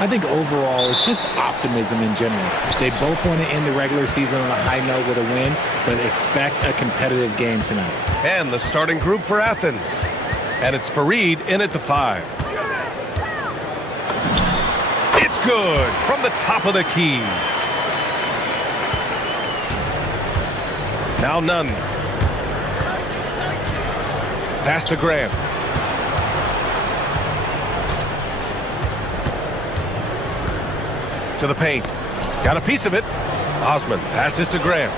I think overall it's just optimism in general. They both want to end the regular season on a high note with a win, but expect a competitive game tonight. And the starting group for Athens. And it's Fareed in at the 5. It's good from the top of the key. Now Nunn. Pass to Graham. To the paint. Got a piece of it. Osman passes to Graham.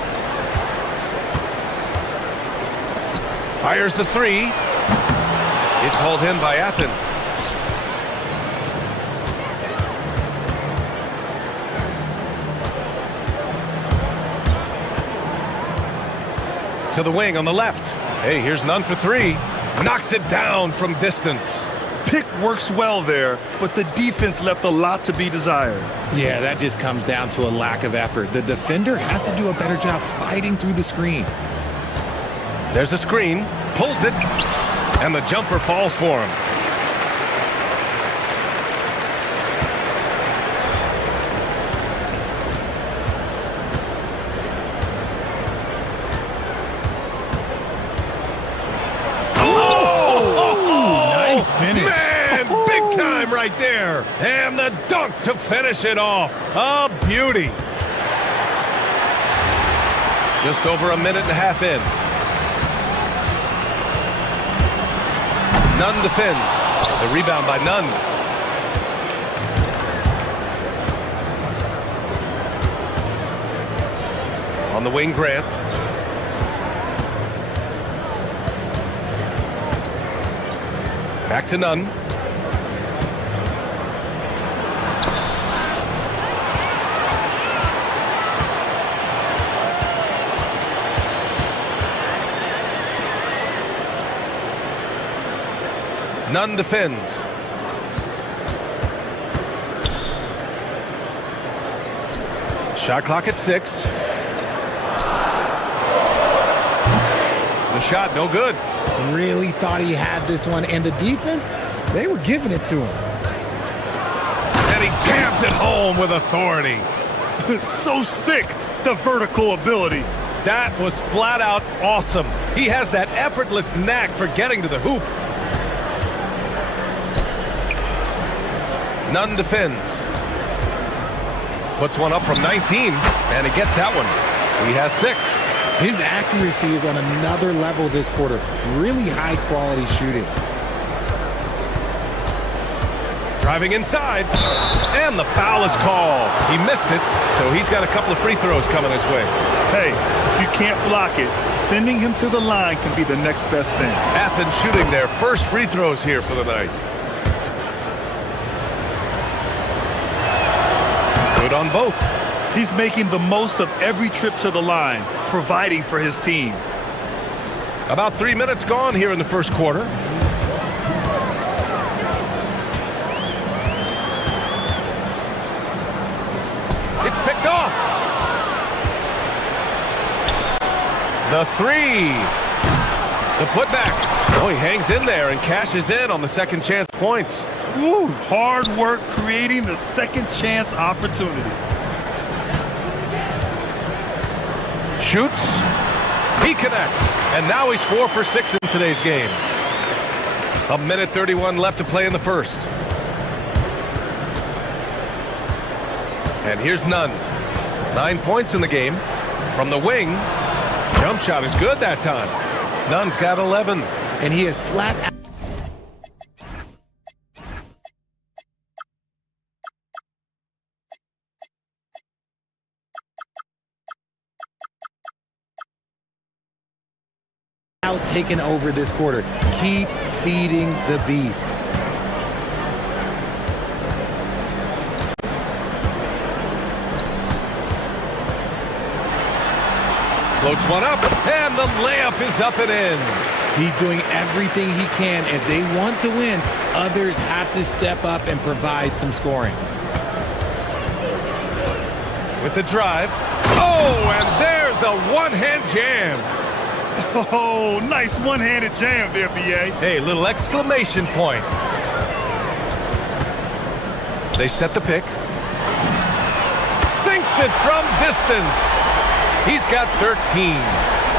Fires the 3. It's hauled in by Athens. To the wing on the left. Hey, here's Nunn for 3. Knocks it down from distance. Pick works well there, but the defense left a lot to be desired. Yeah, that just comes down to a lack of effort. The defender has to do a better job fighting through the screen. There's a screen. Pulls it. And the jumper falls for him. Finish. Man, big time right there. And the dunk to finish it off. A beauty. Just over a minute and a half in. Nunn defends. The rebound by Nunn. On the wing, Grant. Back to Nunn. Nunn defends. Shot clock at 6. The shot no good. Really thought he had this one, and the defense, they were giving it to him. And he jams it home with authority. So sick, the vertical ability. That was flat out awesome. He has that effortless knack for getting to the hoop. Nunn defends. Puts one up from 19, and he gets that one. He has 6. His accuracy is on another level this quarter. Really high quality shooting. Driving inside, and the foul is called. He missed it, so he's got a couple of free throws coming his way. Hey, if you can't block it, sending him to the line can be the next best thing. Athens shooting their first free throws here for the night. Good on both. He's making the most of every trip to the line, providing for his team. About 3 minutes gone here in the first quarter. It's picked off. The 3. The putback. Oh, he hangs in there and cashes in on the second chance points. Woo, hard work creating the second chance opportunity. Shoots. He connects. And now he's 4 for 6 in today's game. 1:31 left to play in the first. And here's Nunn. 9 points in the game. From the wing. Jump shot is good that time. Nunn's got 11. And he is flat out taken over this quarter. Keep feeding the beast. Floats one up, and the layup is up and in. He's doing everything he can. If they want to win, others have to step up and provide some scoring. With the drive. Oh, and there's a one-hand jam. Oh, nice one-handed jam there, B.A. Hey, little exclamation point. They set the pick. Sinks it from distance. He's got 13.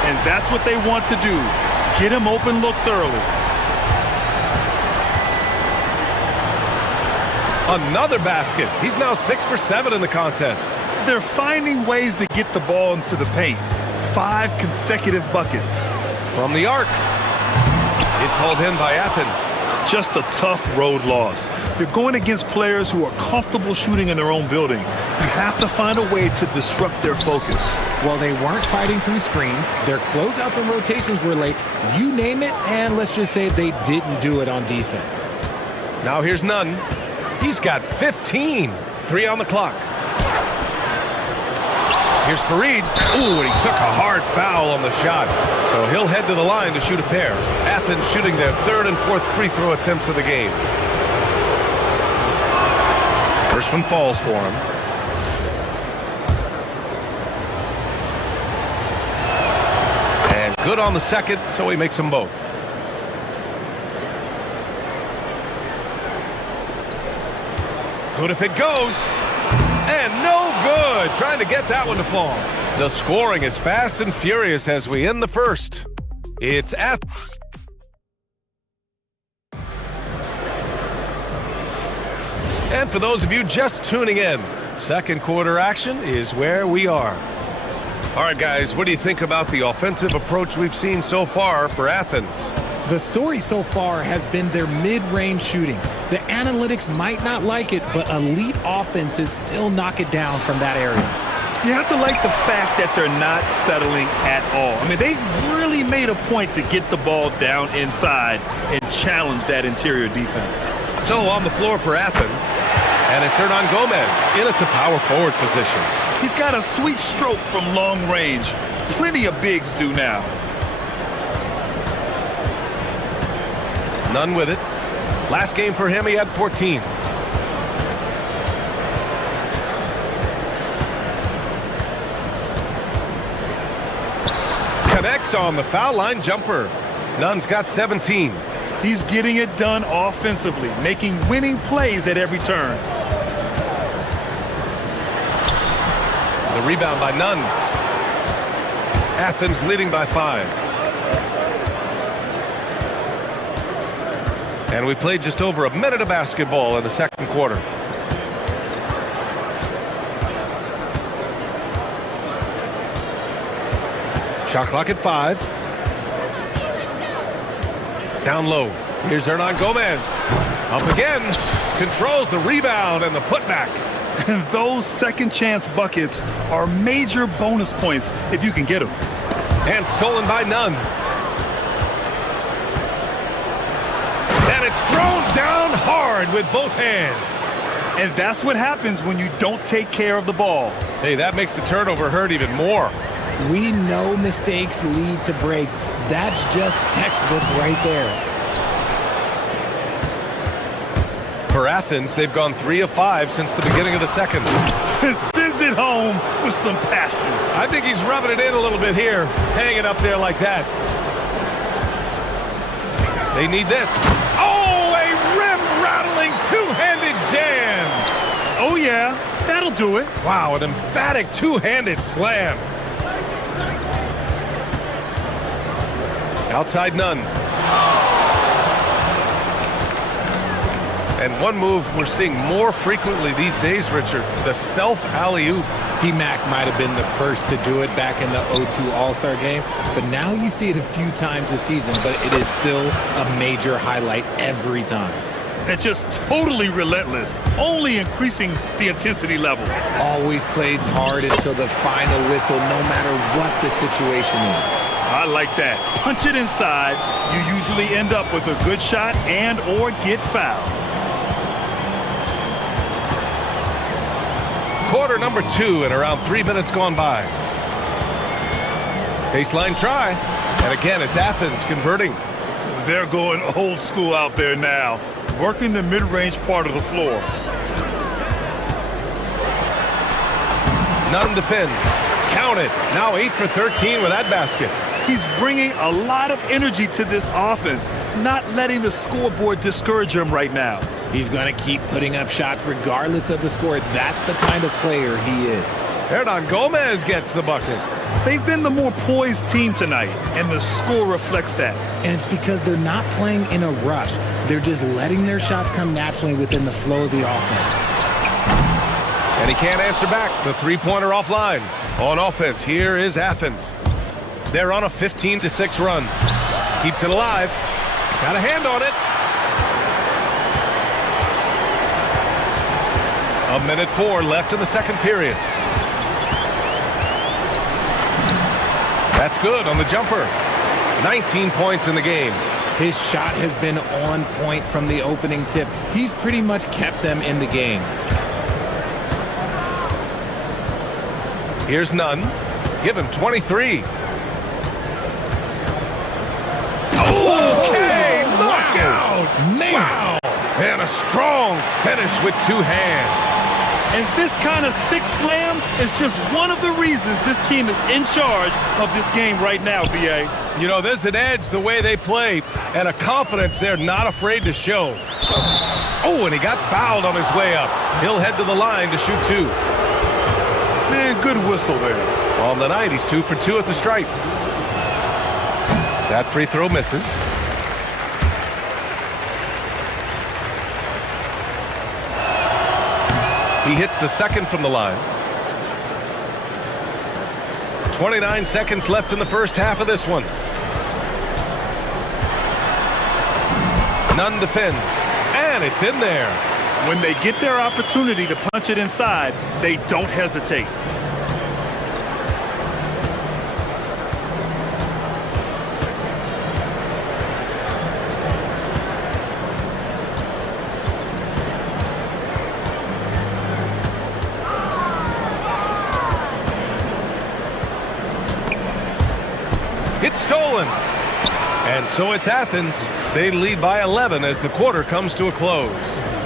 And that's what they want to do. Get him open looks early. Another basket. He's now 6 for 7 in the contest. They're finding ways to get the ball into the paint. 5 consecutive buckets. From the arc. It's hauled in by Athens. Just a tough road loss. You're going against players who are comfortable shooting in their own building. You have to find a way to disrupt their focus. Well, they weren't fighting through screens. Their closeouts and rotations were late. You name it, and let's just say they didn't do it on defense. Now here's Nunn. He's got 15. 3 on the clock. Here's Fareed. Ooh, and he took a hard foul on the shot. So he'll head to the line to shoot a pair. Athens shooting their 3rd and 4th free throw attempts of the game. First one falls for him. And good on the second, so he makes them both. Good if it goes. And no good. Trying to get that one to fall. The scoring is fast and furious as we end the first. It's Athens. And for those of you just tuning in, second quarter action is where we are. All right, guys, what do you think about the offensive approach we've seen so far for Athens? The story so far has been their mid-range shooting. The analytics might not like it, but elite offenses still knock it down from that area. You have to like the fact that they're not settling at all. I mean, they've really made a point to get the ball down inside and challenge that interior defense. So on the floor for Athens, and it's Hernan Gomez in at the power forward position. He's got a sweet stroke from long range. Plenty of bigs do now. None with it. Last game for him, he had 14. Connects on the foul line jumper. Nunn's got 17. He's getting it done offensively, making winning plays at every turn. The rebound by Nunn. Athens leading by 5. And we played just over a minute of basketball in the second quarter. Shot clock at 5. Down low. Here's Hernan Gomez. Up again. Controls the rebound and the putback. And those second chance buckets are major bonus points if you can get them. And stolen by Nunn. And it's thrown down hard with both hands. And that's what happens when you don't take care of the ball. Hey, that makes the turnover hurt even more. We know mistakes lead to breaks. That's just textbook right there. For Athens, they've gone 3 of 5 since the beginning of the second. Sends it home with some passion. I think he's rubbing it in a little bit here, hanging up there like that. They need this. Oh, a rim-rattling two-handed jam. Oh, yeah, that'll do it. Wow, an emphatic two-handed slam. Outside Nunn. And one move we're seeing more frequently these days, Richard, the self-alley-oop. T-Mac might have been the first to do it back in the 0-2 All-Star game, but now you see it a few times this season, but it is still a major highlight every time. And just totally relentless, only increasing the intensity level. Always plays hard until the final whistle, no matter what the situation is. I like that. Punch it inside. You usually end up with a good shot and or get fouled. Quarter number 2 and around 3 minutes gone by. Baseline try. And again, it's Athens converting. They're going old school out there now, working the mid-range part of the floor. Nunn defends. Count it. Now 8 for 13 with that basket. He's bringing a lot of energy to this offense, not letting the scoreboard discourage him right now. He's going to keep putting up shots regardless of the score. That's the kind of player he is. Hernan Gomez gets the bucket. They've been the more poised team tonight, and the score reflects that. And it's because they're not playing in a rush. They're just letting their shots come naturally within the flow of the offense. And he can't answer back. The three-pointer offline. On offense, here is Athens. They're on a 15-6 run. Keeps it alive. Got a hand on it. 1:04 left in the second period. That's good on the jumper. 19 points in the game. His shot has been on point from the opening tip. He's pretty much kept them in the game. Here's Nunn. Give him 23. Okay, look out! Man! Wow! And a strong finish with two hands. And this kind of six slam is just one of the reasons this team is in charge of this game right now, B.A. You know, there's an edge the way they play and a confidence they're not afraid to show. Oh, and he got fouled on his way up. He'll head to the line to shoot two. Man, good whistle there. On the night, he's 2 for 2 at the stripe. That free throw misses. He hits the second from the line. 29 seconds left in the first half of this one. Nunn defends, and it's in there. When they get their opportunity to punch it inside, they don't hesitate. It's stolen. And so it's Athens. They lead by 11 as the quarter comes to a close.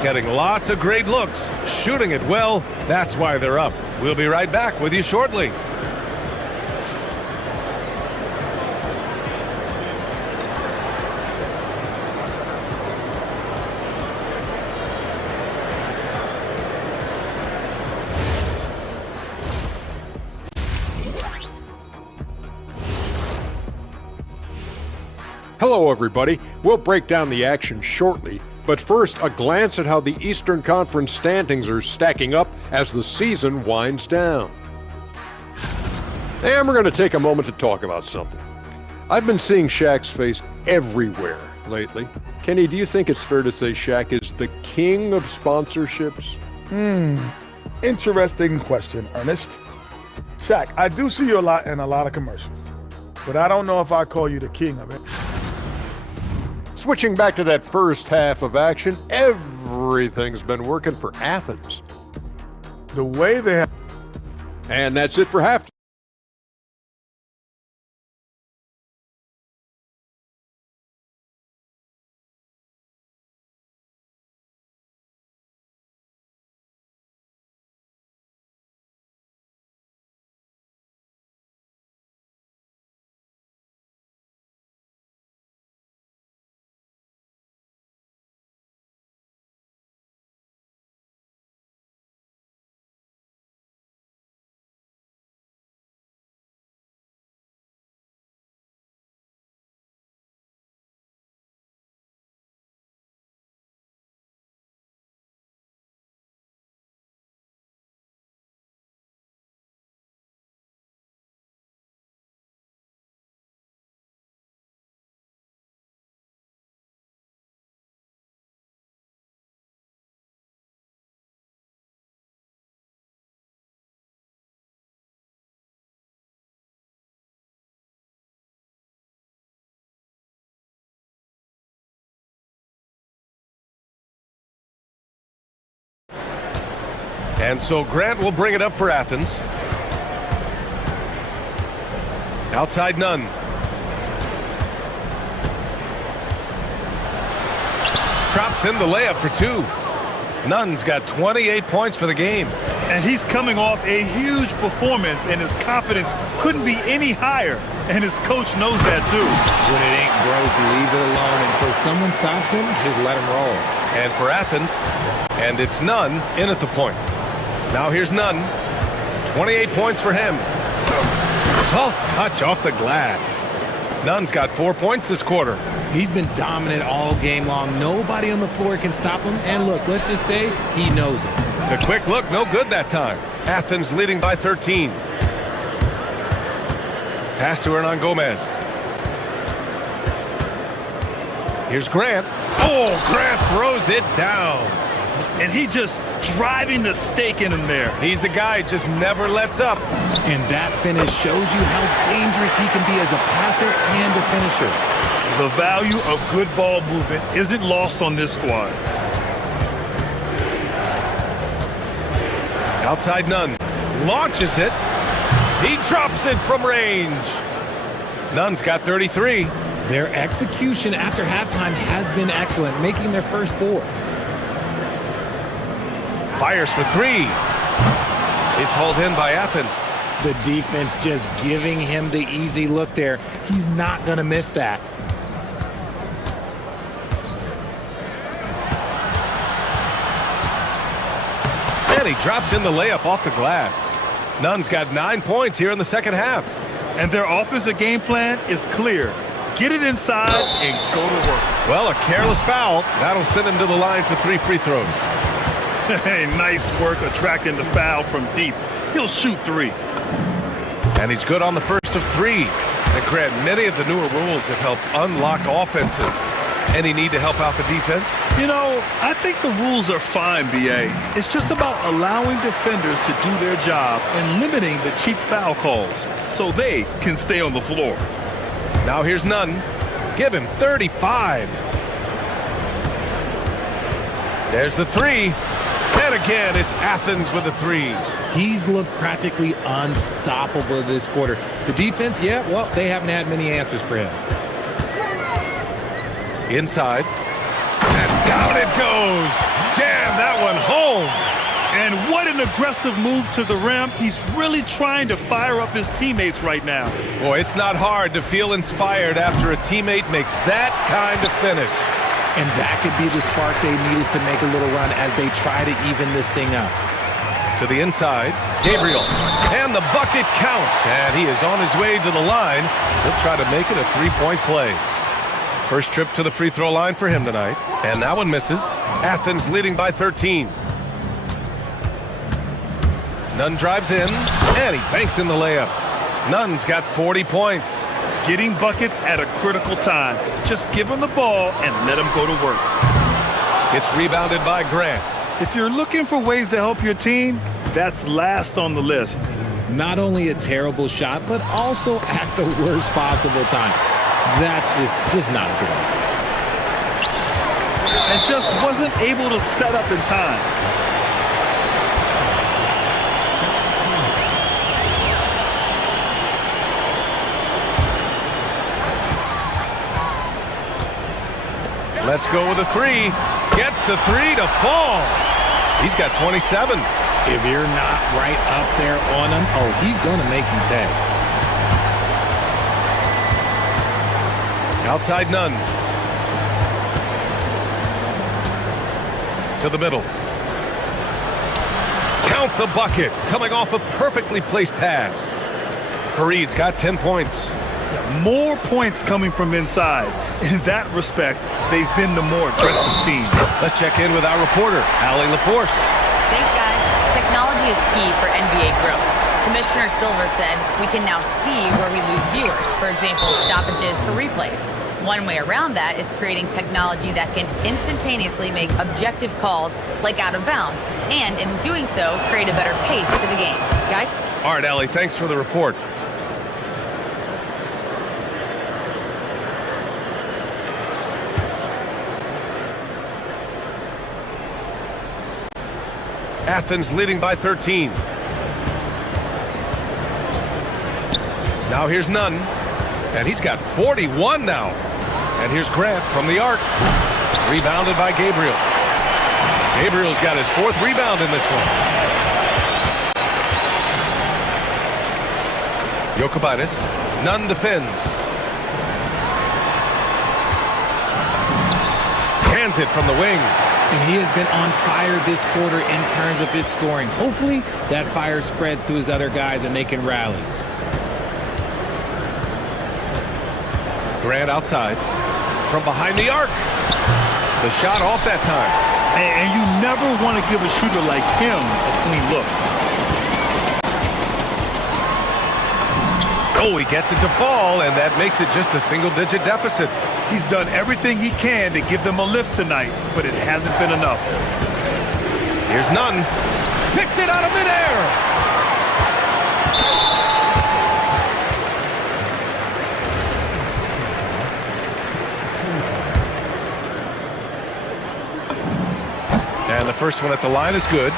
Getting lots of great looks, shooting it well. That's why they're up. We'll be right back with you shortly. Hello, everybody. We'll break down the action shortly, but first, a glance at how the Eastern Conference standings are stacking up as the season winds down. And we're going to take a moment to talk about something. I've been seeing Shaq's face everywhere lately. Kenny, do you think it's fair to say Shaq is the king of sponsorships? Interesting question, Ernest. Shaq, I do see you a lot in a lot of commercials, but I don't know if I call you the king of it. Switching back to that first half of action, everything's been working for Athens. The way they have... And that's it for halftime. And so Grant will bring it up for Athens. Outside Nunn. Drops in the layup for two. Nunn's got 28 points for the game. And he's coming off a huge performance, and his confidence couldn't be any higher. And his coach knows that, too. When it ain't broke, leave it alone until someone stops him. Just let him roll. And for Athens, and it's Nunn in at the point. Now here's Nunn. 28 points for him. Soft touch off the glass. Nunn's got 4 points this quarter. He's been dominant all game long. Nobody on the floor can stop him. And look, let's just say he knows it. The quick look, no good that time. Athens leading by 13. Pass to Hernan Gomez. Here's Grant. Oh, Grant throws it down. And he just driving the stake in him there. He's a guy who just never lets up. And that finish shows you how dangerous he can be as a passer and a finisher. The value of good ball movement isn't lost on this squad. Outside Nunn. Launches it. He drops it from range. Nunn's got 33. Their execution after halftime has been excellent, making their first 4. Fires for 3. It's hauled in by Athens. The defense just giving him the easy look there. He's not going to miss that. And he drops in the layup off the glass. Nunn's got 9 points here in the second half. And their offensive game plan is clear. Get it inside and go to work. Well, a careless foul. That'll send him to the line for 3 free throws. Hey, nice work attracting the foul from deep. He'll shoot 3. And he's good on the first of 3. And Grant, many of the newer rules have helped unlock offenses. Any need to help out the defense? You know, I think the rules are fine, B.A. It's just about allowing defenders to do their job and limiting the cheap foul calls so they can stay on the floor. Now here's Nunn. Give him 35. There's the 3. And again, it's Athens with the 3. He's looked practically unstoppable this quarter. The defense, yeah, well, they haven't had many answers for him. Inside. And down it goes. Jam that one home. And what an aggressive move to the rim. He's really trying to fire up his teammates right now. Boy, it's not hard to feel inspired after a teammate makes that kind of finish. And that could be the spark they needed to make a little run as they try to even this thing up. To the inside, Gabriel. And the bucket counts. And he is on his way to the line. He'll try to make it a 3-point play. First trip to the free throw line for him tonight. And that one misses. Athens leading by 13. Nunn drives in, and he banks in the layup. Nunn's got 40 points. Getting buckets at a critical time. Just give him the ball and let him go to work. It's rebounded by Grant. If you're looking for ways to help your team, that's last on the list. Not only a terrible shot, but also at the worst possible time. That's just not good. And just wasn't able to set up in time. Let's go with a 3. Gets the 3 to fall. He's got 27. If you're not right up there on him, oh, he's going to make you pay. Outside Nunn. To the middle. Count the bucket. Coming off a perfectly placed pass. Fareed's got 10 points. More points coming from inside. In that respect, they've been the more aggressive team. Let's check in with our reporter, Allie LaForce. Thanks, guys. Technology is key for NBA growth. Commissioner Silver said we can now see where we lose viewers. For example, stoppages for replays. One way around that is creating technology that can instantaneously make objective calls like out of bounds, and in doing so, create a better pace to the game. Guys? All right, Allie, thanks for the report. Athens leading by 13. Now here's Nunn, and he's got 41 now. And here's Grant from the arc. Rebounded by Gabriel. Gabriel's got his 4th rebound in this one. Jokubaitis. Nunn defends. Hands it from the wing. And he has been on fire this quarter in terms of his scoring. Hopefully, that fire spreads to his other guys and they can rally. Grant outside. From behind the arc. The shot off that time. And you never want to give a shooter like him a clean look. Oh, he gets it to fall, and that makes it just a single-digit deficit. He's done everything he can to give them a lift tonight, but it hasn't been enough. Here's Nunn. Picked it out of midair. And the first one at the line is good.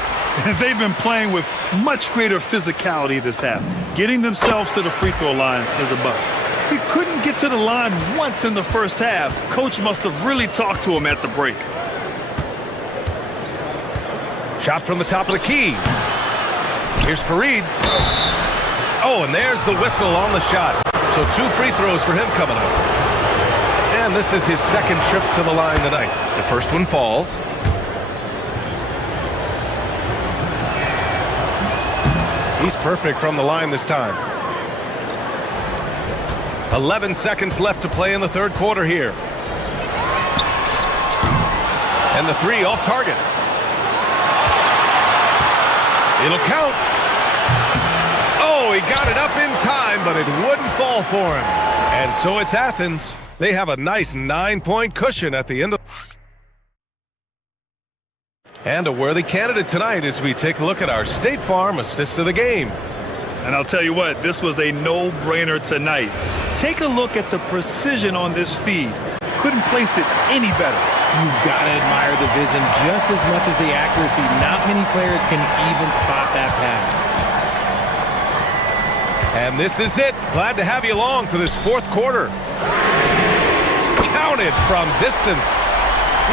They've been playing with much greater physicality this half. Getting themselves to the free throw line is a bust. He couldn't get to the line once in the first half. Coach must have really talked to him at the break. Shot from the top of the key. Here's Fareed. Oh, and there's the whistle on the shot. So 2 free throws for him coming up. And this is his second trip to the line tonight. The first one falls. He's perfect from the line this time. 11 seconds left to play in the third quarter here. And the 3 off target. It'll count. Oh, he got it up in time, but it wouldn't fall for him. And so it's Athens. They have a nice 9-point cushion at the end of. And a worthy candidate tonight as we take a look at our State Farm assists of the game. And I'll tell you what, this was a no-brainer tonight. Take a look at the precision on this feed. Couldn't place it any better. You've got to admire the vision just as much as the accuracy. Not many players can even spot that pass. And this is it. Glad to have you along for this fourth quarter. Counted from distance.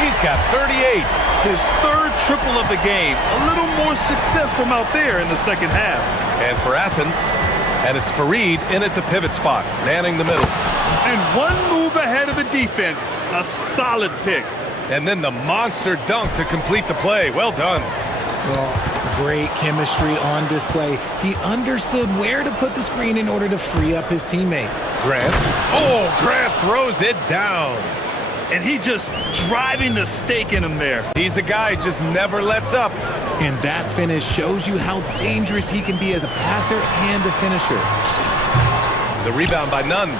He's got 38. His third triple of the game. A little more success from out there in the second half. And for Athens, and it's Fareed in at the pivot spot, manning the middle. And one move ahead of the defense. A solid pick. And then the monster dunk to complete the play. Well done. Well, great chemistry on display. He understood where to put the screen in order to free up his teammate. Grant. Oh, Grant throws it down. And he just driving the stake in him there. He's a guy who just never lets up. And that finish shows you how dangerous he can be as a passer and a finisher. The rebound by Nunn.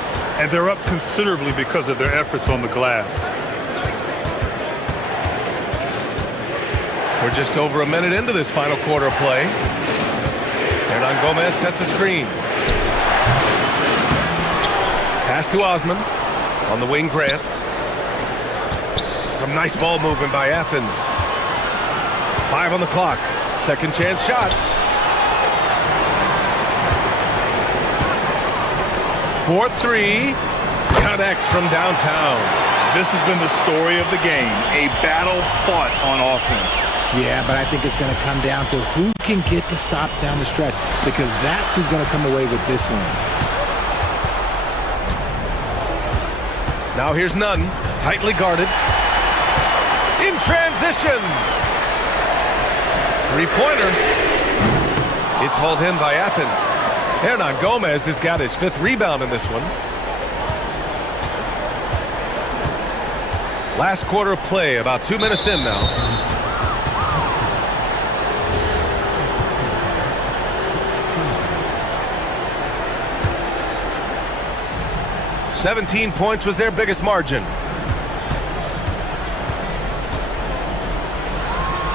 And they're up considerably because of their efforts on the glass. We're just over a minute into this final quarter of play. Hernan Gomez sets a screen. Pass to Osman. On the wing, Grant. Some nice ball movement by Athens. 5 on the clock. Second chance shot. 4-3. Connects from downtown. This has been the story of the game. A battle fought on offense. Yeah, but I think it's going to come down to who can get the stops down the stretch, because that's who's going to come away with this one. Now here's Nunn. Tightly guarded. In transition. 3-pointer. It's hauled in by Athens. Hernan Gomez has got his 5th rebound in this one. Last quarter of play, about 2 minutes in now. "17 points was their biggest margin.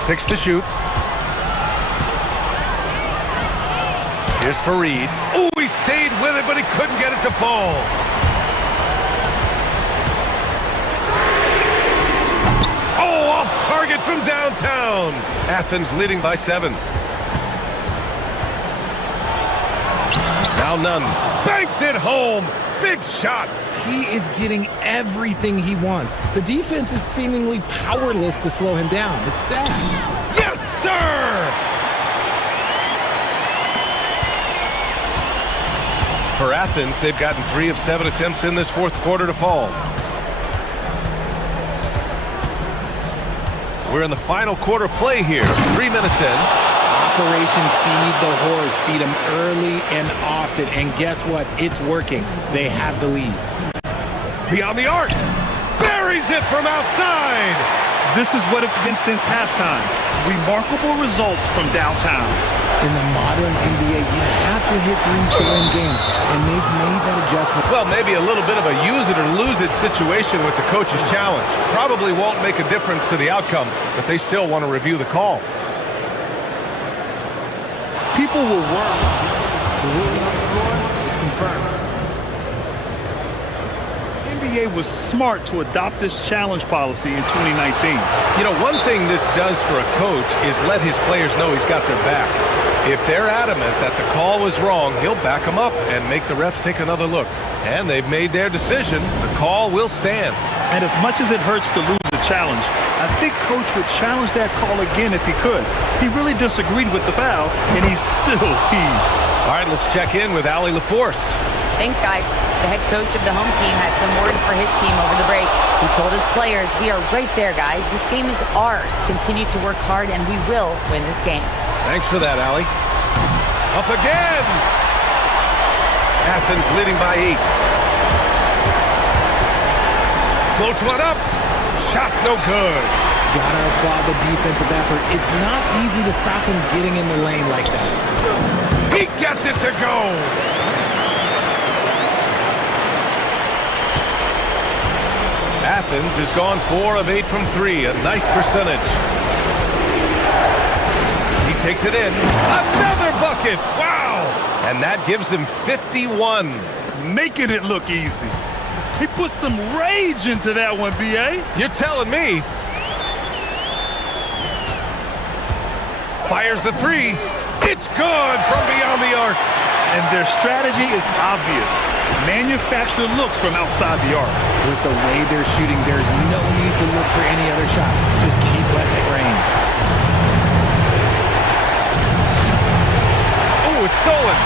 6 to shoot. Here's Fareed. Oh, he stayed with it, but he couldn't get it to fall. Oh, off target from downtown. Athens leading by 7. Now Nunn banks it home. Big shot. He is getting everything he wants. The defense is seemingly powerless to slow him down. It's sad. Yes, sir! For Athens, they've gotten 3 of 7 attempts in this fourth quarter to fall. We're in the final quarter play here. 3 minutes in. Operation Feed the Horse. Feed them early and often. And guess what? It's working. They have the lead. Beyond the arc. Buries it from outside. This is what it's been since halftime. Remarkable results from downtown. In the modern NBA, you have to hit threes to win games, and they've made that adjustment. Well, maybe a little bit of a use it or lose it situation with the coach's challenge. Probably won't make a difference to the outcome, but they still want to review the call. People will work. The ruling on the floor is confirmed. NBA was smart to adopt this challenge policy in 2019. You know, one thing this does for a coach is let his players know he's got their back. If they're adamant that the call was wrong, he'll back them up and make the refs take another look. And they've made their decision. The call will stand. And as much as it hurts to lose the challenge, I think Coach would challenge that call again if he could. He really disagreed with the foul, and he's still peeved. All right, let's check in with Allie LaForce. Thanks, guys. The head coach of the home team had some words for his team over the break. He told his players, "We are right there, guys. This game is ours. Continue to work hard, and we will win this game." Thanks for that, Allie. Up again! Athens leading by 8. Floats one up. Shot's no good. Gotta applaud the defensive effort. It's not easy to stop him getting in the lane like that. He gets it to go. Athens has gone 4 of 8 from 3, a nice percentage. He takes it in. Another bucket! Wow! And that gives him 51. Making it look easy. He put some rage into that one, B.A. You're telling me. Fires the 3. It's good from beyond the arc. And their strategy is obvious. Manufacture looks from outside the arc. With the way they're shooting, there's no need to look for any other shot. Just keep letting it rain. Oh, it's stolen.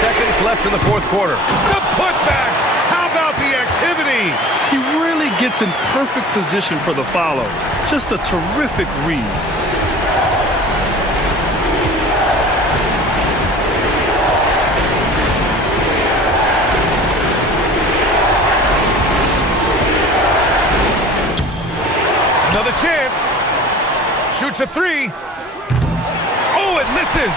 Seconds left in the fourth quarter. The putback! How about the activity? He really gets in perfect position for the follow. Just a terrific read. Another chance. Shoots a 3. Oh, it misses.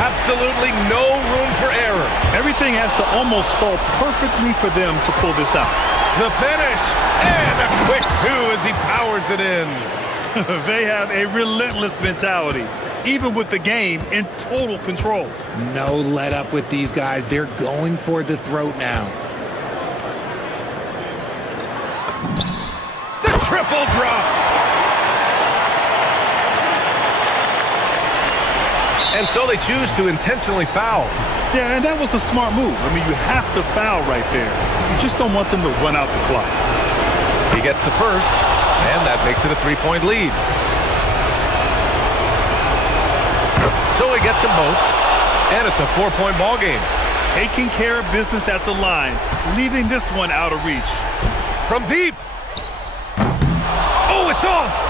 Absolutely no room for error. Everything has to almost fall perfectly for them to pull this out. The finish, and a quick 2 as he powers it in. They have a relentless mentality, even with the game in total control. No let up with these guys. They're going for the throat now. The triple drops. And so they choose to intentionally foul. Yeah, and that was a smart move. I mean, you have to foul right there. You just don't want them to run out the clock. He gets the first, and that makes it a 3-point lead. So he gets them both, and it's a 4-point ball game. Taking care of business at the line, leaving this one out of reach. From deep. Oh, it's off.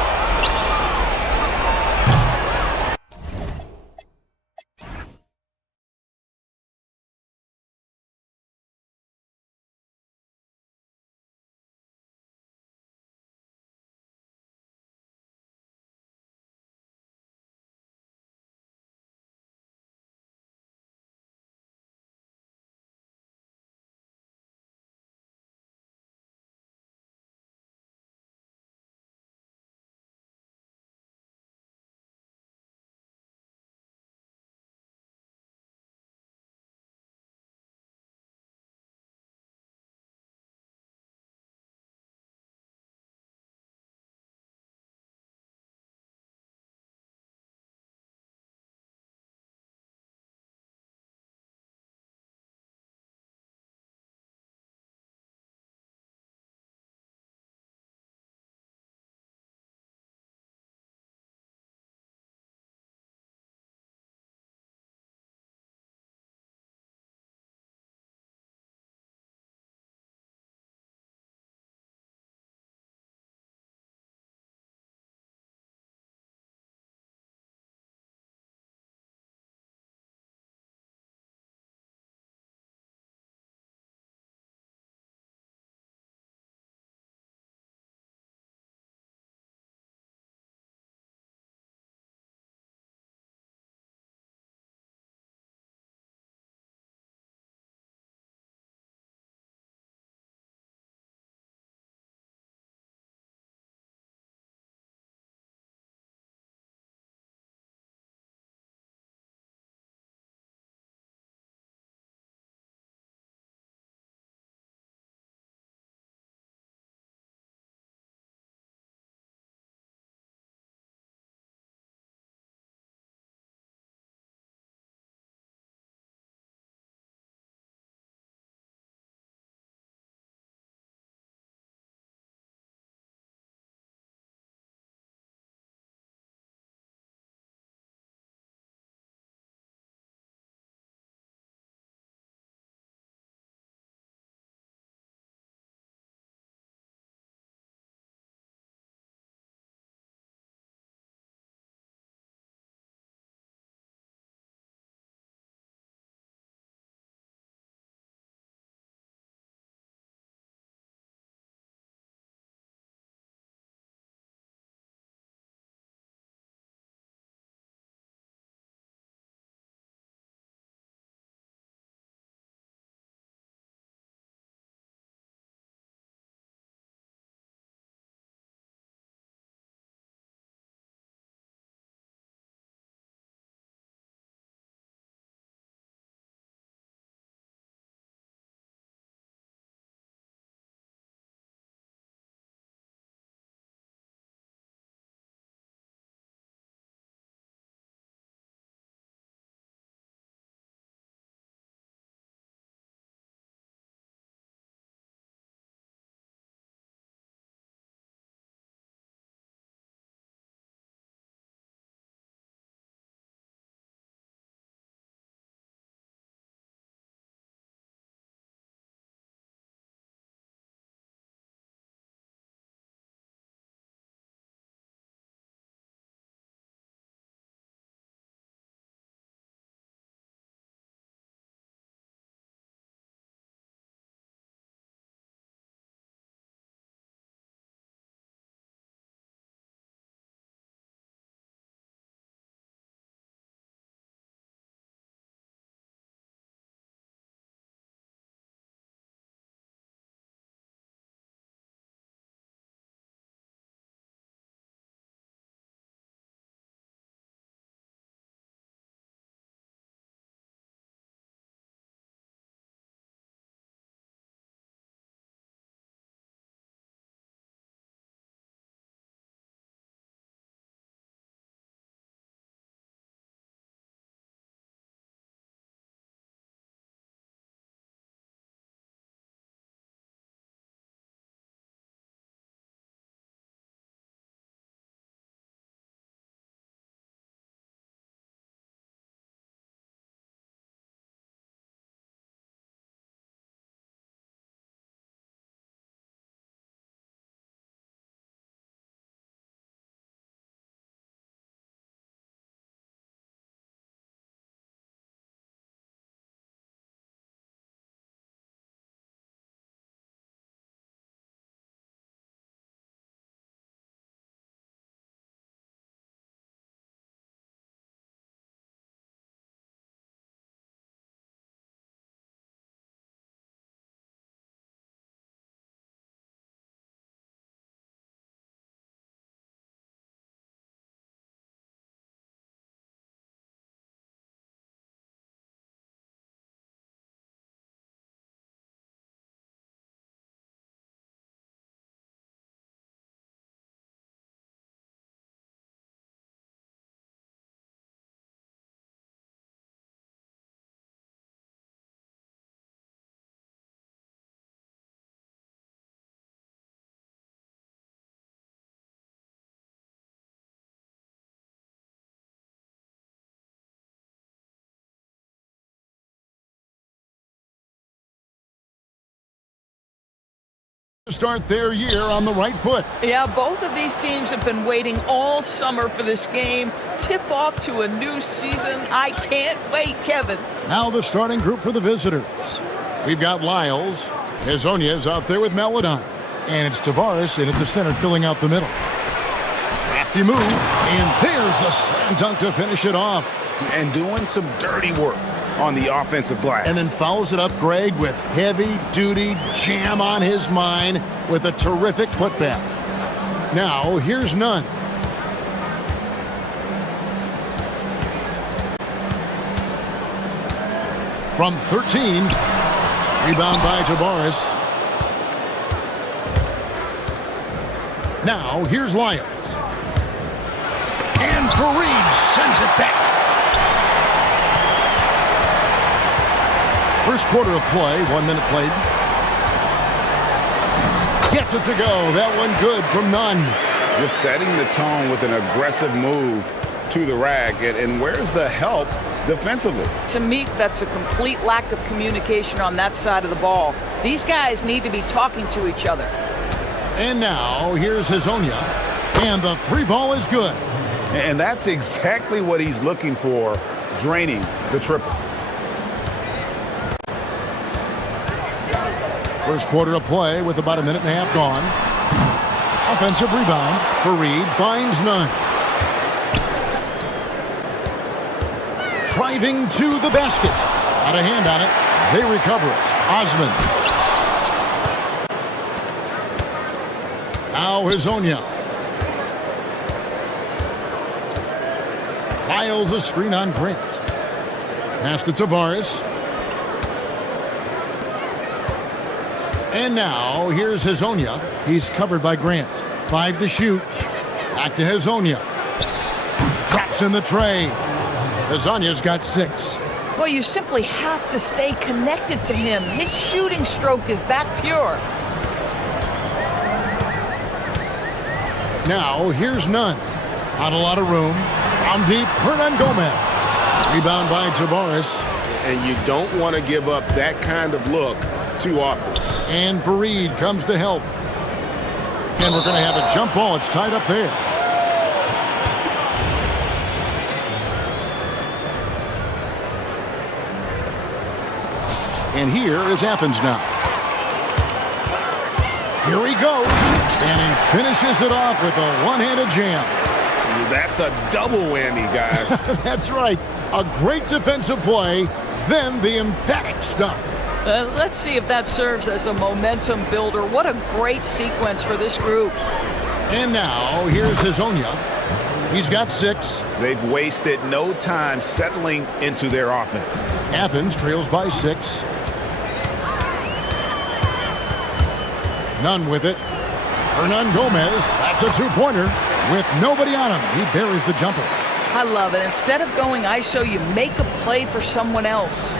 start their year on the right foot. Yeah, both of these teams have been waiting all summer for this game. Tip off to a new season. I can't wait, Kevin. Now the starting group for the visitors. We've got Lyles. Hezonya's out there with Meladon. And it's Tavares in at the center filling out the middle. Crafty move. And there's the slam dunk to finish it off. And doing some dirty work on the offensive glass. And then fouls it up Greg with heavy-duty jam on his mind with a terrific putback. Now, here's Nunn. From 13, rebound by Tavares. Now, here's Lyles. And Fareed sends it back. First quarter of play, 1 minute played. Gets it to go. That one good from Nunn. Just setting the tone with an aggressive move to the rack. And where's the help defensively? To me, that's a complete lack of communication on that side of the ball. These guys need to be talking to each other. And now, here's Hezonja. And the three ball is good. And that's exactly what he's looking for, draining the triple. First quarter of play with about a minute and a half gone. Offensive rebound. Fareed finds Nunn. Driving to the basket. Got a hand on it. They recover it. Osman. Now Hezonja. Lyles a screen on Grant. Pass to Tavares. And now, here's Hezonja. He's covered by Grant. 5 to shoot. Back to Hezonja. Drops in the tray. Hezonja's got 6. Boy, you simply have to stay connected to him. His shooting stroke is that pure. Now, here's Nunn. Not a lot of room. From deep, Hernan Gomez. Rebound by Tavares. And you don't want to give up that kind of look too often. And Fareed comes to help. And we're going to have a jump ball. It's tied up there. And here is Athens now. Here he goes. And he finishes it off with a one-handed jam. That's a double whammy, guys. That's right. A great defensive play, then the emphatic stuff. Let's see if that serves as a momentum builder. What a great sequence for this group. And now, here's Hezonja. He's got 6. They've wasted no time settling into their offense. Athens trails by 6. Nunn with it. Hernan Gomez, that's a two-pointer. With nobody on him, he buries the jumper. I love it. Instead of going ISO, you make a play for someone else.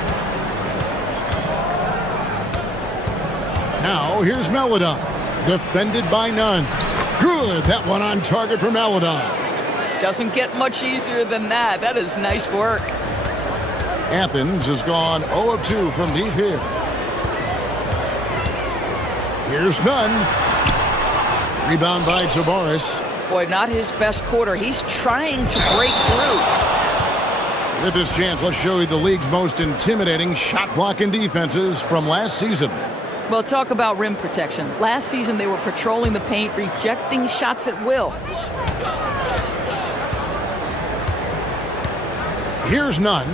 Now, here's Meladon. Defended by Nunn. Good, that one on target for Meladon. Doesn't get much easier than that. That is nice work. Athens has gone 0 of 2 from deep here. Here's Nunn. Rebound by Tavares. Boy, not his best quarter. He's trying to break through. With this chance, let's show you the league's most intimidating shot blocking defenses from last season. Well, talk about rim protection. Last season, they were patrolling the paint, rejecting shots at will. Here's Nunn.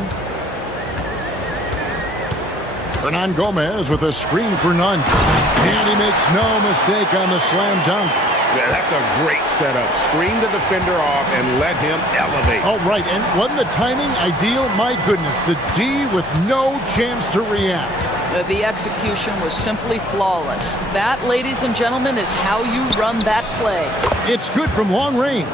Hernan Gomez with a screen for Nunn. And he makes no mistake on the slam dunk. Yeah, that's a great setup. Screen the defender off and let him elevate. Oh, right. And wasn't the timing ideal? My goodness. The D with no chance to react. The execution was simply flawless. That, ladies and gentlemen, is how you run that play. It's good from long range.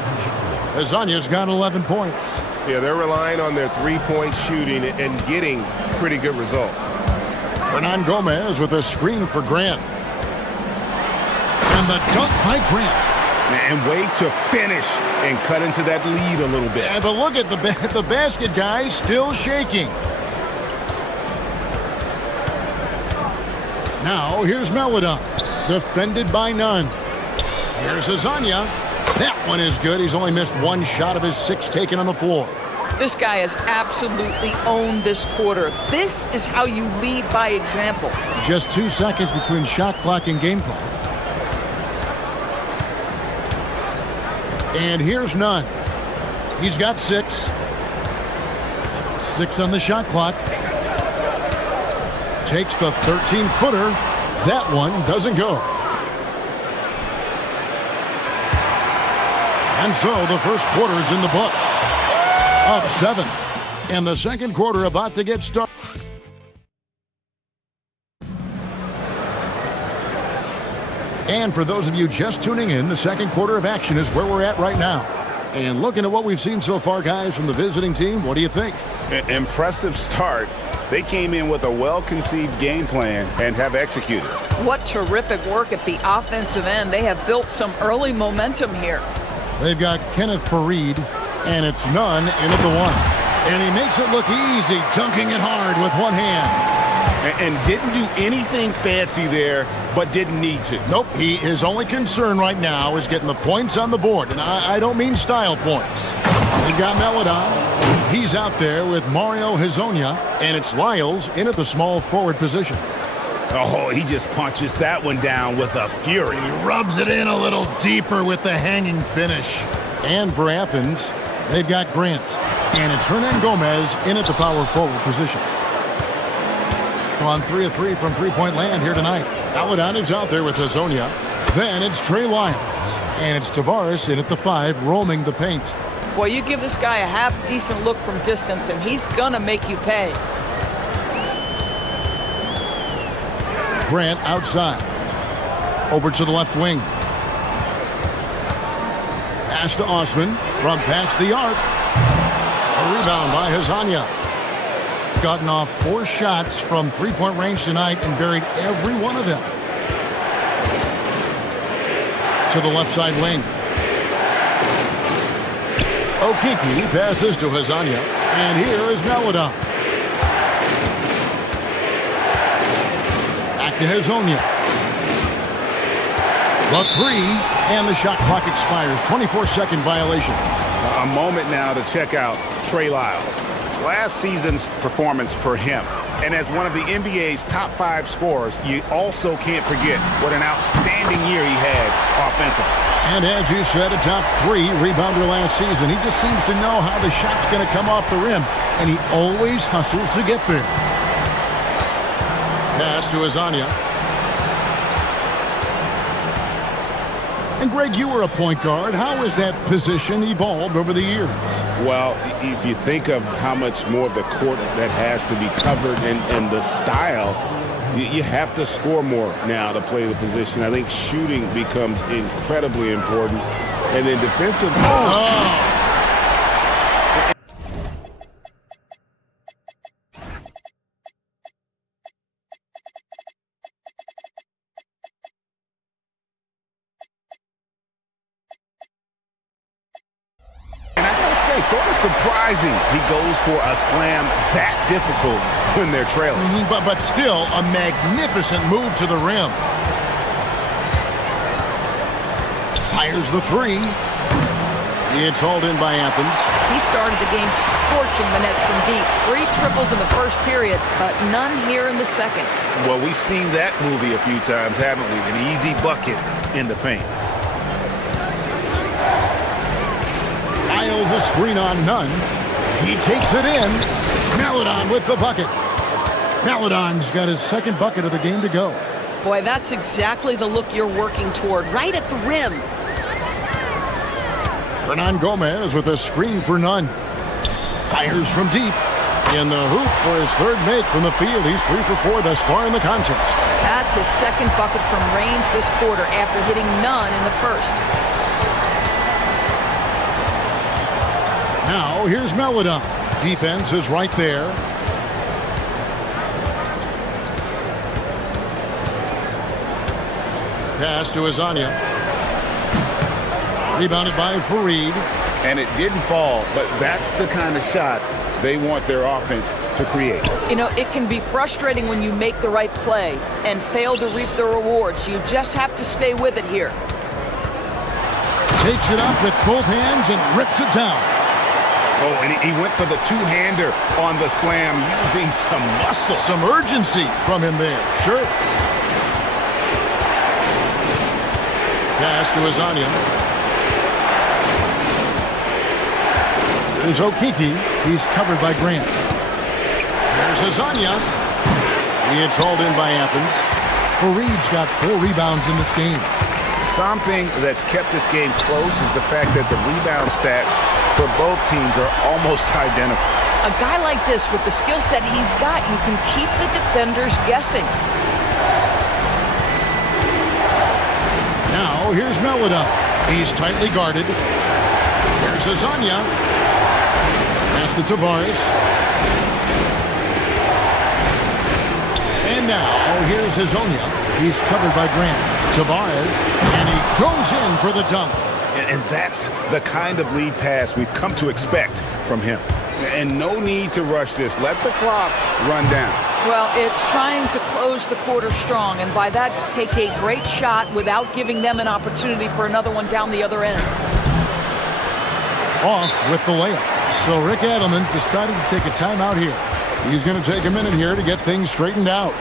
Hezonja's got 11 points. Yeah, they're relying on their three-point shooting and getting pretty good results. Hernan Gomez with a screen for Grant. And the dunk by Grant. And way to finish and cut into that lead a little bit. Yeah, but look at the basket guy still shaking. Now, here's Meladon. defended by none. Here's Azania. That one is good. He's only missed one shot of his 6 taken on the floor. This guy has absolutely owned this quarter. This is how you lead by example. Just 2 seconds between shot clock and game clock. And here's none. He's got 6. 6 on the shot clock. Takes the 13-footer. That one doesn't go. And so the first quarter is in the books. Up 7. And the second quarter about to get started. And for those of you just tuning in, the second quarter of action is where we're at right now. And looking at what we've seen so far, guys, from the visiting team, what do you think? Impressive start. They came in with a well-conceived game plan and have executed. What terrific work at the offensive end. They have built some early momentum here. They've got Kenneth Fareed, and it's none in at the 1. And he makes it look easy, dunking it hard with one hand. And didn't do anything fancy there, but didn't need to. Nope, his only concern right now is getting the points on the board. And I don't mean style points. They've got Melodon. He's out there with Mario Hezonja, and it's Lyles in at the small forward position. Oh, he just punches that one down with a fury. He rubs it in a little deeper with the hanging finish. And for Athens, they've got Grant. And it's Hernan Gomez in at the power forward position. On 3 of 3 from three-point land here tonight. Melodon is out there with Hezonja. Then it's Trey Lyles. And it's Tavares in at the 5, roaming the paint. Boy, you give this guy a half-decent look from distance, and he's gonna make you pay. Grant outside. Over to the left wing. Pass to Osman from past the arc. A rebound by Hezonja. Gotten off 4 shots from three-point range tonight and buried every one of them. To the left side wing. Okiki passes to Hezonja. And here is Melodon. Back to Hezonja. The 3, and the shot clock expires. 24-second violation. A moment now to check out Trey Lyles. Last season's performance for him. And as one of the NBA's top 5 scorers, you also can't forget what an outstanding year he had offensively. And as you said, a top 3 rebounder last season. He just seems to know how the shot's going to come off the rim, and he always hustles to get there. Pass to Hezonja. And Greg, you were a point guard. How has that position evolved over the years? Well, if you think of how much more of the court that has to be covered and the style, you have to score more now to play the position. I think shooting becomes incredibly important. And then defensive... Oh. Sort of surprising he goes for a slam that difficult when they're trailing. But still a magnificent move to the rim. Fires the 3. It's hauled in by Athens. He started the game scorching the nets from deep. 3 triples in the first period, but none here in the second. Well, we've seen that movie a few times, haven't we? An easy bucket in the paint. Lyles a screen on none. He takes it in. Melodon with the bucket. Melodon's got his second bucket of the game to go. Boy, that's exactly the look you're working toward, right at the rim. Hernan Gomez with a screen for none. Fires from deep. In the hoop for his 3rd make from the field. He's 3 for 4 thus far in the contest. That's his 2nd bucket from range this quarter after hitting none in the first. Now, here's Melodon. Defense is right there. Pass to Hezonja. Rebounded by Fareed. And it didn't fall, but that's the kind of shot They want their offense to create. You know, it can be frustrating when you make the right play and fail to reap the rewards. You just have to stay with it here. Takes it up with both hands and rips it down. Oh, and he went for the two-hander on the slam, using some muscle. Some urgency from him there, sure. Pass to Azania. There's Okiki. He's covered by Grant. There's Azania. It's hauled in by Athens. Fareed's got 4 rebounds in this game. Something that's kept this game close is the fact that the rebound stats for both teams are almost identical. A guy like this, with the skill set he's got, you can keep the defenders guessing. Now, here's Melida. He's tightly guarded. There's Azania. Pass to Tavares. And now, here's Hazonia. He's covered by Grant. Tavares, and he goes in for the dunk. And that's the kind of lead pass we've come to expect from him. And no need to rush this. Let the clock run down. Well, it's trying to close the quarter strong, and by that, take a great shot without giving them an opportunity for another one down the other end. Off with the layup. So Rick Adelman's decided to take a timeout here. He's going to take a minute here to get things straightened out.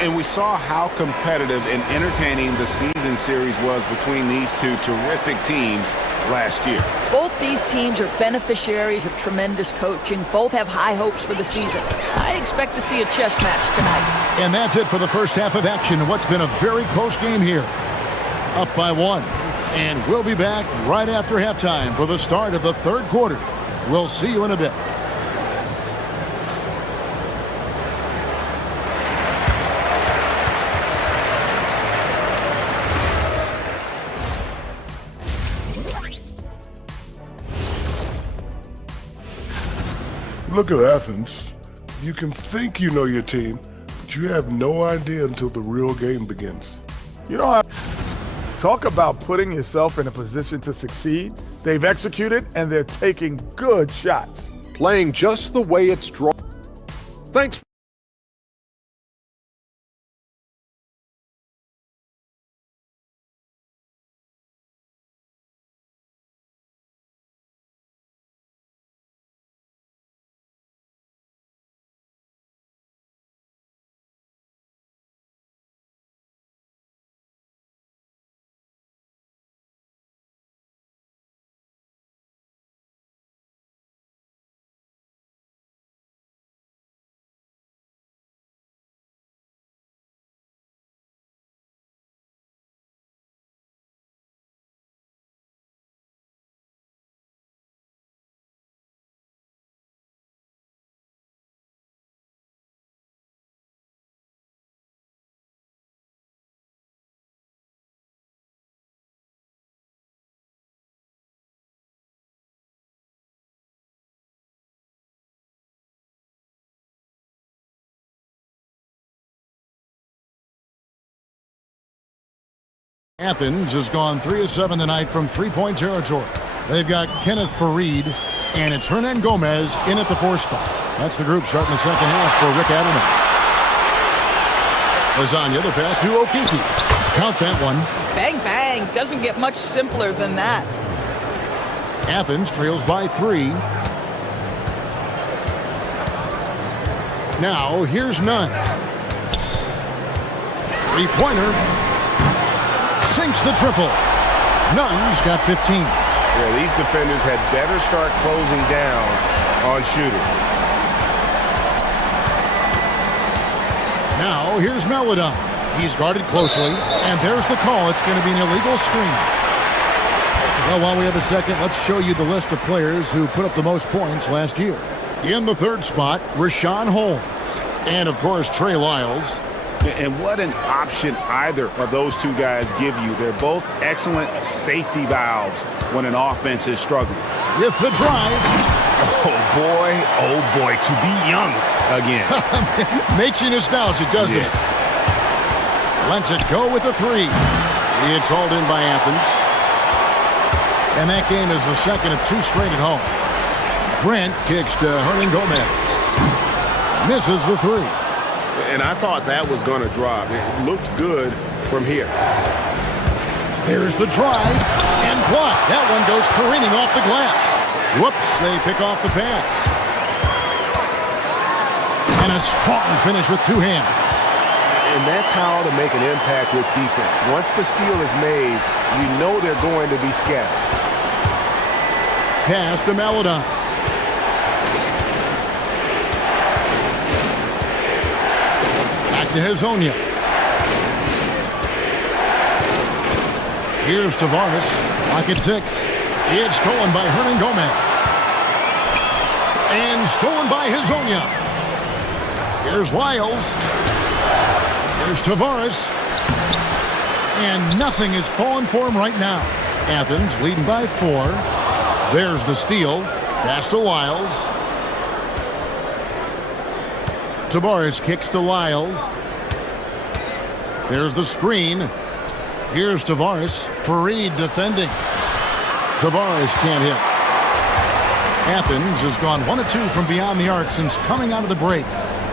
And we saw how competitive and entertaining the season series was between these two terrific teams last year. Both these teams are beneficiaries of tremendous coaching. Both have high hopes for the season. I expect to see a chess match tonight. And that's it for the first half of action in what's been a very close game here. Up by 1. And we'll be back right after halftime for the start of the third quarter. We'll see you in a bit. Look at Athens. You can think you know your team, but you have no idea until the real game begins. You don't have talk about putting yourself in a position to succeed. They've executed, and they're taking good shots. Playing just the way it's drawn. Thanks. Athens has gone 3 of 7 tonight from three-point territory. They've got Kenneth Fareed, and it's Hernan Gomez in at the 4 spot. That's the group starting the second half for Rick Adelman. Lasagna, the pass to Okiki. Count that one. Bang, bang. Doesn't get much simpler than that. Athens trails by 3. Now, here's Nunn. Three-pointer. Sinks the triple. Nunn's got 15. Yeah, these defenders had better start closing down on shooting. Now, here's Melida. He's guarded closely, and there's the call. It's going to be an illegal screen. Well, while we have a second, let's show you the list of players who put up the most points last year. In the 3rd spot, Rashawn Holmes. And, of course, Trey Lyles. And what an option either of those two guys give you. They're both excellent safety valves when an offense is struggling. With the drive. Oh boy, to be young again. Makes you nostalgic, doesn't it? Lets it go with the 3. It's hauled in by Athens. And that game is the second of 2 straight at home. Grant kicks to Hernan Gomez. Misses the three. And I thought that was going to drop. It looked good from here. Here's the drive and block. That one goes careening off the glass. Whoops, they pick off the pass. And a strong finish with two hands. And that's how to make an impact with defense. Once the steal is made, you know they're going to be scattered. Pass to Maladon. Back to Hazonia. Here's Tavares. Lock at 6. It's stolen by Hernan Gomez. And stolen by Hazonia. Here's Lyles. Here's Tavares. And nothing is falling for him right now. Athens leading by 4. There's the steal. Pass to Lyles. Tavares kicks to Lyles. There's the screen. Here's Tavares. Fareed defending. Tavares can't hit. Athens has gone 1 of 2 from beyond the arc since coming out of the break.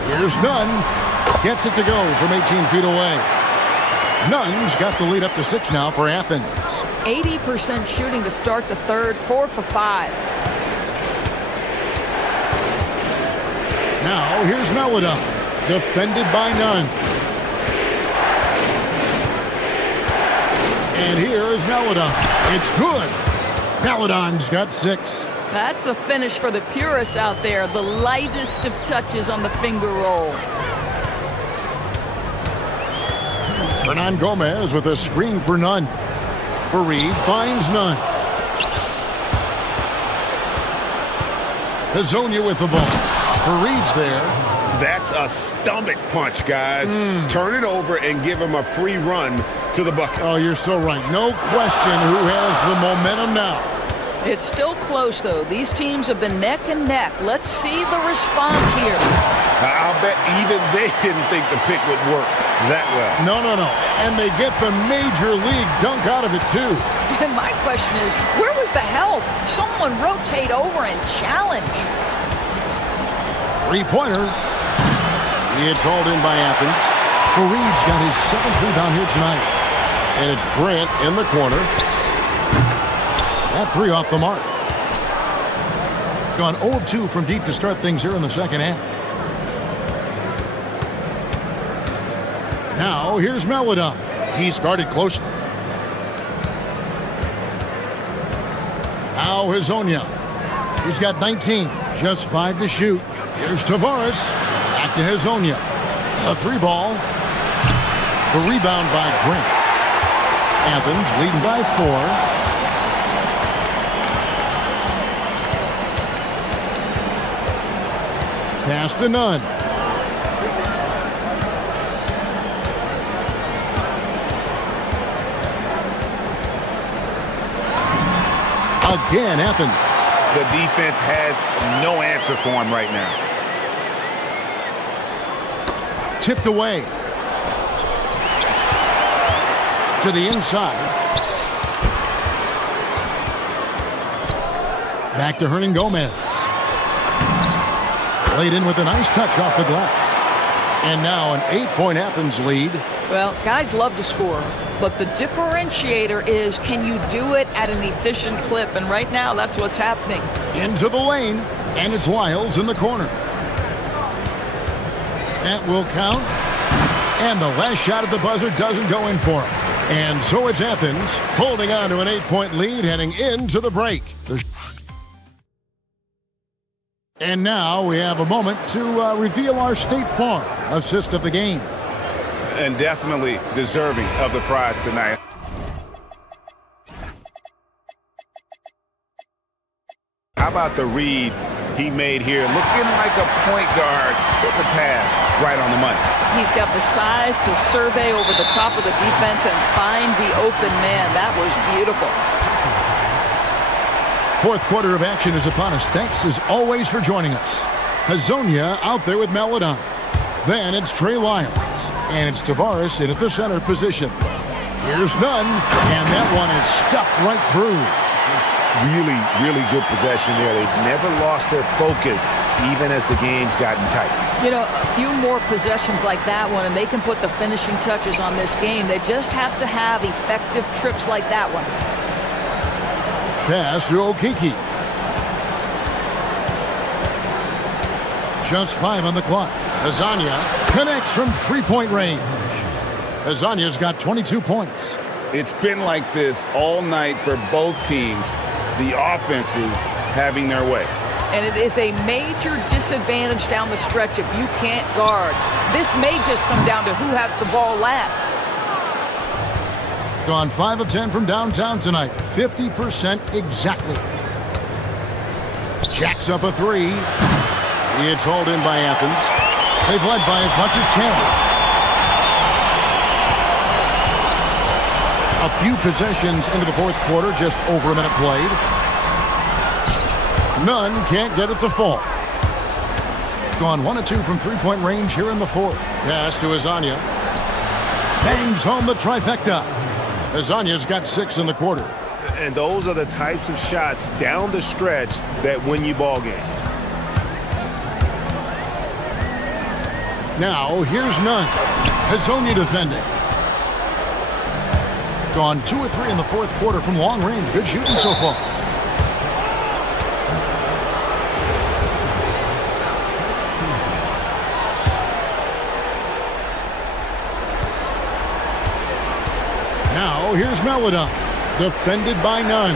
Here's Nunn. Gets it to go from 18 feet away. Nunn's got the lead up to 6 now for Athens. 80% shooting to start the third, 4 for 5. Now here's Maladon. Defended by Nunn. And here is Maladon. It's good. Maladon's got 6. That's a finish for the purists out there. The lightest of touches on the finger roll. Hernan Gomez with a screen for Nunn. Fareed finds Nunn. Hazonia with the ball. Fareed's there. That's a stomach punch, guys. Turn it over and give him a free run to the bucket. Oh, you're so right. No question who has the momentum now. It's still close, though. These teams have been neck and neck. Let's see the response here. I'll bet even they didn't think the pick would work that well. No. And they get the major league dunk out of it, too. And my question is, where was the help? Someone rotate over and challenge. Three-pointer. It's hauled in by Athens. Fareed's got his 7th rebound here tonight. And it's Grant in the corner. That 3 off the mark. Gone 0 of 2 from deep to start things here in the second half. Now here's Maladon. He's guarded closely. Now Hazonia. He's got 19. Just 5 to shoot. Here's Tavares. Back to Hazonia. A 3-ball. The rebound by Grant. Athens leading by 4. Pass to Nunn. Again, Athens. The defense has no answer for him right now. Tipped away. To the inside. Back to Hernan Gomez. Laid in with a nice touch off the glass. And now an 8-point Athens lead. Well, guys love to score, but the differentiator is, can you do it at an efficient clip? And right now, that's what's happening. Into the lane, and it's Lyles in the corner. That will count. And the last shot at the buzzer doesn't go in for him. And so it's Athens holding on to an 8-point lead heading into the break. And now we have a moment to reveal our State Farm assist of the game. And definitely deserving of the prize tonight. How about the read he made here? Looking like a point guard with the pass right on the money. He's got the size to survey over the top of the defense and find the open man. That was beautiful. Fourth quarter of action is upon us. Thanks as always for joining us. Hazonia out there with Maladon. Then it's Trey Lyles. And it's Tavares in at the center position. Here's Nunn. And that one is stuffed right through. really, really good possession there. They've never lost their focus, even as the game's gotten tight. You know, a few more possessions like that one, and they can put the finishing touches on this game. They just have to have effective trips like that one. Pass to Okiki. Just 5 on the clock. Azania connects from three-point range. Azania's got 22 points. It's been like this all night for both teams, the offenses having their way. And it is a major disadvantage down the stretch if you can't guard. This may just come down to who has the ball last. Gone 5 of 10 from downtown tonight. 50% exactly. Jacks up a 3. It's hauled in by Athens. They've led by as much as 10. A few possessions into the fourth quarter, just over a minute played. None can't get it to fall. Gone 1 of 2 from three-point range here in the fourth. Pass to Azania. Bangs home the trifecta. Azania's got 6 in the quarter. And those are the types of shots down the stretch that win you ball games. Now, here's none. Hazonia defending. Gone 2 or 3 in the fourth quarter from long range. Good shooting so far. Now, here's Melodon. Defended by none.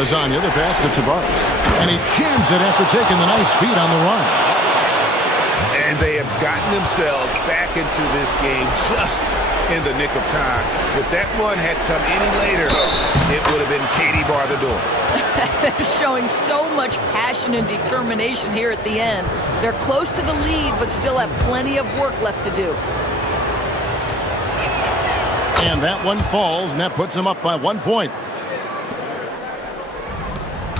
Lasagna, the pass to Tavares. And he jams it after taking the nice feed on the run. And they have gotten themselves back into this game just in the nick of time. If that one had come any later, it would have been Katie bar the door. Showing so much passion and determination here at the end. They're close to the lead, but still have plenty of work left to do. And that one falls, and that puts them up by 1 point.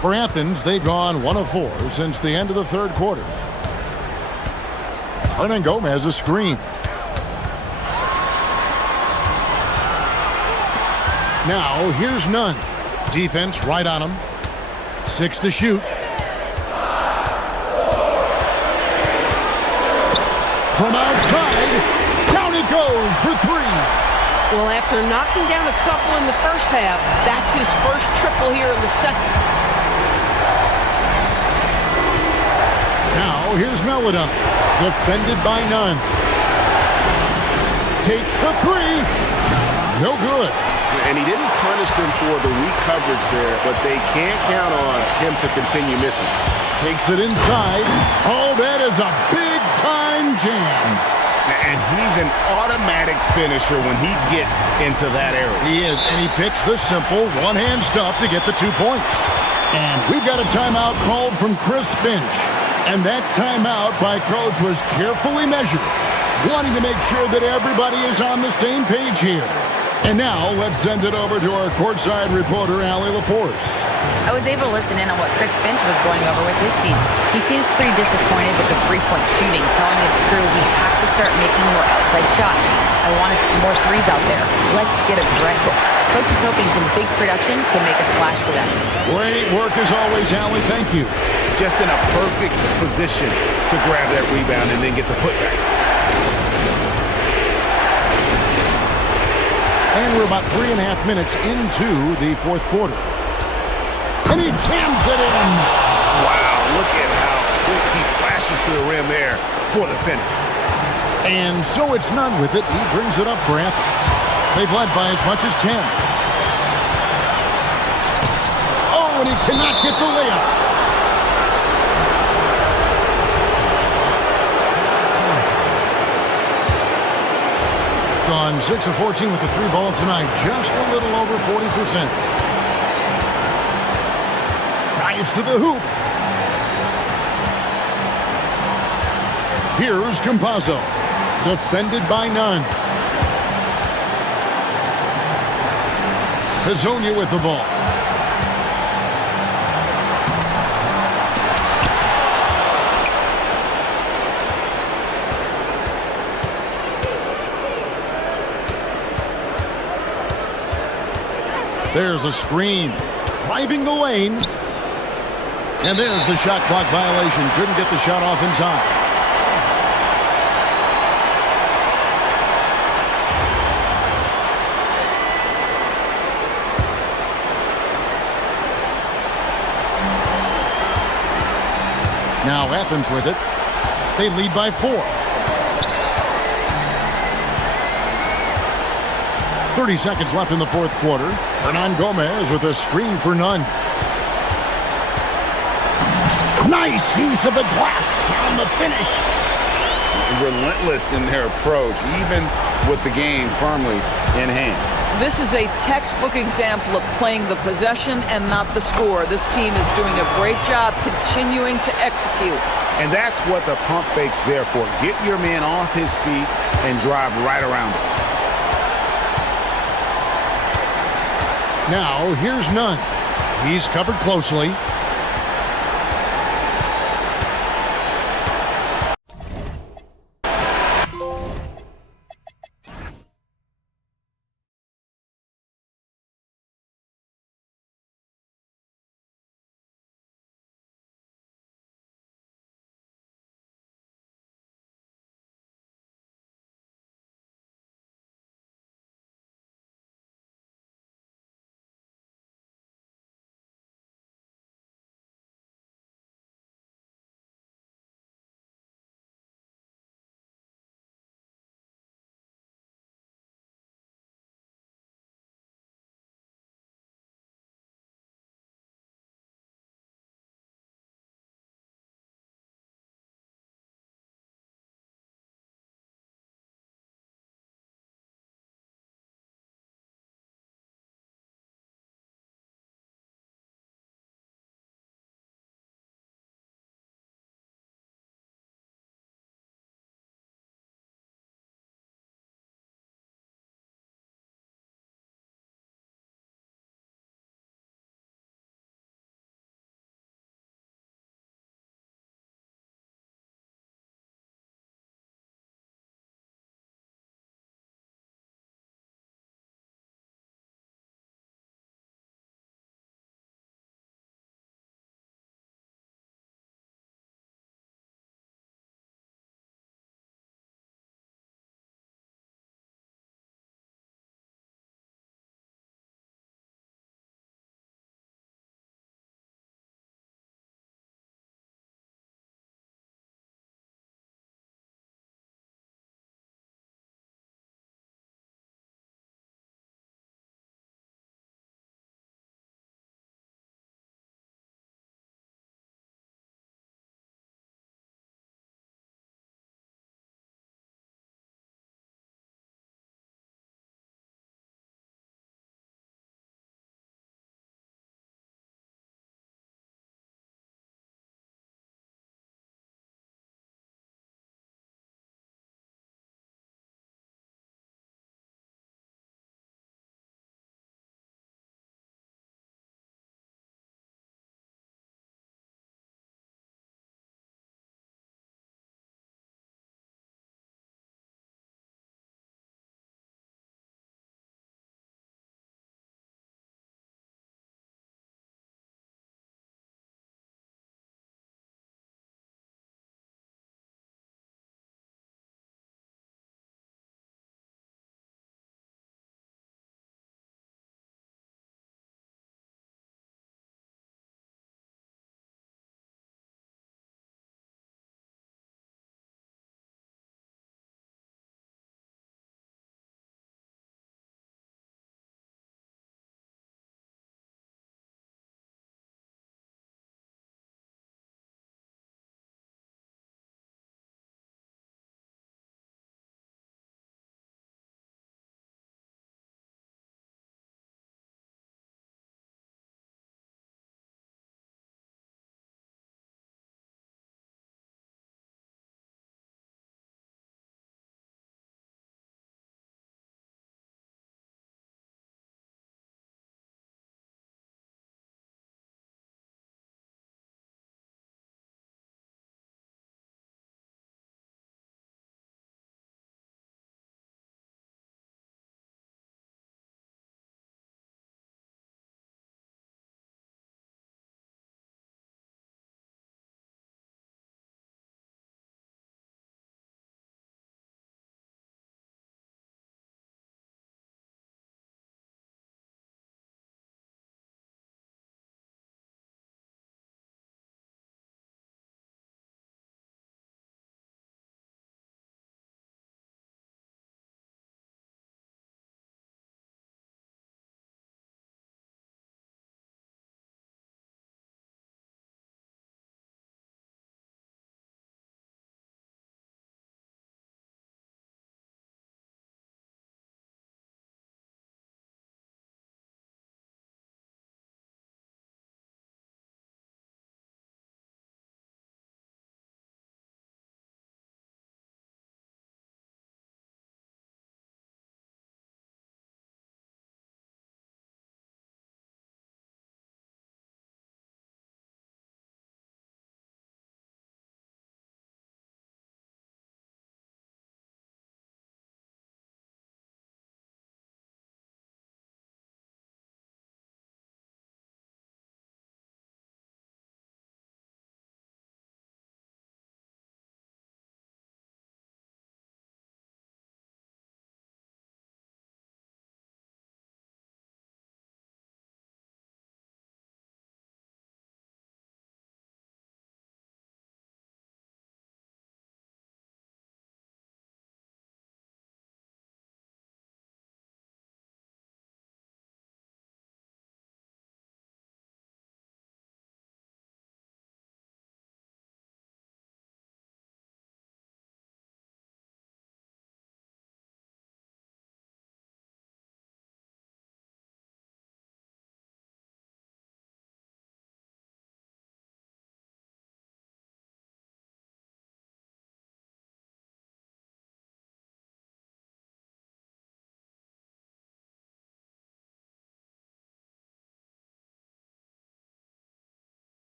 For Athens, they've gone 1 of 4 since the end of the third quarter. Hernan Gomez a screen. Now, here's none. Defense right on him. 6 to shoot. From outside, down it goes for 3. Well, after knocking down a couple in the first half, that's his first triple here in the second. Now, here's Melodon. Defended by none. Takes the 3. No good. And he didn't punish them for the weak coverage there, but they can't count on him to continue missing. Takes it inside. Oh, that is a big-time jam. And he's an automatic finisher when he gets into that area. He is, and he picks the simple one-hand stuff to get the 2 points. And we've got a timeout called from Chris Finch. And that timeout by Coach was carefully measured, wanting to make sure that everybody is on the same page here. And now, let's send it over to our courtside reporter, Allie LaForce. I was able to listen in on what Chris Finch was going over with his team. He seems pretty disappointed with the three-point shooting, telling his crew we have to start making more outside shots. I want to see more threes out there. Let's get aggressive. Coach is hoping some big production can make a splash for them. Great work as always, Allie. Thank you. Just in a perfect position to grab that rebound and then get the putback. And we're about 3.5 minutes into the fourth quarter. And he jams it in. Wow, look at how quick he flashes to the rim there for the finish. And so it's none with it. He brings it up for Athens. They've led by as much as 10. Oh, and he cannot get the layup. Gone 6 of 14 with the 3 ball tonight. Just a little over 40%. Drives to the hoop. Here's Campazzo. Defended by none. Hazonia with the ball. There's a screen. Driving the lane. And there's the shot clock violation. Couldn't get the shot off in time. Now Athens with it. They lead by 4. 30 seconds left in the fourth quarter. Hernan Gomez with a screen for none. Nice use of the glass on the finish. Relentless in their approach, even with the game firmly in hand. This is a textbook example of playing the possession and not the score. This team is doing a great job continuing to execute. And that's what the pump fake's there for. Get your man off his feet and drive right around him. Now, here's Nunn. He's covered closely.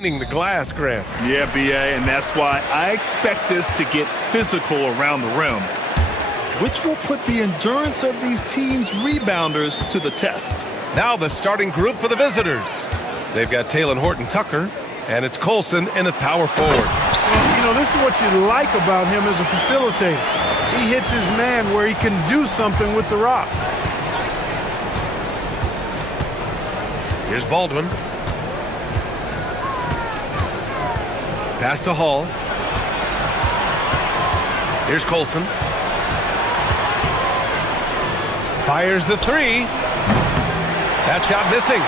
The glass, Grant. Yeah, BA, and that's why I expect this to get physical around the rim, which will put the endurance of these teams' rebounders to the test. Now the starting group for the visitors. They've got Taylor Horton-Tucker, and it's Colson in at power forward. Well, you know, this is what you like about him as a facilitator. He hits his man where he can do something with the rock. Here's Baldwin. Pass to Hall. Here's Colson. Fires the three. That shot missing.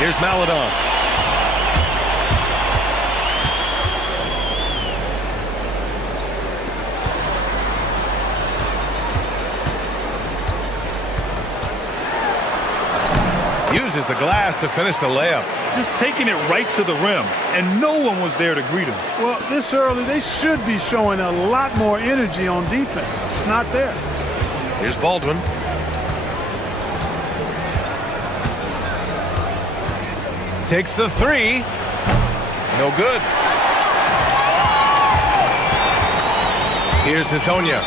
Here's Maladon. Uses the glass to finish the layup. Just taking it right to the rim, and no one was there to greet him. Well, this early, they should be showing a lot more energy on defense. It's not there. Here's Baldwin. Takes the three. No good. Here's Hazonia.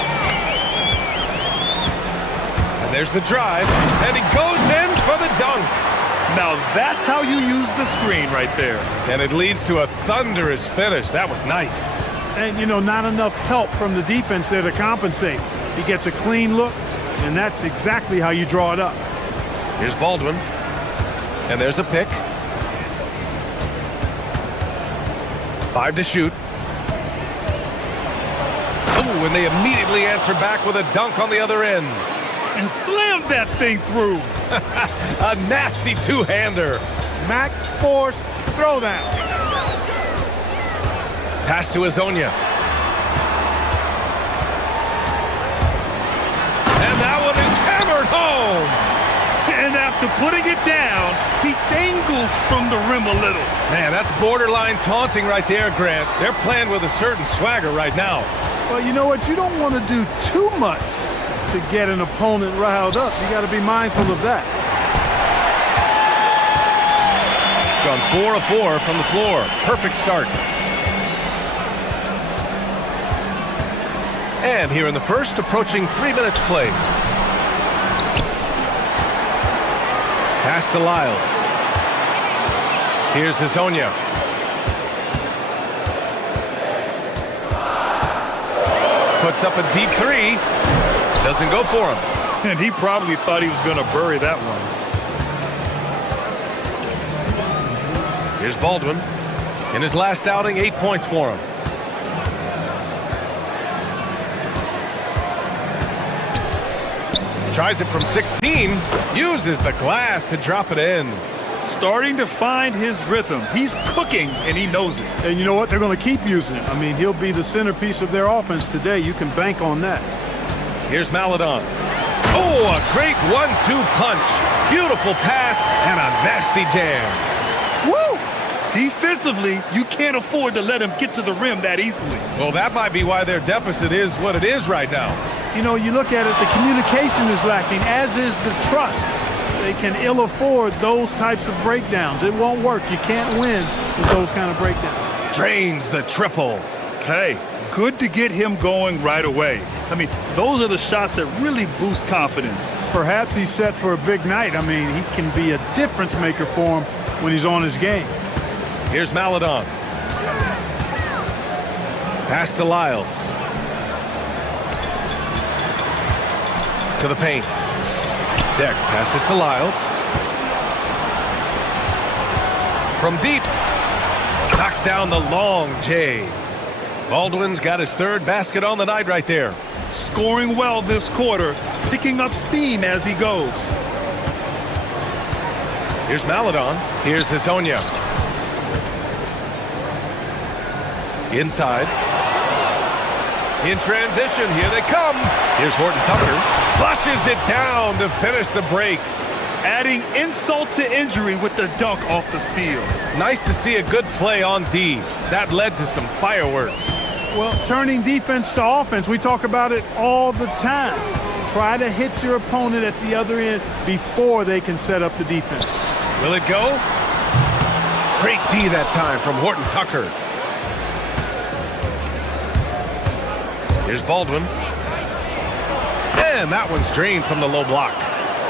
And there's the drive, and he goes in for the dunk. Now that's how you use the screen right there. And it leads to a thunderous finish. That was nice. And, you know, not enough help from the defense there to compensate. He gets a clean look, and that's exactly how you draw it up. Here's Baldwin. And there's a pick. 5 to shoot. Oh, and they immediately answer back with a dunk on the other end. And slammed that thing through. A nasty two-hander. Max force throwdown. Pass to Hazonia. And that one is hammered home. And after putting it down, he dangles from the rim a little. Man, that's borderline taunting right there, Grant. They're playing with a certain swagger right now. Well, you know what? You don't want to do too much to get an opponent riled up. You got to be mindful of that. Gone 4 of 4 from the floor. Perfect start. And here in the first, approaching 3 minutes played. Pass to Lyles. Here's Hazonia. Puts up a deep three. Doesn't go for him. And he probably thought he was going to bury that one. Here's Baldwin. In his last outing, 8 points for him. Tries it from 16. Uses the glass to drop it in. Starting to find his rhythm. He's cooking, and he knows it. And you know what? They're going to keep using it. I mean, he'll be the centerpiece of their offense today. You can bank on that. Here's Maladon. Oh, a great 1-2 punch. Beautiful pass and a nasty jam. Woo! Defensively, you can't afford to let him get to the rim that easily. Well, that might be why their deficit is what it is right now. You know, you look at it, the communication is lacking, as is the trust. They can ill afford those types of breakdowns. It won't work. You can't win with those kind of breakdowns. Drains the triple. Hey, good to get him going right away. I mean, those are the shots that really boost confidence. Perhaps he's set for a big night. I mean, he can be a difference maker for him when he's on his game. Here's Maladon. Pass to Lyles. To the paint. Deck passes to Lyles. From deep. Knocks down the long J. Baldwin's got his third basket on the night right there. Scoring well this quarter, picking up steam as he goes. Here's Maladon. Here's Hazonia. Inside. In transition, here they come. Here's Horton-Tucker. Flushes it down to finish the break. Adding insult to injury with the dunk off the steal. Nice to see a good play on D. That led to some fireworks. Well, turning defense to offense, we talk about it all the time. Try to hit your opponent at the other end before they can set up the defense. Will it go? Great D that time from Horton Tucker. Here's Baldwin. And that one's drained from the low block.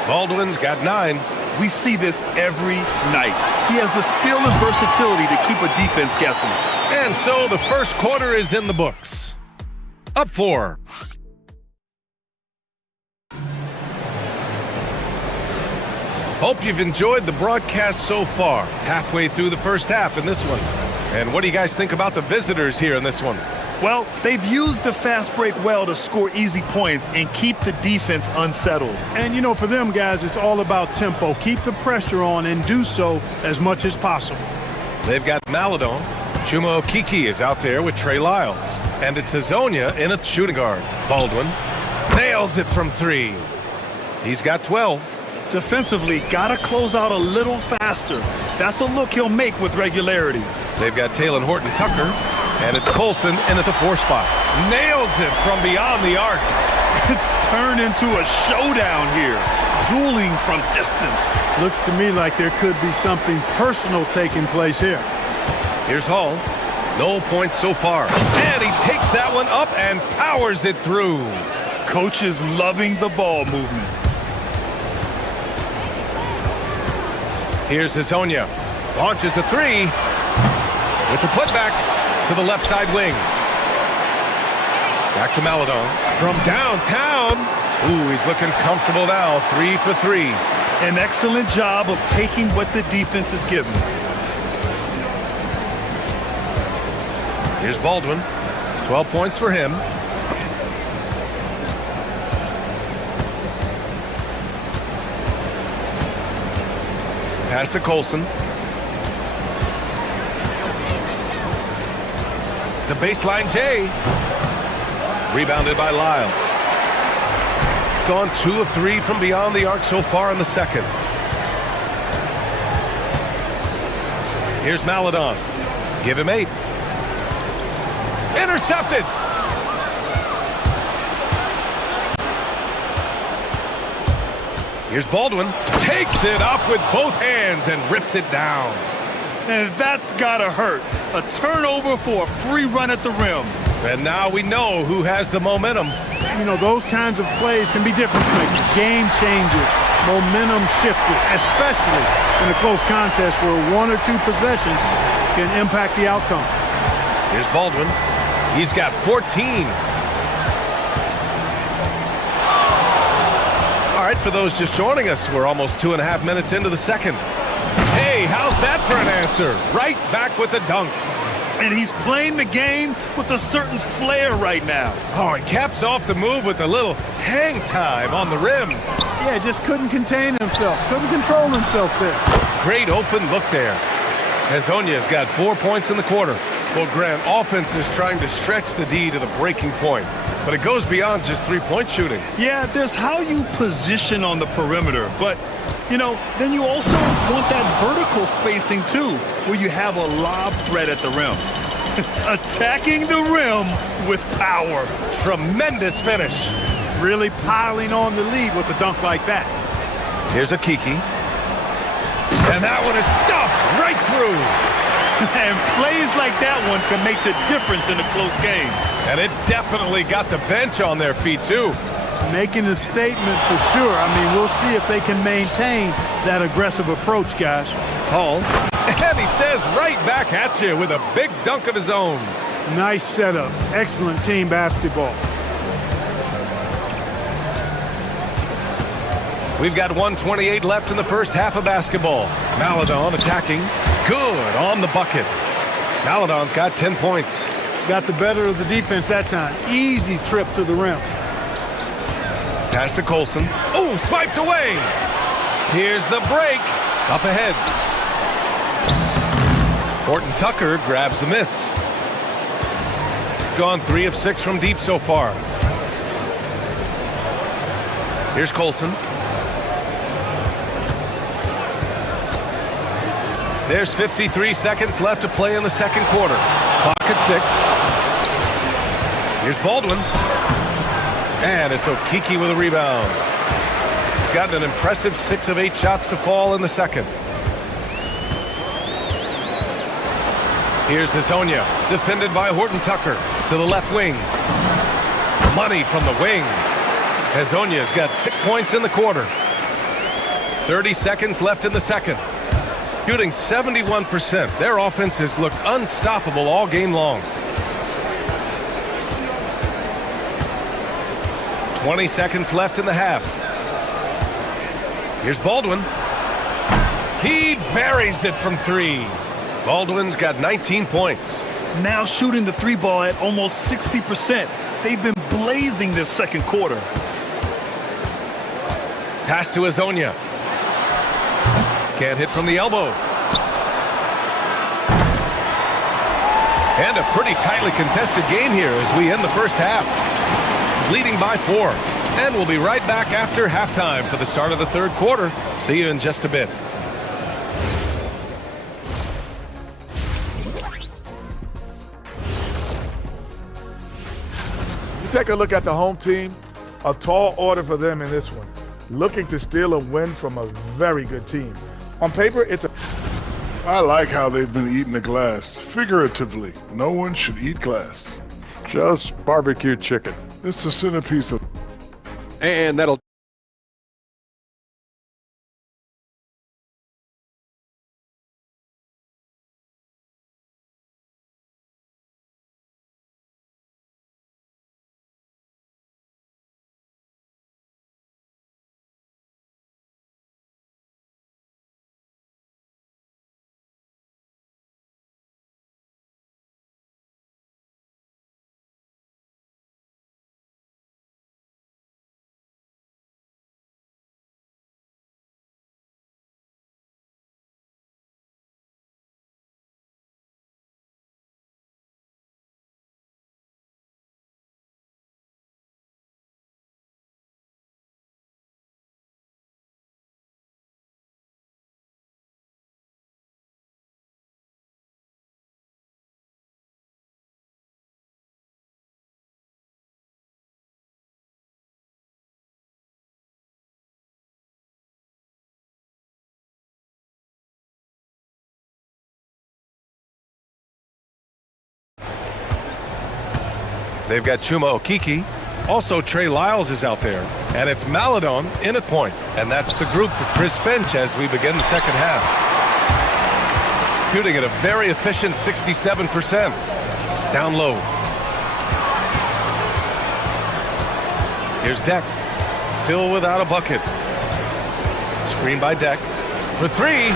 Baldwin's got 9. We see this every night. He has the skill and versatility to keep a defense guessing. And so the first quarter is in the books. Up 4. Hope you've enjoyed the broadcast so far. Halfway through the first half in this one. And what do you guys think about the visitors here in this one? Well, they've used the fast break well to score easy points and keep the defense unsettled. And, you know, for them guys, it's all about tempo. Keep the pressure on and do so as much as possible. They've got Maladon. Chuma Okiki is out there with Trey Lyles. And it's Hazonia in a shooting guard. Baldwin nails it from 3. He's got 12. Defensively, gotta close out a little faster. That's a look he'll make with regularity. They've got Taylor Horton Tucker, and it's Colson in at the 4 spot. Nails it from beyond the arc. It's turned into a showdown here. Dueling from distance. Looks to me like there could be something personal taking place here. Here's Hall. No points so far. And he takes that one up and powers it through. Coach is loving the ball movement. Here's Hazonia. Launches a 3 with the putback to the left side wing. Back to Maladon from downtown. Ooh, he's looking comfortable now. 3 for 3. An excellent job of taking what the defense is given. Here's Baldwin. 12 points for him. Pass to Colson. The baseline J. Rebounded by Lyles. Gone 2 of 3 from beyond the arc so far in the second. Here's Maladon. Give him 8. Intercepted. Here's Baldwin. Takes it up with both hands and rips it down. And that's gotta hurt. A turnover for a free run at the rim. And now we know who has the momentum. You know, those kinds of plays can be difference makers, game changers, momentum shifters, especially in a close contest where 1 or 2 possessions can impact the outcome. Here's Baldwin. He's got 14. All right, for those just joining us, we're almost 2.5 minutes into the second. Hey, how's that for an answer? Right back with the dunk. And he's playing the game with a certain flair right now. Oh, he caps off the move with a little hang time on the rim. Yeah, just couldn't contain himself, couldn't control himself there. Great open look there. Hazonia's got 4 points in the quarter. Well, Grant, offense is trying to stretch the D to the breaking point, but it goes beyond just 3-point shooting. Yeah, there's how you position on the perimeter, but, you know, then you also want that vertical spacing, too, where you have a lob threat at the rim. Attacking the rim with power. Tremendous finish. Really piling on the lead with a dunk like that. Here's a Kiki. And that one is stuffed right through. And plays like that one can make the difference in a close game. And it definitely got the bench on their feet, too. Making a statement for sure. I mean, we'll see if they can maintain that aggressive approach, guys. Hall. And he says right back at you with a big dunk of his own. Nice setup. Excellent team basketball. We've got 1:28 left in the first half of basketball. Maladon attacking. Good on the bucket. Maladon's got 10 points. Got the better of the defense that time. Easy trip to the rim. Pass to Colson. Oh, swiped away. Here's the break. Up ahead. Horton Tucker grabs the miss. Gone 3 of 6 from deep so far. Here's Colson. There's 53 seconds left to play in the second quarter. Clock at 6. Here's Baldwin. And it's Okiki with a rebound. Got an impressive 6 of 8 shots to fall in the second. Here's Hazonia, defended by Horton Tucker to the left wing. Money from the wing. Hazonia's got 6 points in the quarter. 30 seconds left in the second. Shooting 71%. Their offense has looked unstoppable all game long. 20 seconds left in the half. Here's Baldwin. He buries it from three. Baldwin's got 19 points. Now shooting the three ball at almost 60%. They've been blazing this second quarter. Pass to Hazonia. Can't hit from the elbow. And a pretty tightly contested game here as we end the first half. Leading by 4. And we'll be right back after halftime for the start of the third quarter. See you in just a bit. You take a look at the home team, a tall order for them in this one. Looking to steal a win from a very good team. On paper, it's a... I like how they've been eating the glass. Figuratively, no one should eat glass. Just barbecued chicken. It's the centerpiece of... And that'll... They've got Chuma Okiki. Also, Trey Lyles is out there. And it's Maladon in at point. And that's the group for Chris Finch as we begin the second half. Shooting at a very efficient 67%. Down low. Here's Deck. Still without a bucket. Screen by Deck. For three.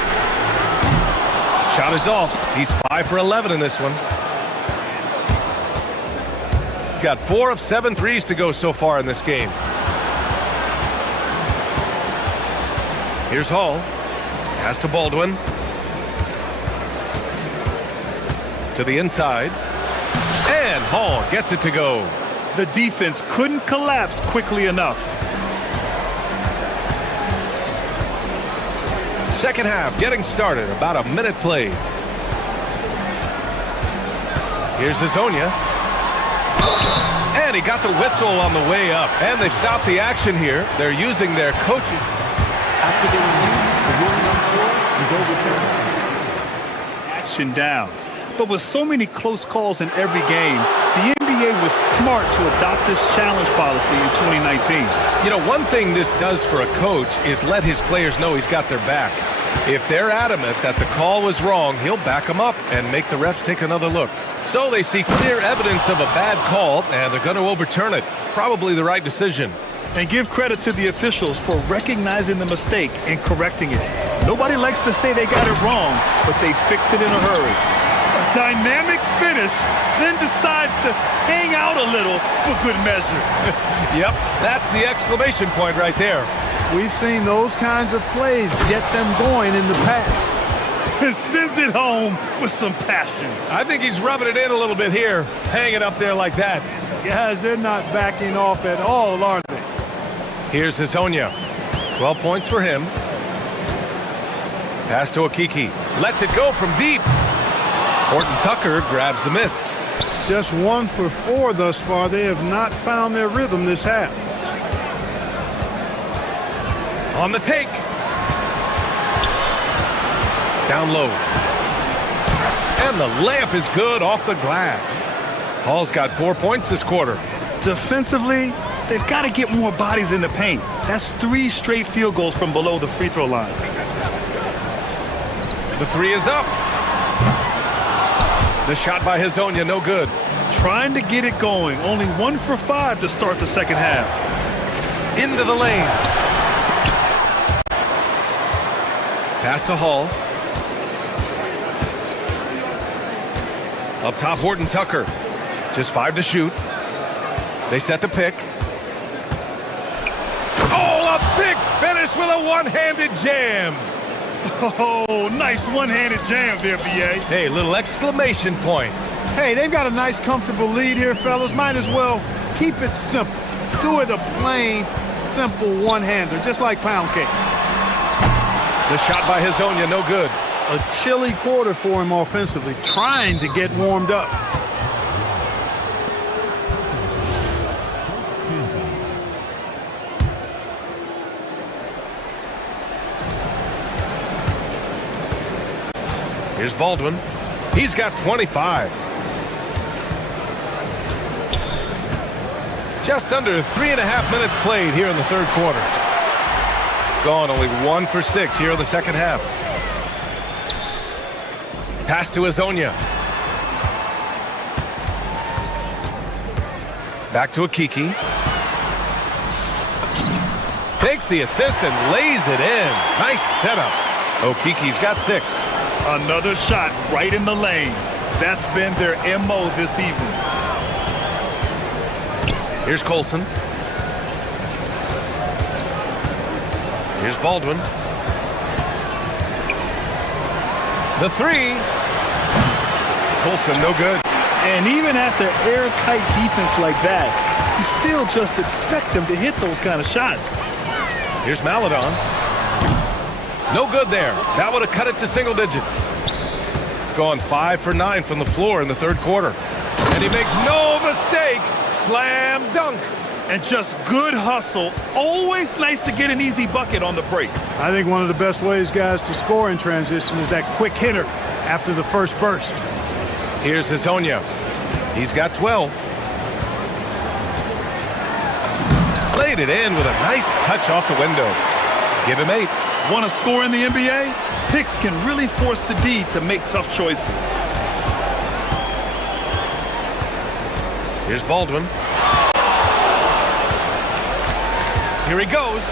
Shot is off. He's 5 for 11 in this one. Got 4 of 7 threes to go so far in this game. Here's Hall. Pass to Baldwin. To the inside. And Hall gets it to go. The defense couldn't collapse quickly enough. Second half getting started. About a minute played. Here's Hazonia. And he got the whistle on the way up. And they've stopped the action here. They're using their coaches. After the review, the ruling on the floor is overturned. Action down. But with so many close calls in every game, the NBA was smart to adopt this challenge policy in 2019. You know, one thing this does for a coach is let his players know he's got their back. If they're adamant that the call was wrong, he'll back them up and make the refs take another look. So they see clear evidence of a bad call, and they're going to overturn it. Probably the right decision. And give credit to the officials for recognizing the mistake and correcting it. Nobody likes to say they got it wrong, but they fixed it in a hurry. A dynamic finish, then decides to hang out a little for good measure. Yep, that's the exclamation point right there. We've seen those kinds of plays get them going in the past. And sends it home with some passion. I think he's rubbing it in a little bit here, hanging up there like that. Guys, they're not backing off at all, are they? Here's Hazonia. 12 points for him. Pass to Okiki. Lets it go from deep. Horton Tucker grabs the miss. Just 1 for 4 thus far. They have not found their rhythm this half. On the take. Down low. And the layup is good off the glass. Hall's got 4 points this quarter. Defensively, they've got to get more bodies in the paint. That's 3 straight field goals from below the free throw line. The three is up. The shot by Hezonja, no good. Trying to get it going. Only 1 for 5 to start the second half. Into the lane. Pass to Hall. Up top, Horton Tucker. Just 5 to shoot. They set the pick. Oh, a big finish with a one-handed jam. Oh, nice one-handed jam there, B.A. Hey, little exclamation point. Hey, they've got a nice, comfortable lead here, fellas. Might as well keep it simple. Do it a plain, simple one-hander, just like pound cake. The shot by Hezonja, no good. A chilly quarter for him offensively, trying to get warmed up. Here's Baldwin. He's got 25. Just under 3.5 minutes played here in the third quarter. Gone only 1 for 6 here in the second half. Pass to Hezonja. Back to Akiki. Takes the assist and lays it in. Nice setup. Okiki's got 6. Another shot right in the lane. That's been their MO this evening. Here's Colson. Here's Baldwin. The three. Colson, no good. And even after airtight defense like that, you still just expect him to hit those kind of shots. Here's Maladon. No good there. That would have cut it to single digits. Gone 5 for 9 from the floor in the third quarter. And he makes no mistake. Slam dunk. And just good hustle. Always nice to get an easy bucket on the break. I think one of the best ways, guys, to score in transition is that quick hitter after the first burst. Here's Hezonja. He's got 12. Laid it in with a nice touch off the window. Give him 8. Want to score in the NBA? Picks can really force the D to make tough choices. Here's Baldwin. Here he goes.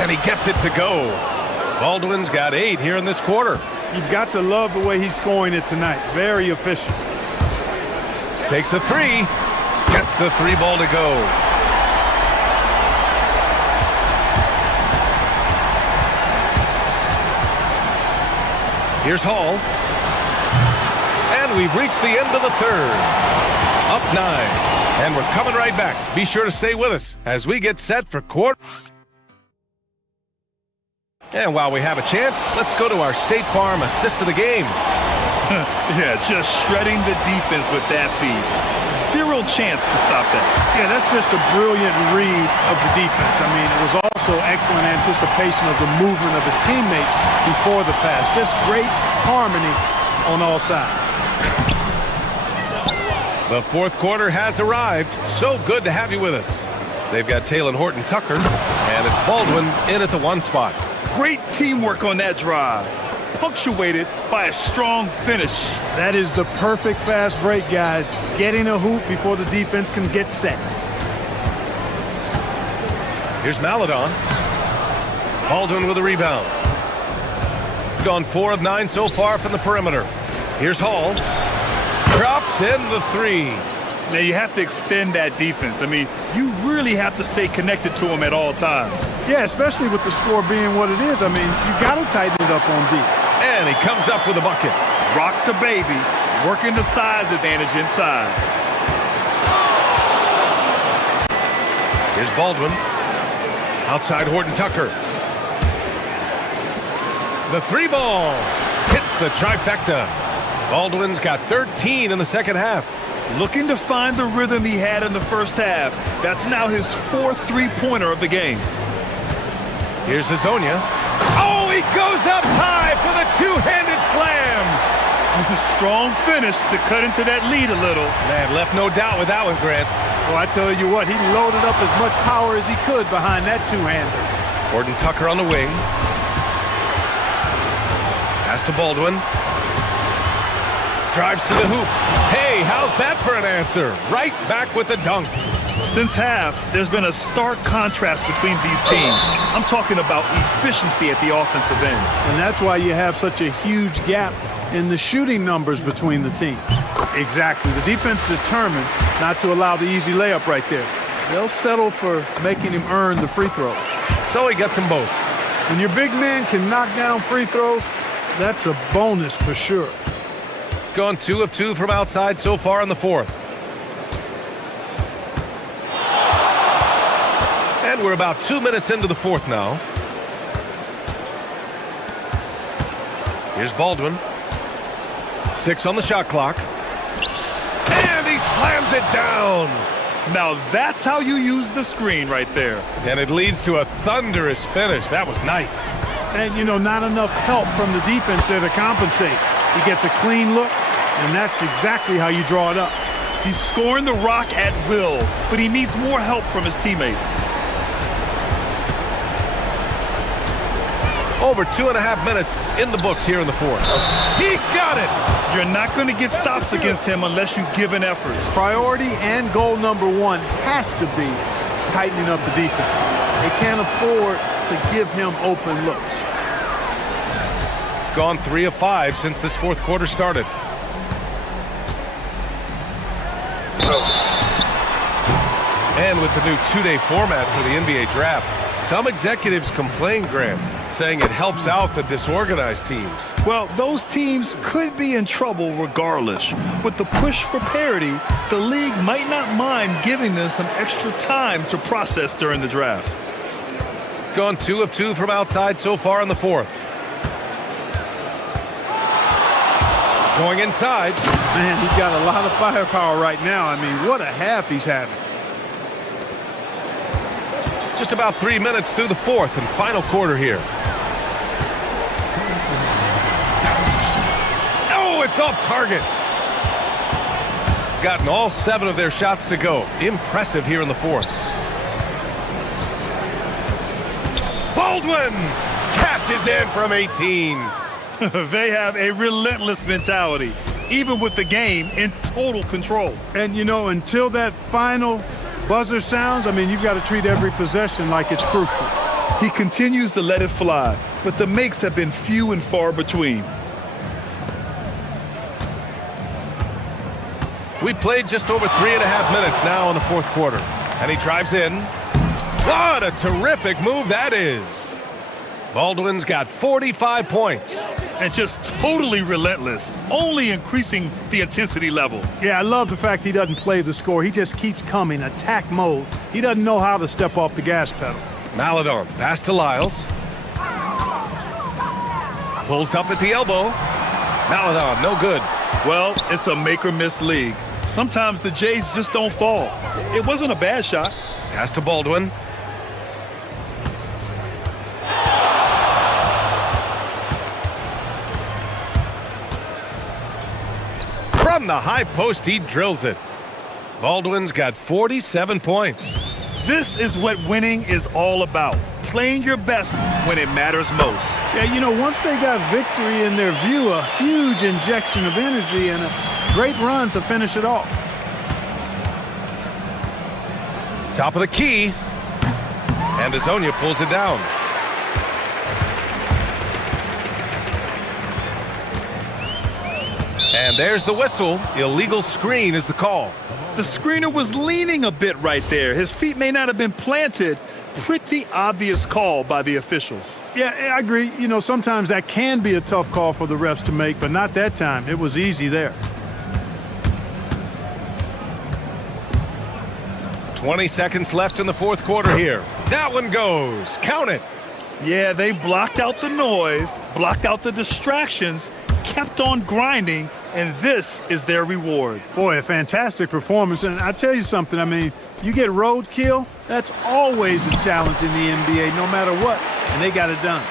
And he gets it to go. Baldwin's got 8 here in this quarter. You've got to love the way he's scoring it tonight. Very efficient. Takes a 3. Gets the 3 ball to go. Here's Hall. And we've reached the end of the third. Up 9. And we're coming right back. Be sure to stay with us as we get set for quarter. And while we have a chance, let's go to our State Farm assist of the game. Yeah, just shredding the defense with that feed. 0 chance to stop that. Yeah, that's just a brilliant read of the defense. I mean, it was also excellent anticipation of the movement of his teammates before the pass. Just great harmony on all sides. The fourth quarter has arrived. So good to have you with us. They've got Taylor Horton Tucker, and it's Baldwin in at the 1 spot. Great teamwork on that drive, punctuated by a strong finish. That is the perfect fast break, guys. Getting a hoop before the defense can get set. Here's Maladon. Baldwin with a rebound. Gone 4 of 9 so far from the perimeter. Here's Hall. Drops in the 3. Now you have to extend that defense. I mean, you really have to stay connected to him at all times. Yeah, especially with the score being what it is. I mean, you got to tighten it up on D. And he comes up with a bucket. Rock the baby, working the size advantage inside. Here's Baldwin. Outside Horton Tucker. The 3 ball hits the trifecta. Baldwin's got 13 in the second half. Looking to find the rhythm he had in the first half. That's now his 4th 3-pointer of the game. Here's Hezonja. Oh, he goes up high for the 2-handed slam. Strong finish to cut into that lead a little. Man, left no doubt with that one, Grant. Well, I tell you what, he loaded up as much power as he could behind that two-hander. Gordon Tucker on the wing. Pass to Baldwin. Drives to the hoop. Hey, how's that for an answer? Right back with the dunk. Since half, there's been a stark contrast between these teams. I'm talking about efficiency at the offensive end. And that's why you have such a huge gap in the shooting numbers between the teams. Exactly. The defense determined not to allow the easy layup right there. They'll settle for making him earn the free throws. So he gets them both. When your big man can knock down free throws, that's a bonus for sure. Gone 2 of 2 from outside so far in the fourth. And we're about 2 minutes into the fourth now. Here's Baldwin. 6 on the shot clock. And he slams it down. Now that's how you use the screen right there. And it leads to a thunderous finish. That was nice. And, you know, not enough help from the defense there to compensate. He gets a clean look, and that's exactly how you draw it up. He's scoring the rock at will, but he needs more help from his teammates. Over 2.5 minutes in the books here in the fourth. He got it! You're not going to get stops against him unless you give an effort. Priority and goal number one has to be tightening up the defense. They can't afford to give him open looks. Gone 3 of 5 since this fourth quarter started. And with the new 2-day format for the NBA draft, some executives complain, Grant, saying it helps out the disorganized teams. Well, those teams could be in trouble regardless. With the push for parity, the league might not mind giving them some extra time to process during the draft. Gone 2 of 2 from outside so far in the fourth. Going inside. Man, he's got a lot of firepower right now. I mean, what a half he's having. Just about 3 minutes through the fourth and final quarter here. Oh, it's off target. Gotten all 7 of their shots to go. Impressive here in the fourth. Baldwin cashes in from 18. They have a relentless mentality, even with the game in total control. And, you know, until that final buzzer sounds, I mean, you've got to treat every possession like it's crucial. He continues to let it fly, but the makes have been few and far between. We played just over 3.5 minutes now in the fourth quarter. And he drives in. What a terrific move that is. Baldwin's got 45 points. And just totally relentless, only increasing the intensity level. Yeah, I love the fact he doesn't play the score. He just keeps coming, attack mode. He doesn't know how to step off the gas pedal. Maladon, pass to Lyles. Pulls up at the elbow. Maladon, no good. Well, it's a make-or-miss league. Sometimes the Jays just don't fall. It wasn't a bad shot. Pass to Baldwin. From the high post, he drills it. Baldwin's got 47 points. This is what winning is all about. Playing your best when it matters most. Yeah, you know, once they got victory in their view, a huge injection of energy and a great run to finish it off. Top of the key. And Azonia pulls it down. And there's the whistle. Illegal screen is the call. The screener was leaning a bit right there. His feet may not have been planted. Pretty obvious call by the officials. Yeah, I agree. You know, sometimes that can be a tough call for the refs to make, but not that time. It was easy there. 20 seconds left in the fourth quarter here. That one goes. Count it. Yeah, they blocked out the noise, blocked out the distractions, kept on grinding, and this is their reward. Boy, a fantastic performance. And I tell you something, I mean, you get roadkill, that's always a challenge in the NBA, no matter what, and they got it done.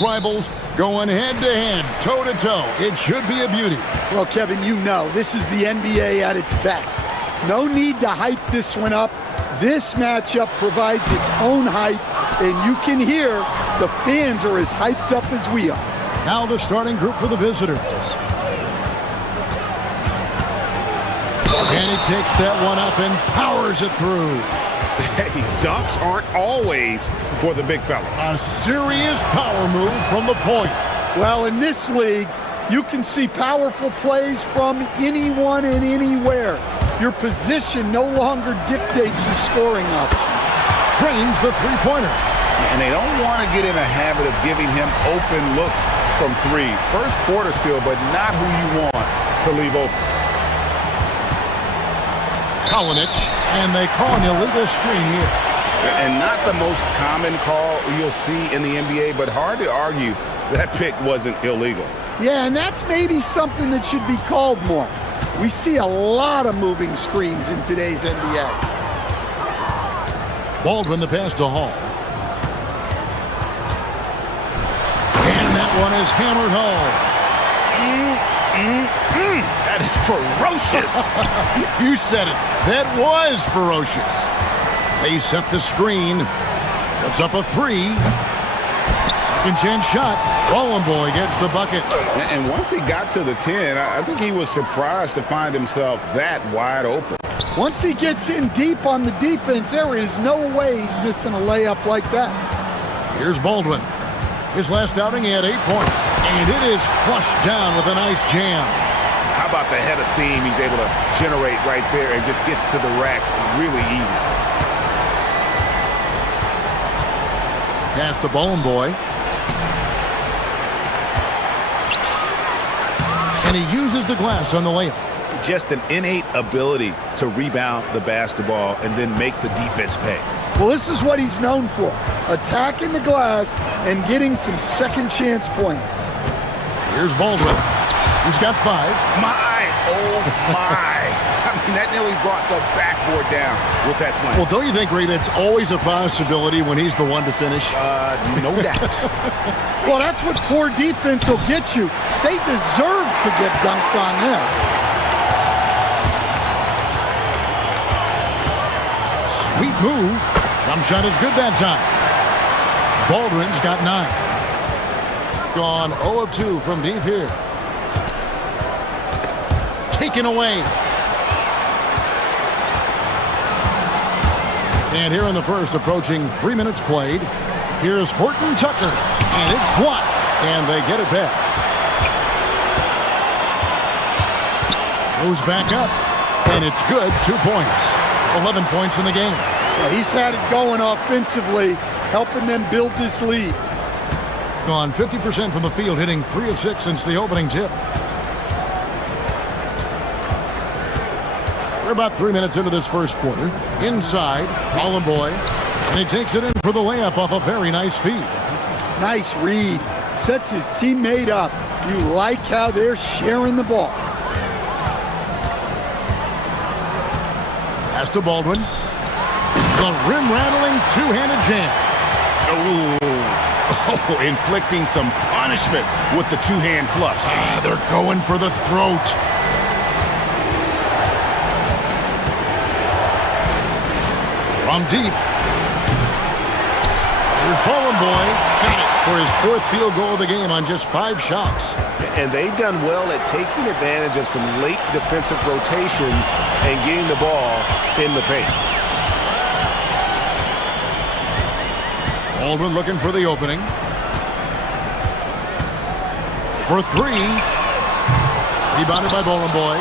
Rivals going head-to-head, toe-to-toe. It should be a beauty. Well, Kevin, you know, this is the NBA at its best. No need to hype this one up. This matchup provides its own hype, and you can hear the fans are as hyped up as we are. Now the starting group for the visitors. And he takes that one up and powers it through. Hey, dunks aren't always for the big fella. A serious power move from the point. Well, in this league, you can see powerful plays from anyone and anywhere. Your position no longer dictates your scoring options. Trains the three-pointer. And they don't want to get in a habit of giving him open looks from three. First quarter's feel, but not who you want to leave open. Kalinic, and they call an illegal screen here. And not the most common call you'll see in the NBA, but hard to argue that pick wasn't illegal. Yeah, and that's maybe something that should be called more. We see a lot of moving screens in today's NBA. Baldwin the pass to Hall. And that one is hammered home. That is ferocious. You said it. That was ferocious. They set the screen. Puts up a three. Second chance shot. Boy gets the bucket. And once he got to the 10, I think he was surprised to find himself that wide open. Once he gets in deep on the defense, there is no way he's missing a layup like that. Here's Baldwin. His last outing, he had 8 points. And it is flushed down with a nice jam. How about the head of steam he's able to generate right there and just gets to the rack really easy. Pass to Boy. And he uses the glass on the layup. Just an innate ability to rebound the basketball and then make the defense pay. Well, this is what he's known for. Attacking the glass and getting some second chance points. Here's Baldwin. He's got 5. Oh my. I mean, that nearly brought the backboard down with that slam. Well, don't you think, Ray, that's always a possibility when he's the one to finish? No doubt. Well, that's what poor defense will get you. They deserve to get dunked on there. Sweet move. Jump shot is good that time. Baldwin's got 9. Gone 0 of 2 from deep here. Taken away. And here in the first, approaching 3 minutes played, here's Horton Tucker, and it's blocked, and they get it back. Goes back up, and it's good. 2 points. 11 points in the game. Well, he's had it going offensively, helping them build this lead. Gone 50% from the field, hitting 3 of 6 since the opening tip. We're about 3 minutes into this first quarter. Inside, Boy, and he takes it in for the layup off a very nice feed. Nice read. Sets his teammate up. You like how they're sharing the ball. Pass to Baldwin. The rim-rattling two-handed jam. Oh, inflicting some punishment with the two-hand flush. They're going for the throat. From deep. Here's Boy. Got it for his 4th field goal of the game on just 5 shots. And they've done well at taking advantage of some late defensive rotations and getting the ball in the paint. Baldwin looking for the opening. For 3. Rebounded by Boy.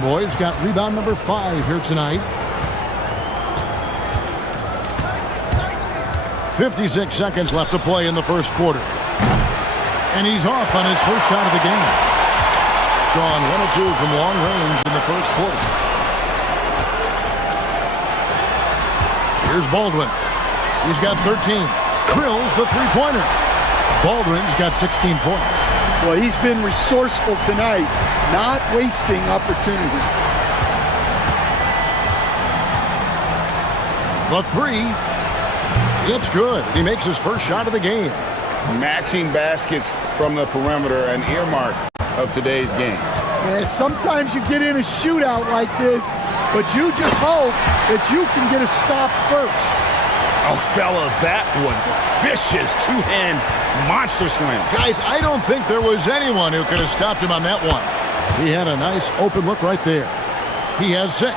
Boy's got rebound number 5 here tonight. 56 seconds left to play in the first quarter. And he's off on his first shot of the game. Gone 1 of 2 from long range in the first quarter. Here's Baldwin. He's got 13. Drills the three-pointer. Baldwin's got 16 points. Well, he's been resourceful tonight, not wasting opportunities. The 3. It's good. He makes his first shot of the game. matching baskets from the perimeter, an earmark of today's game. And sometimes you get in a shootout like this, but you just hope that you can get a stop first. Oh, fellas, that was vicious two-hand monster slam. Guys, I don't think there was anyone who could have stopped him on that one. He had a nice open look right there. He has 6.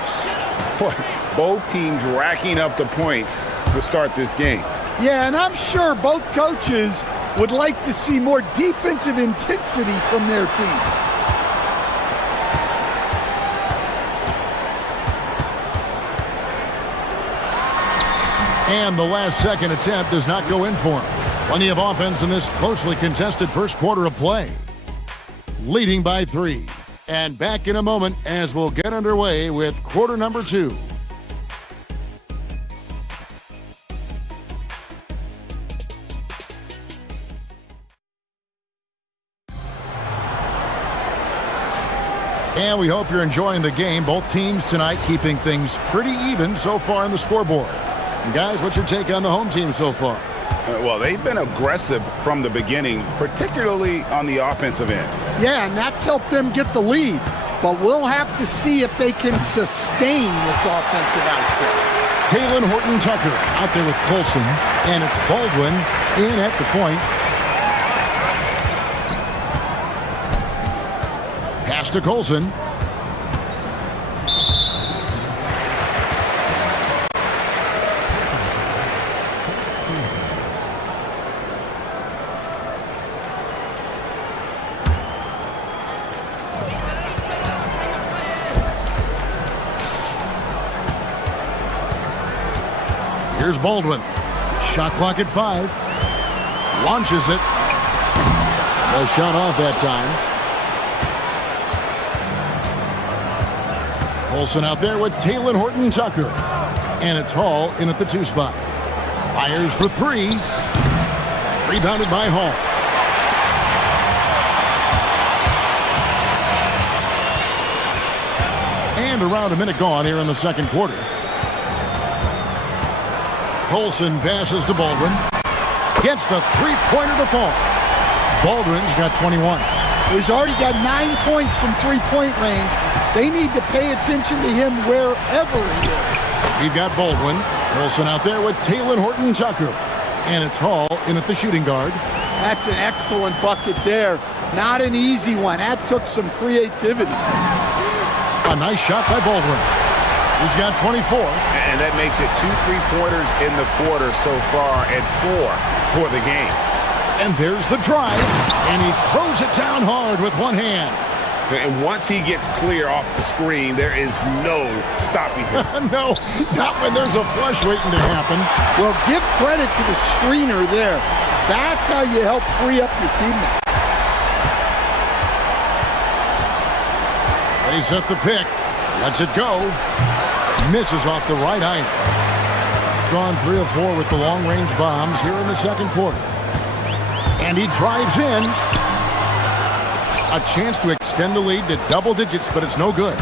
Both teams racking up the points to start this game. Yeah, and I'm sure both coaches would like to see more defensive intensity from their teams. And the last second attempt does not go in for him. Plenty of offense in this closely contested first quarter of play. Leading by 3. And back in a moment as we'll get underway with quarter number 2. And we hope you're enjoying the game. Both teams tonight keeping things pretty even so far on the scoreboard. And guys, what's your take on the home team so far? Well, they've been aggressive from the beginning, particularly on the offensive end. Yeah, and that's helped them get the lead. But we'll have to see if they can sustain this offensive output. Taylor Horton-Tucker out there with Colson. And it's Baldwin in at the point. Pass to Colson. Here's Baldwin. Shot clock at 5. Launches it. No shot off that time. Colson out there with Taylor Horton-Tucker. And it's Hall in at the 2 spot. Fires for 3. Rebounded by Hall. And around a minute gone here in the second quarter. Colson passes to Baldwin. Gets the 3-pointer to fall. Baldwin's got 21. He's already got 9 points from 3-point range. They need to pay attention to him wherever he is. We've got Baldwin. Colson out there with Taylor Horton-Tucker. And it's Hall in at the shooting guard. That's an excellent bucket there. Not an easy one. That took some creativity. A nice shot by Baldwin. He's got 24. And that makes it 2 3-pointers in the quarter so far and 4 for the game. And there's the drive. And he throws it down hard with one hand. And once he gets clear off the screen, there is no stopping him. No, not when there's a flush waiting to happen. Well, give credit to the screener there. That's how you help free up your teammates. They set the pick. Lets it go. Misses off the right eye. Gone 3 of 4 with the long-range bombs here in the second quarter. And he drives in. A chance to extend the lead to double digits, but it's no good.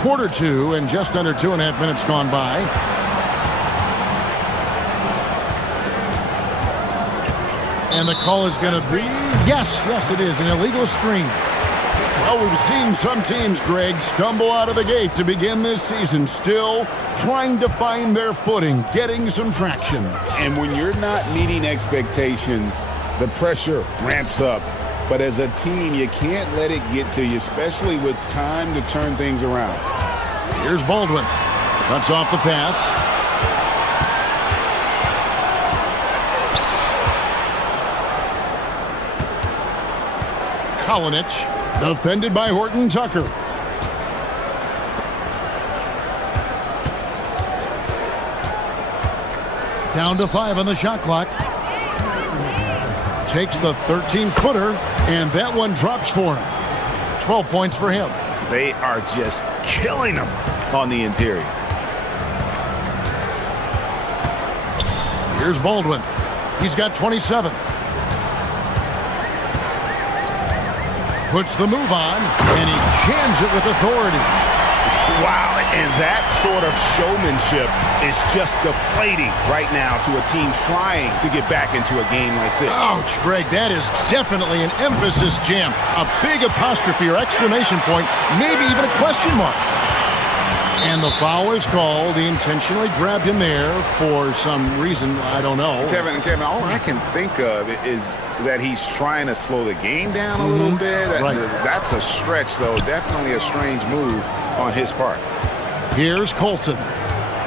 Quarter 2 and just under 2.5 minutes gone by. And the call is going to be, yes, it is, an illegal screen. Well, we've seen some teams, Greg, stumble out of the gate to begin this season, still trying to find their footing, getting some traction. And when you're not meeting expectations, the pressure ramps up. But as a team, you can't let it get to you, especially with time to turn things around. Here's Baldwin. Cuts off the pass. Kolinich, defended by Horton-Tucker. Down to 5 on the shot clock. Takes the 13-footer, and that one drops for him. 12 points for him. They are just killing him on the interior. Here's Baldwin. He's got 27. Puts the move on, and he jams it with authority. Wow, and that sort of showmanship is just deflating right now to a team trying to get back into a game like this. Ouch, Greg, that is definitely an emphasis jam. A big apostrophe or exclamation point, maybe even a question mark. And the foul is called. He intentionally grabbed him there for some reason, I don't know. Kevin, all I can think of is that he's trying to slow the game down a little bit. Right. That's a stretch, though. Definitely a strange move on his part. Here's Colson.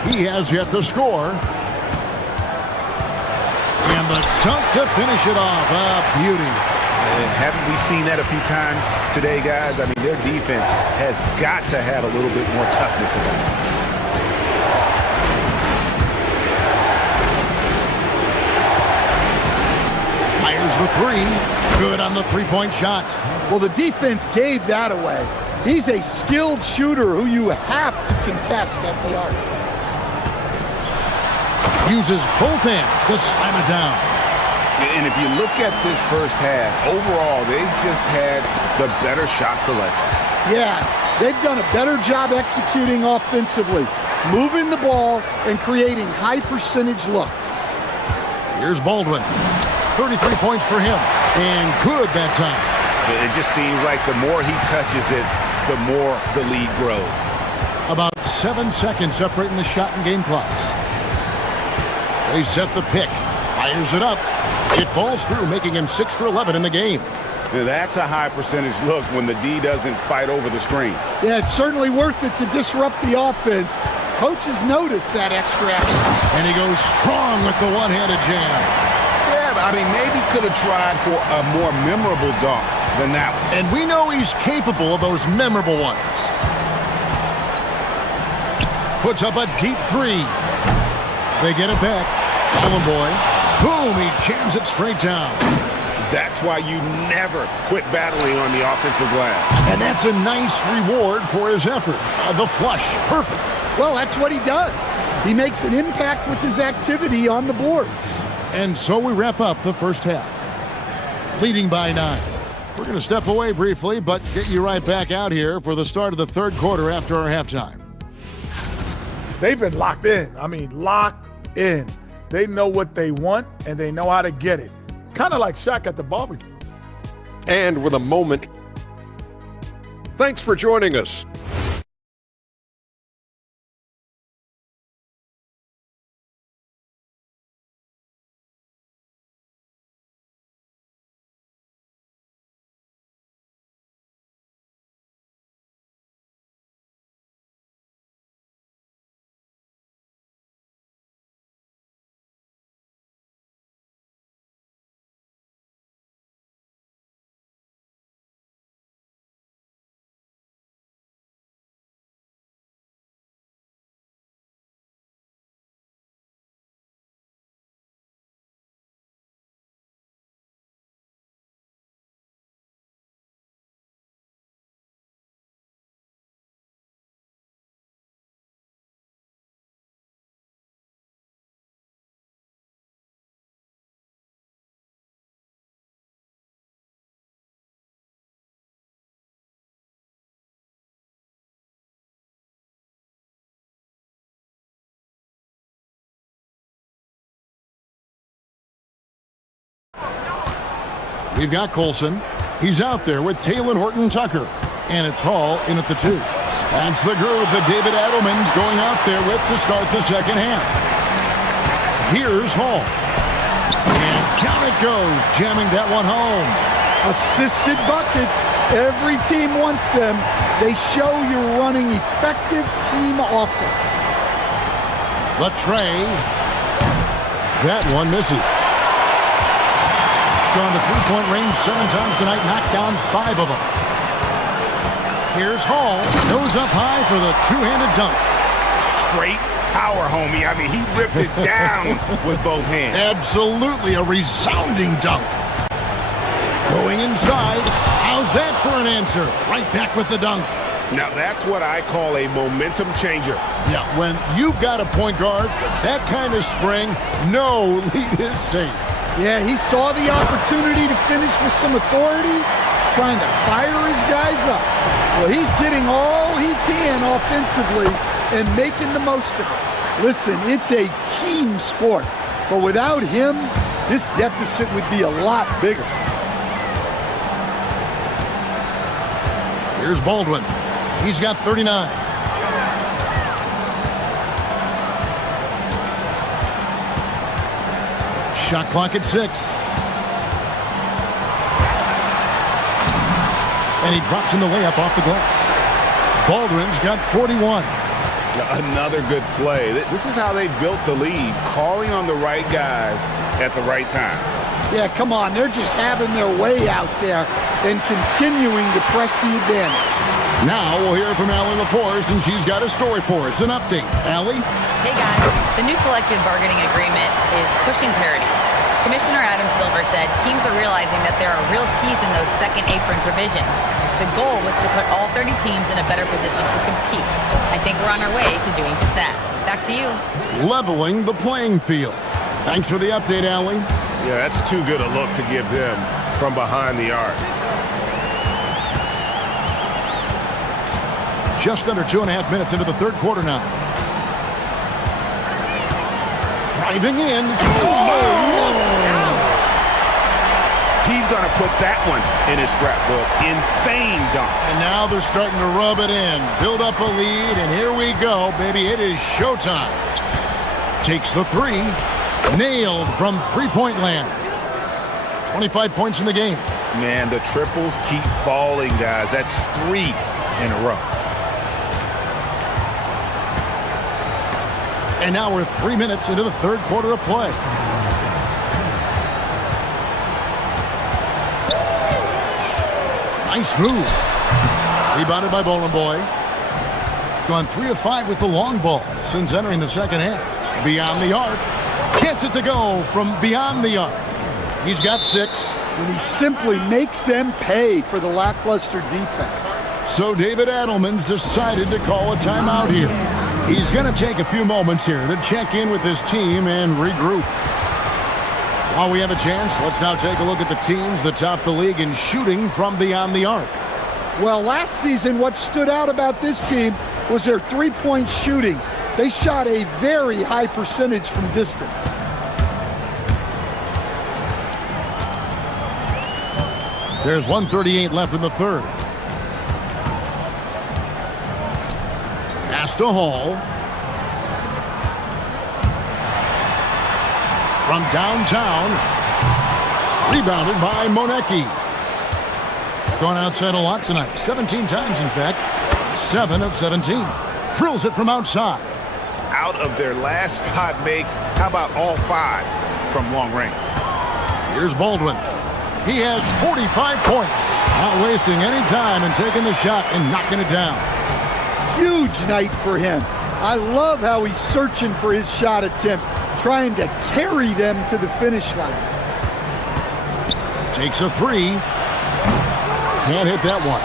He has yet to score. And the dunk to finish it off. A beauty. Haven't we seen that a few times today, guys? I mean, their defense has got to have a little bit more toughness about it. Fires the three. Good on the three-point shot. Well, the defense gave that away. He's a skilled shooter who you have to contest at the arc. Uses both hands to slam it down. And if you look at this first half, overall, they've just had the better shot selection. Yeah, they've done a better job executing offensively, moving the ball and creating high percentage looks. Here's Baldwin. 33 points for him. And good that time. It just seems like the more he touches it, the more the lead grows. About 7 seconds separating the shot and game clocks. They set the pick. Fires it up. It falls through, making him 6 for 11 in the game. Now, that's a high percentage look when the D doesn't fight over the screen. Yeah, it's certainly worth it to disrupt the offense. Coaches notice that extra effort. And he goes strong with the one-handed jam. Yeah, but I mean, maybe could have tried for a more memorable dunk than that one. And we know he's capable of those memorable ones. Puts up a deep three. They get it back. Golden boy. Boom, he jams it straight down. That's why you never quit battling on the offensive glass. And that's a nice reward for his effort. The flush, perfect. Well, that's what he does. He makes an impact with his activity on the boards. And so we wrap up the first half. Leading by 9. We're going to step away briefly, but get you right back out here for the start of the third quarter after our halftime. They've been locked in. I mean, locked in. They know what they want, and they know how to get it. Kind of like Shaq at the barbecue. And with a moment. Thanks for joining us. We've got Colson. He's out there with Taylor Horton-Tucker. And it's Hall in at the 2. That's the group that David Adelman's going out there with to start the second half. Here's Hall. And down it goes, jamming that one home. Assisted buckets. Every team wants them. They show you're running effective team offense. The tray. That one misses. Gone to three-point range 7 times tonight, knocked down 5 of them. Here's Hall. Goes up high for the two-handed dunk. Straight power, homie. I mean, he ripped it down with both hands. Absolutely a resounding dunk. Going inside. How's that for an answer? Right back with the dunk. Now, that's what I call a momentum changer. Yeah, when you've got a point guard, that kind of spring, no lead is safe. Yeah, he saw the opportunity to finish with some authority, trying to fire his guys up. Well, he's getting all he can offensively and making the most of it. Listen, it's a team sport, but without him, this deficit would be a lot bigger. Here's Baldwin. He's got 39. Shot clock at 6. And he drops in the layup off the glass. Baldwin's got 41. Another good play. This is how they built the lead, calling on the right guys at the right time. Yeah, come on. They're just having their way out there and continuing to press the advantage. Now we'll hear from Allie LaForce, and she's got a story for us. An update. Allie? Hey guys, the new collective bargaining agreement is pushing parity. Commissioner Adam Silver said teams are realizing that there are real teeth in those second apron provisions. The goal was to put all 30 teams in a better position to compete. I think we're on our way to doing just that. Back to you. Leveling the playing field. Thanks for the update, Allie. Yeah, that's too good a look to give them from behind the arc. Just under 2.5 minutes into the third quarter now. Driving in. He's going to put that one in his scrapbook. Insane dunk. And now they're starting to rub it in. Build up a lead, and here we go, baby. It is showtime. Takes the three. Nailed from three-point land. 25 points in the game. Man, the triples keep falling, guys. That's 3 in a row. And now we're 3 minutes into the third quarter of play. Nice move. Rebounded by Bowling Boy. Gone 3 of 5 with the long ball since entering the second half. Beyond the arc. Gets it to go from beyond the arc. He's got 6. And he simply makes them pay for the lackluster defense. So David Adelman's decided to call a timeout here. He's going to take a few moments here to check in with his team and regroup. While we have a chance, let's now take a look at the teams that top the league in shooting from beyond the arc. Well, last season, what stood out about this team was their three-point shooting. They shot a very high percentage from distance. There's 1:38 left in the third. Pass to Hall. From downtown. Rebounded by Monecki. Going outside a lot tonight. 17 times, in fact. 7 of 17. Drills it from outside. Out of their last 5 makes, how about all 5 from long range? Here's Baldwin. He has 45 points. Not wasting any time and taking the shot and knocking it down. Huge night for him. I love how he's searching for his shot attempts, trying to carry them to the finish line. Takes a 3. Can't hit that one.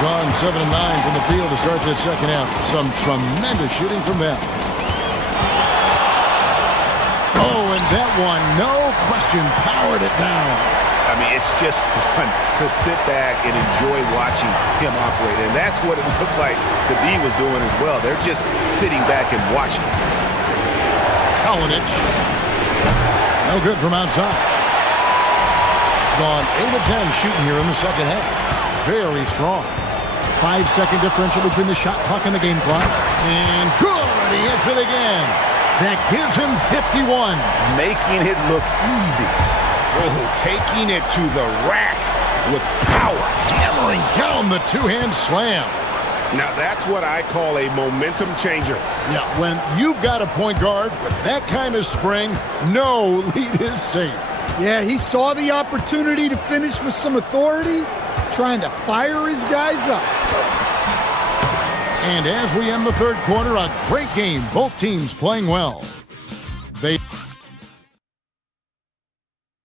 Gone 7 of 9 from the field to start this second half. Some tremendous shooting from them. Oh, and that one, no question, powered it down. I mean, it's just fun to sit back and enjoy watching him operate. And that's what it looked like the D was doing as well. They're just sitting back and watching. Kalinic. No good from outside. Gone 8 of 10 shooting here in the second half. Very strong. 5-second differential between the shot clock and the game clock. And good! He hits it again. That gives him 51. Making it look easy. Oh, taking it to the rack with power. Hammering down the two-hand slam. Now that's what I call a momentum changer. Yeah, when you've got a point guard with that kind of spring, no lead is safe. Yeah, he saw the opportunity to finish with some authority, trying to fire his guys up. And as we end the third quarter, a great game. Both teams playing well.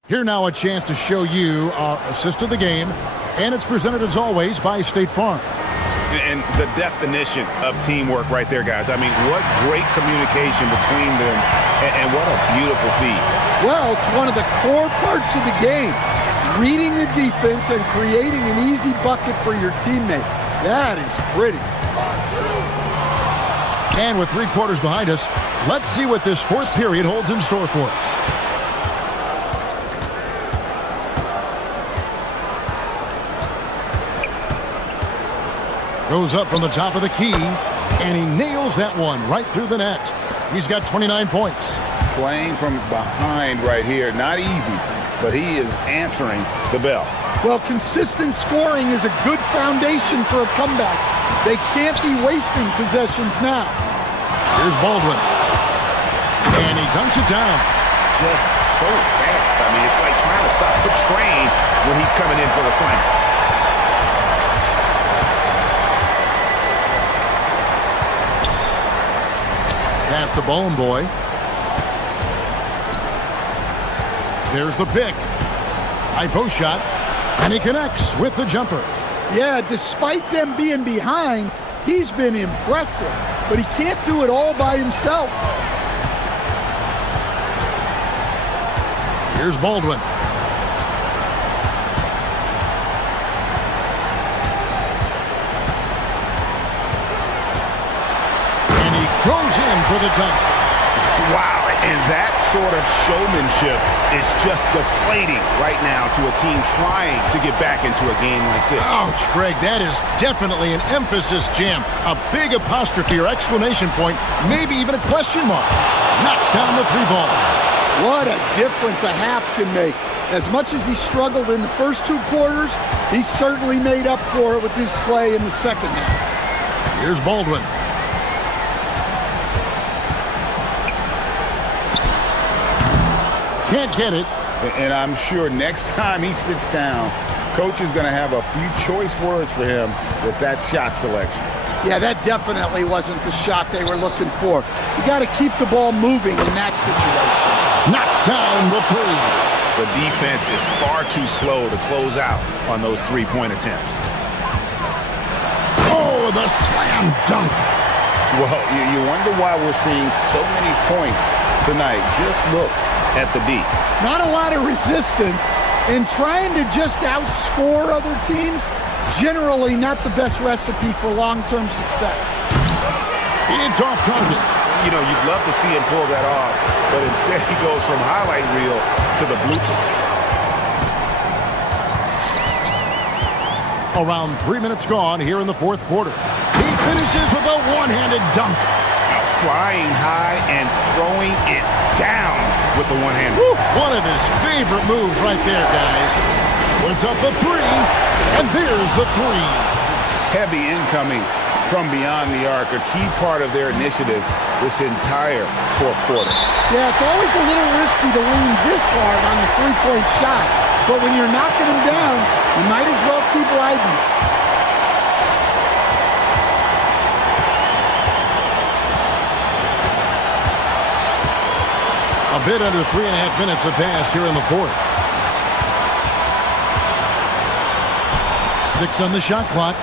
Here now a chance to show you our assist of the game, and it's presented as always by State Farm. And the definition of teamwork right there, guys. I mean, what great communication between them, and what a beautiful feed. Well, it's one of the core parts of the game. reading the defense and creating an easy bucket for your teammate. That is pretty. And with 3 quarters behind us, let's see what this fourth period holds in store for us. Goes up from the top of the key, and he nails that one right through the net. He's got 29 points. Playing from behind right here, not easy, but he is answering the bell. Well, consistent scoring is a good foundation for a comeback. They can't be wasting possessions now. Here's Baldwin. And he dunks it down. Just so fast. I mean, it's like trying to stop the train when he's coming in for the slam. Pass to Bone Boy. There's the pick. High post shot. And he connects with the jumper. Yeah, despite them being behind, he's been impressive. But he can't do it all by himself. Here's Baldwin. And he goes in for the dunk. Wow, and that sort of showmanship is just deflating right now to a team trying to get back into a game like this. Ouch, Greg, that is definitely an emphasis jam. A big apostrophe or exclamation point, maybe even a question mark. Knocks down the 3-ball. What a difference a half can make. As much as he struggled in the first 2 quarters, he certainly made up for it with his play in the second half. Here's Baldwin. Can't get it. And I'm sure next time he sits down, coach is going to have a few choice words for him with that shot selection. Yeah, that definitely wasn't the shot they were looking for. You got to keep the ball moving in that situation. Knocks down the 3. The defense is far too slow to close out on those 3-point attempts. Oh, the slam dunk. Well, you wonder why we're seeing so many points tonight. Just look at the D. Not a lot of resistance, and trying to just outscore other teams, generally not the best recipe for long-term success. It's off target. You know, you'd love to see him pull that off, but instead he goes from highlight reel to the bloopers. Around 3 minutes gone here in the fourth quarter. He finishes with a one-handed dunk. Now flying high and throwing it down with the one-handed. One of his favorite moves right there, guys. Puts up the 3, and there's the 3. Heavy incoming from beyond the arc, a key part of their initiative this entire fourth quarter. Yeah, it's always a little risky to lean this hard on the 3-point shot, but when you're knocking them down, you might as well keep riding it. A bit under 3.5 minutes have passed here in the fourth. 6 on the shot clock.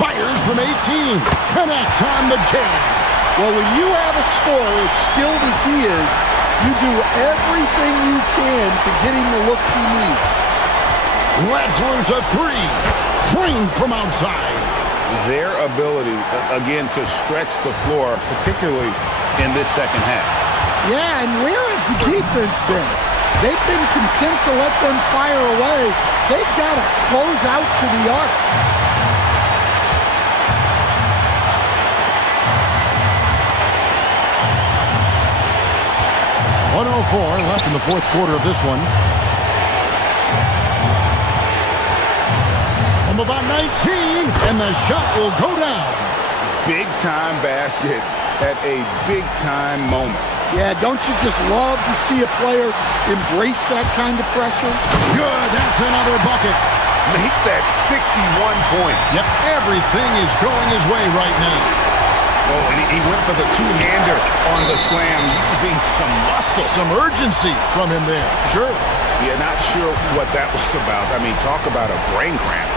Fires from 18. Connects on the jam. Well, when you have a scorer as skilled as he is, you do everything you can to get him the looks he needs. Lets loose a 3. Drained from outside. Their ability, again, to stretch the floor, particularly in this second half. Yeah, and where has the defense been? They've been content to let them fire away. They've got to close out to the arc. .104 left in the fourth quarter of this one. From about 19, and the shot will go down. Big-time basket at a big-time moment. Yeah, don't you just love to see a player embrace that kind of pressure? Good, that's another bucket. Make that 61 point. Yep, everything is going his way right now. Oh, and he went for the two-hander on the slam, using some muscle. Some urgency from him there, sure. Yeah, not sure what that was about. I mean, talk about a brain cramp.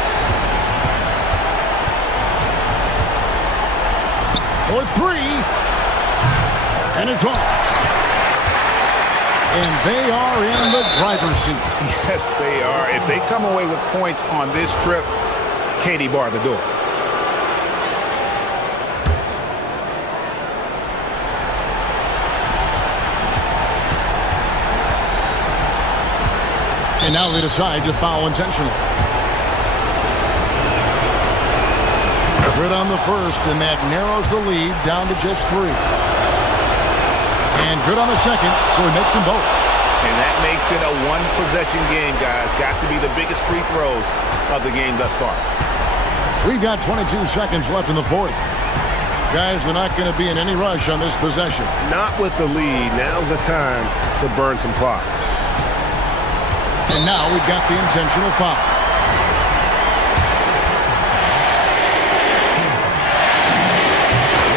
For 3, and it's off. And they are in the driver's seat. Yes, they are. If they come away with points on this trip, Katie barred the door. And now they decide to foul intentionally. Good on the first, and that narrows the lead down to just 3. And good on the second, so he makes them both. And that makes it a one-possession game, guys. Got to be the biggest free throws of the game thus far. We've got 22 seconds left in the fourth. Guys, they're not going to be in any rush on this possession. Not with the lead. Now's the time to burn some clock. And now we've got the intentional foul.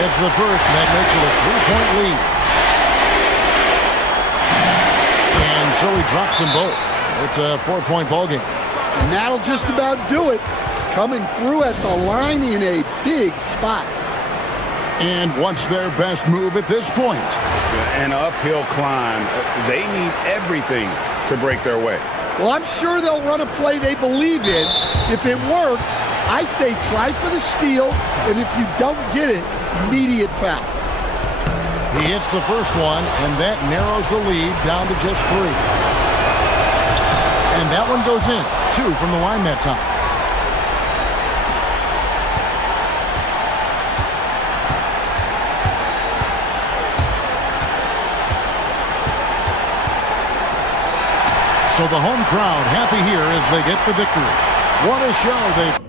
It's the first, and that makes it a 3-point lead. And so he drops them both. It's a 4-point ball game. And that'll just about do it. Coming through at the line in a big spot. And what's their best move at this point? An uphill climb. They need everything to break their way. Well, I'm sure they'll run a play they believe in. If it works, I say try for the steal, and if you don't get it, immediate foul. He hits the first one, and that narrows the lead down to just 3. And that one goes in. 2 from the line that time. So the home crowd happy here as they get the victory. What a show they've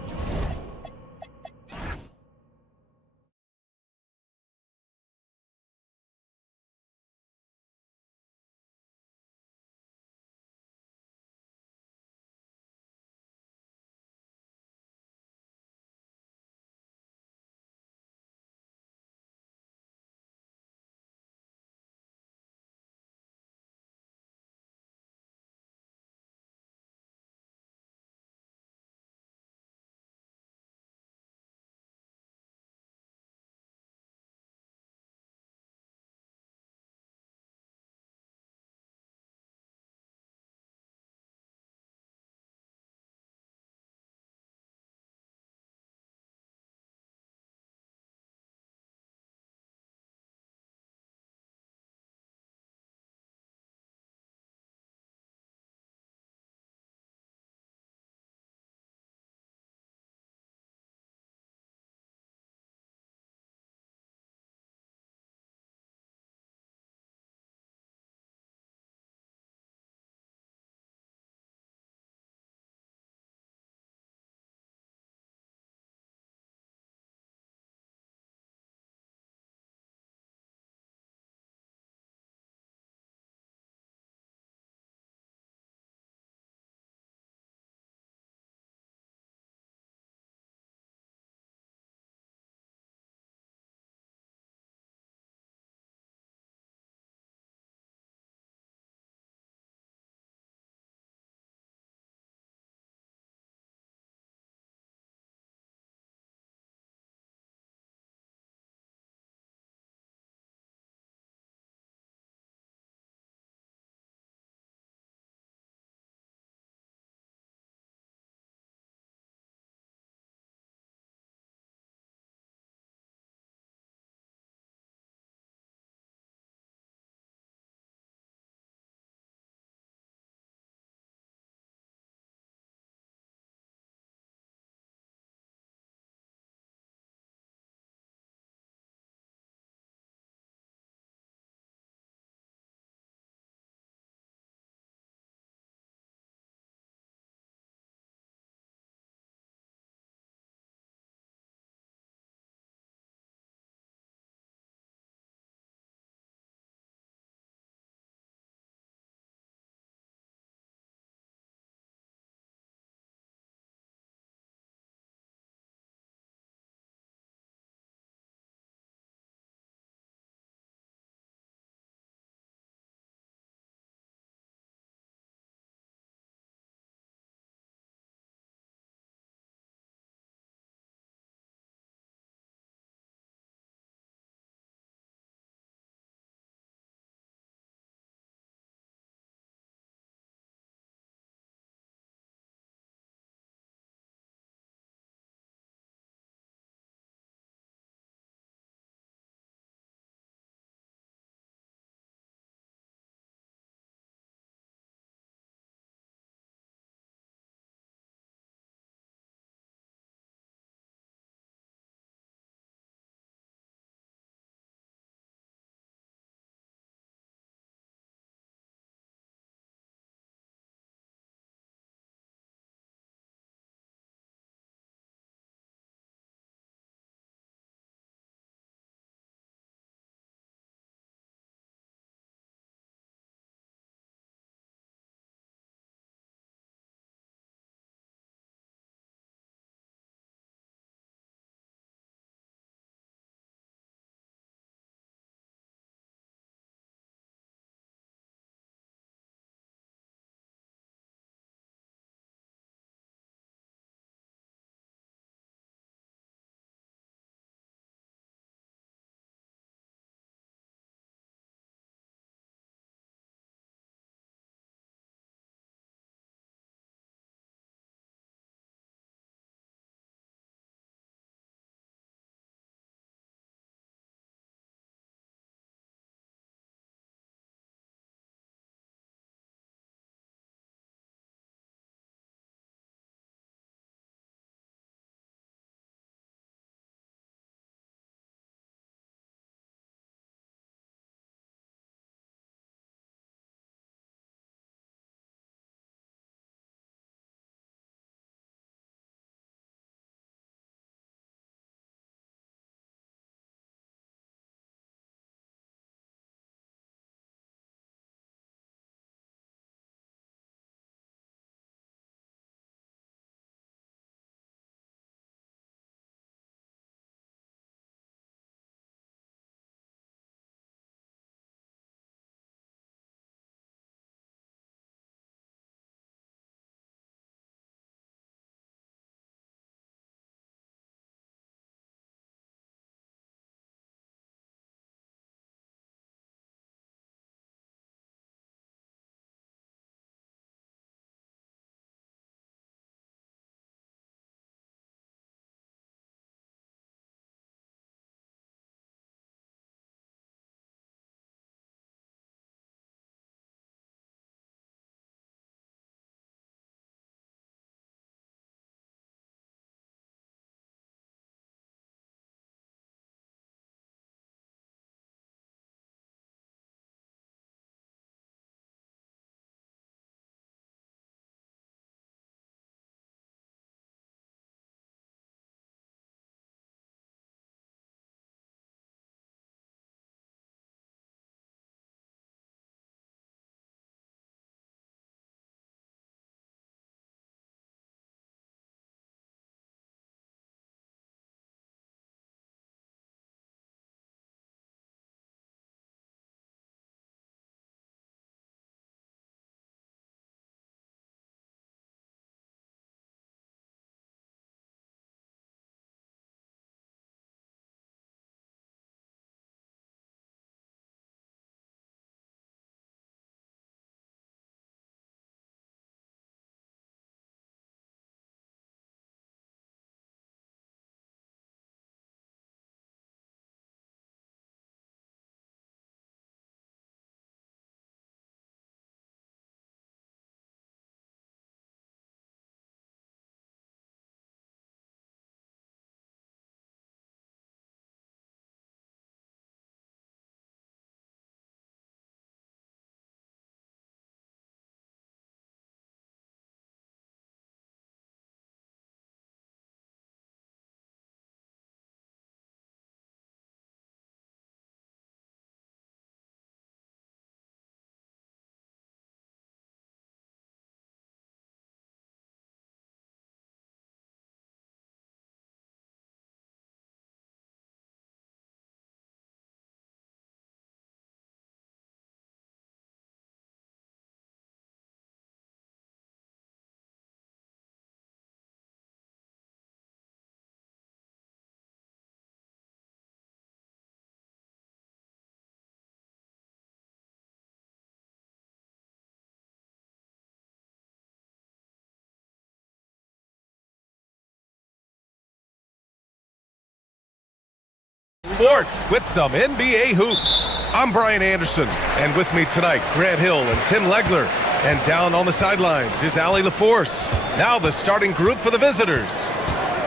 sports with some NBA hoops. I'm Brian Anderson, and with me tonight, Grant Hill and Tim Legler. And down on the sidelines is Allie LaForce. Now the starting group for the visitors.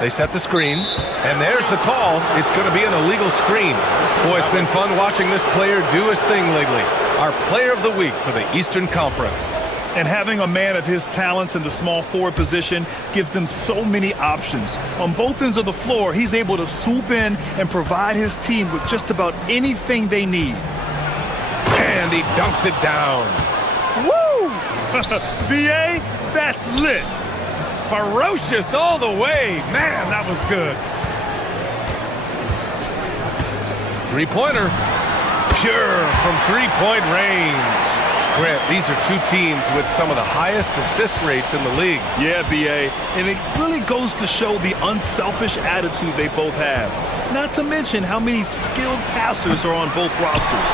They set the screen, and there's the call. It's going to be an illegal screen. Boy, it's been fun watching this player do his thing lately. Our player of the week for the Eastern Conference. And having a man of his talents in the small forward position gives them so many options. On both ends of the floor, he's able to swoop in and provide his team with just about anything they need. And he dunks it down. Woo! BA, that's lit. Ferocious all the way. Man, that was good. Three-pointer. Pure from three-point range. Grant, these are two teams with some of the highest assist rates in the league. Yeah, BA. And it really goes to show the unselfish attitude they both have. Not to mention how many skilled passers are on both rosters.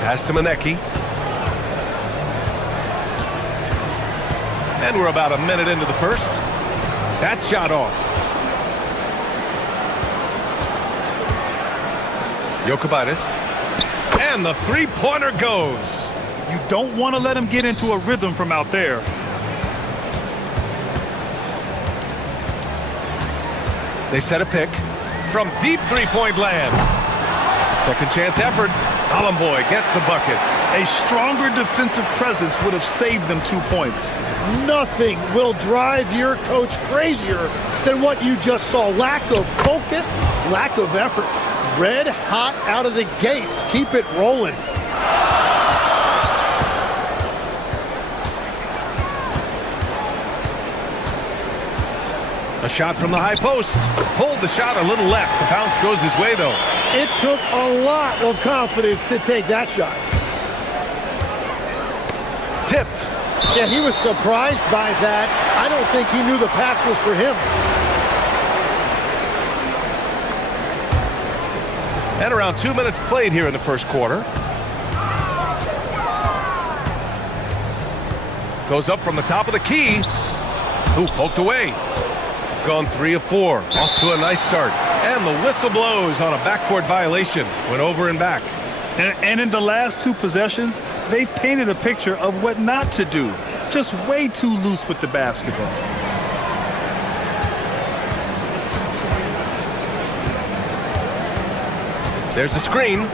Pass to Manecki. And we're about a minute into the first. That shot off. Jokibatis. And the three-pointer goes. You don't want to let him get into a rhythm from out there. They set a pick from deep three-point land. Second chance effort. Boy gets the bucket. A stronger defensive presence would have saved them 2 points. Nothing will drive your coach crazier than what you just saw. Lack of focus, lack of effort. Red hot out of the gates. Keep it rolling. A shot from the high post. Pulled the shot a little left. The bounce goes his way, though. It took a lot of confidence to take that shot. Tipped. Yeah, he was surprised by that. I don't think he knew the pass was for him. And around 2 minutes played here in the first quarter. Goes up from the top of the key. Ooh, poked away. Gone 3 of 4. Off to a nice start. And the whistle blows on a backcourt violation. Went over and back. And in the last 2 possessions, they've painted a picture of what not to do. Just way too loose with the basketball. There's a screen.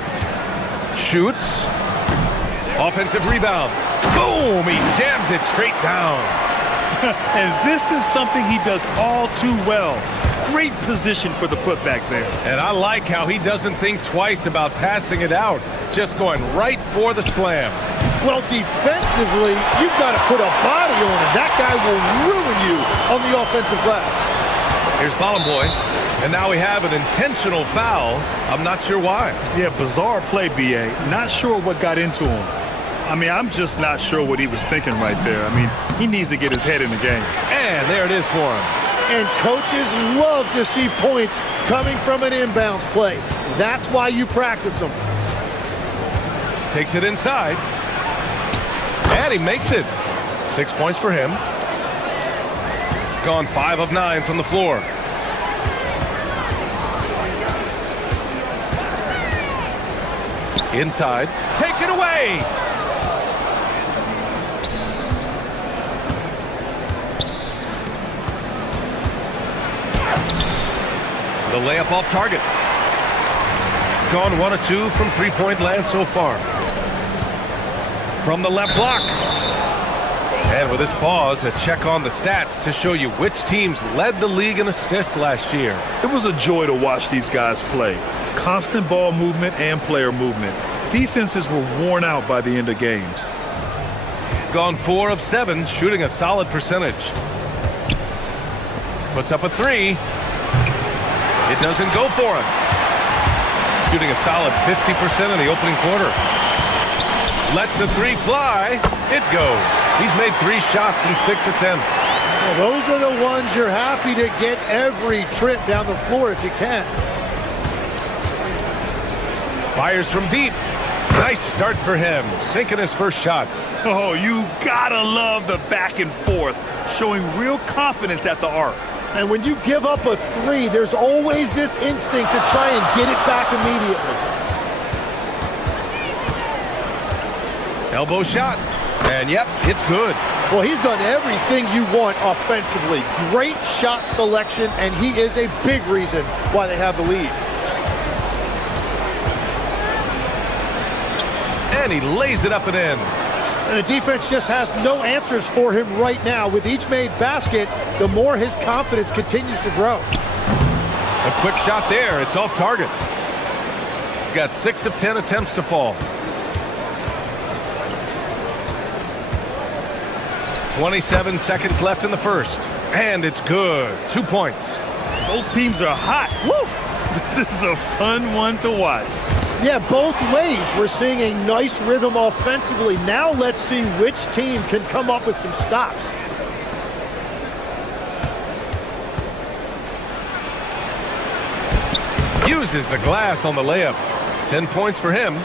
Shoots. Offensive rebound. Boom! He jams it straight down. And this is something he does all too well. Great position for the putback there. And I like how he doesn't think twice about passing it out. Just going right for the slam. Well, defensively, you've got to put a body on him. That guy will ruin you on the offensive glass. Here's Boy. And now we have an intentional foul. I'm not sure why. Yeah, bizarre play, BA. Not sure what got into him. I mean, I'm just not sure what he was thinking right there. I mean, he needs to get his head in the game. And there it is for him. And coaches love to see points coming from an inbounds play. That's why you practice them. Takes it inside. And he makes it. 6 points for him. Gone 5 of 9 from the floor. Inside. Take it away. The layup off target. Gone 1 of 2 from three-point land so far. From the left block. And with this pause, a check on the stats to show you which teams led the league in assists last year. It was a joy to watch these guys play. Constant ball movement and player movement. Defenses were worn out by the end of games. Gone 4 of 7, shooting a solid percentage. Puts up a 3. It doesn't go for him. Shooting a solid 50% in the opening quarter. Lets the 3 fly. It goes. He's made 3 shots in 6 attempts. Well, those are the ones you're happy to get every trip down the floor if you can. Fires from deep. Nice start for him. Sinking his first shot. Oh, you gotta love the back and forth, showing real confidence at the arc. And when you give up a three, there's always this instinct to try and get it back immediately. Elbow shot. And yep, it's good. Well, he's done everything you want offensively. Great shot selection, and he is a big reason why they have the lead. And he lays it up and in. And the defense just has no answers for him right now. With each made basket, the more his confidence continues to grow. A quick shot there. It's off target. Got 6 of 10 attempts to fall. 27 seconds left in the first. And it's good. 2 points. Both teams are hot. Woo! This is a fun one to watch. Yeah, both ways. We're seeing a nice rhythm offensively. Now let's see which team can come up with some stops. Uses the glass on the layup. 10 points for him.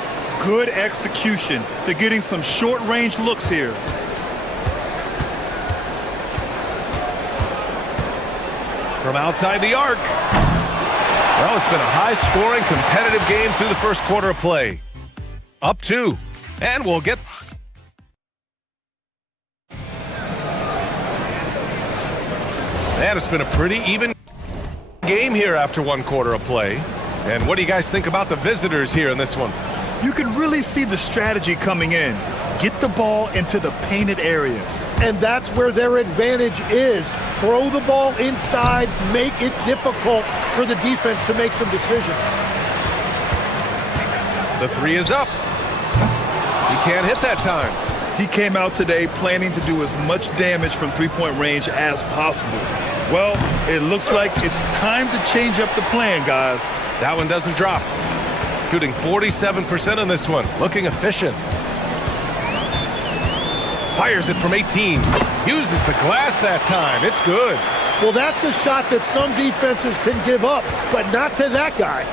Good execution. They're getting some short-range looks here. From outside the arc. Well, it's been a high-scoring, competitive game through the first quarter of play. Up 2. And we'll get... And it's been a pretty even game here after 1 quarter of play. And what do you guys think about the visitors here in this one? You can really see the strategy coming in. Get the ball into the painted area. And that's where their advantage is. Throw the ball inside, make it difficult for the defense to make some decisions. The 3 is up. He can't hit that time. He came out today planning to do as much damage from three-point range as possible. Well, it looks like it's time to change up the plan, guys. That one doesn't drop. Shooting 47% on this one. Looking efficient. Fires it from 18. Uses the glass that time. It's good. Well, that's a shot that some defenses can give up, but not to that guy.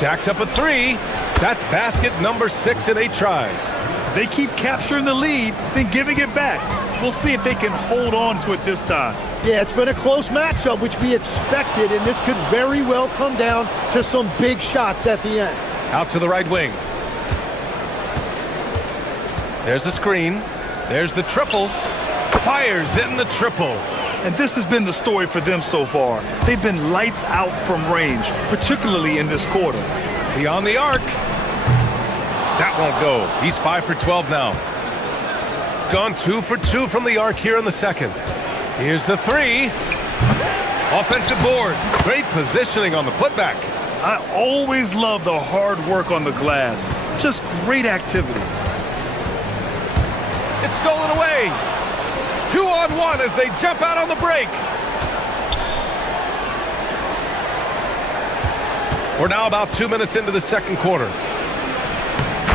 Jacks up a 3. That's basket number 6 in 8 tries. They keep capturing the lead, then giving it back. We'll see if they can hold on to it this time. Yeah, it's been a close matchup, which we expected, and this could very well come down to some big shots at the end. Out to the right wing. There's the screen. There's the triple. Fires in the triple. And this has been the story for them so far. They've been lights out from range, particularly in this quarter. Beyond the arc. That won't go. He's 5 for 12 now. Gone 2 for 2 from the arc here in the second. Here's the 3. Offensive board. Great positioning on the putback. I always love the hard work on the glass. Just great activity. It's stolen away. 2-on-1 as they jump out on the break. We're now about 2 minutes into the second quarter.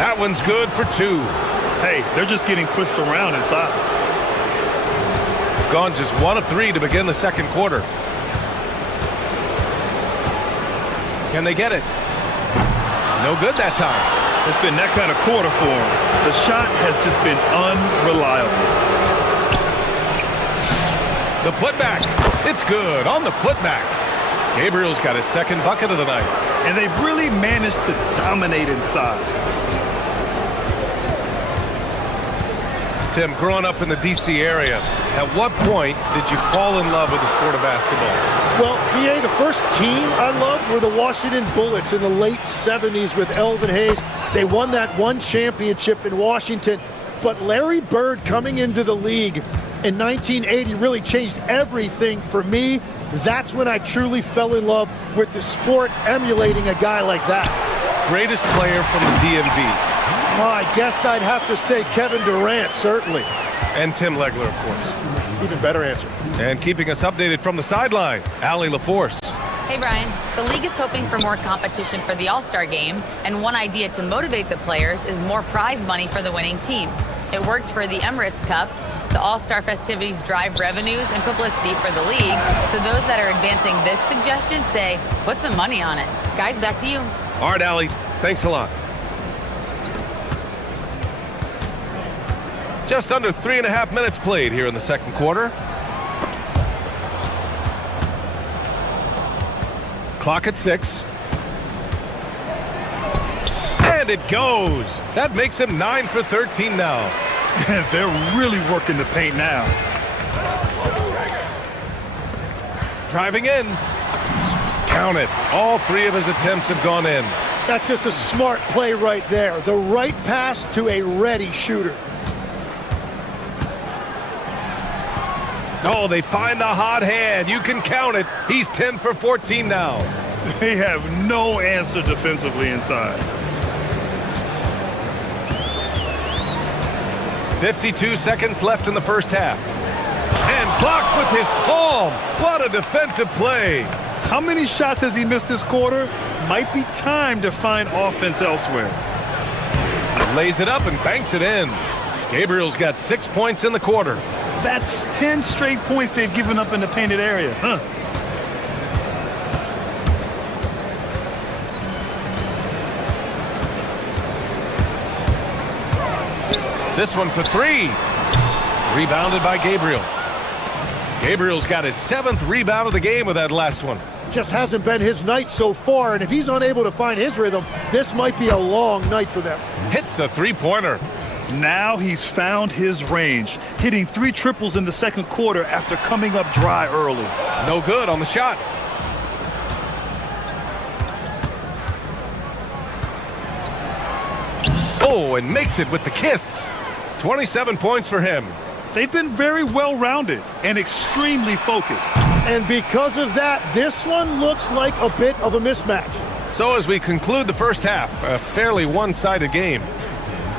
That one's good for 2. Hey, they're just getting pushed around inside. Gone just 1 of 3 to begin the second quarter. Can they get it? No good that time. It's been that kind of quarter for him. The shot has just been unreliable. The putback. It's good on the putback. Gabriel's got his second bucket of the night. And they've really managed to dominate inside. Tim, growing up in the D.C. area, at what point did you fall in love with the sport of basketball? Well, BA, the first team I loved were the Washington Bullets in the late 70s with Elvin Hayes. They won that one championship in Washington. But Larry Bird coming into the league in 1980 really changed everything for me. That's when I truly fell in love with the sport, emulating a guy like that. Greatest player from the DMV. Well, I guess I'd have to say Kevin Durant, certainly. And Tim Legler, of course. Even better answer. And keeping us updated from the sideline, Allie LaForce. Hey, Brian. The league is hoping for more competition for the All-Star game, and one idea to motivate the players is more prize money for the winning team. It worked for the Emirates Cup. The All-Star festivities drive revenues and publicity for the league, so those that are advancing this suggestion say, put some money on it. Guys, back to you. All right, Allie. Thanks a lot. Just under 3.5 minutes played here in the second quarter. Clock at 6. And it goes. That makes him 9 for 13 now. They're really working the paint now. Driving in. Count it. All 3 of his attempts have gone in. That's just a smart play right there. The right pass to a ready shooter. Oh, they find the hot hand. You can count it. He's 10 for 14 now. They have no answer defensively inside. 52 seconds left in the first half. And blocked with his palm. What a defensive play. How many shots has he missed this quarter? Might be time to find offense elsewhere. Lays it up and banks it in. Gabriel's got 6 points in the quarter. That's 10 straight points they've given up in the painted area. Huh. This one for 3. Rebounded by Gabriel. Gabriel's got his 7th rebound of the game with that last one. Just hasn't been his night so far, and if he's unable to find his rhythm, this might be a long night for them. Hits the three-pointer. Now he's found his range, hitting 3 triples in the second quarter after coming up dry early. No good on the shot. Oh, and makes it with the kiss. 27 points for him. They've been very well-rounded and extremely focused. And because of that, this one looks like a bit of a mismatch. So as we conclude the first half, a fairly one-sided game,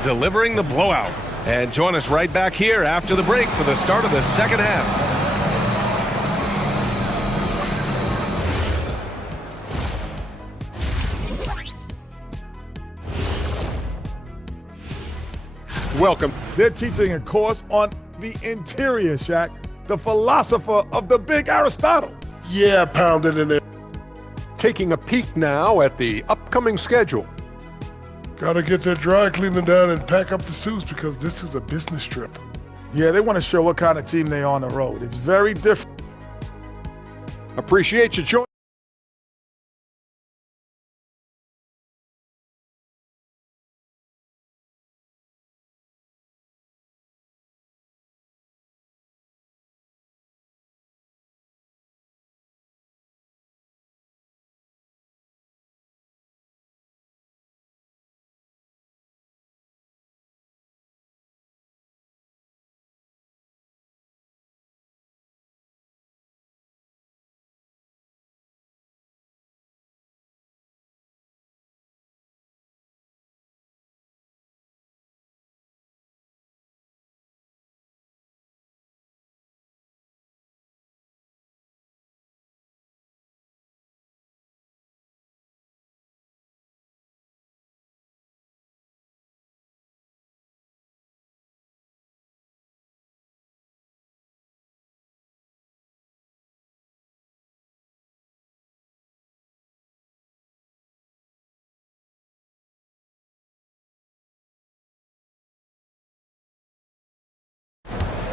delivering the blowout. And join us right back here after the break for the start of the second half. Welcome. They're teaching a course on the interior, Shaq, the philosopher of the big Aristotle. Yeah, pounded in there. Taking a peek now at the upcoming schedule. Gotta get their dry cleaning done and pack up the suits because this is a business trip. Yeah, they want to show what kind of team they are on the road. It's very different. Appreciate you joining.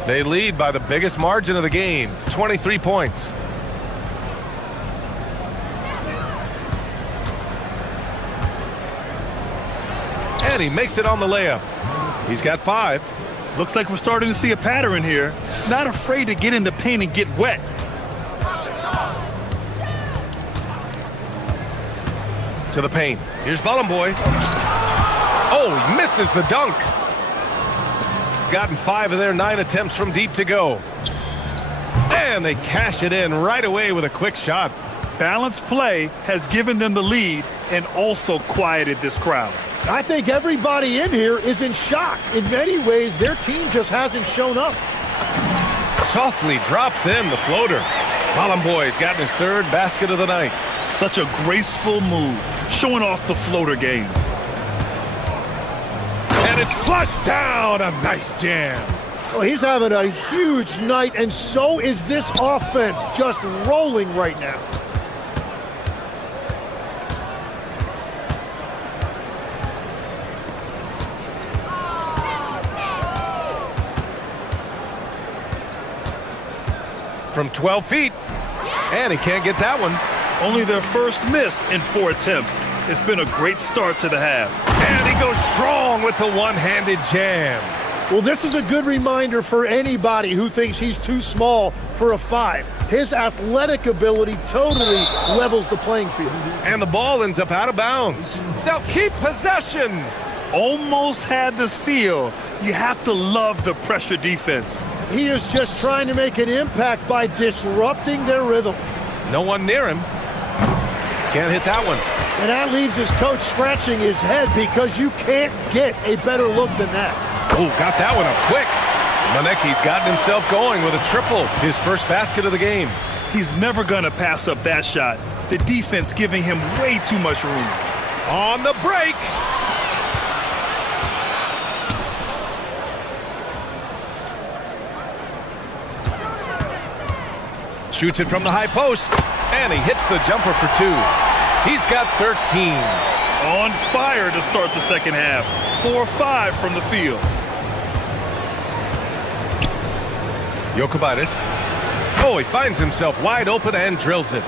They lead by the biggest margin of the game, 23 points. And he makes it on the layup. He's got 5. Looks like we're starting to see a pattern here. Not afraid to get in the paint and get wet. To the paint. Here's Ballin' Boy. Oh, he misses the dunk. Gotten 5 of their 9 attempts from deep to go. And they cash it in right away with a quick shot. Balanced play has given them the lead and also quieted this crowd. I think everybody in here is in shock. In many ways, their team just hasn't shown up. Softly drops in the floater. Ballin' Boy's gotten his 3rd basket of the night. Such a graceful move, showing off the floater game. And it's flushed down. A nice jam. Well, he's having a huge night, and so is this offense, just rolling right now. from 12 feet. And he can't get that one. Only their first miss in 4 attempts. It's been a great start to the half. And he goes strong with the one-handed jam. Well, this is a good reminder for anybody who thinks he's too small for a 5. His athletic ability totally levels the playing field. And the ball ends up out of bounds. They'll keep possession. Almost had the steal. You have to love the pressure defense. He is just trying to make an impact by disrupting their rhythm. No one near him. Can't hit that one. And that leaves his coach scratching his head because you can't get a better look than that. Oh, got that one up quick. Monecki's gotten himself going with a triple, his first basket of the game. He's never going to pass up that shot. The defense giving him way too much room. On the break. Shoots it from the high post, and he hits the jumper for 2. He's got 13. On fire to start the second half. 4-5 from the field. Jokubaitis. Oh, he finds himself wide open and drills it.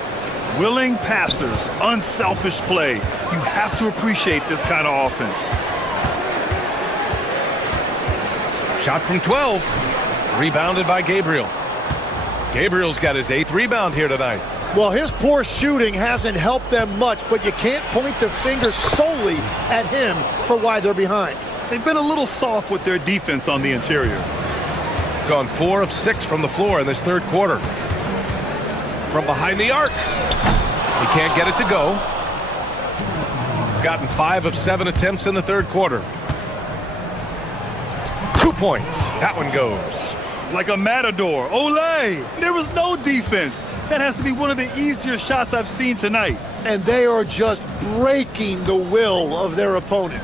Willing passers, unselfish play. You have to appreciate this kind of offense. Shot from 12. Rebounded by Gabriel. Gabriel's got his 8th rebound here tonight. Well, his poor shooting hasn't helped them much, but you can't point the finger solely at him for why they're behind. They've been a little soft with their defense on the interior. Gone 4 of 6 from the floor in this third quarter. From behind the arc. He can't get it to go. Gotten 5 of 7 attempts in the third quarter. 2 points. That one goes. Like a matador. Olay! There was no defense. That has to be one of the easier shots I've seen tonight. And they are just breaking the will of their opponent.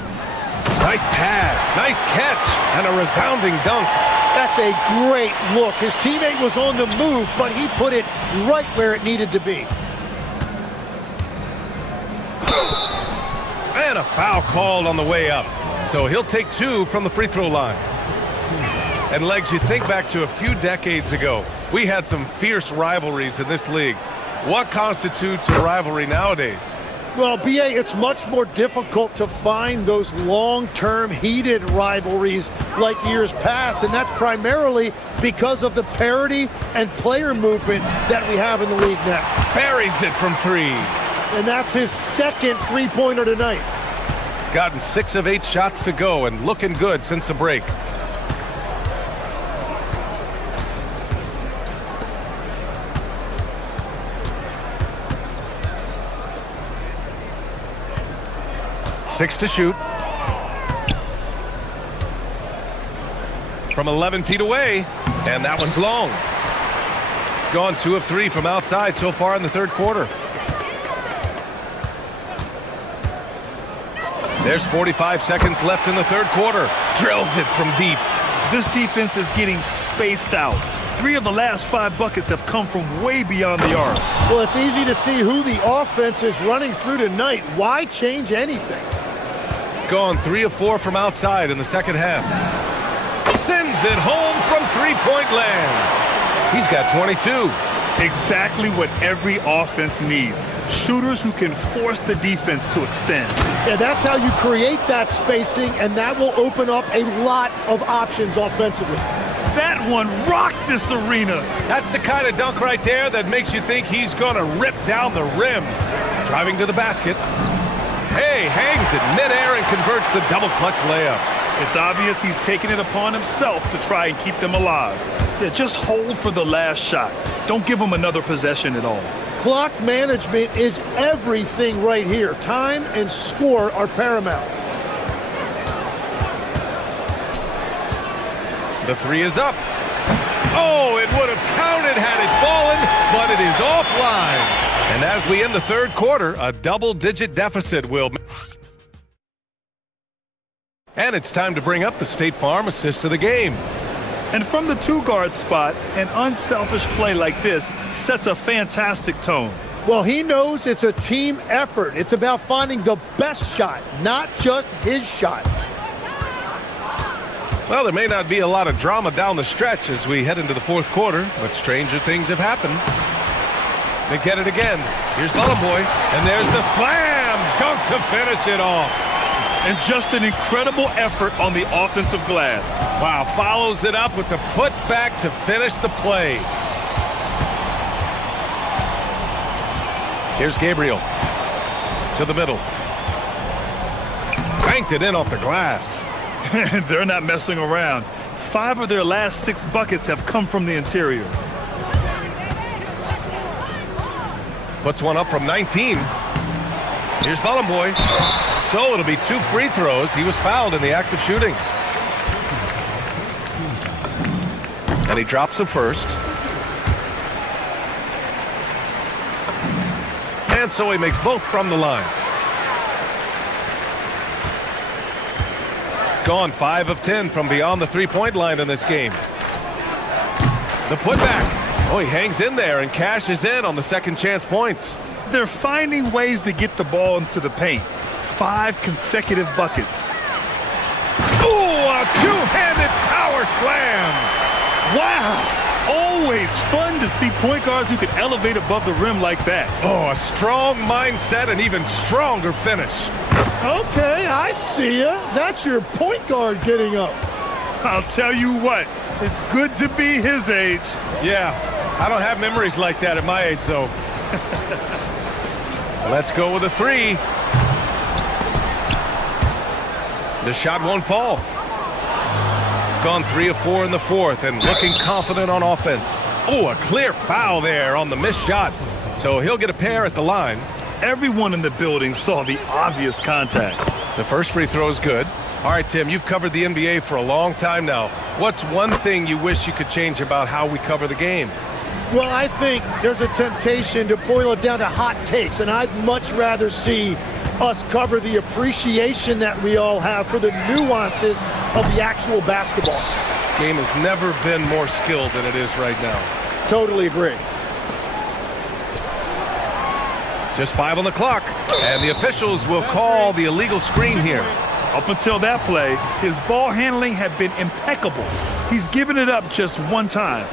Nice pass, nice catch, and a resounding dunk. That's a great look. His teammate was on the move, but he put it right where it needed to be. And a foul called on the way up. So he'll take 2 from the free throw line. And Legs, you think back to a few decades ago, we had some fierce rivalries in this league. What constitutes a rivalry nowadays? Well, B.A., it's much more difficult to find those long-term heated rivalries like years past, and that's primarily because of the parity and player movement that we have in the league now. Buries it from 3. And that's his 2nd three-pointer tonight. Gotten 6 of 8 shots to go and looking good since the break. Six to shoot. From 11 feet away, and that one's long. Gone 2 of 3 from outside so far in the third quarter. There's 45 seconds left in the third quarter. Drills it from deep. This defense is getting spaced out. 3 of the last 5 buckets have come from way beyond the arc. Well, it's easy to see who the offense is running through tonight. Why change anything? Gone 3 of 4 from outside in the second half. Sends it home from three-point land. He's got 22. Exactly what every offense needs. Shooters who can force the defense to extend. Yeah, that's how you create that spacing, and that will open up a lot of options offensively. That one rocked this arena. That's the kind of dunk right there that makes you think he's going to rip down the rim. Driving to the basket. Hey, hangs it midair and converts the double clutch layup. It's obvious he's taking it upon himself to try and keep them alive. Yeah, just hold for the last shot. Don't give him another possession at all. Clock management is everything right here. Time and score are paramount. The 3 is up. Oh, it would have counted had it fallen, but it is offline. And as we end the third quarter, a double-digit deficit will... And it's time to bring up the State Farm assist of the game. And from the 2-guard spot, an unselfish play like this sets a fantastic tone. Well, he knows it's a team effort. It's about finding the best shot, not just his shot. Well, there may not be a lot of drama down the stretch as we head into the fourth quarter, but stranger things have happened. They get it again. Here's Boy, and there's the slam dunk to finish it off. And just an incredible effort on the offensive glass. Wow, follows it up with the putback to finish the play. Here's Gabriel to the middle. Banked it in off the glass. They're not messing around. 5 of their last 6 buckets have come from the interior. Puts one up from 19. Here's Boy. So it'll be 2 free throws. He was fouled in the act of shooting. And he drops the first. And so he makes both from the line. Gone 5 of 10 from beyond the three-point line in this game. The putback. Oh, he hangs in there and cashes in on the second chance points. They're finding ways to get the ball into the paint. 5 consecutive buckets. Ooh, a two-handed power slam. Wow. Always fun to see point guards who can elevate above the rim like that. Oh, a strong mindset and even stronger finish. Okay, I see ya. That's your point guard getting up. I'll tell you what, it's good to be his age. Yeah, I don't have memories like that at my age, though. Let's go with a 3. The shot won't fall. Gone 3 of 4 in the fourth and looking confident on offense. Oh, a clear foul there on the missed shot. So he'll get a pair at the line. Everyone in the building saw the obvious contact. The first free throw is good. All right, Tim, you've covered the NBA for a long time now. What's one thing you wish you could change about how we cover the game? Well, I think there's a temptation to boil it down to hot takes, and I'd much rather see us cover the appreciation that we all have for the nuances of the actual basketball. The game has never been more skilled than it is right now. Totally agree. Just 5 on the clock, and the officials will call the illegal screen here. Up until that play, his ball handling had been impeccable. He's given it up just one time.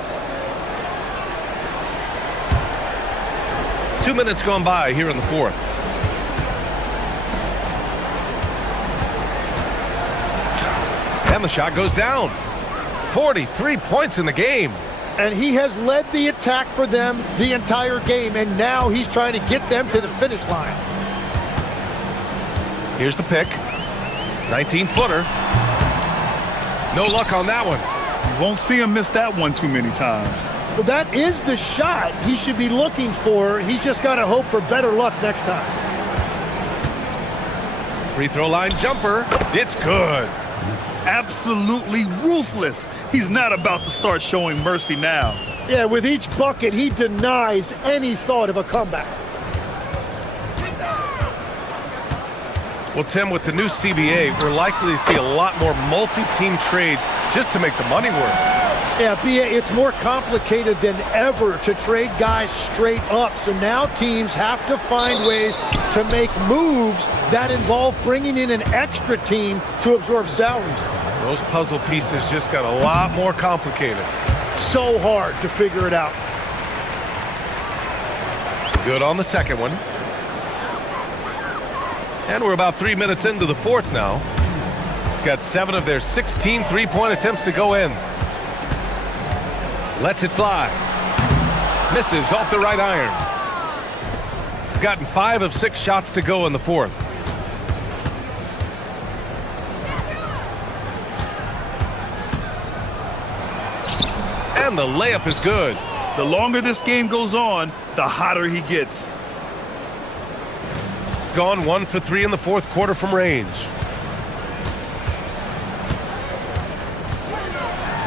2 minutes gone by here in the fourth. And the shot goes down. 43 points in the game. And he has led the attack for them the entire game, and now he's trying to get them to the finish line. Here's the pick. 19-footer. No luck on that one. You won't see him miss that one too many times. Well, that is the shot he should be looking for. He's just got to hope for better luck next time. Free throw line jumper. It's good. Absolutely ruthless. He's not about to start showing mercy now. Yeah, with each bucket, he denies any thought of a comeback. Well, Tim, with the new CBA, we're likely to see a lot more multi-team trades just to make the money work. Yeah, BA, it's more complicated than ever to trade guys straight up. So now teams have to find ways to make moves that involve bringing in an extra team to absorb salaries. Those puzzle pieces just got a lot more complicated. So hard to figure it out. Good on the second one. And we're about 3 minutes into the fourth now. Got 7 of their 16 three-point attempts to go in. Lets it fly. Misses off the right iron. Gotten 5 of 6 shots to go in the fourth. And the layup is good. The longer this game goes on, the hotter he gets. Gone 1 for 3 in the fourth quarter from range.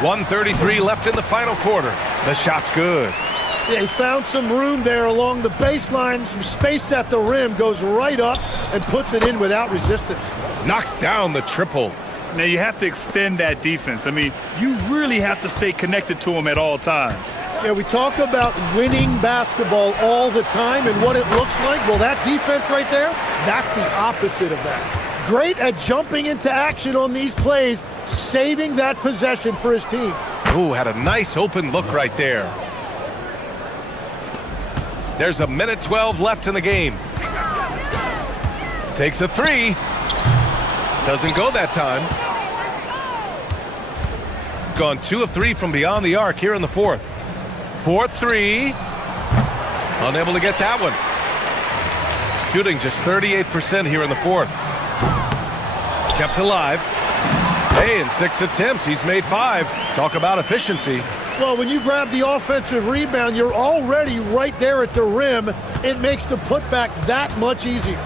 1:33 left in the final quarter. The shot's good. Yeah, he found some room there along the baseline, some space at the rim, goes right up and puts it in without resistance. Knocks down the triple. Now you have to extend that defense. I mean, you really have to stay connected to him at all times. Yeah, we talk about winning basketball all the time and what it looks like. Well, that defense right there, that's the opposite of that. Great at jumping into action on these plays, saving that possession for his team. Ooh, had a nice open look right there. There's a minute 12 left in the game. Takes a three. Doesn't go that time. Gone 2 of 3 from beyond the arc here in the fourth. 4-3. Unable to get that one. Shooting just 38% here in the fourth. Kept alive. Hey, in 6 attempts, he's made 5. Talk about efficiency. Well, when you grab the offensive rebound, you're already right there at the rim. It makes the putback that much easier.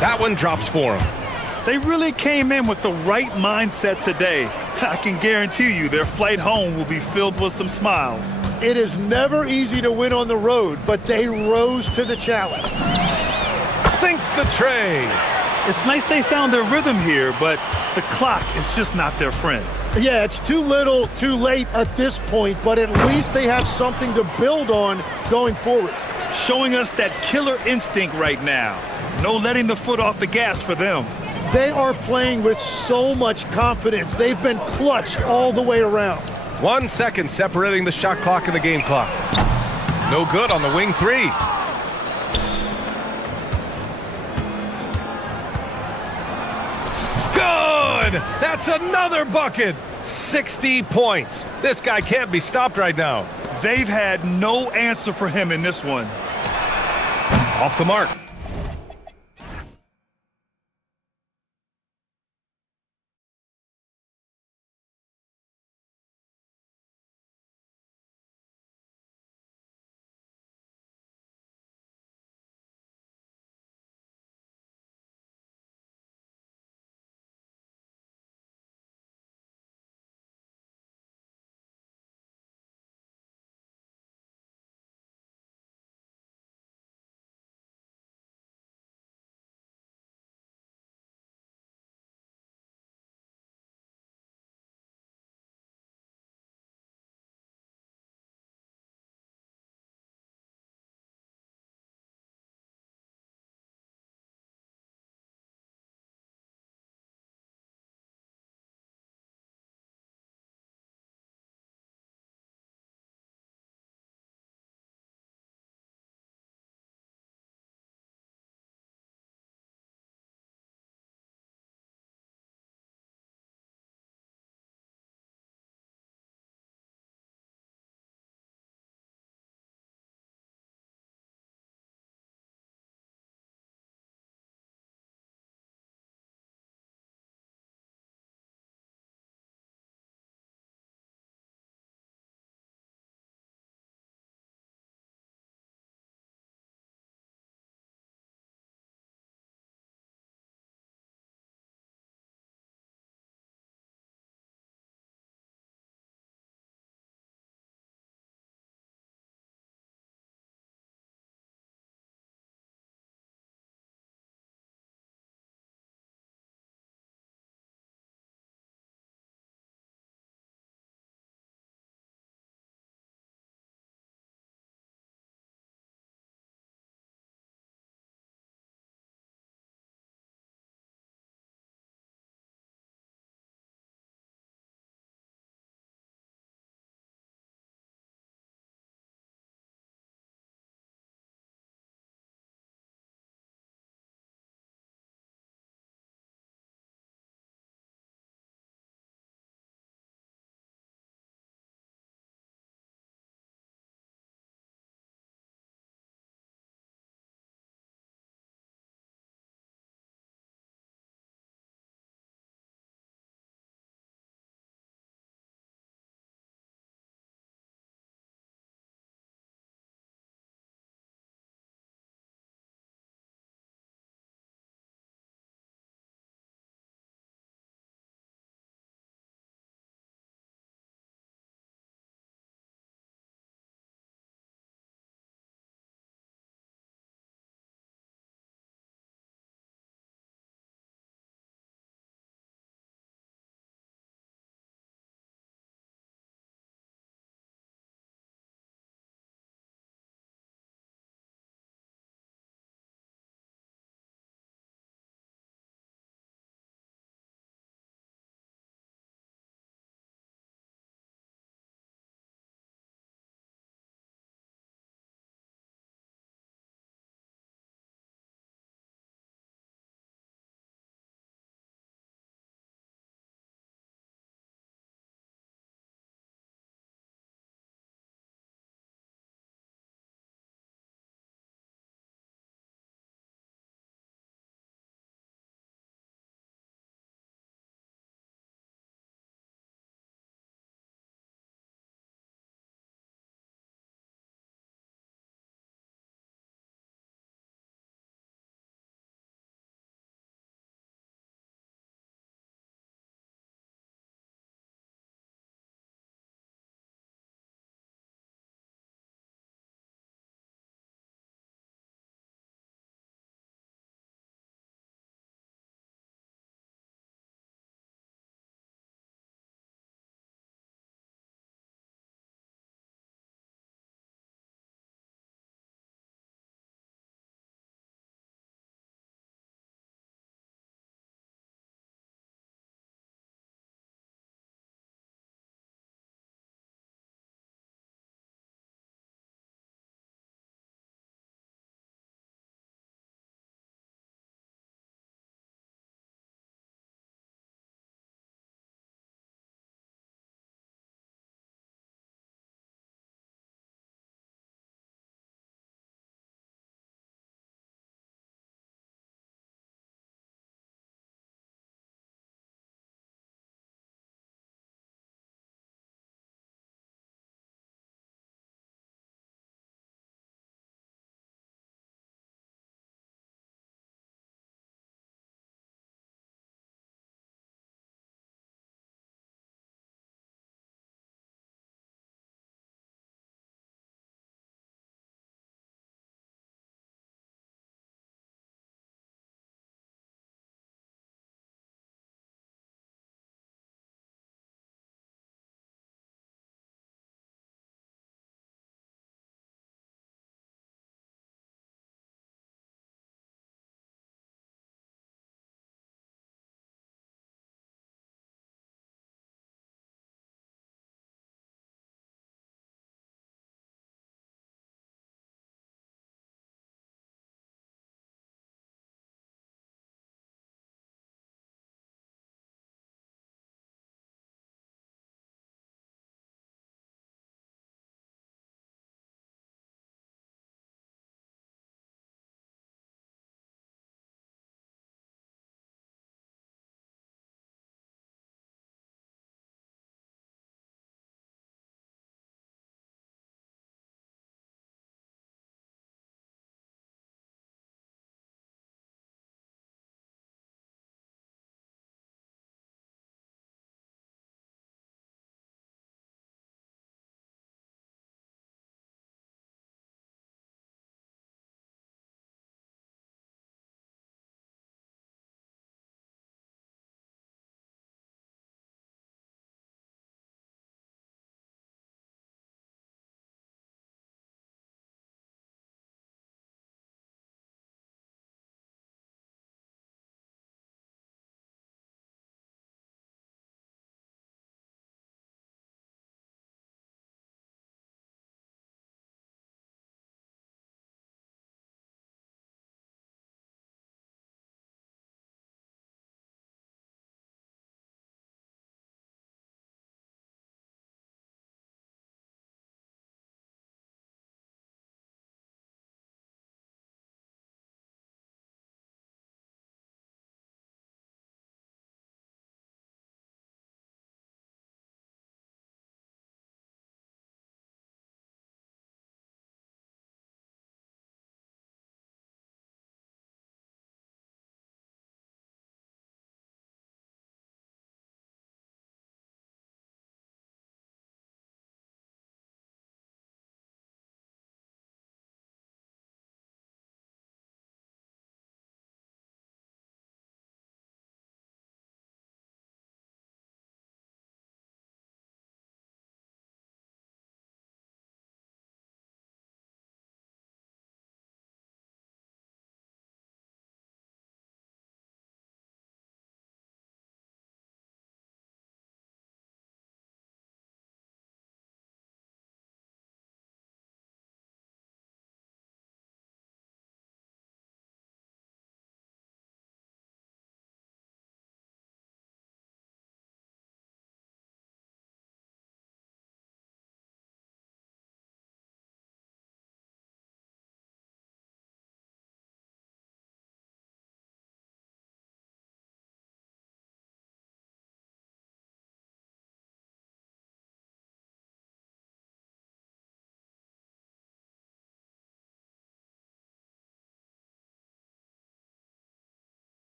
That one drops for him. They really came in with the right mindset today. I can guarantee you their flight home will be filled with some smiles. It is never easy to win on the road, but they rose to the challenge. Sinks the tray. It's nice they found their rhythm here, but the clock is just not their friend. Yeah, it's too little, too late at this point, but at least they have something to build on going forward. Showing us that killer instinct right now. No letting the foot off the gas for them. They are playing with so much confidence. They've been clutch all the way around. 1 second separating the shot clock and the game clock. No good on the wing three. Good! That's another bucket! 60 points. This guy can't be stopped right now. They've had no answer for him in this one. Off the mark.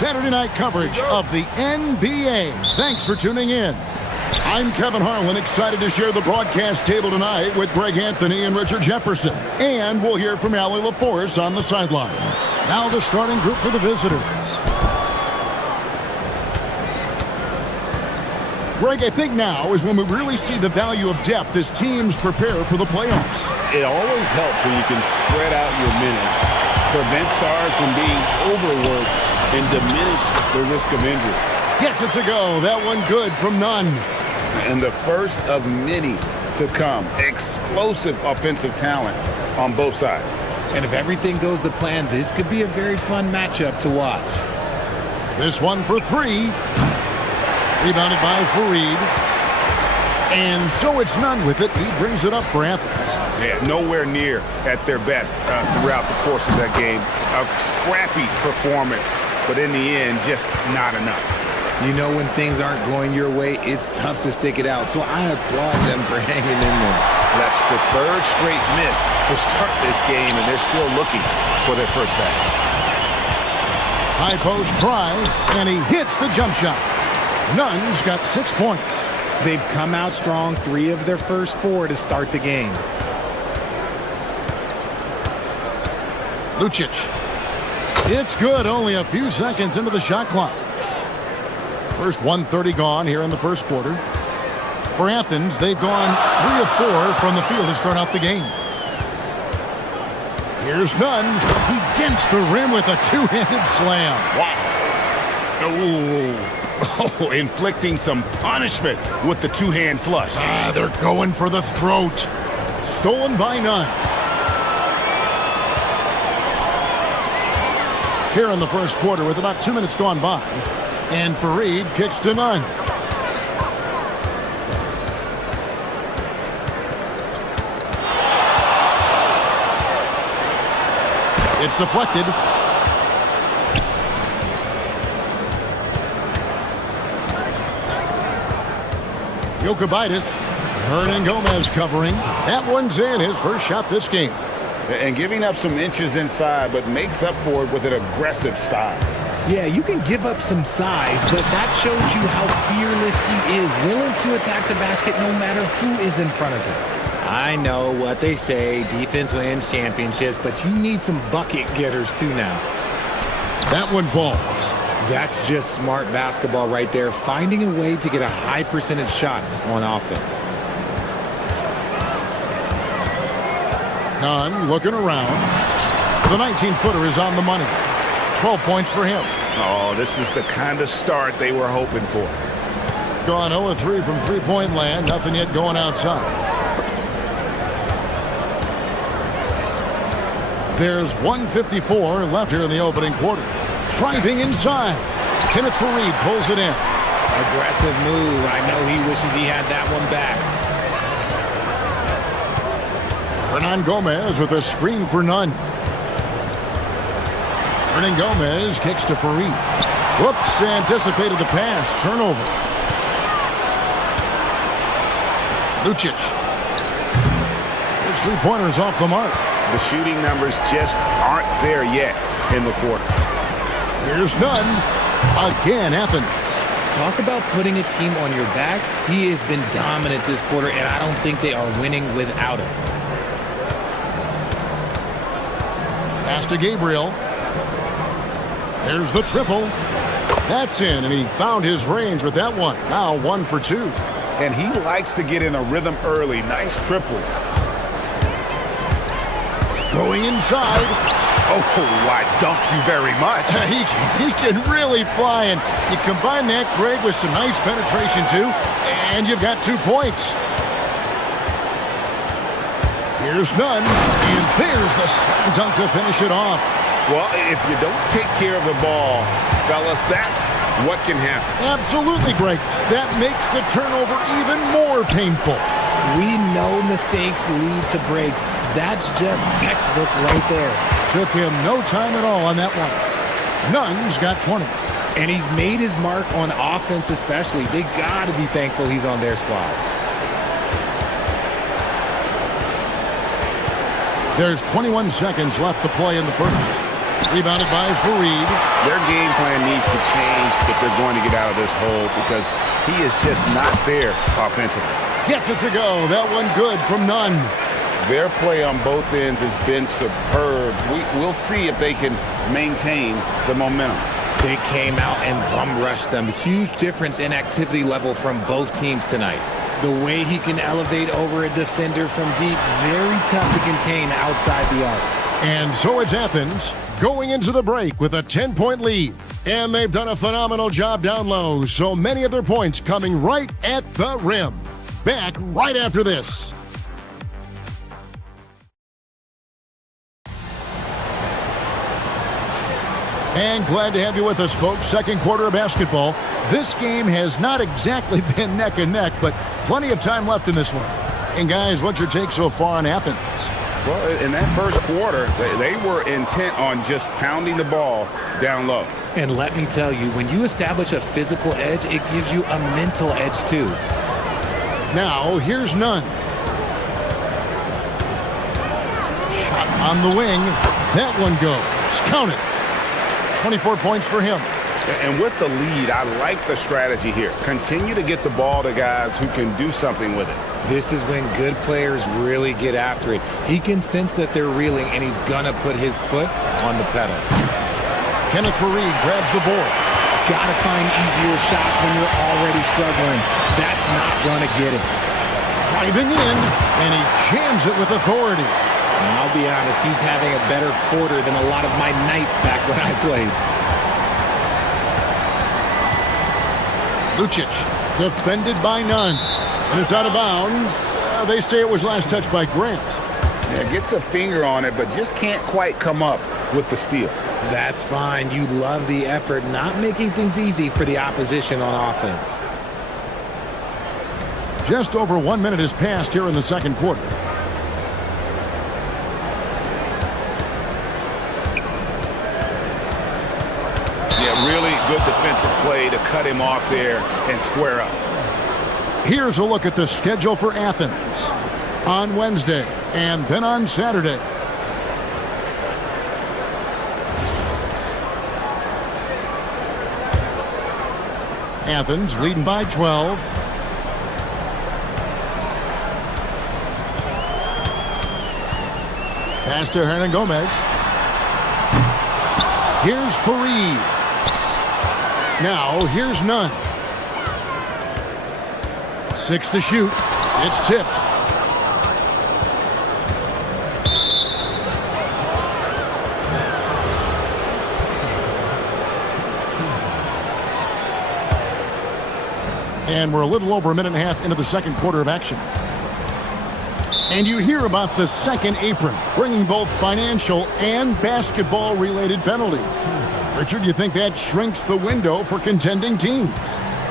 Saturday night coverage of the NBA. Thanks for tuning in. I'm Kevin Harlan, excited to share the broadcast table tonight with Greg Anthony and Richard Jefferson. And we'll hear from Allie LaForce on the sideline. Now the starting group for the visitors. Greg, I think now is when we really see the value of depth as teams prepare for the playoffs. It always helps when you can spread out your minutes, prevent stars from being overworked, and diminish the risk of injury. Gets it to go. That one good from Nunn. And the first of many to come. Explosive offensive talent on both sides. And if everything goes to plan, this could be a very fun matchup to watch. This one for three. Rebounded by Fareed. And so it's Nunn with it. He brings it up for Athens. Yeah, nowhere near at their best throughout the course of that game. A scrappy performance, but in the end, just not enough. You know, when things aren't going your way, it's tough to stick it out. So I applaud them for hanging in there. That's the third straight miss to start this game, and they're still looking for their first basket. High post try, and he hits the jump shot. Nunn's got 6 points. They've come out strong, 3 of their first 4 to start the game. Lucic. It's good, only a few seconds into the shot clock. First 1:30 gone here in the first quarter. For Athens, they've gone 3 of 4 from the field to start out the game. Here's Nunn. He dents the rim with a two-handed slam. Wow. Oh, inflicting some punishment with the two-hand flush. They're going for the throat. Stolen by Nunn. Here in the first quarter with about 2 minutes gone by. And Fareed kicks to Nunn. It's deflected. Jokibitis. Hernan Gomez covering. That one's in, his first shot this game. And giving up some inches inside, but makes up for it with an aggressive style. Yeah, you can give up some size, but that shows you how fearless he is, willing to attack the basket no matter who is in front of him. I know what they say, defense wins championships, but you need some bucket getters too now. That one falls. That's just smart basketball right there, finding a way to get a high percentage shot on offense. Nunn looking around. The 19-footer is on the money. 12 points for him. Oh, this is the kind of start they were hoping for. Gone 0-3 from three-point land. Nothing yet going outside. There's 1:54 left here in the opening quarter. Driving inside. Kenneth Fareed pulls it in. Aggressive move. I know he wishes he had that one back. Hernan Gomez with a screen for Nunn. Hernan Gomez kicks to Fareed. Whoops, anticipated the pass. Turnover. Lucic. His three-pointers off the mark. The shooting numbers just aren't there yet in the quarter. Here's Nunn. Again, Athens. Talk about putting a team on your back. He has been dominant this quarter, and I don't think they are winning without him. Pass to Gabriel. There's the triple. That's in, and he found his range with that one. Now 1 for 2. And he likes to get in a rhythm early. Nice triple. Going inside. Oh, I dunk you very much. He can really fly, and you combine that, Greg, with some nice penetration, too, and you've got 2 points. Here's Nunn, and there's the slam dunk to finish it off. Well, if you don't take care of the ball, fellas, that's what can happen. Absolutely, Greg. That makes the turnover even more painful. We know mistakes lead to breaks. That's just textbook right there. Took him no time at all on that one. Nunn's got 20. And he's made his mark on offense especially. They got to be thankful he's on their squad. There's 21 seconds left to play in the first. Rebounded by Fareed. Their game plan needs to change if they're going to get out of this hole because he is just not there offensively. Gets it to go. That one good from Nunn. Their play on both ends has been superb. We'll see if they can maintain the momentum. They came out and bum rushed them. Huge difference in activity level from both teams tonight. The way he can elevate over a defender from deep, very tough to contain outside the arc. And so it's Athens going into the break with a 10-point lead. And they've done a phenomenal job down low, so many of their points coming right at the rim. Back right after this. And glad to have you with us, folks. Second quarter of basketball. This game has not exactly been neck and neck, but plenty of time left in this one. And guys, what's your take so far on Athens? Well, in that first quarter, they were intent on just pounding the ball down low. And let me tell you, when you establish a physical edge, it gives you a mental edge too. Now, here's Nunn. Shot on the wing. That one goes. Count it. 24 points for him. And with the lead, I like the strategy here. Continue to get the ball to guys who can do something with it. This is when good players really get after it. He can sense that they're reeling, and he's gonna put his foot on the pedal. Kenneth Fareed grabs the board. Gotta find easier shots when you're already struggling. That's not gonna get it. Driving in, and he jams it with authority. And I'll be honest, he's having a better quarter than a lot of my nights back when I played. Lucic, defended by Nunn. And it's out of bounds. They say it was last touched by Grant. Yeah, gets a finger on it, but just can't quite come up with the steal. That's fine. You love the effort, not making things easy for the opposition on offense. Just over 1 minute has passed here in the second quarter. Really good defensive play to cut him off there and square up. Here's a look at the schedule for Athens on Wednesday and then on Saturday. Athens leading by 12. Pass to Hernan Gomez. Here's Fareed. Now, here's Nunn. 6 to shoot. It's tipped. And we're a little over a minute and a half into the second quarter of action. And you hear about the second apron, bringing both financial and basketball-related penalties. Richard, you think that shrinks the window for contending teams?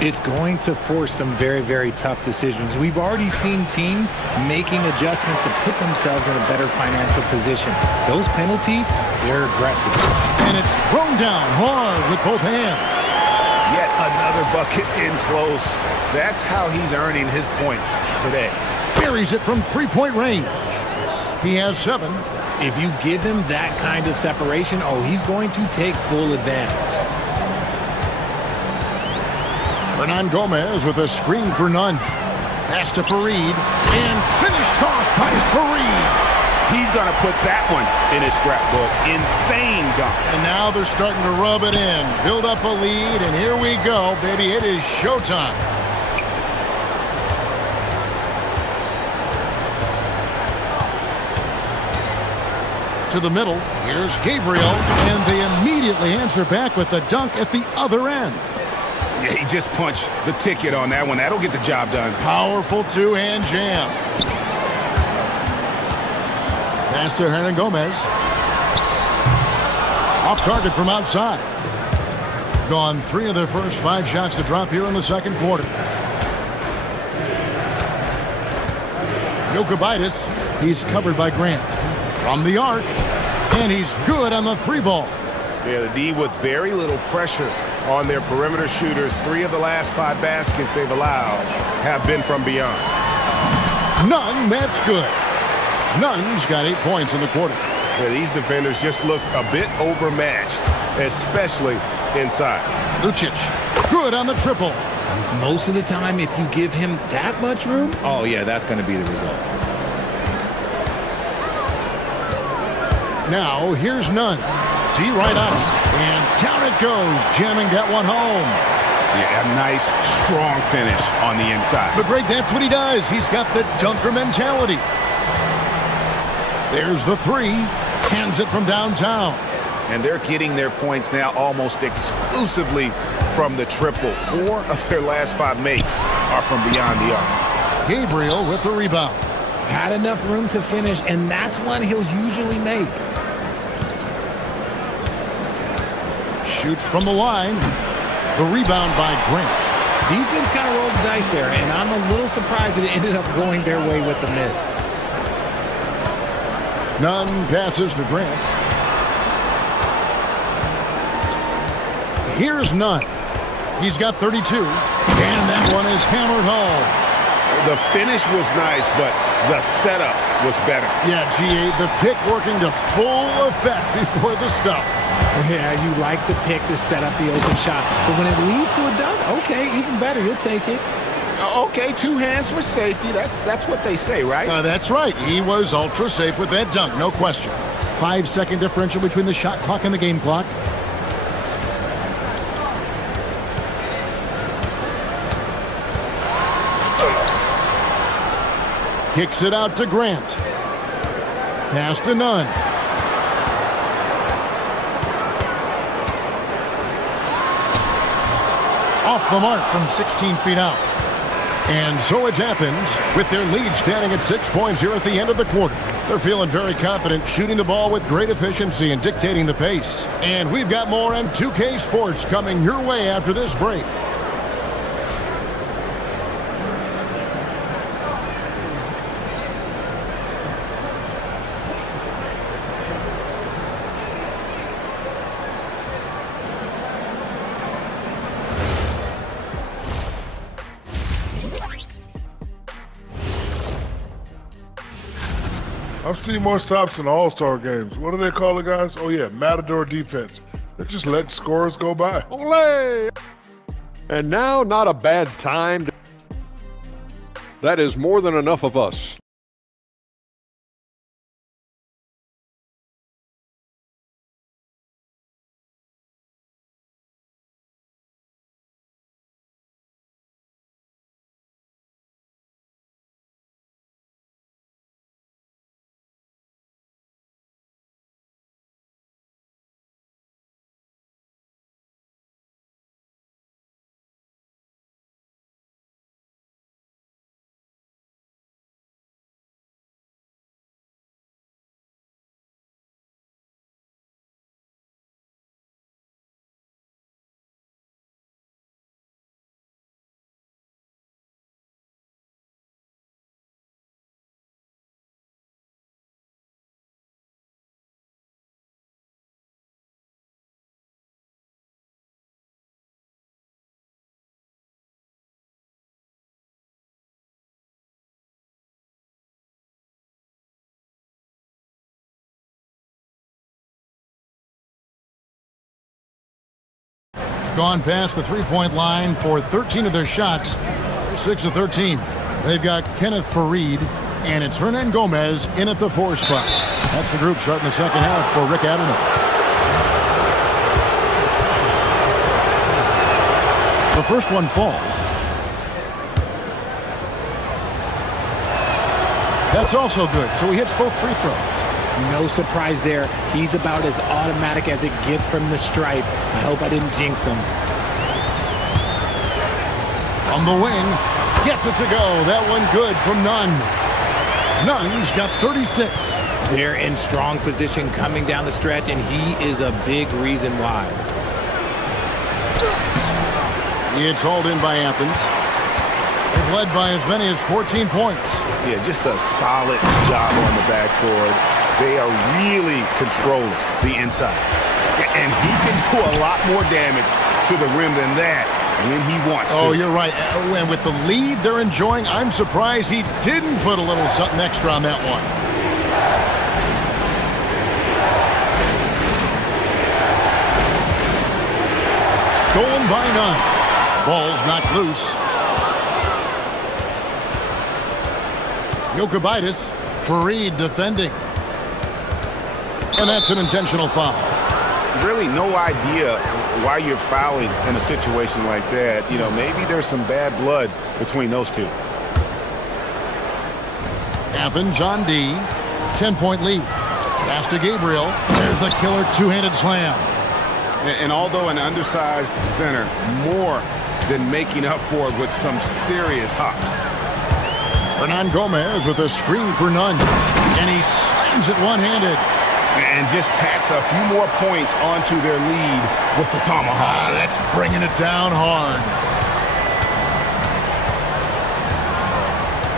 It's going to force some very, very tough decisions. We've already seen teams making adjustments to put themselves in a better financial position. Those penalties, they're aggressive. And it's thrown down hard with both hands. Yet another bucket in close. That's how he's earning his points today. Buries it from three-point range. He has 7. If you give him that kind of separation, he's going to take full advantage. Hernan Gomez with a screen for Nunn. Pass to Fareed, and finished off by Fareed. He's going to put that one in his scrapbook. Insane dunk. And now they're starting to rub it in. Build up a lead, and here we go, baby. It is showtime. To the middle, here's Gabriel, and they immediately answer back with the dunk at the other end. Yeah, he just punched the ticket on that one. That'll get the job done. Powerful two-hand jam. Pass to Hernan Gomez. Off target from outside. Gone 3 of their first 5 shots to drop here in the second quarter. Jokubaitis, he's covered by Grant. From the arc, and he's good on the 3-ball. Yeah, the D with very little pressure on their perimeter shooters. 3 of the last 5 baskets they've allowed have been from beyond. Nunn, that's good. Nunn's got 8 points in the quarter. Yeah, these defenders just look a bit overmatched, especially inside. Lucic, good on the triple. Most of the time, if you give him that much room, oh yeah, that's going to be the result. Now, here's Nunn. D right on him. And down it goes, jamming that one home. Yeah, a nice, strong finish on the inside. But Greg, that's what he does. He's got the dunker mentality. There's the three. Hands it from downtown. And they're getting their points now almost exclusively from the triple. 4 of their last 5 makes are from beyond the arc. Gabriel with the rebound. Had enough room to finish, and that's one he'll usually make. Shoots from the line. The rebound by Grant. Defense kind of rolled the dice there, and I'm a little surprised that it ended up going their way with the miss. Nunn passes to Grant. Here's Nunn. He's got 32. And that one is hammered home. The finish was nice, but the setup was better. Yeah, GA, the pick working to full effect before the stuff. Yeah, you like the pick to set up the open shot. But when it leads to a dunk, okay, even better. You'll take it. Okay, 2 hands for safety. That's what they say, right? That's right. He was ultra safe with that dunk, no question. 5-second differential between the shot clock and the game clock. Kicks it out to Grant. Pass to Nunn. Off the mark from 16 feet out. And so it's Athens with their lead standing at 6 points here at the end of the quarter. They're feeling very confident, shooting the ball with great efficiency and dictating the pace. And we've got more on 2K Sports coming your way after this break. I've seen more stops in All-Star games. What do they call it, guys? Oh, yeah, Matador defense. They're just letting scores go by. Olé! And now, not a bad time. That is more than enough of us. Gone past the three-point line for 13 of their shots. They're 6 of 13. They've got Kenneth Fareed, and it's Hernan Gomez in at the 4 spot. That's the group starting the second half for Rick Adelman. The first one falls. That's also good, so he hits both free throws. No surprise there. He's about as automatic as it gets from the stripe. I hope I didn't jinx him. From the wing, gets it to go. That one good from Nunn. Nunn's got 36. They're in strong position coming down the stretch, and he is a big reason why. It's hauled in by Athens. They've led by as many as 14 points. Yeah, just a solid job on the backboard. They are really controlling the inside. And he can do a lot more damage to the rim than that when he wants to. Oh, you're right. And with the lead they're enjoying, I'm surprised he didn't put a little something extra on that one. by none. Ball's knocked loose. Jokubaitis, Fareed defending. And that's an intentional foul. Really no idea why you're fouling in a situation like that. You know, maybe there's some bad blood between those two. Athens on D. 10-point lead. Pass to Gabriel. There's the killer two-handed slam. And although an undersized center, more than making up for it with some serious hops. Hernan Gomez with a screen for none. And he slams it one-handed. And just tacks a few more points onto their lead with the tomahawk. That's bringing it down hard.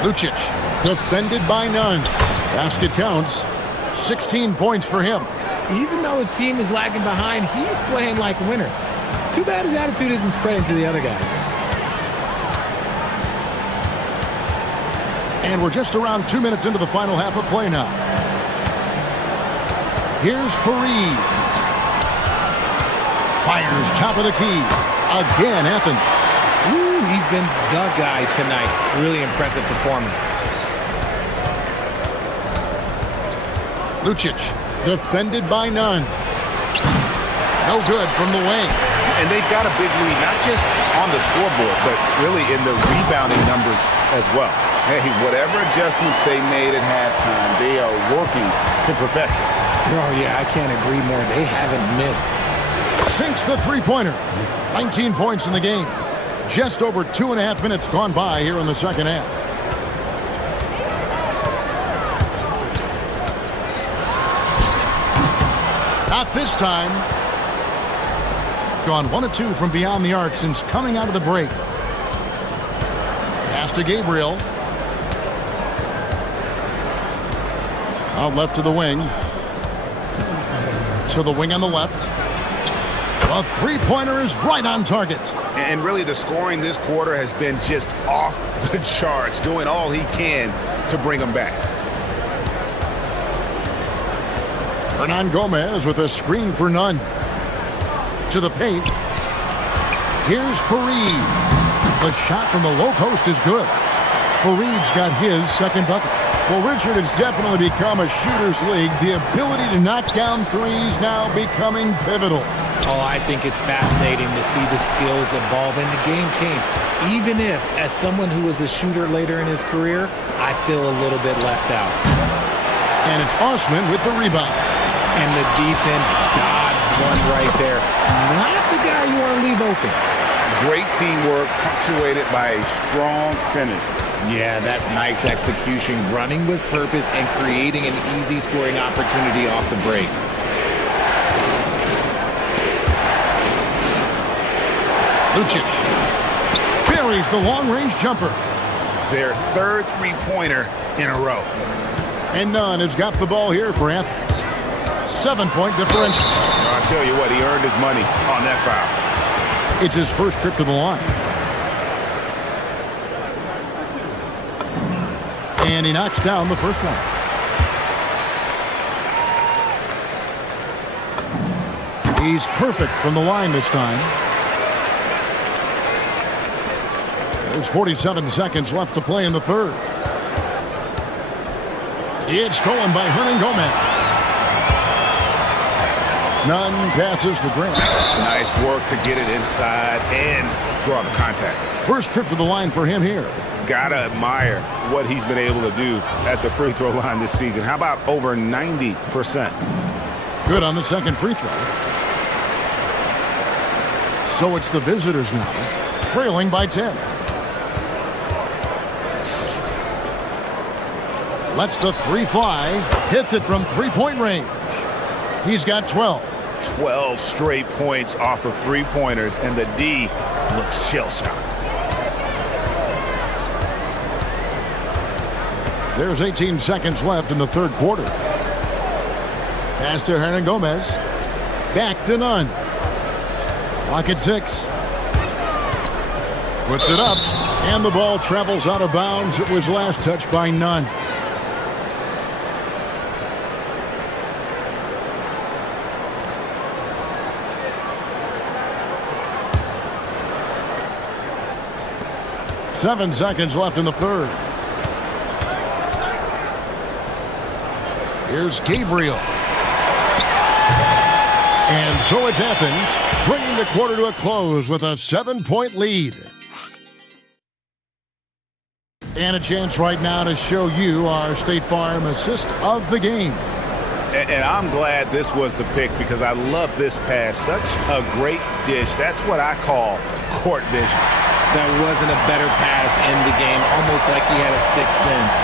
Lucic, defended by none. Basket counts. 16 points for him. Even though his team is lagging behind, he's playing like a winner. Too bad his attitude isn't spreading to the other guys. And we're just around 2 minutes into the final half of play now. Here's Fareed. Fires top of the key. Again, Athens. Ooh, he's been the guy tonight. Really impressive performance. Lucic, defended by none. No good from the wing. And they've got a big lead, not just on the scoreboard, but really in the rebounding numbers as well. Hey, whatever adjustments they made at halftime, they are working to perfection. Oh, yeah, I can't agree more. They haven't missed. Sinks the three-pointer. 19 points in the game. Just over 2.5 minutes gone by here in the second half. Not this time. Gone 1 of 2 from beyond the arc since coming out of the break. Pass to Gabriel. Out left to the wing. To the wing on the left. A three-pointer is right on target. And really the scoring this quarter has been just off the charts, doing all he can to bring them back. Hernan Gomez with a screen for none. To the paint. Here's Fareed. The shot from the low post is good. Fareed's got his second bucket. Well, Richard, it's definitely become a shooter's league. The ability to knock down threes now becoming pivotal. Oh, I think it's fascinating to see the skills evolve and the game change. Even if, as someone who was a shooter later in his career, I feel a little bit left out. And it's Osman with the rebound. And the defense dodged one right there. Not the guy you want to leave open. Great teamwork, punctuated by a strong finish. Yeah, that's nice execution, running with purpose and creating an easy scoring opportunity off the break. Lucic buries the long-range jumper. Their third three-pointer in a row. And none has got the ball here for Athens. 7-point differential. I'll tell you what, he earned his money on that foul. It's his first trip to the line. And he knocks down the first one. He's perfect from the line this time. There's 47 seconds left to play in the third. It's stolen by Hernan Gomez. None passes to Grant. Nice work to get it inside and draw the contact. First trip to the line for him here. Gotta admire what he's been able to do at the free throw line this season. How about over 90%? Good on the second free throw. So it's the visitors now, trailing by 10. Lets the three fly, hits it from three-point range. He's got 12. 12 straight points off of three-pointers, and the D looks shell-shocked. There's 18 seconds left in the third quarter. Pass to Hernan Gomez. Back to none. Clock at 6. Puts it up, and the ball travels out of bounds. It was last touched by none. 7 seconds left in the third. Here's Gabriel. And so it's Athens, bringing the quarter to a close with a 7-point lead. And a chance right now to show you our State Farm assist of the game. And I'm glad this was the pick because I love this pass. Such a great dish. That's what I call court vision. That wasn't a better pass in the game, almost like he had a sixth sense.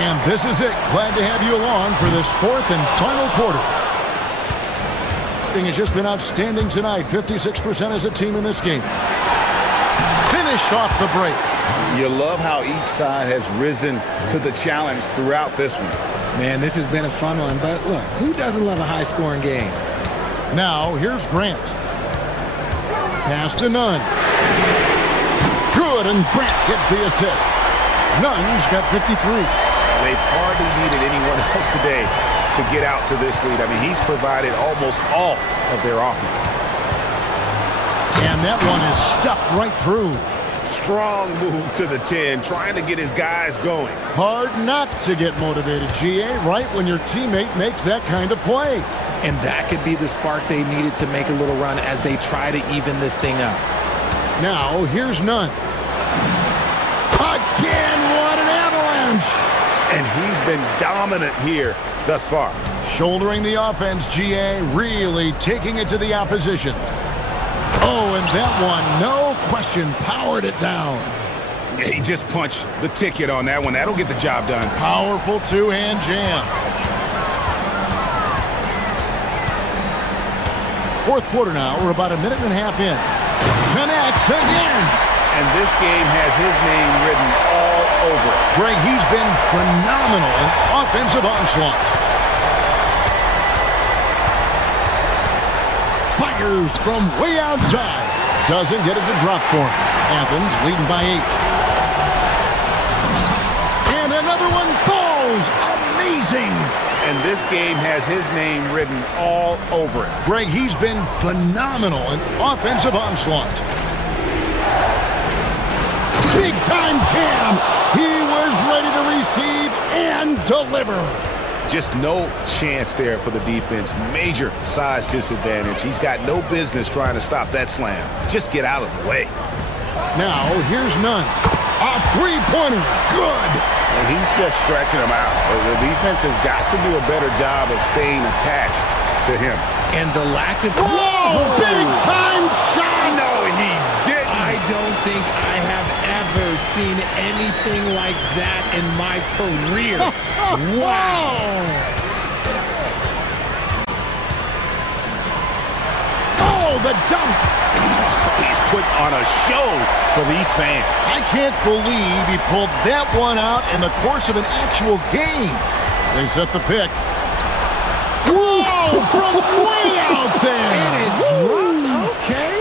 And this is it. Glad to have you along for this fourth and final quarter. Has just been outstanding tonight. 56% as a team in this game. Finished off the break. You love how each side has risen to the challenge throughout this one. Man, this has been a fun one, but look, who doesn't love a high-scoring game? Now, here's Grant. Pass to Nunn. Good, and Grant gets the assist. Nunn's got 53. They've hardly needed anyone else today to get out to this lead. I mean, he's provided almost all of their offense. And that one is stuffed right through. Strong move to the 10, trying to get his guys going. Hard not to get motivated, GA, right when your teammate makes that kind of play. And that could be the spark they needed to make a little run as they try to even this thing up. Now, here's Nunn. Again, what an avalanche! And he's been dominant here thus far. Shouldering the offense, GA, really taking it to the opposition. Oh, and that one, no question, powered it down. He just punched the ticket on that one. That'll get the job done. Powerful two-hand jam. Fourth quarter now. We're about a minute and a half in. Connects again. And this game has his name written all over it. Greg, he's been phenomenal in offensive onslaught. Fires from way outside. Doesn't get it to drop for him. Athens leading by 8. And another one falls. Amazing. And this game has his name written all over it. Greg, he's been phenomenal in offensive onslaught. Big time jam. He was ready to receive and deliver. Just no chance there for the defense. Major size disadvantage. He's got no business trying to stop that slam. Just get out of the way. Now, here's Nunn. A three-pointer. Good. And he's just stretching him out. The defense has got to do a better job of staying attached to him. And the lack of... Whoa! Big time shot! No, he didn't. I don't think I have ever seen anything like that in my career. Wow! Oh, the dunk! He's put on a show for these fans. I can't believe he pulled that one out in the course of an actual game. They set the pick. Whoa! From way out there! And it drops. Okay.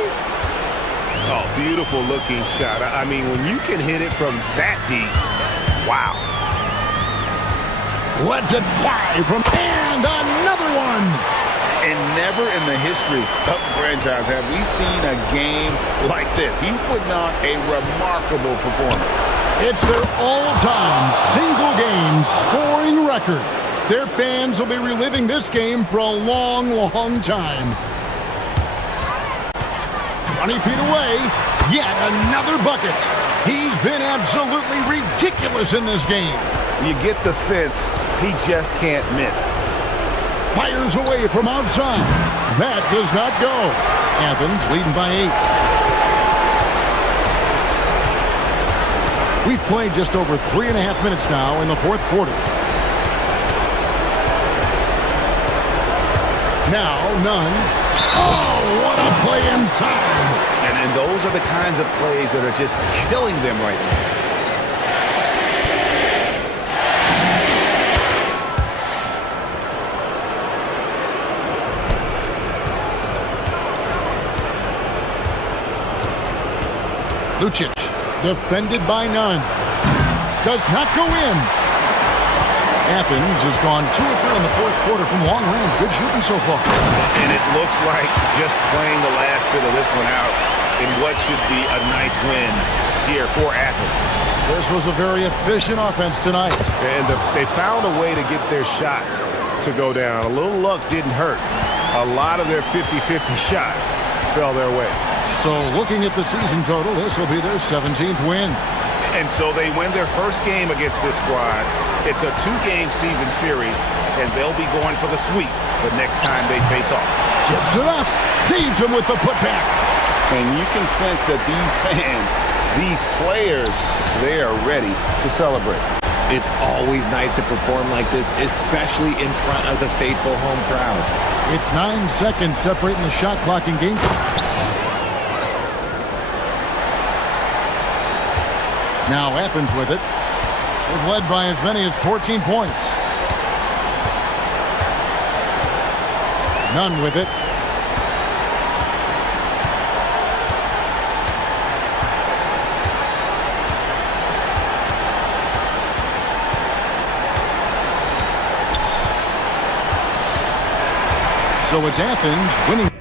Oh, beautiful looking shot. I mean, when you can hit it from that deep, wow. Let's it fly from, and another one. And never in the history of the franchise have we seen a game like this. He's putting on a remarkable performance. It's their all-time single-game scoring record. Their fans will be reliving this game for a long, long time. 20 feet away, yet another bucket. He's been absolutely ridiculous in this game. You get the sense he just can't miss. Fires away from outside. That does not go. Athens leading by 8. We've played just over 3.5 minutes now in the fourth quarter. Now, Nunn. Oh, what a play inside. And those are the kinds of plays that are just killing them right now. Lucic, defended by Nunn. Does not go in. Athens has gone 2 of 3 in the fourth quarter from long range. Good shooting so far. And it looks like just playing the last bit of this one out in what should be a nice win here for Athens. This was a very efficient offense tonight. And they found a way to get their shots to go down. A little luck didn't hurt. A lot of their 50-50 shots fell their way. So looking at the season total, this will be their 17th win. And so they win their first game against this squad. It's a 2-game season series, and they'll be going for the sweep the next time they face off. Chips it up, saves him with the putback. And you can sense that these fans, these players, they are ready to celebrate. It's always nice to perform like this, especially in front of the faithful home crowd. It's 9 seconds separating the shot clock and game clock. Now Athens with it. They've led by as many as 14 points. None with it. So it's Athens winning.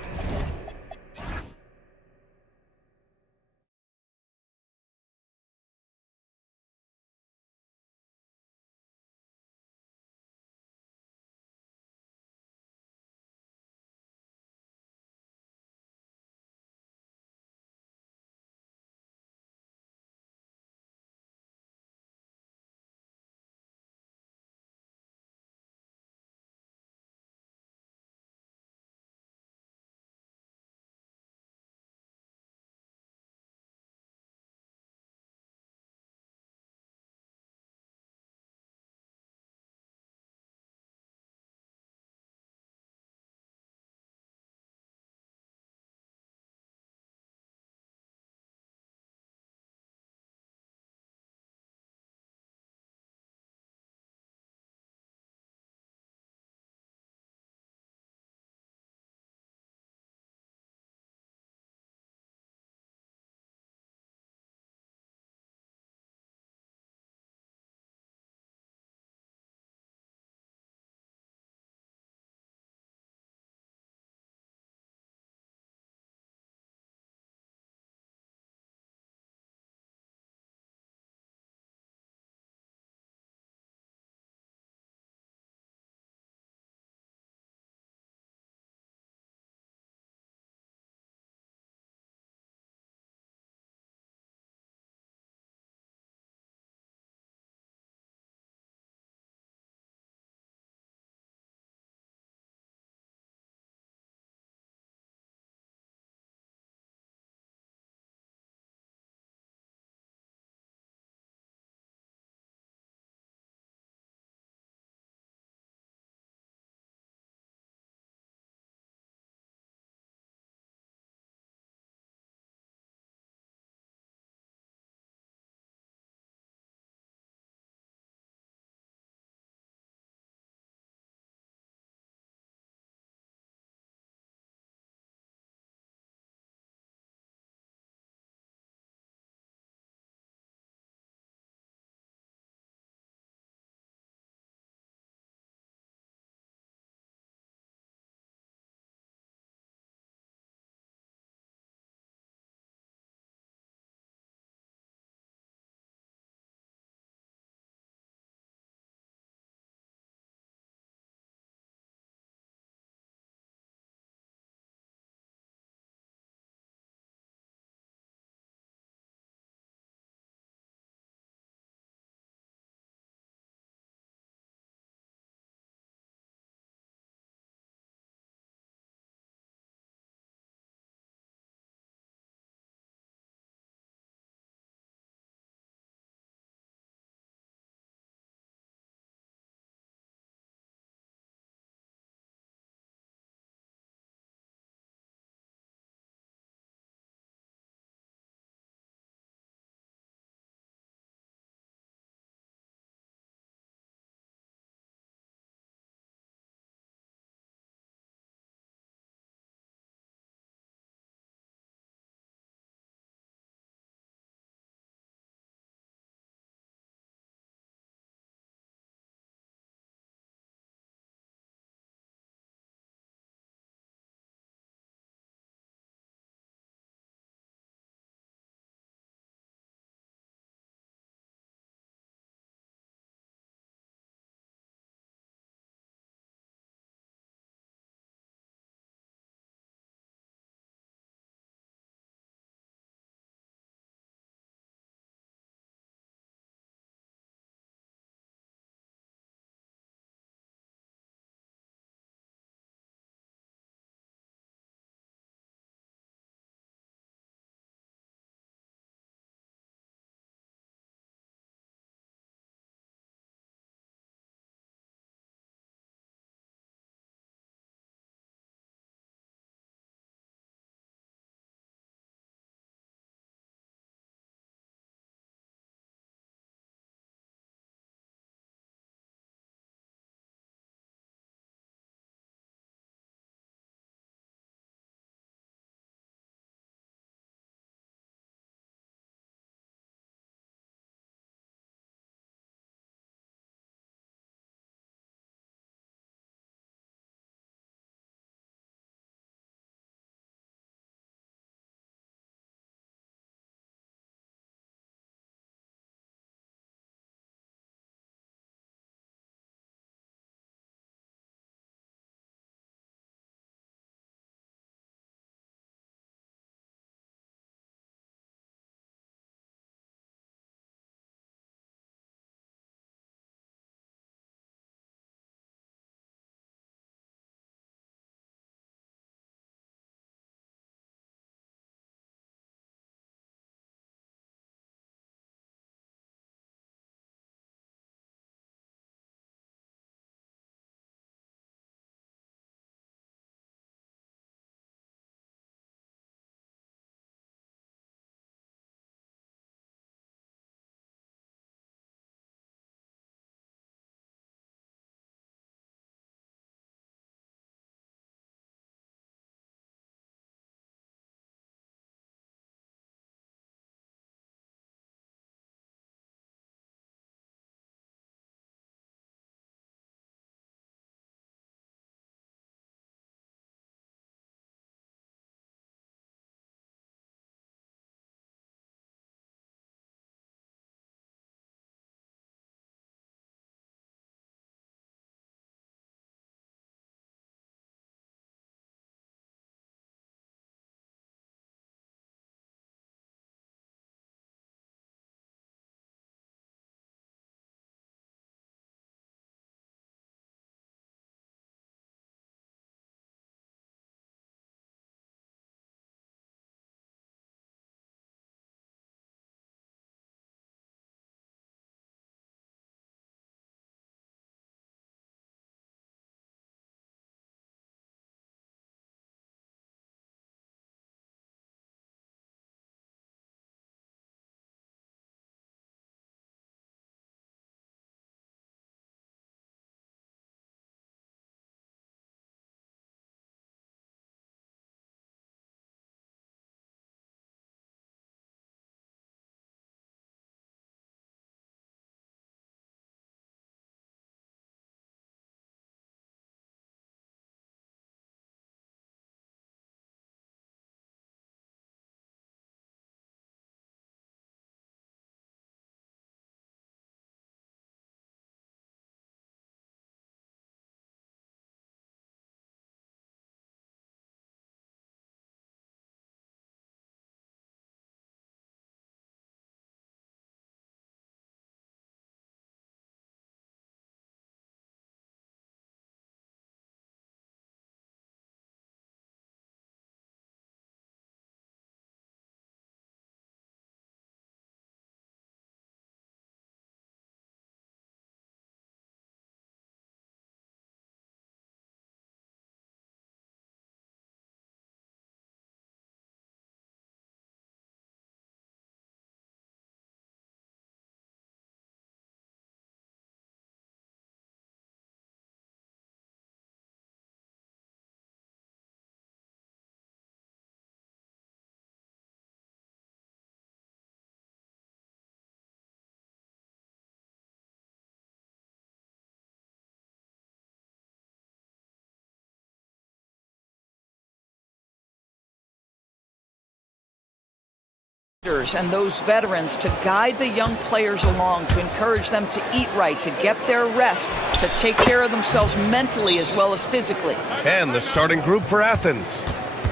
And those veterans to guide the young players along, to encourage them to eat right, to get their rest, to take care of themselves mentally as well as physically. And the starting group for Athens.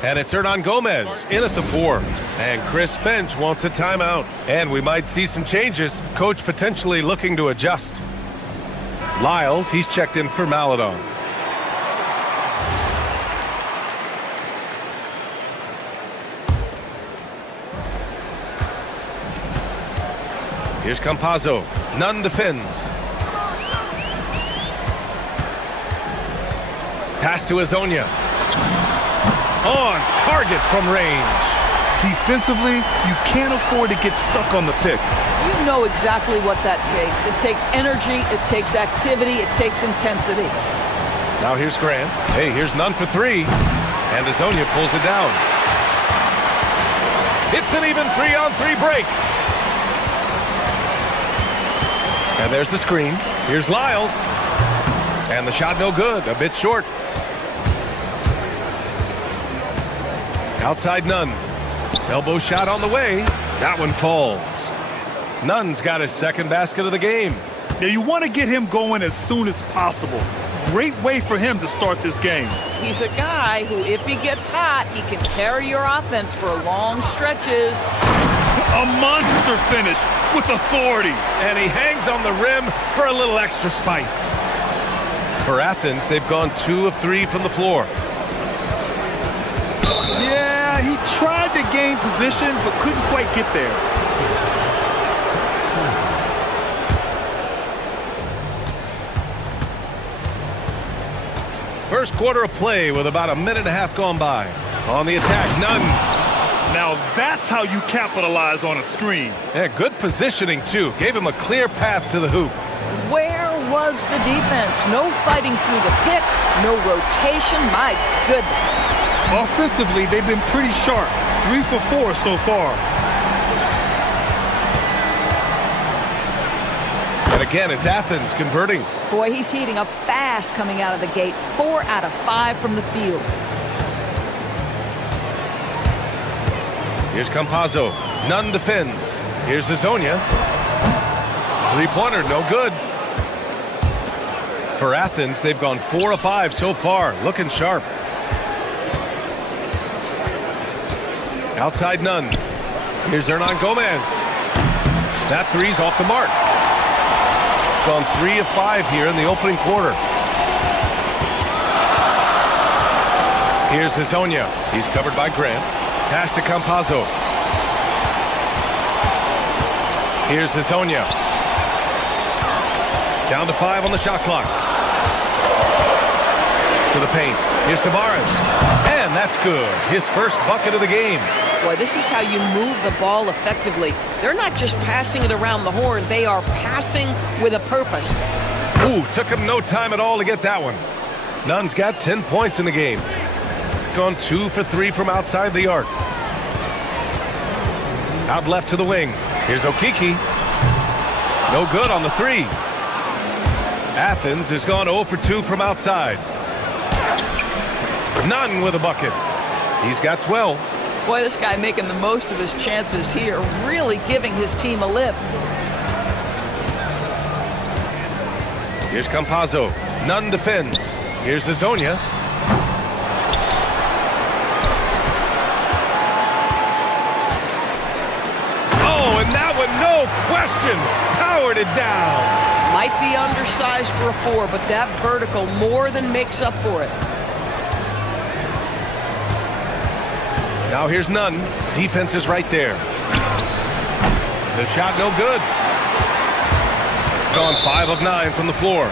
And it's Hernan Gomez in at the 4. And Chris Finch wants a timeout. And we might see some changes. Coach potentially looking to adjust. Lyles, he's checked in for Maladon. Here's Campazzo. Nunn defends. Pass to Azonia. On target from range. Defensively, you can't afford to get stuck on the pick. You know exactly what that takes. It takes energy, it takes activity, it takes intensity. Now here's Grant. Hey, here's Nunn for 3. And Azonia pulls it down. It's an even 3-on-3 break. And there's the screen. Here's Lyles. And the shot no good, a bit short. Outside Nunn. Elbow shot on the way. That one falls. Nunn's got his second basket of the game. Now you want to get him going as soon as possible. Great way for him to start this game. He's a guy who, if he gets hot, he can carry your offense for long stretches. A monster finish with authority. And he hangs on the rim for a little extra spice. For Athens, they've gone 2 of 3 from the floor. Yeah, he tried to gain position, but couldn't quite get there. First quarter of play with about a minute and a half gone by. On the attack, Nunn. Now that's how you capitalize on a screen. Yeah, good positioning, too. Gave him a clear path to the hoop. Where was the defense? No fighting through the pick, no rotation. My goodness. Offensively, they've been pretty sharp. 3 for 4 so far. And again, it's Athens converting. Boy, he's heating up fast coming out of the gate. 4 out of 5 from the field. Here's Campazzo. Nunn defends. Here's Azonia. Three-pointer, no good. For Athens, they've gone 4 of 5 so far. Looking sharp. Outside Nunn. Here's Hernan Gomez. That three's off the mark. Gone 3 of 5 here in the opening quarter. Here's Azonia. He's covered by Grant. Pass to Campazzo. Here's Azonia. Down to 5 on the shot clock. To the paint. Here's Tavares. And that's good. His first bucket of the game. Boy, this is how you move the ball effectively. They're not just passing it around the horn. They are passing with a purpose. Ooh, took him no time at all to get that one. Nunn's got 10 points in the game. Gone 2 for 3 from outside the arc. Out left to the wing. Here's Okiki. No good on the 3. Athens has gone 0 for 2 from outside. Nunn with a bucket. He's got 12. Boy, this guy making the most of his chances here, really giving his team a lift. Here's Campazzo. Nunn defends. Here's Azonia. Oh, and that one, no question, powered it down. Might be undersized for a 4, but that vertical more than makes up for it. Now here's Nunn. Defense is right there. The shot no good. Gone 5 of 9 from the floor.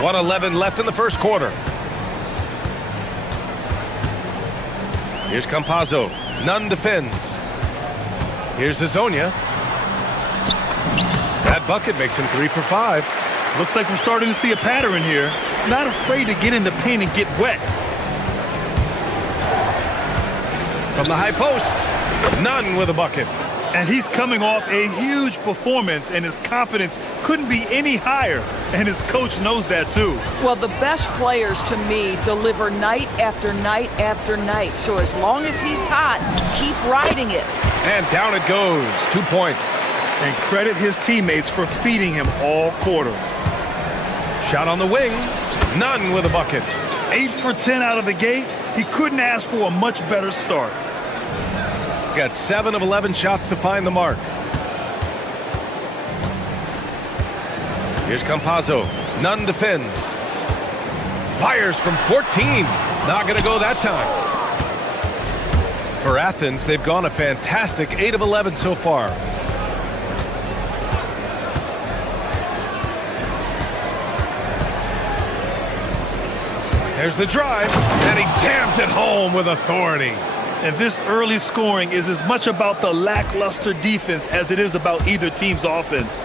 .111 left in the first quarter. Here's Campazzo. Nunn defends. Here's Azonia. That bucket makes him 3 for 5. Looks like we're starting to see a pattern here. Not afraid to get in the paint and get wet. From the high post, Nunn with a bucket. And he's coming off a huge performance, and his confidence couldn't be any higher. And his coach knows that, too. Well, the best players, to me, deliver night after night after night. So as long as he's hot, keep riding it. And down it goes. 2 points. And credit his teammates for feeding him all quarter. Shot on the wing. Nunn with a bucket. 8 for 10 out of the gate. He couldn't ask for a much better start. Got 7 of 11 shots to find the mark. Here's Campazzo. Nunn defends. Fires from 14. Not going to go that time. For Athens, they've gone a fantastic 8 of 11 so far. There's the drive, and he jams it home with authority. And this early scoring is as much about the lackluster defense as it is about either team's offense.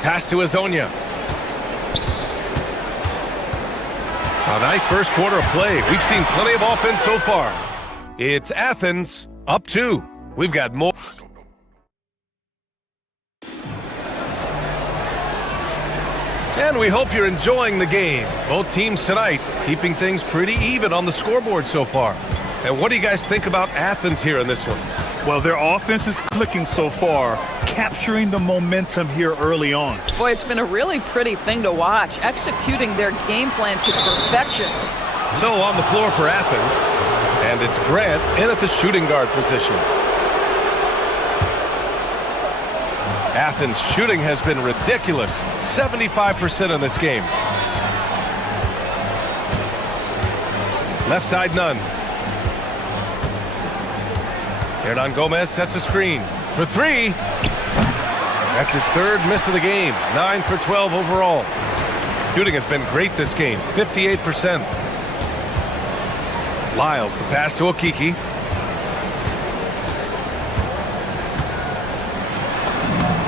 Pass to Azonia. A nice first quarter of play. We've seen plenty of offense so far. It's Athens up 2. We've got more. And we hope you're enjoying the game. Both teams tonight keeping things pretty even on the scoreboard so far. And what do you guys think about Athens here in this one? Well, their offense is clicking so far, capturing the momentum here early on. Boy, it's been a really pretty thing to watch, executing their game plan to perfection. So on the floor for Athens, and it's Grant in at the shooting guard position. Athens' shooting has been ridiculous, 75% in this game. Left side, Nunn. Hernan Gomez sets a screen for 3. That's his 3rd miss of the game. 9 for 12 overall. Shooting has been great this game, 58%. Lyles, the pass to Okiki.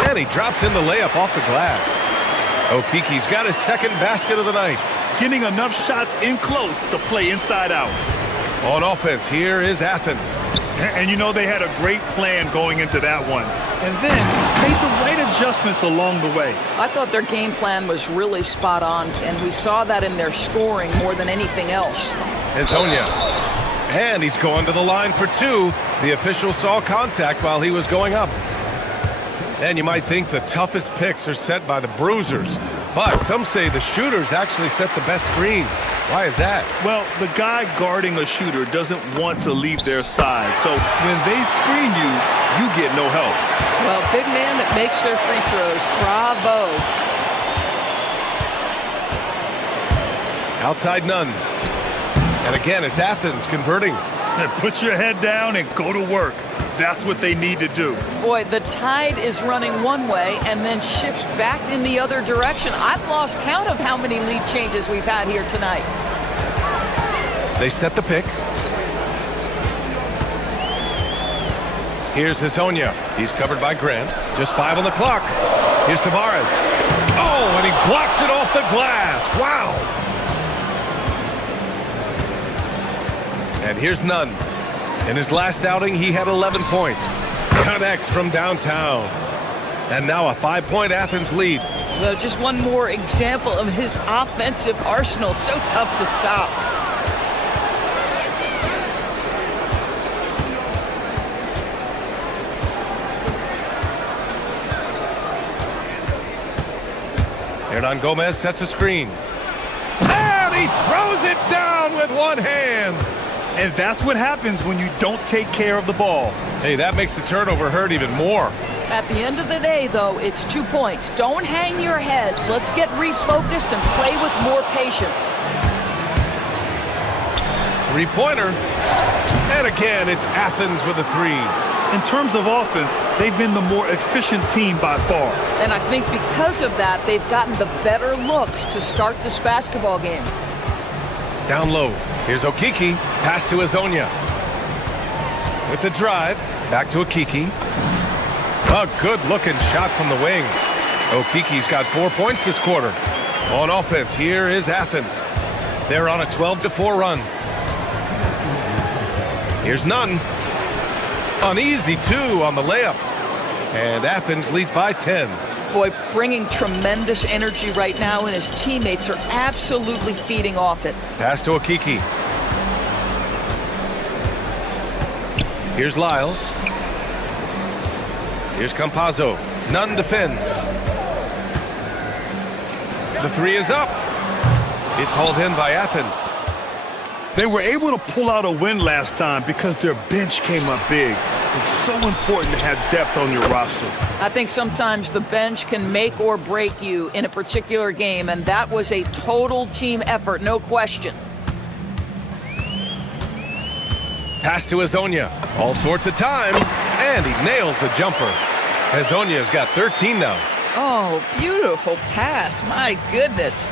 And he drops in the layup off the glass. Okiki's got his 2nd basket of the night. Getting enough shots in close to play inside out. On offense, here is Athens. And you know they had a great plan going into that one. And then made the right adjustments along the way. I thought their game plan was really spot on, and we saw that in their scoring more than anything else. Azonia. And he's going to the line for 2. The official saw contact while he was going up. And you might think the toughest picks are set by the bruisers, but some say the shooters actually set the best screens. Why is that? Well, the guy guarding a shooter doesn't want to leave their side, so when they screen you, you get no help. Well, big man that makes their free throws. Bravo. Outside Nunn. And again, it's Athens converting. And put your head down and go to work. That's what they need to do. Boy, the tide is running one way and then shifts back in the other direction. I've lost count of how many lead changes we've had here tonight. They set the pick. Here's Azonia. He's covered by Grant. Just 5 on the clock. Here's Tavares. Oh, and he blocks it off the glass. Wow. And here's Nunn. In his last outing, he had 11 points. Connects from downtown. And now a 5-point Athens lead. Well, just one more example of his offensive arsenal. So tough to stop. Hernan Gomez sets a screen. And he throws it down with one hand. And that's what happens when you don't take care of the ball. Hey, that makes the turnover hurt even more. At the end of the day, though, it's 2 points. Don't hang your heads. Let's get refocused and play with more patience. 3-pointer. And again, it's Athens with a 3. In terms of offense, they've been the more efficient team by far. And I think because of that, they've gotten the better looks to start this basketball game. Down low. Here's Okiki. Pass to Azonia. With the drive. Back to Okiki. A good-looking shot from the wing. Okiki's got 4 points this quarter. On offense, here is Athens. They're on a 12-4 run. Here's Nunn. An easy 2 on the layup. And Athens leads by 10. Boy, bringing tremendous energy right now, and his teammates are absolutely feeding off it. Pass to Okiki. Here's Lyles. Here's Campazzo. Nunn defends. The 3 is up. It's hauled in by Athens. They were able to pull out a win last time because their bench came up big. It's so important to have depth on your roster. I think sometimes the bench can make or break you in a particular game, and that was a total team effort, no question. Pass to Hezonja. All sorts of time, and he nails the jumper. Hezonja's got 13 now. Oh, beautiful pass, my goodness.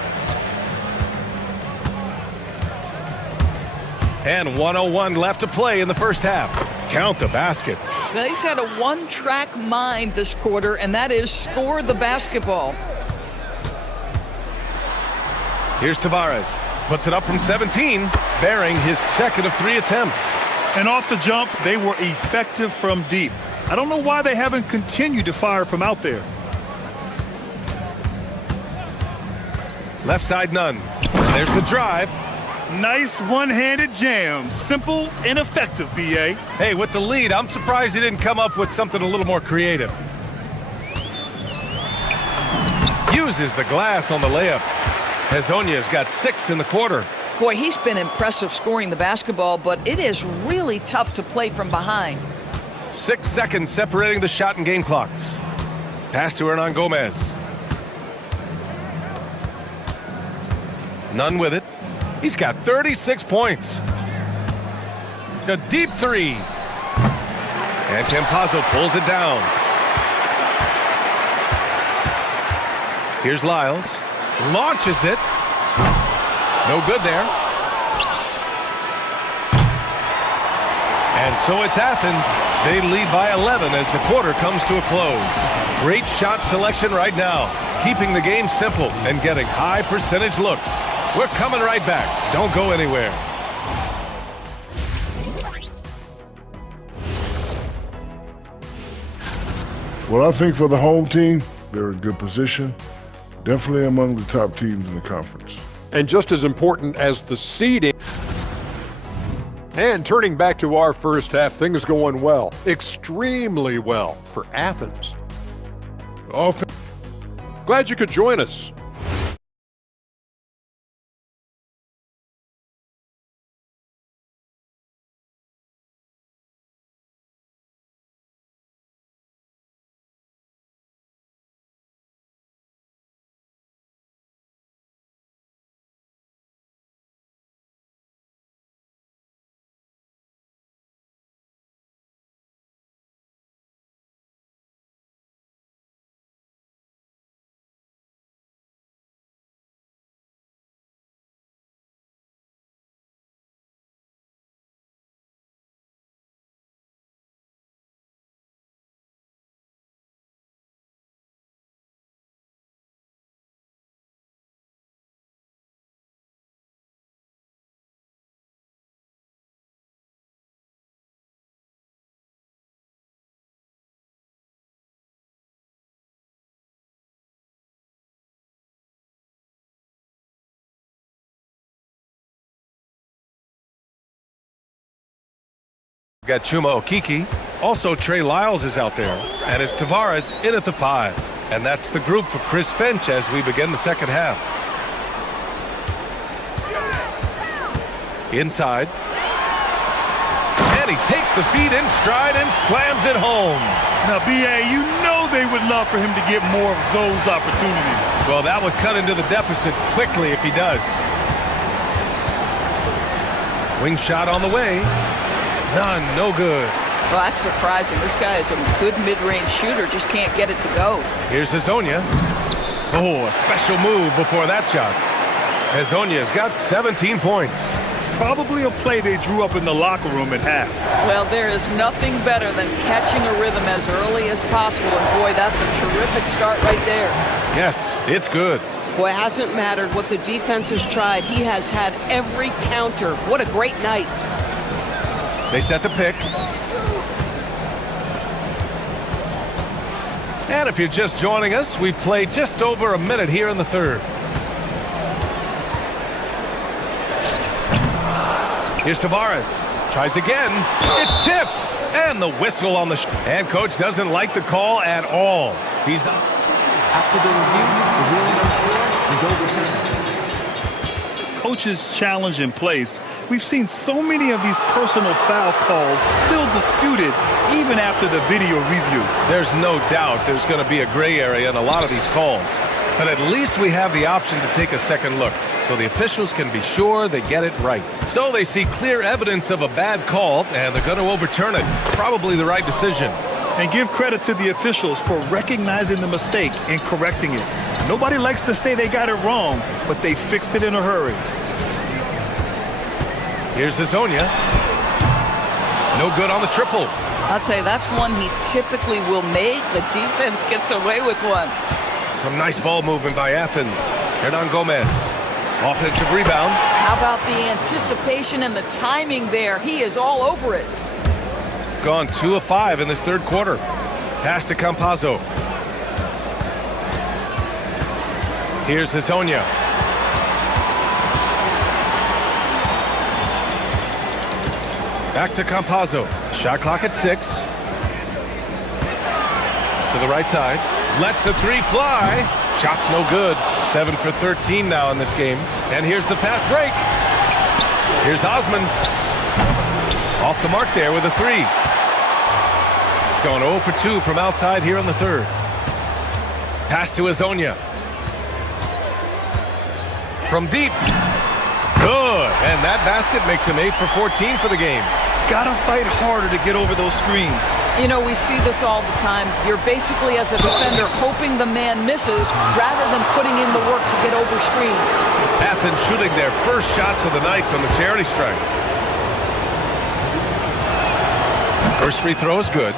And 1:01 left to play in the first half. Count the basket. Now, he's had a one-track mind this quarter, and that is score the basketball. Here's Tavares. Puts it up from 17, bearing his second of 3 attempts. And off the jump, they were effective from deep. I don't know why they haven't continued to fire from out there. Left side, Nunn. There's the drive. Nice one-handed jam. Simple and effective, B.A. Hey, with the lead, I'm surprised he didn't come up with something a little more creative. Uses the glass on the layup. Hezonja's got 6 in the quarter. Boy, he's been impressive scoring the basketball, but it is really tough to play from behind. 6 seconds separating the shot and game clocks. Pass to Hernan Gomez. Nunn with it. He's got 36 points. A deep 3. And Campazzo pulls it down. Here's Lyles. Launches it. No good there. And so it's Athens. They lead by 11 as the quarter comes to a close. Great shot selection right now, keeping the game simple and getting high percentage looks. We're coming right back. Don't go anywhere. Well, I think for the home team, they're in good position. Definitely among the top teams in the conference. And just as important as the seeding. And turning back to our first half, things going well. Extremely well for Athens. Glad you could join us. Got Chuma Okiki. Also, Trey Lyles is out there. And it's Tavares in at the 5. And that's the group for Chris Finch as we begin the second half. Inside. And he takes the feed in stride and slams it home. Now, B.A., you know they would love for him to get more of those opportunities. Well, that would cut into the deficit quickly if he does. Wing shot on the way. None, no good. Well, that's surprising. This guy is a good mid-range shooter, just can't get it to go. Here's Hezonja. Oh, a special move before that shot. Hezonja's got 17 points. Probably a play they drew up in the locker room at half. Well, there is nothing better than catching a rhythm as early as possible, and boy, that's a terrific start right there. Yes, it's good. Boy, it hasn't mattered what the defense has tried. He has had every counter. What a great night. They set the pick. And if you're just joining us, we've played just over a minute here in the third. Here's Tavares. Tries again. It's tipped. And the whistle on the and coach doesn't like the call at all. He's After the review, the ruling on the floor is overturned. Coach's challenge in place. We've seen so many of these personal foul calls still disputed even after the video review. There's no doubt there's going to be a gray area in a lot of these calls. But at least we have the option to take a second look, so the officials can be sure they get it right. So they see clear evidence of a bad call, and they're going to overturn it. Probably the right decision. And give credit to the officials for recognizing the mistake and correcting it. Nobody likes to say they got it wrong, but they fixed it in a hurry. Here's Hazonia. No good on the triple. I'll tell you, that's one he typically will make. The defense gets away with one. Some nice ball movement by Athens. Hernan Gomez. Offensive rebound. How about the anticipation and the timing there? He is all over it. Gone 2 of 5 in this third quarter. Pass to Campazzo. Here's Hazonia. Back to Campazzo. Shot clock at 6. To the right side. Lets the three fly. Shot's no good. 7 for 13 now in this game. And here's the fast break. Here's Osman. Off the mark there with a 3. Going 0 for 2 from outside here in the third. Pass to Hazonia. From deep. Good. And that basket makes him 8 for 14 for the game. Gotta fight harder to get over those screens. You know, we see this all the time. You're basically, as a defender, hoping the man misses rather than putting in the work to get over screens. Athens shooting their first shots of the night from the charity stripe. First free throw is good.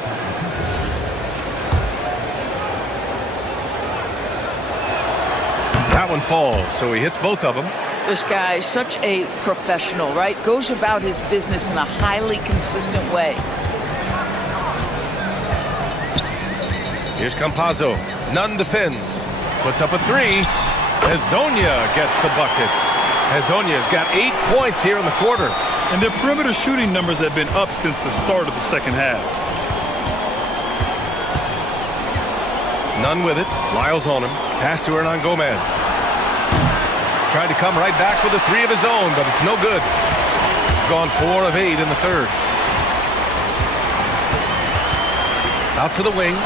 That one falls, so he hits both of them. This guy is such a professional, right? Goes about his business in a highly consistent way. Here's Campazzo. Nunn defends. Puts up a 3. Hazonia gets the bucket. Hazonia's got 8 points here in the quarter. And their perimeter shooting numbers have been up since the start of the second half. Nunn with it. Lyles on him. Pass to Hernan Gomez. Tried to come right back with a 3 of his own, but it's no good. Gone 4 of 8 in the third. Out to the wing.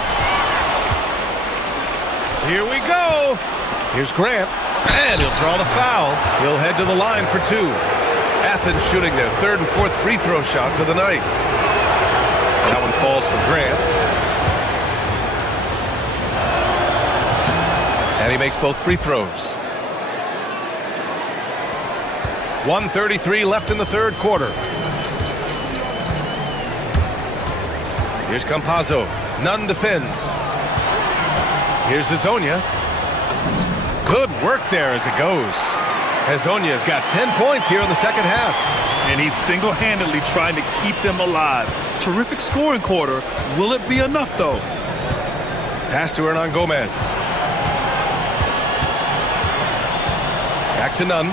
Here we go. Here's Grant. And he'll draw the foul. He'll head to the line for 2. Athens shooting their third and fourth free throw shots of the night. That one falls for Grant. And he makes both free throws. 1:33 left in the third quarter. Here's Campazzo. Nunn defends. Here's Hazonia. Good work there as it goes. Hazonia's got 10 points here in the second half. And he's single-handedly trying to keep them alive. Terrific scoring quarter. Will it be enough, though? Pass to Hernan Gomez. Back to Nunn.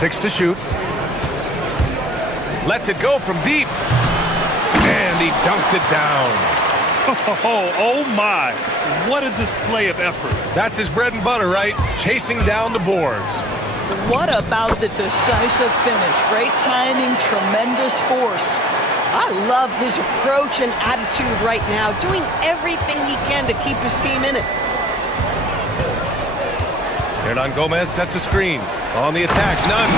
6 to shoot. Lets it go from deep. And he dunks it down. Oh my. What a display of effort. That's his bread and butter, right? Chasing down the boards. What about the decisive finish? Great timing, tremendous force. I love his approach and attitude right now, doing everything he can to keep his team in it. Hernan Gomez sets a screen. On the attack, Nunn.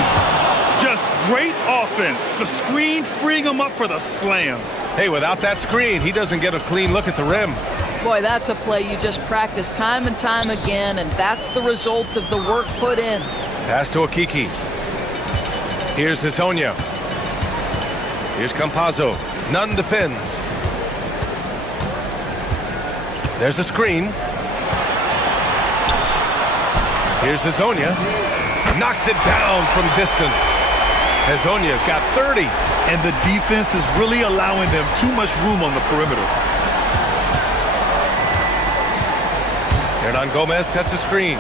Just great offense. The screen freeing him up for the slam. Hey, without that screen, he doesn't get a clean look at the rim. Boy, that's a play you just practice time and time again, and that's the result of the work put in. Pass to Akiki. Here's Hazonia. Here's Campazzo. Nunn defends. There's a screen. Here's Hazonia. Knocks it down from distance. Hazonia's got 30. And the defense is really allowing them too much room on the perimeter. Hernan Gomez sets a screen.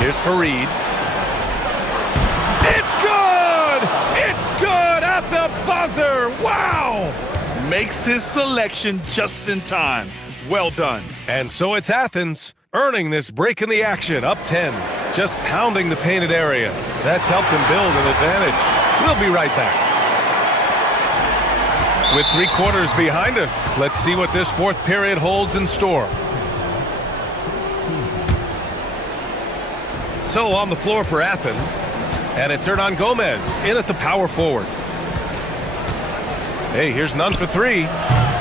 Here's Fareed. It's good! It's good at the buzzer! Wow! Makes his selection just in time. Well done. And so it's Athens earning this break in the action, up 10. Just pounding the painted area. That's helped them build an advantage. We'll be right back. With 3 quarters behind us, let's see what this fourth period holds in store. So on the floor for Athens, and it's Hernan Gomez in at the power forward. Hey, here's none for 3.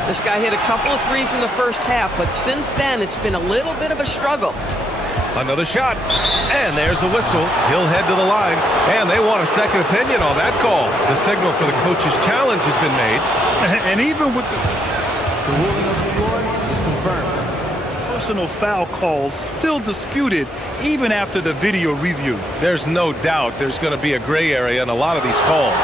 This guy hit a couple of threes in the first half, but since then it's been a little bit of a struggle. Another shot, and there's a whistle. He'll head to the line, and they want a second opinion on that call. The signal for the coach's challenge has been made. And even with The ruling on the floor is confirmed. personal foul calls still disputed even after the video review. There's no doubt there's going to be a gray area in a lot of these calls.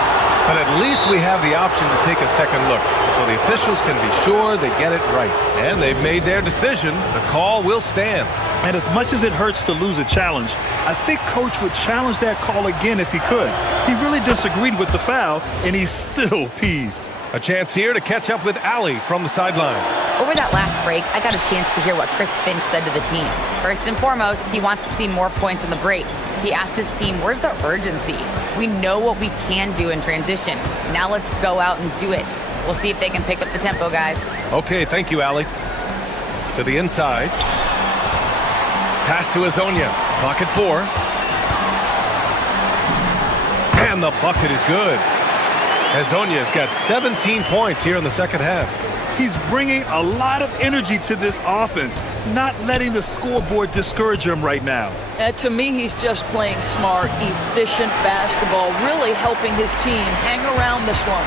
But at least we have the option to take a second look, so the officials can be sure they get it right. And they've made their decision. The call will stand. And as much as it hurts to lose a challenge, I think Coach would challenge that call again if he could. He really disagreed with the foul, and he's still peeved. A chance here to catch up with Ali from the sideline. Over that last break, I got a chance to hear what Chris Finch said to the team. First and foremost, he wants to see more points in the break. He asked his team, where's the urgency? We know what we can do in transition. Now let's go out and do it. We'll see if they can pick up the tempo, guys. Okay, thank you, Ali. To the inside. Pass to Azonia. Clock at 4. And the bucket is good. Azonia's got 17 points here in the second half. He's bringing a lot of energy to this offense, not letting the scoreboard discourage him right now. To me, he's just playing smart, efficient basketball, really helping his team hang around this one.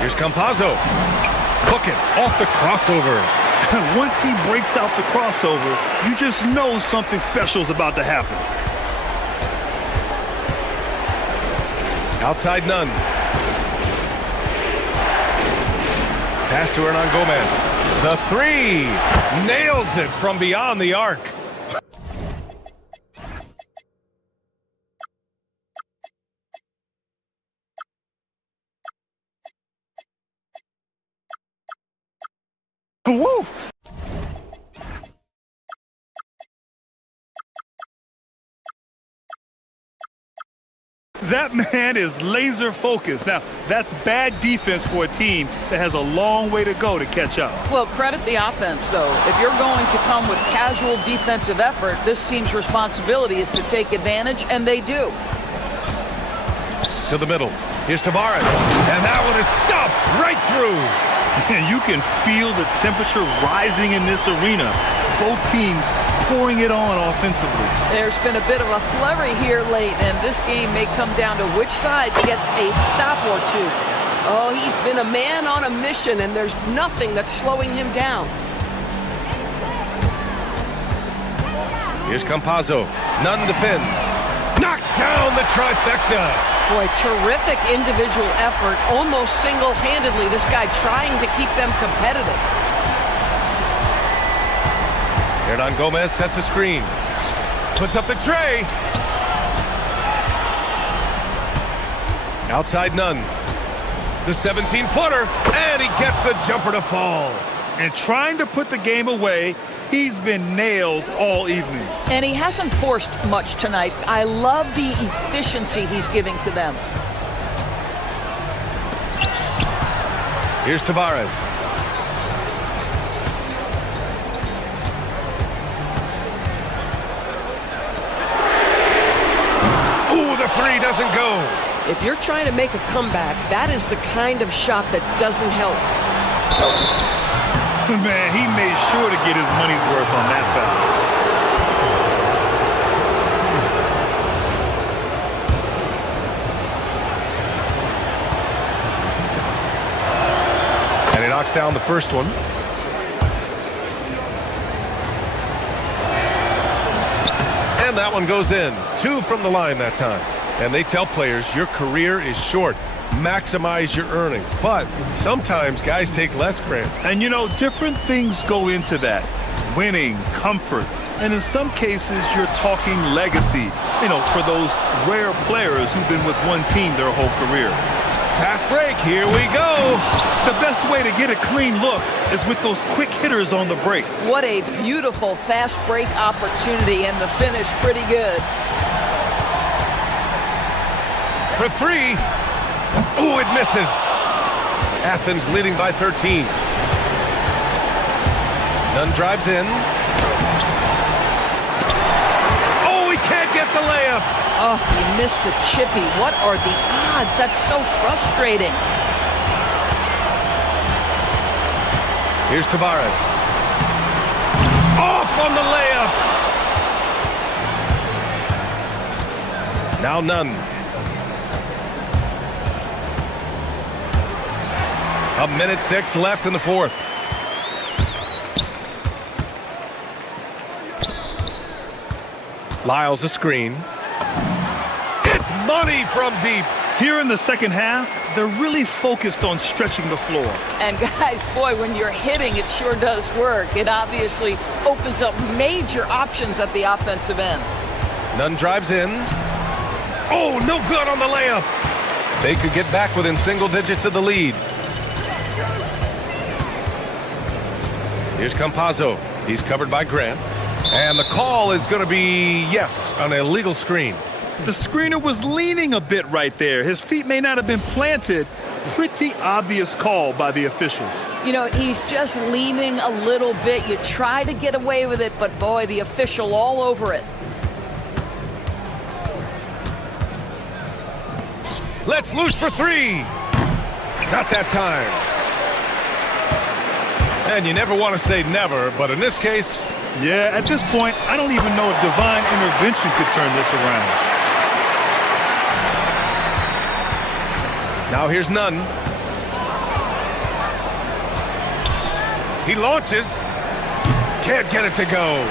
Here's Campazzo. Hook it off the crossover. Once he breaks out the crossover, you just know something special is about to happen. Outside none. Pass to Hernan Gomez. The 3. Nails it from beyond the arc. Woo! That man is laser focused. Now, that's bad defense for a team that has a long way to go to catch up. Well, credit the offense, though. If you're going to come with casual defensive effort, this team's responsibility is to take advantage, and they do. To the middle. Here's Tavares. And that one is stuffed right through. And you can feel the temperature rising in this arena. Both teams pouring it on offensively. There's been a bit of a flurry here late, and this game may come down to which side gets a stop or two. Oh, he's been a man on a mission, and there's nothing that's slowing him down. Here's Campazzo. Nunn defends. Knocks down the trifecta. Boy, terrific individual effort, almost single-handedly. This guy trying to keep them competitive. Hernan Gomez sets a screen. Puts up the tray. Outside Nunn. The 17-footer. And he gets the jumper to fall. And trying to put the game away, he's been nails all evening. And he hasn't forced much tonight. I love the efficiency he's giving to them. Here's Tavares. Ooh, the 3 doesn't go. If you're trying to make a comeback, that is the kind of shot that doesn't help. Man, he made sure to get his money's worth on that foul. And he knocks down the first one. And that one goes in. 2 from the line that time. And they tell players, your career is short. maximize your earnings. But sometimes guys take less, Grant. And you know, different things go into that. Winning, comfort, and in some cases, you're talking legacy, you know, for those rare players who've been with one team their whole career. Fast break, here we go. The best way to get a clean look is with those quick hitters on the break. What a beautiful fast break opportunity, and the finish pretty good. For three. Oh, it misses. Athens leading by 13. Nunn drives in. Oh, he can't get the layup. Oh, he missed the chippy. What are the odds? That's so frustrating. Here's Tavares. Off on the layup. Now Nunn. A minute 6 left in the fourth. Lyles a screen. It's money from deep. Here in the second half, they're really focused on stretching the floor. And guys, boy, when you're hitting, it sure does work. It obviously opens up major options at the offensive end. Nunn drives in. Oh, no good on the layup. They could get back within single digits of the lead. Here's Campazzo. He's covered by Grant. And the call is going to be, yes, an illegal screen. The screener was leaning a bit right there. His feet may not have been planted. Pretty obvious call by the officials. You know, he's just leaning a little bit. You try to get away with it, but boy, the official all over it. Let's loose for three. Not that time. And you never want to say never, but in this case... Yeah, at this point, I don't even know if divine intervention could turn this around. Now here's Nunn. He launches. Can't get it to go.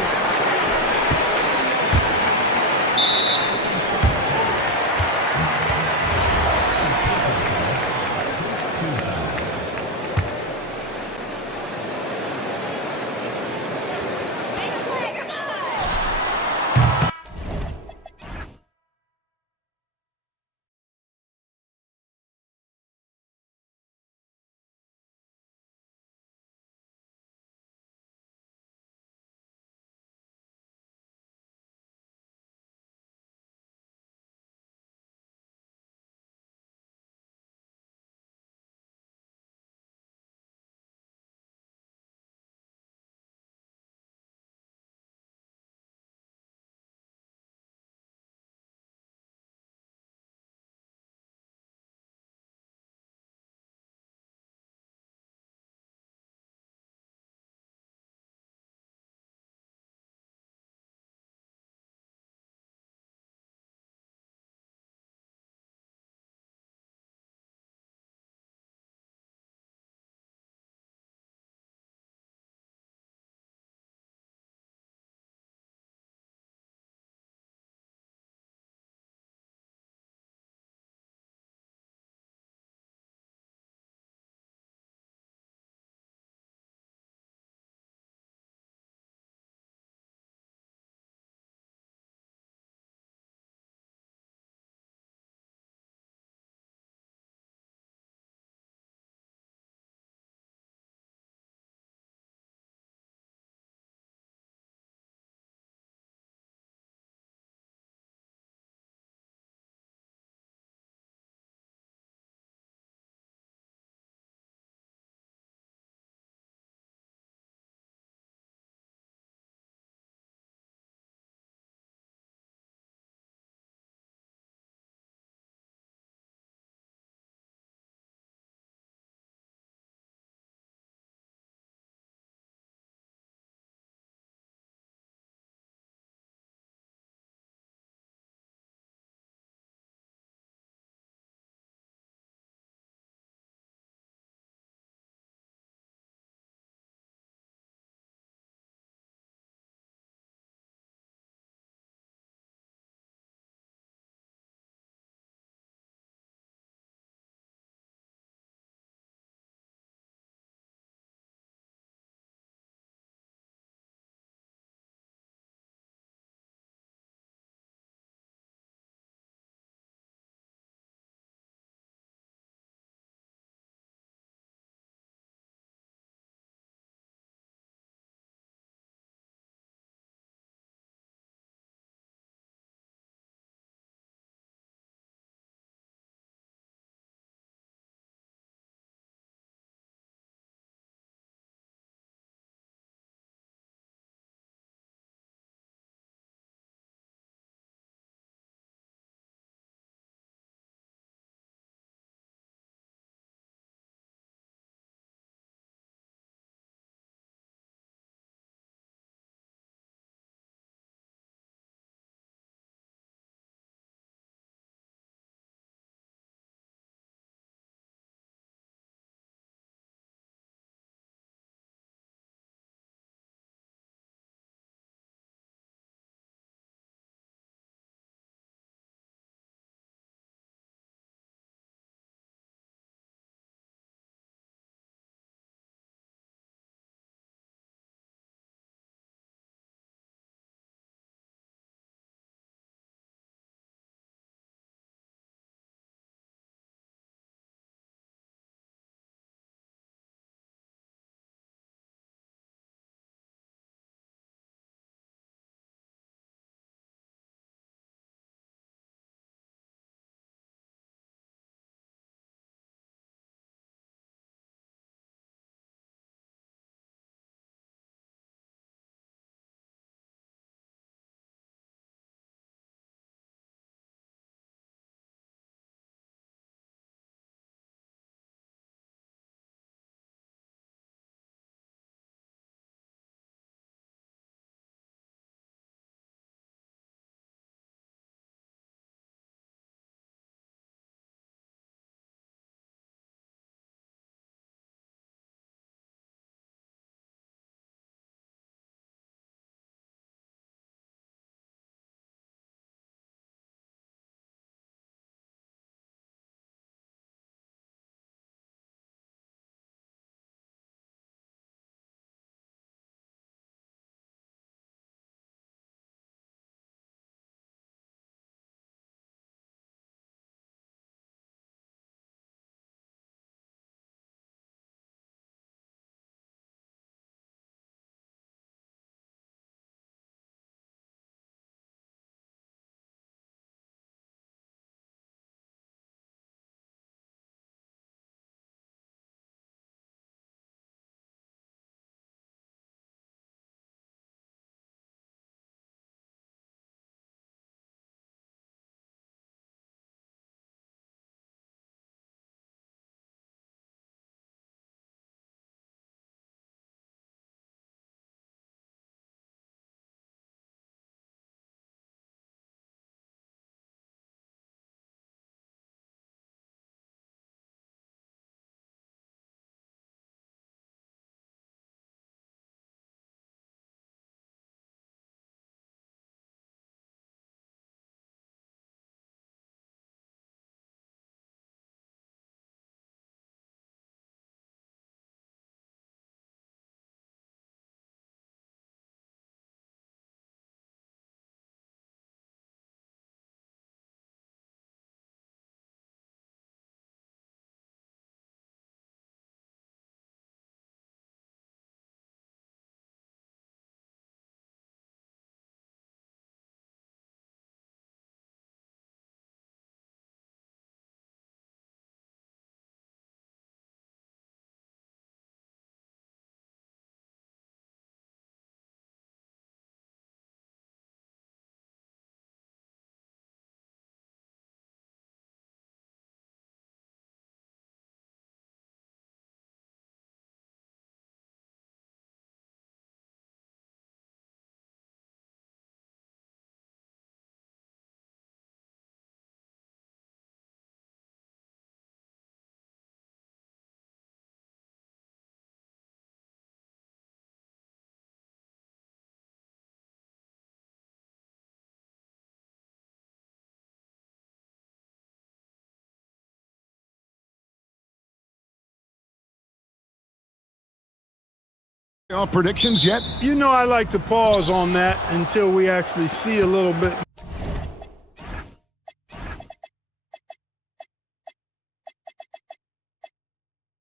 Predictions yet? You know I like to pause on that until we actually see a little bit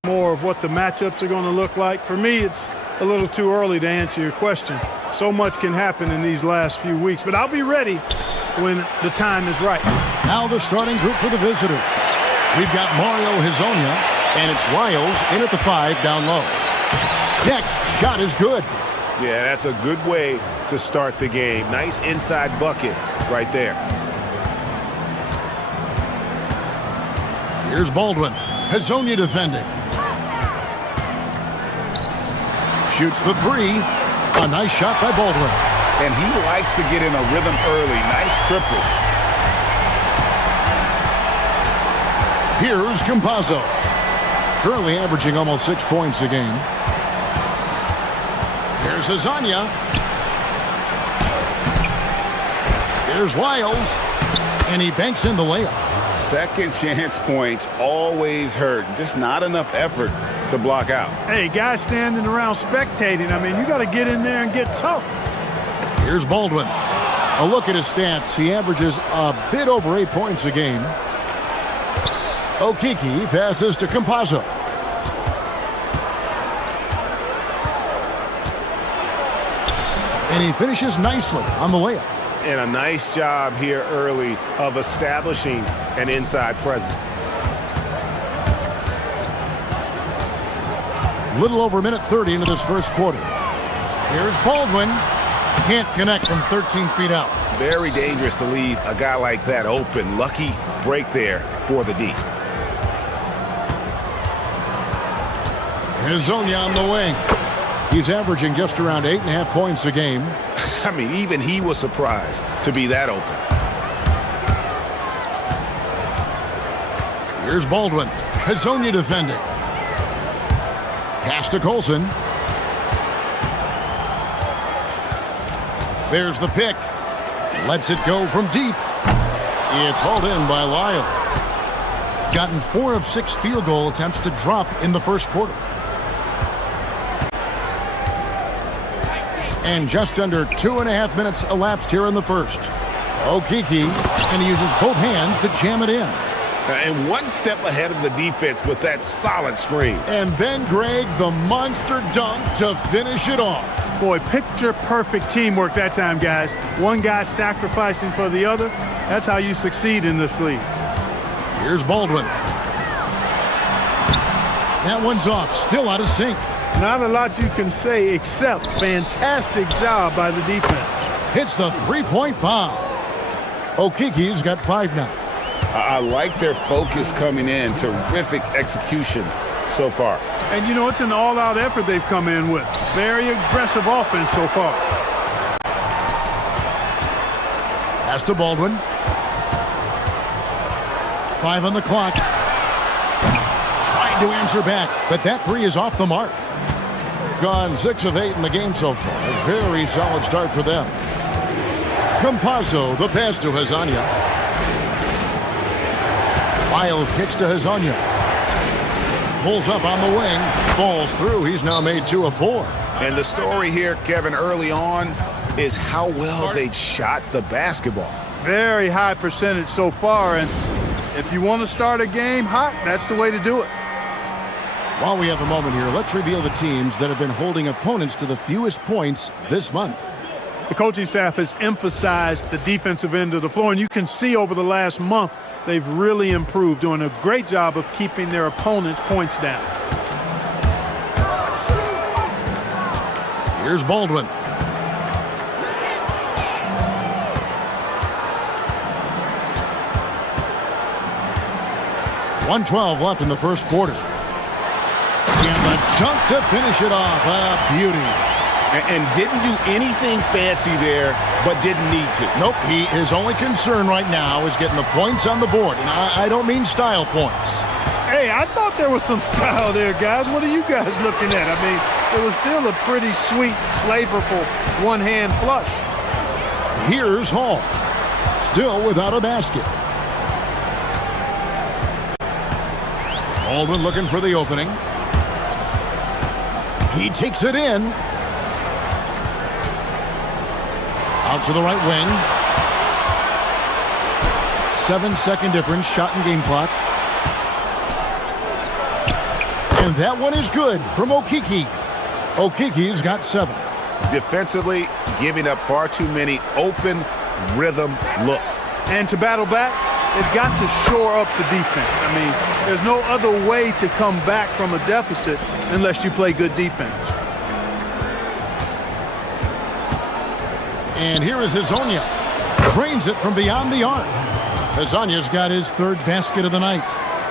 more of what the matchups are going to look like. For me, it's a little too early to answer your question. So much can happen in these last few weeks, but I'll be ready when the time is right. Now the starting group for the visitors. We've got Mario Hezonja, and it's Lyles in at the 5 down low. Next shot is good. Yeah, that's a good way to start the game. Nice inside bucket right there. Here's Baldwin. Hezonja defending. Shoots the 3. A nice shot by Baldwin. And he likes to get in a rhythm early. Nice triple. Here's Campazzo. Currently averaging almost 6 points a game. Here's Hezonja. Here's Lyles. And he banks in the layup. Second chance points always hurt. Just not enough effort to block out. Hey, guys standing around spectating, I mean, you got to get in there and get tough. Here's Baldwin. A look at his stats. He averages a bit over 8 points a game. Okiki passes to Campazzo. And he finishes nicely on the layup. And a nice job here early of establishing an inside presence. Little over a minute 30 into this first quarter. Here's Baldwin. Can't connect from 13 feet out. Very dangerous to leave a guy like that open. Lucky break there for the D. Hezonja on the wing. He's averaging just around 8.5 points a game. I mean, even he was surprised to be that open. Here's Baldwin. Hezonja defending. Pass to Colson. There's the pick. Lets it go from deep. It's hauled in by Lyles. Gotten 4 of 6 field goal attempts to drop in the first quarter. And just under 2.5 minutes elapsed here in the first. Okiki, and he uses both hands to jam it in. And one step ahead of the defense with that solid screen. And then Greg, the monster dunk to finish it off. Boy, picture-perfect teamwork that time, guys. One guy sacrificing for the other. That's how you succeed in this league. Here's Baldwin. That one's off, still out of sync. Not a lot you can say except fantastic job by the defense. Hits the three-point bomb. Okiki's got 5 now. I like their focus coming in. Terrific execution so far. And, you know, it's an all-out effort they've come in with. Very aggressive offense so far. Pass to Baldwin. 5 on the clock. Trying to answer back, but that 3 is off the mark. Gone 6 of 8 in the game so far. A very solid start for them. Campazzo, the pass to Hezonja. Lyles kicks to Hezonja. Pulls up on the wing. Falls through. He's now made 2 of 4. And the story here, Kevin, early on is how well they've shot the basketball. Very high percentage so far. And if you want to start a game hot, that's the way to do it. While we have a moment here, let's reveal the teams that have been holding opponents to the fewest points this month. The coaching staff has emphasized the defensive end of the floor, and you can see over the last month they've really improved, doing a great job of keeping their opponents' points down. Here's Baldwin. .112 left in the first quarter. And the dunk to finish it off. A beauty. And didn't do anything fancy there, but didn't need to. Nope, his only concern right now is getting the points on the board. And I don't mean style points. Hey, I thought there was some style there, guys. What are you guys looking at? I mean, it was still a pretty sweet, flavorful one-hand flush. Here's Hall. Still without a basket. Baldwin looking for the opening. He takes it in. Out to the right wing. 7-second difference, shot and game clock. And that one is good from Okiki. Okiki's got 7. Defensively, giving up far too many open rhythm looks. And to battle back, they've got to shore up the defense. I mean, there's no other way to come back from a deficit unless you play good defense. And here is Hazonia. Drains it from beyond the arc. Hazonia's got his 3rd basket of the night.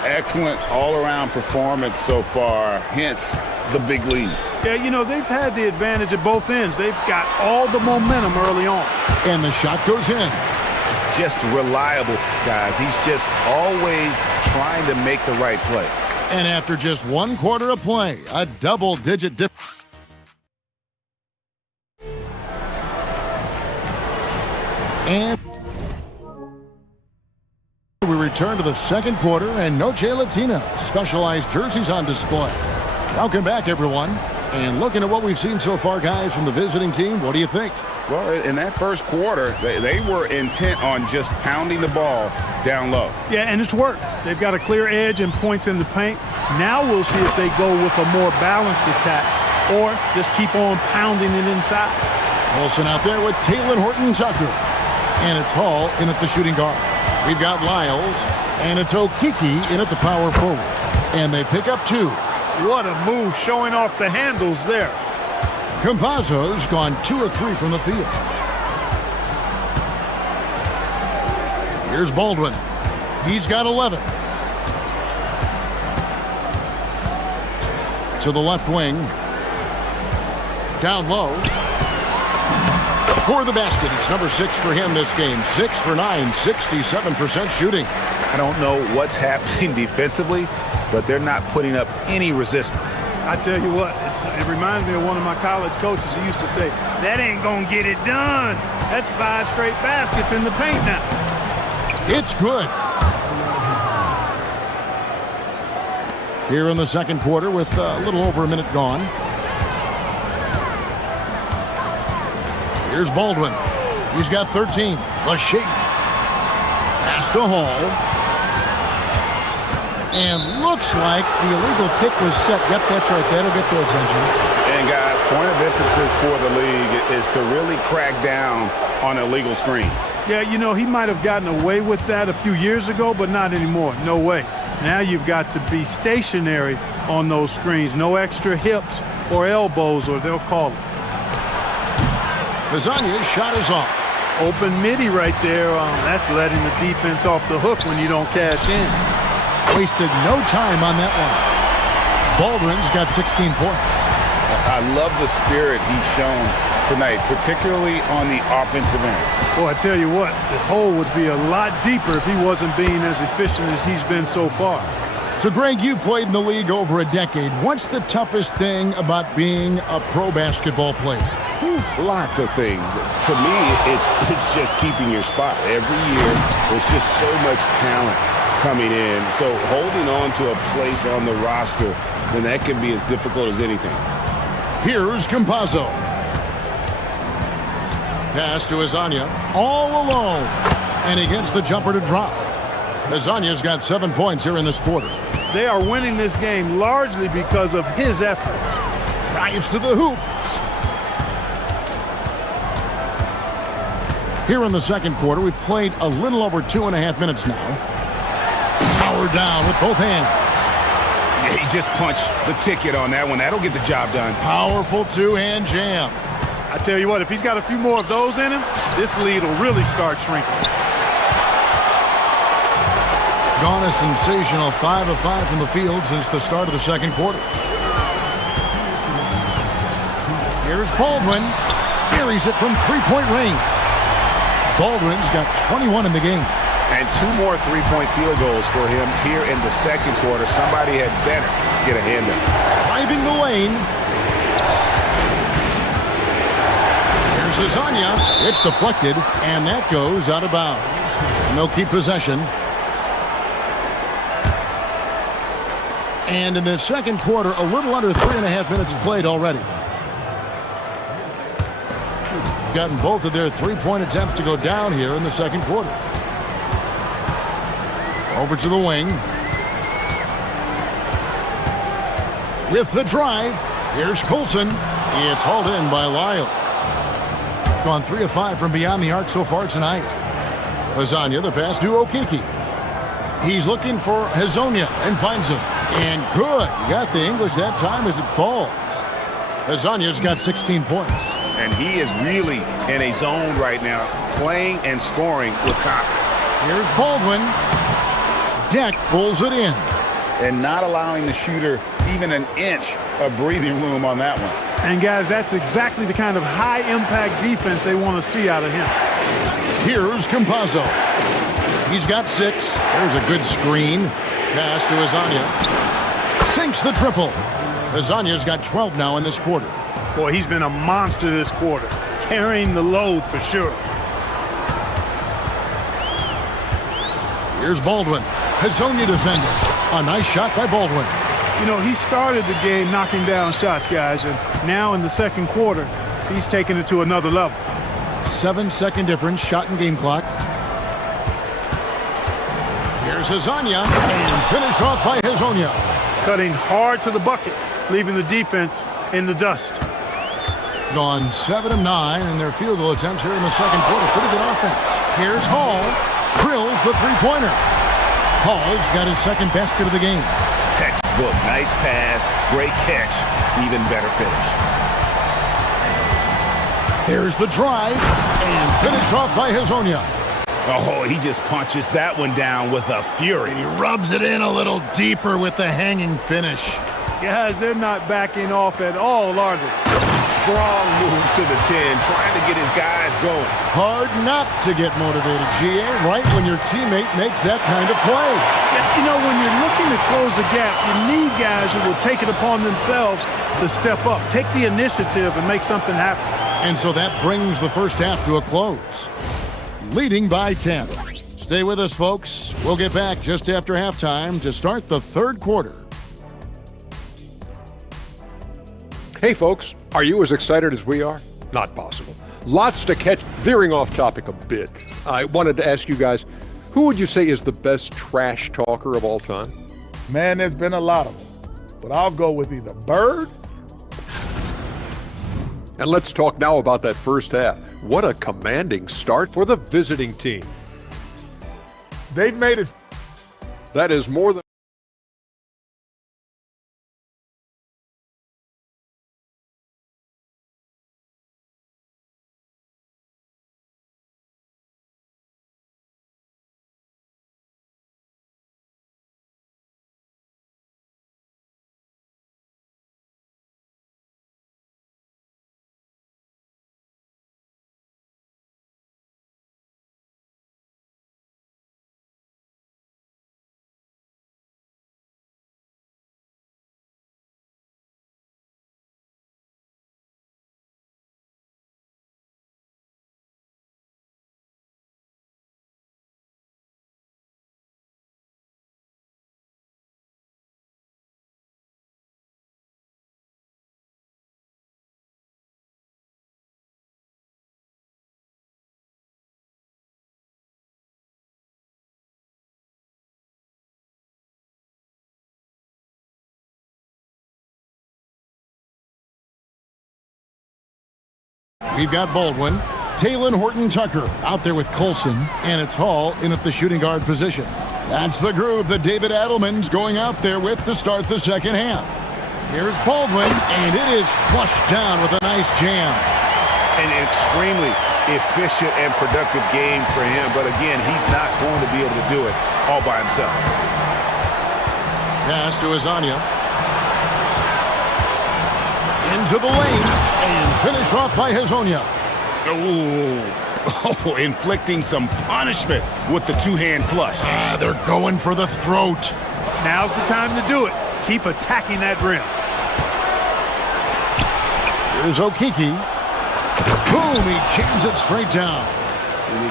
Excellent all-around performance so far, hence the big lead. Yeah, you know, they've had the advantage at both ends. They've got all the momentum early on. And the shot goes in. Just reliable, guys. He's just always trying to make the right play. And after just 1 quarter of play, a double-digit difference. And we return to the second quarter, and Noche Latina specialized jerseys on display. Welcome back, everyone. And looking at what we've seen so far, guys, from the visiting team, what do you think? Well, in that first quarter, they were intent on just pounding the ball down low. Yeah, and it's worked. They've got a clear edge and points in the paint. Now we'll see if they go with a more balanced attack or just keep on pounding it inside. Wilson out there with Taylor Horton-Tucker. And it's Hall in at the shooting guard. We've got Lyles, and it's Okiki in at the power forward. And they pick up 2. What a move, showing off the handles there. Campazzo's gone 2 of 3 from the field. Here's Baldwin. He's got 11. To the left wing. Down low. Score the basket. It's number 6 for him this game. 6 for 9, 67% shooting. I don't know what's happening defensively, but they're not putting up any resistance. I tell you what, it reminds me of one of my college coaches who used to say, that ain't gonna get it done. That's 5 straight baskets in the paint now. It's good. Here in the second quarter with a little over a minute gone. Here's Baldwin. He's got 13. The shake. Pass to Hall. And looks like the illegal kick was set. Yep, that's right. That'll get their attention. And guys, point of emphasis for the league is to really crack down on illegal screens. Yeah, you know, he might have gotten away with that a few years ago, but not anymore. No way. Now you've got to be stationary on those screens. No extra hips or elbows, or they'll call it. Hazonia's shot is off. Open midi right there. That's letting the defense off the hook when you don't cash in. Wasted no time on that one. Baldwin's got 16 points. I love the spirit he's shown tonight, particularly on the offensive end. Well, I tell you what, the hole would be a lot deeper if he wasn't being as efficient as he's been so far. So, Greg, you played in the league over a decade. What's the toughest thing about being a pro basketball player? Lots of things. To me, it's just keeping your spot. Every year, there's just so much talent coming in. So holding on to a place on the roster, then that can be as difficult as anything. Here's Campazzo. Pass to Hazonia. All alone. And he gets the jumper to drop. Hazonia's got 7 points here in this quarter. They are winning this game largely because of his effort. Drives to the hoop. Here in the second quarter, we've played a little over 2.5 minutes now. Power down with both hands. Yeah, he just punched the ticket on that one. That'll get the job done. Powerful two-hand jam. I tell you what, if he's got a few more of those in him, this lead will really start shrinking. Gone a sensational 5 of 5 from the field since the start of the second quarter. Here's Baldwin. Buries it from three-point range. Baldwin's got 21 in the game. And 2 more three-point field goals for him here in the second quarter. Somebody had better get a hand up. Driving the lane. Here's Hazonia. It's deflected, and that goes out of bounds. And they'll keep possession. And in the second quarter, a little under 3.5 minutes played already. gotten both of their three-point attempts to go down here in the second quarter. Over to the wing. With the drive, here's Coulson. It's hauled in by Lyles. Gone 3 of 5 from beyond the arc so far tonight. Lasagna, the pass to Okiki. He's looking for Hazonia and finds him. And good. He got the English that time as it falls. Lasagna's got 16 points. And he is really in a zone right now, playing and scoring with confidence. Here's Baldwin. Deck pulls it in. And not allowing the shooter even an inch of breathing room on that one. And guys, that's exactly the kind of high-impact defense they want to see out of him. Here's Campazzo. He's got 6. There's a good screen. Pass to Lasagna. Sinks the triple. Lasagna's got 12 now in this quarter. Boy, he's been a monster this quarter, carrying the load for sure. Here's Baldwin. Hazonia defending. A nice shot by Baldwin. You know, he started the game knocking down shots, guys, and now in the second quarter, he's taking it to another level. 7-second difference, shot and game clock. Here's Lasagna, and finish off by Hazonia. Cutting hard to the bucket, leaving the defense in the dust. Gone 7 of 9 in their field goal attempts here in the second quarter. Pretty good offense. Here's Hall. Drills the three-pointer. Hall's got his second basket of the game. Textbook. Nice pass. Great catch. Even better finish. There's the drive. And finish off by Hazonia. Oh, he just punches that one down with a fury. And he rubs it in a little deeper with the hanging finish. Guys, they're not backing off at all, are they? Strong move to the 10, trying to get his guys going. Hard not to get motivated, GA, right when your teammate makes that kind of play. You know, when you're looking to close the gap, you need guys who will take it upon themselves to step up, take the initiative, and make something happen. And so that brings the first half to a close. Leading by 10. Stay with us, folks. We'll get back just after halftime to start the third quarter. Hey folks, are you as excited as we are? Not possible. Lots to catch. Veering off topic a bit, I wanted to ask you guys, who would you say is the best trash talker of all time? Man, there's been a lot of them, but I'll go with either Bird. And let's talk now about that first half. What a commanding start for the visiting team. They've made it. That is more than We've got Baldwin, Taylon Horton-Tucker out there with Coulson, and it's Hall in at the shooting guard position. That's the groove that David Adelman's going out there with to start the second half. Here's Baldwin, and it is flushed down with a nice jam. An extremely efficient and productive game for him, but again, he's not going to be able to do it all by himself. Pass to Lasagna. Into the lane, and finish off by Hazonia. Oh, inflicting some punishment with the two-hand flush. They're going for the throat. Now's the time to do it. Keep attacking that rim. Here's Okiki. Boom, he jams it straight down.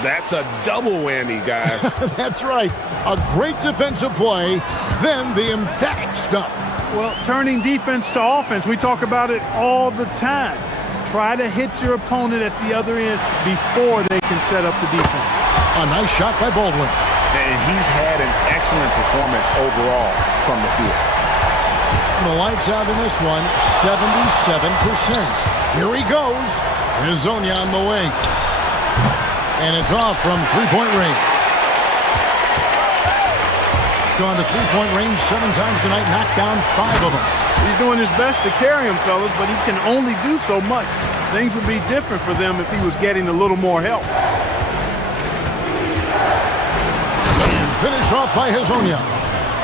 That's a double whammy, guys. That's right. A great defensive play, then the emphatic stuff. Well, turning defense to offense, we talk about it all the time. try to hit your opponent at the other end before they can set up the defense. A nice shot by Baldwin. And he's had an excellent performance overall from the field. The lights out in this one, 77%. Here he goes. Hazonia on the wing. And it's off from three-point range. Gone to three-point range 7 times tonight, knocked down 5 of them. He's doing his best to carry him, fellas, but he can only do so much. Things would be different for them if he was getting a little more help. And finish off by Hazonia.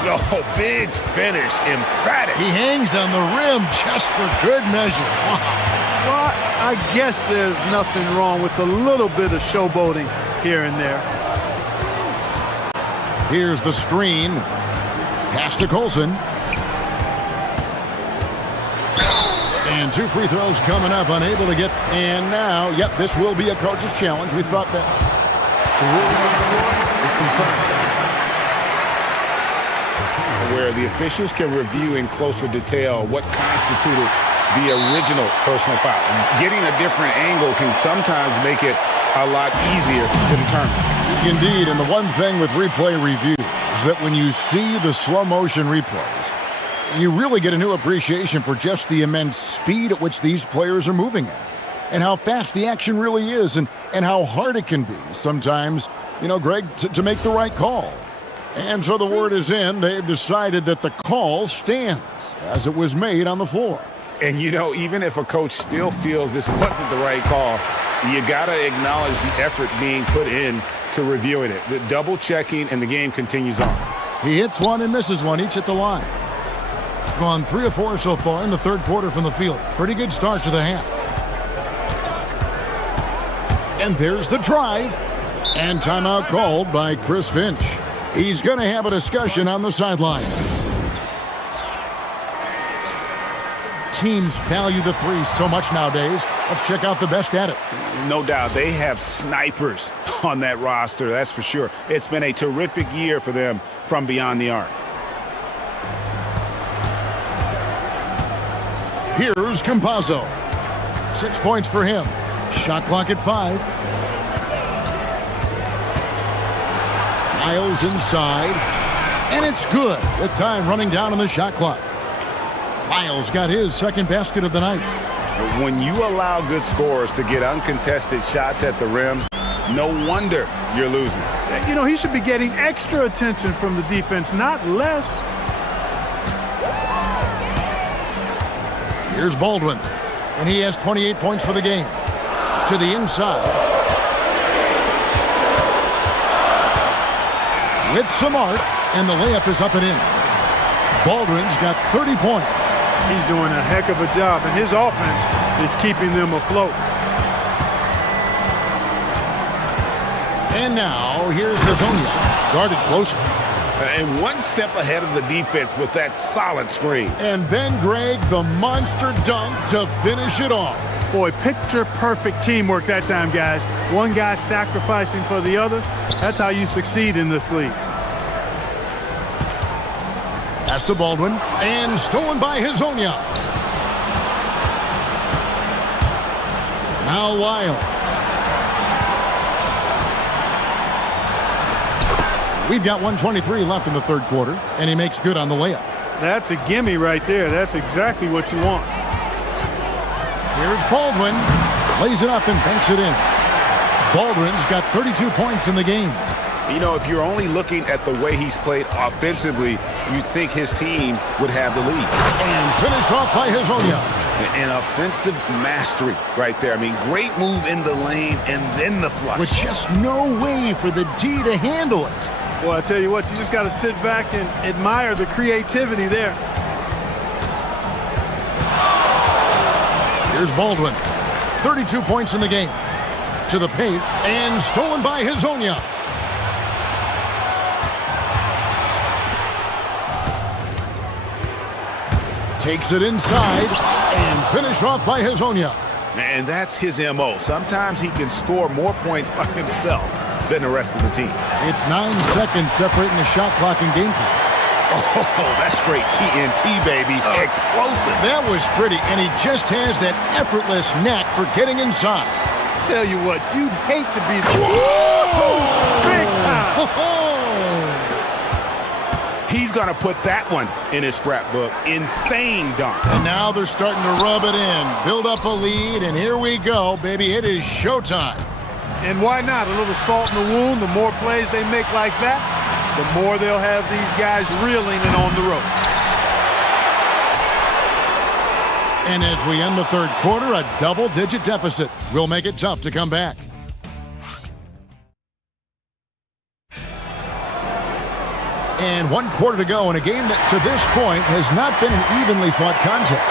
Oh, big finish, emphatic. He hangs on the rim just for good measure. Wow. Well, I guess there's nothing wrong with a little bit of showboating here and there. Here's the screen. Pass to Colson. And 2 free throws coming up, unable to get. And now, yep, this will be a coach's challenge. We thought that the rule on the floor is confirmed. Where the officials can review in closer detail what constituted the original personal foul. Getting a different angle can sometimes make it a lot easier to determine. Indeed, and the one thing with replay review is that when you see the slow motion replays, you really get a new appreciation for just the immense speed at which these players are moving at, and how fast the action really is, and how hard it can be sometimes, Greg, to make the right call. And so the word is in. They've decided that the call stands as it was made on the floor. And, even if a coach still feels this wasn't the right call, you got to acknowledge the effort being put in to reviewing it. The double checking, and the game continues on. He hits one and misses one, each at the line. Gone 3 of 4 so far in the third quarter from the field. Pretty good start to the half. And there's the drive. And timeout called by Chris Finch. He's going to have a discussion on the sideline. Teams value the three so much nowadays. Let's check out the best at it. No doubt. They have snipers on that roster, that's for sure. It's been a terrific year for them from beyond the arc. Here's Campazzo. 6 points for him. Shot clock at 5. Miles inside. And it's good with time running down on the shot clock. Miles got his second basket of the night. When you allow good scorers to get uncontested shots at the rim, no wonder you're losing. He should be getting extra attention from the defense, not less. Here's Baldwin, and he has 28 points for the game. To the inside. With some arc, and the layup is up and in. Baldwin's got 30 points. He's doing a heck of a job, and his offense is keeping them afloat. And now, here's Hazonia, guarded closer. And one step ahead of the defense with that solid screen. And then, Greg, the monster dunk to finish it off. Boy, picture-perfect teamwork that time, guys. One guy sacrificing for the other. That's how you succeed in this league. Pass to Baldwin, and stolen by Hazonia. Now Lyles. We've got 1:23 left in the third quarter, and he makes good on the layup. That's a gimme right there. That's exactly what you want. Here's Baldwin. Plays it up and banks it in. Baldwin's got 32 points in the game. If you're only looking at the way he's played offensively, you'd think his team would have the lead. And finish off by Hazonia. An offensive mastery right there. Great move in the lane and then the flush. With just no way for the D to handle it. Well, I tell you what, you just got to sit back and admire the creativity there. Here's Baldwin. 32 points in the game. To the paint, and stolen by Hazonia. Takes it inside, and finish off by Hazonia. And that's his MO. Sometimes he can score more points by himself than the rest of the team. It's 9 seconds separating the shot clock and game clock. Oh, that's straight TNT, baby. Explosive. That was pretty, and he just has that effortless knack for getting inside. Tell you what, you'd hate to be the... Whoa! Big time! He's going to put that one in his scrapbook. Insane dunk. And now they're starting to rub it in, build up a lead, and here we go, baby. It is showtime. And why not? A little salt in the wound. The more plays they make like that, the more they'll have these guys reeling and on the ropes. And as we end the third quarter, a double-digit deficit will make it tough to come back. And 1 quarter to go in a game that, to this point, has not been an evenly fought contest.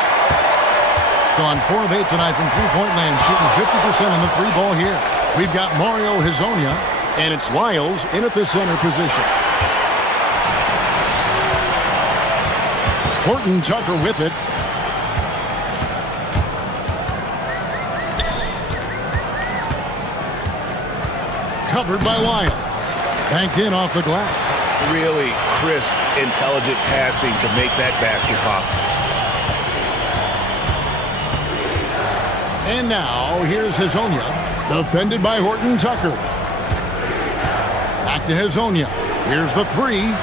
Gone 4 of 8 tonight from three-point land, shooting 50% on the three ball here. We've got Mario Hezonja, and it's Lyles in at the center position. Horton Tucker with it. Covered by Lyles. Banked in off the glass. Really crisp, intelligent passing to make that basket possible. And now, here's Hezonja, defended by Horton Tucker. Back to Hezonja. Here's the three.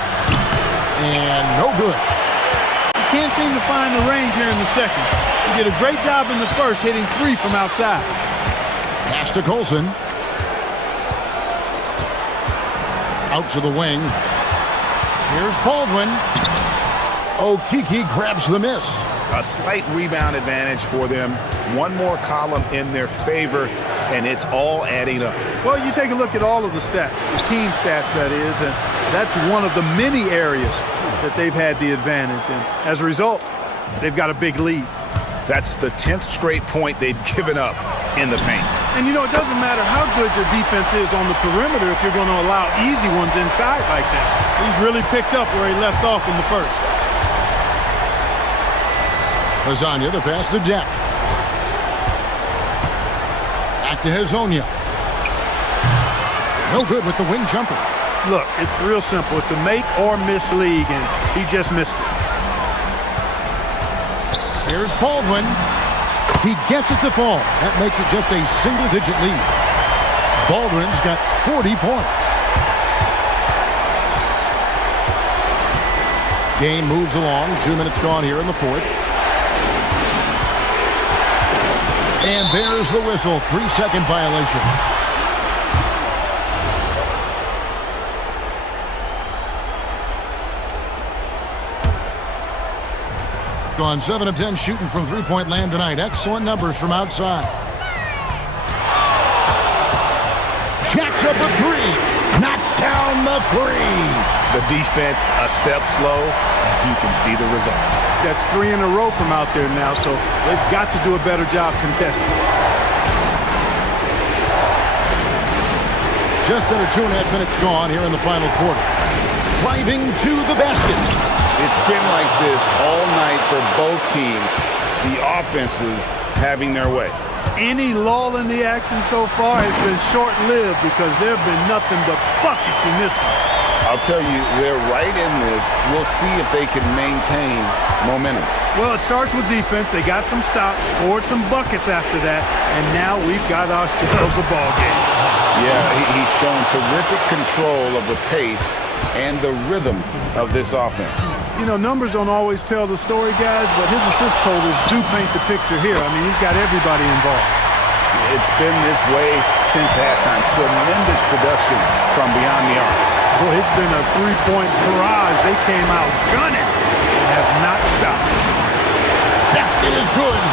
And no good. You can't seem to find the range here in the second. He did a great job in the first, hitting 3 from outside. Pass to Colson. Out to the wing. Here's Baldwin. Okeke grabs the miss. A slight rebound advantage for them. One more column in their favor, and it's all adding up. Well, you take a look at all of the stats, the team stats, that is, and that's one of the many areas that they've had the advantage. And as a result, they've got a big lead. That's the 10th straight point they've given up in the paint. And, you know, it doesn't matter how good your defense is on the perimeter if you're going to allow easy ones inside like that. He's really picked up where he left off in the first. Hezonja, the pass to Deck. Back to Hezonja. No good with the wing jumper. Look, it's real simple. It's a make or miss league, and he just missed it. Here's Baldwin. He gets it to fall. That makes it just a single-digit lead. Baldwin's got 40 points. Game moves along. 2 minutes gone here in the fourth. And there's the whistle. 3-second violation. Gone 7 of 10 shooting from three-point land tonight. Excellent numbers from outside. Jacks up a three. Knocks down the three. The defense a step slow, and you can see the results. That's 3 in a row from out there now, so they've got to do a better job contesting. Just under 2.5 minutes gone here in the final quarter. Driving to the basket. It's been like this all night for both teams. The offenses having their way. Any lull in the action so far has been short-lived because there have been nothing but buckets in this one. I'll tell you, they're right in this. We'll see if they can maintain momentum. Well, it starts with defense. They got some stops, scored some buckets after that, and now we've got ourselves a ball game. Yeah, he's shown terrific control of the pace and the rhythm of this offense. You know, numbers don't always tell the story, guys, but his assist totals do paint the picture here. I mean, he's got everybody involved. It's been this way since halftime. Tremendous production from beyond the arc. Boy, it's been a three-point barrage. They came out gunning and have not stopped. Basket is good.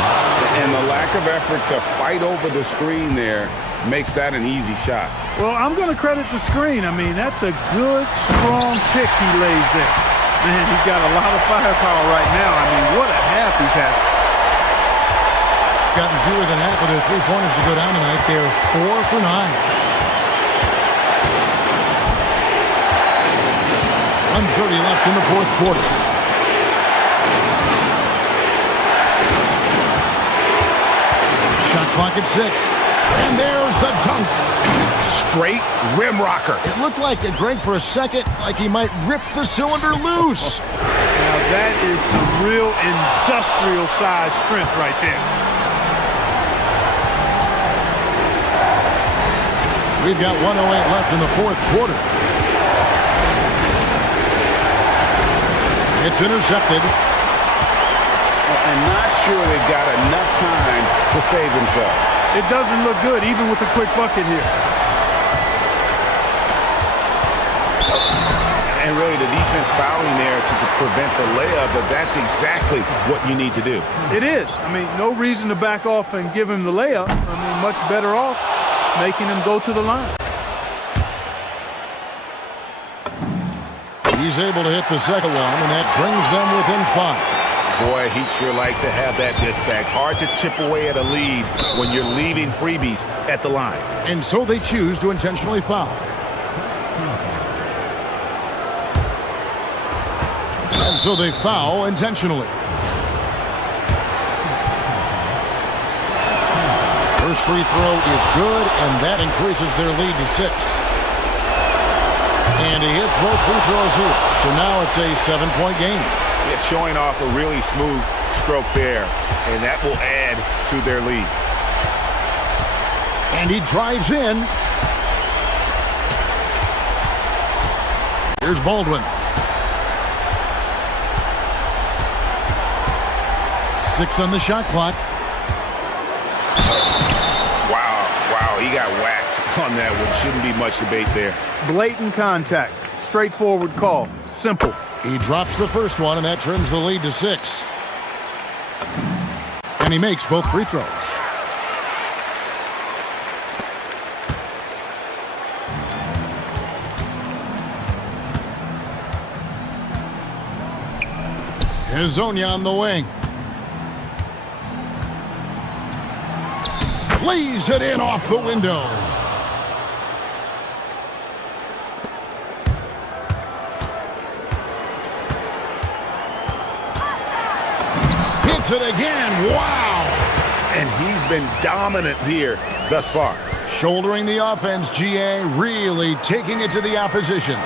And the lack of effort to fight over the screen there makes that an easy shot. Well, I'm going to credit the screen. I mean, that's a good, strong pick he lays there. Man, he's got a lot of firepower right now. I mean, what a half he's had. Gotten fewer than half of their three-pointers to go down tonight. They're 4 for 9. 1:30 left in the fourth quarter. Shot clock at 6. And there's the dunk. straight rim rocker. It looked like it, Greg, for a second, like he might rip the cylinder loose. Now that is some real industrial size strength right there. We've got 1:08 left in the fourth quarter. It's intercepted. And not sure they've got enough time to save themselves. It doesn't look good, even with a quick bucket here. And really the defense fouling there to prevent the layup, but that's exactly what you need to do. It is. I mean, no reason to back off and give him the layup. I mean, much better off making him go to the line. He's able to hit the second one, and that brings them within 5. Boy, he'd sure like to have that disc back. Hard to chip away at a lead when you're leaving freebies at the line. And so they choose to intentionally foul. And so they foul intentionally. First free throw is good, and that increases their lead to 6. And he hits both free throws here. So now it's a 7-point game. It's showing off a really smooth stroke there, and that will add to their lead. And he drives in. Here's Baldwin. 6 on the shot clock. Wow, he got whacked on that one. Shouldn't be much debate there. Blatant contact. Straightforward call. Simple. He drops the first one, and that trims the lead to 6. And he makes both free throws. Hezonja on the wing. Lays it in off the window. Hits it again. Wow. And he's been dominant here thus far. Shouldering the offense, GA, really taking it to the opposition.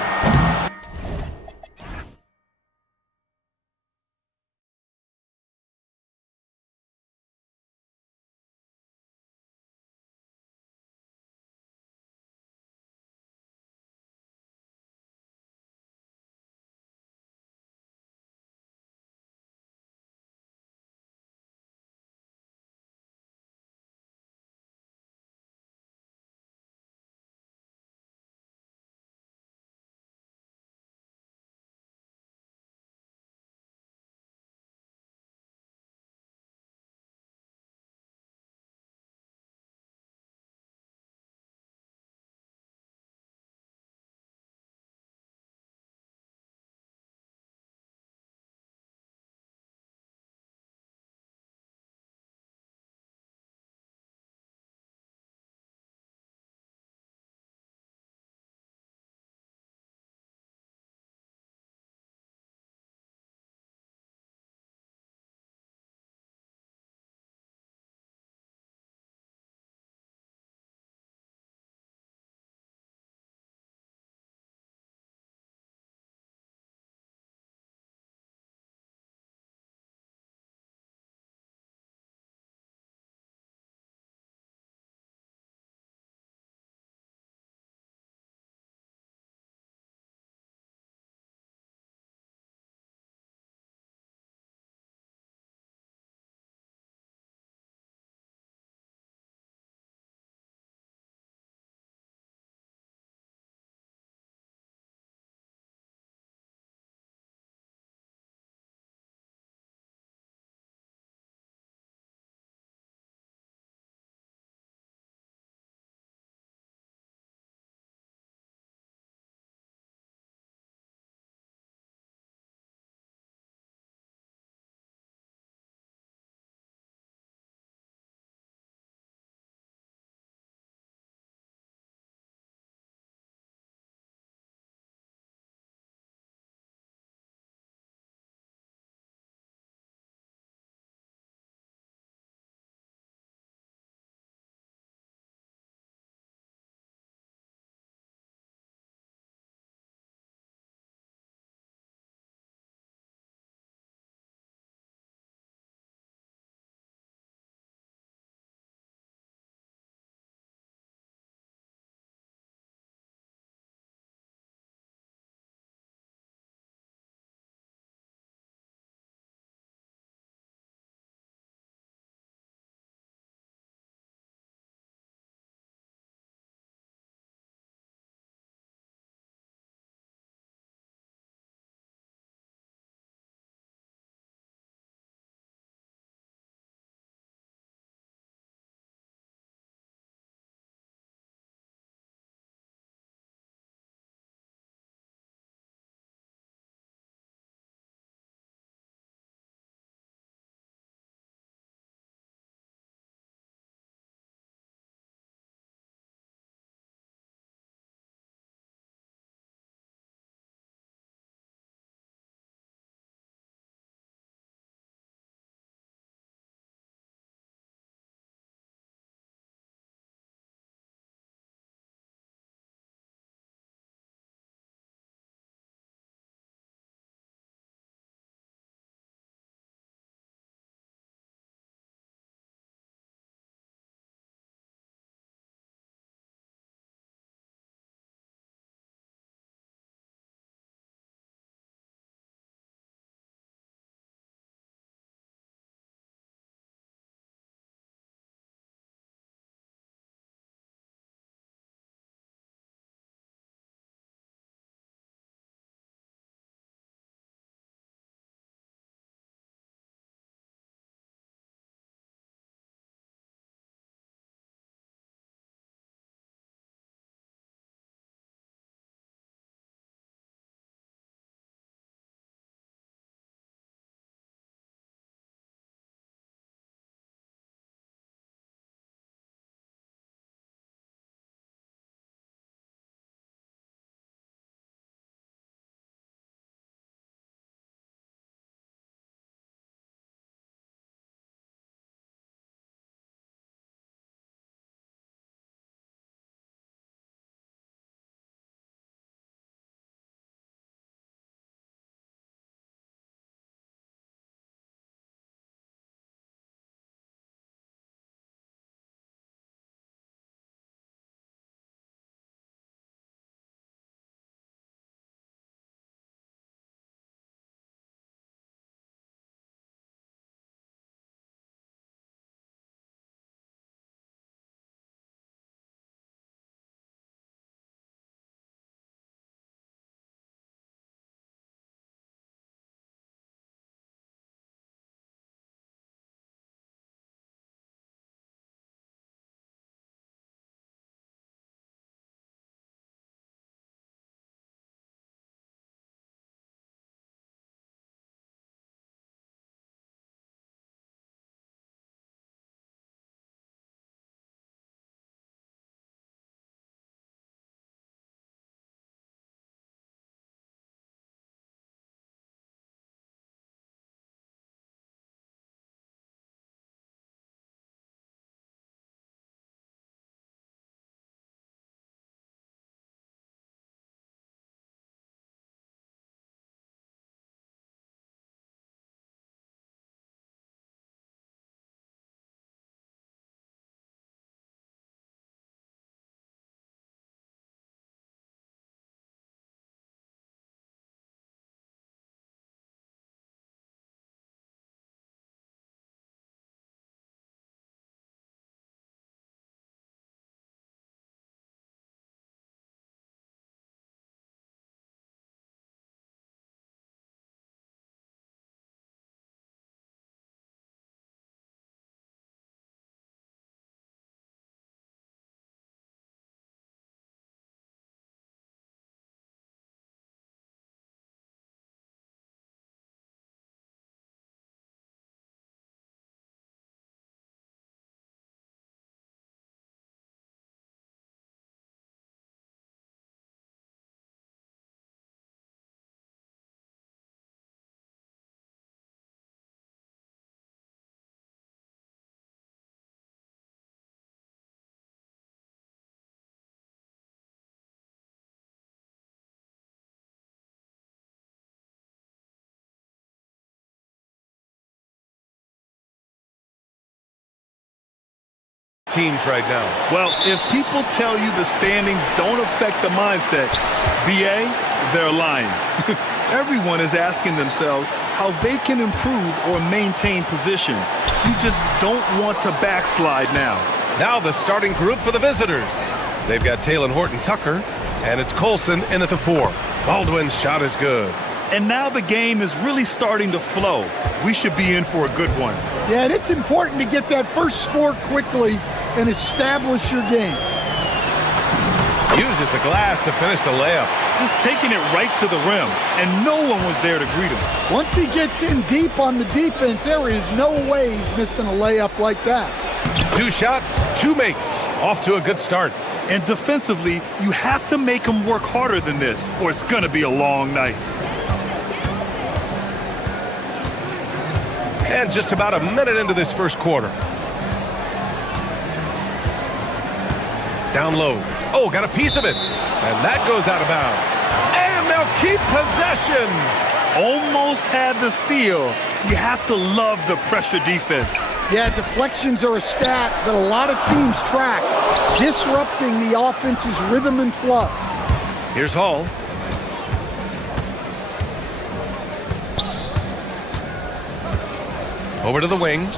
teams right now? Well, if people tell you the standings don't affect the mindset, BA, they're lying. Everyone is asking themselves how they can improve or maintain position. You just don't want to backslide now. Now the starting group for the visitors. They've got Taylor Horton-Tucker, and it's Colson in at the 4. Baldwin's shot is good. And now the game is really starting to flow. We should be in for a good one. Yeah, and it's important to get that first score quickly and establish your game. Uses the glass to finish the layup. Just taking it right to the rim, and no one was there to greet him. Once he gets in deep on the defense, there is no way he's missing a layup like that. 2 shots, 2 makes. Off to a good start. And defensively, you have to make him work harder than this, or it's going to be a long night. And just about a minute into this first quarter. Down low. Oh, got a piece of it. And that goes out of bounds. And they'll keep possession. Almost had the steal. You have to love the pressure defense. Yeah, deflections are a stat that a lot of teams track, disrupting the offense's rhythm and flow. Here's Hall. Over to the wing.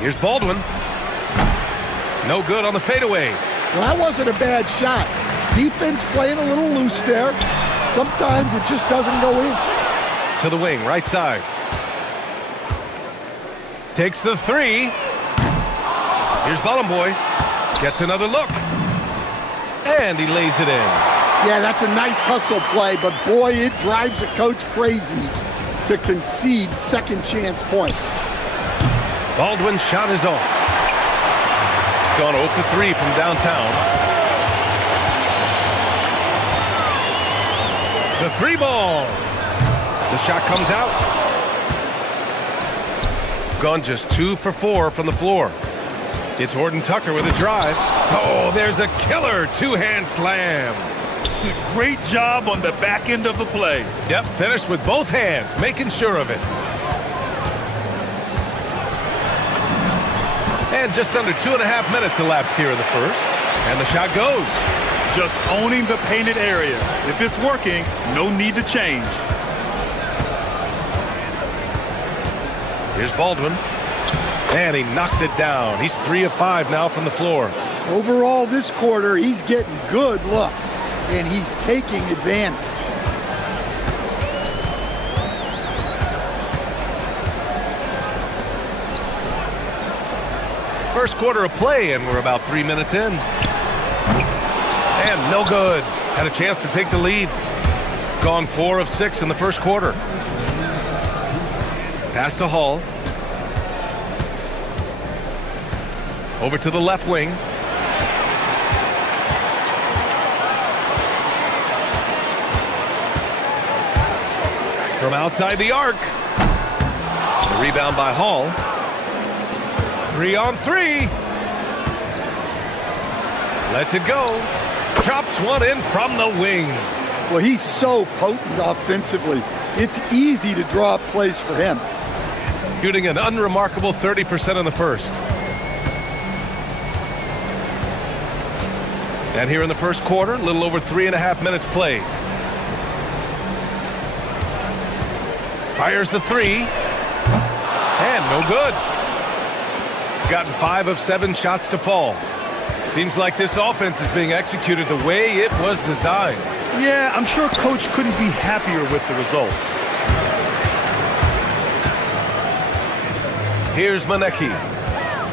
Here's Baldwin. No good on the fadeaway. Well, that wasn't a bad shot. Defense playing a little loose there. Sometimes it just doesn't go in. To the wing, right side. Takes the 3. Here's Bollenboy. Gets another look. And he lays it in. Yeah, that's a nice hustle play, but boy, it drives a coach crazy to concede second chance points. Baldwin's shot is off. Gone 0 for 3 from downtown. The 3 ball. The shot comes out. Gone just 2 for 4 from the floor. It's Horton-Tucker with a drive. Oh, there's a killer 2-hand slam. Great job on the back end of the play. Yep, finished with both hands, making sure of it. And just under 2.5 minutes elapsed here in the first. And the shot goes. Just owning the painted area. If it's working, no need to change. Here's Baldwin. And he knocks it down. He's 3 of 5 now from the floor. Overall, this quarter, he's getting good looks, and he's taking advantage. First quarter of play, and we're about 3 minutes in. And no good. Had a chance to take the lead. Gone 4 of 6 in the first quarter. Pass to Hall. Over to the left wing. From outside the arc. The rebound by Hall. 3 on 3. Lets it go. Chops one in from the wing. Well, he's so potent offensively. It's easy to draw up plays for him. Shooting an unremarkable 30% in the first. And here in the first quarter, a little over 3.5 minutes played. Fires the 3. And no good. Gotten 5 of 7 shots to fall. Seems like this offense is being executed the way it was designed. Yeah, I'm sure Coach couldn't be happier with the results. Here's Manecki.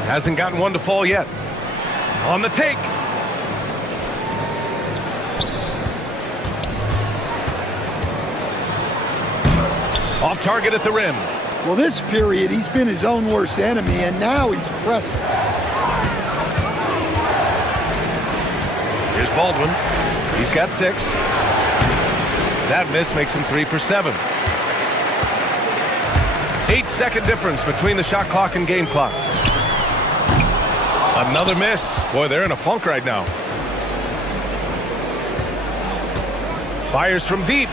Hasn't gotten one to fall yet. On the take. Off target at the rim. Well, this period, he's been his own worst enemy, and now he's pressing. Here's Baldwin. He's got 6. That miss makes him 3 for 7. 8-second difference between the shot clock and game clock. Another miss. Boy, they're in a funk right now. Fires from deep.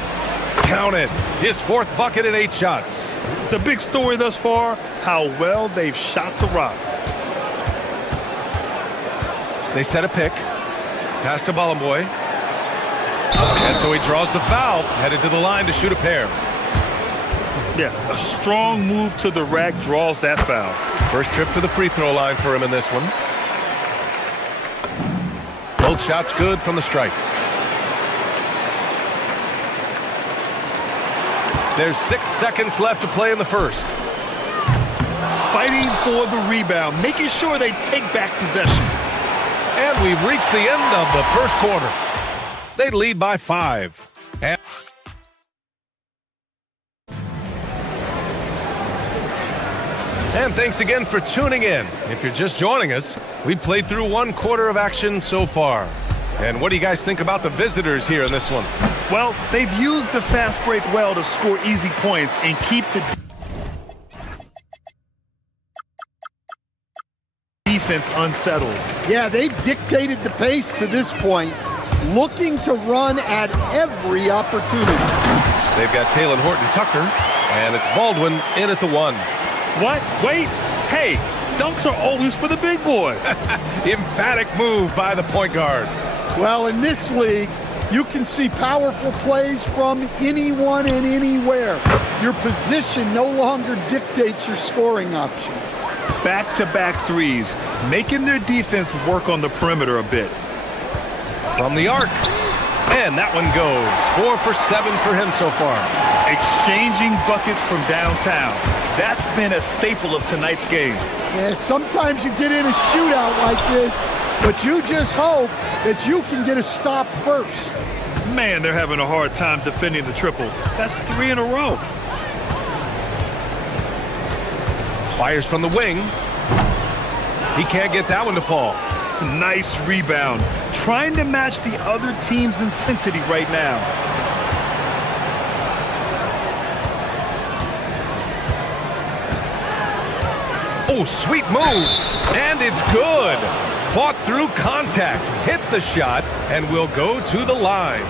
Counted. His 4th bucket in 8 shots. The big story thus far, how well they've shot the rock. They set a pick. Pass to Bolomboy. And so he draws the foul, headed to the line to shoot a pair. Yeah, a strong move to the rack draws that foul. First trip to the free throw line for him in this one. Both shots good from the stripe. There's 6 seconds left to play in the first. Fighting for the rebound, making sure they take back possession. And we've reached the end of the first quarter. They lead by 5. And thanks again for tuning in. If you're just joining us, we've played through 1 quarter of action so far. And what do you guys think about the visitors here in this one? Well, they've used the fast break well to score easy points and keep the defense unsettled. Yeah, they've dictated the pace to this point, looking to run at every opportunity. They've got Taylor Horton-Tucker, and it's Baldwin in at the 1. What? Wait. Hey, dunks are always for the big boys. Emphatic move by the point guard. Well, in this league, you can see powerful plays from anyone and anywhere. Your position no longer dictates your scoring options. Back-to-back threes, making their defense work on the perimeter a bit. From the arc. And that one goes. 4 for 7 for him so far. Exchanging buckets from downtown. That's been a staple of tonight's game. Yeah, sometimes you get in a shootout like this, but you just hope that you can get a stop first. Man, they're having a hard time defending the triple. That's 3 in a row. Fires from the wing. He can't get that one to fall. Nice rebound. Trying to match the other team's intensity right now. Oh, sweet move. And it's good. Fought through contact, hit the shot, and will go to the line.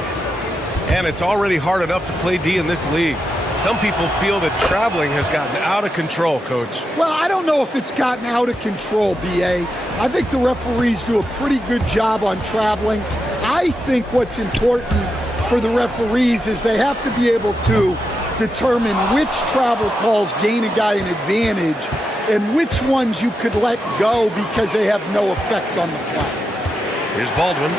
And it's already hard enough to play D in this league. Some people feel that traveling has gotten out of control, Coach. Well, I don't know if it's gotten out of control, B.A. I think the referees do a pretty good job on traveling. I think what's important for the referees is they have to be able to determine which travel calls gain a guy an advantage and which ones you could let go because they have no effect on the play. Here's Baldwin.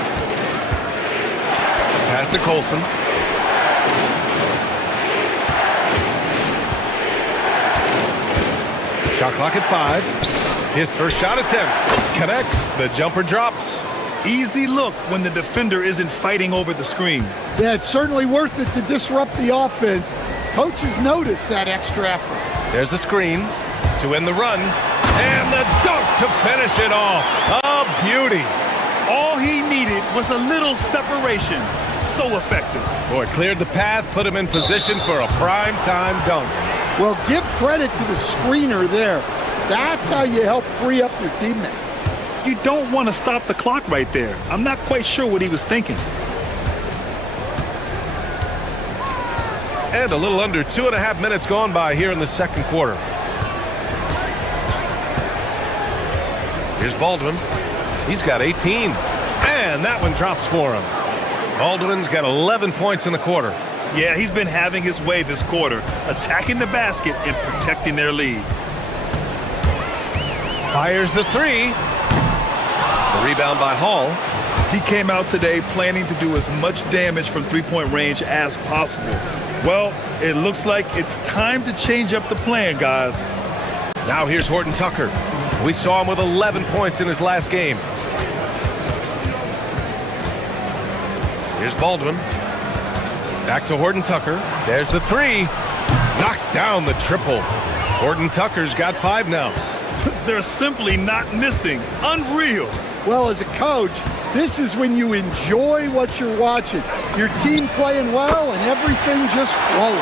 Pass to Colson. Shot clock at 5. His first shot attempt connects. The jumper drops. Easy look when the defender isn't fighting over the screen. Yeah, it's certainly worth it to disrupt the offense. Coaches notice that extra effort. There's a screen to end the run. And the dunk to finish it off. A beauty. All he needed was a little separation. So effective. Boy, cleared the path, put him in position for a prime-time dunk. Well, give credit to the screener there. That's how you help free up your teammates. You don't want to stop the clock right there. I'm not quite sure what he was thinking. And a little under 2.5 minutes gone by here in the second quarter. Here's Baldwin. He's got 18. And that one drops for him. Baldwin's got 11 points in the quarter. Yeah, he's been having his way this quarter, attacking the basket and protecting their lead. Fires the 3. The rebound by Hall. He came out today planning to do as much damage from three-point range as possible. Well, it looks like it's time to change up the plan, guys. Now here's Horton-Tucker. We saw him with 11 points in his last game. Here's Baldwin. Back to Horton-Tucker. There's the 3. Knocks down the triple. Horton-Tucker's got 5 now. They're simply not missing. Unreal. Well, as a coach, this is when you enjoy what you're watching. Your team playing well and everything just flowing.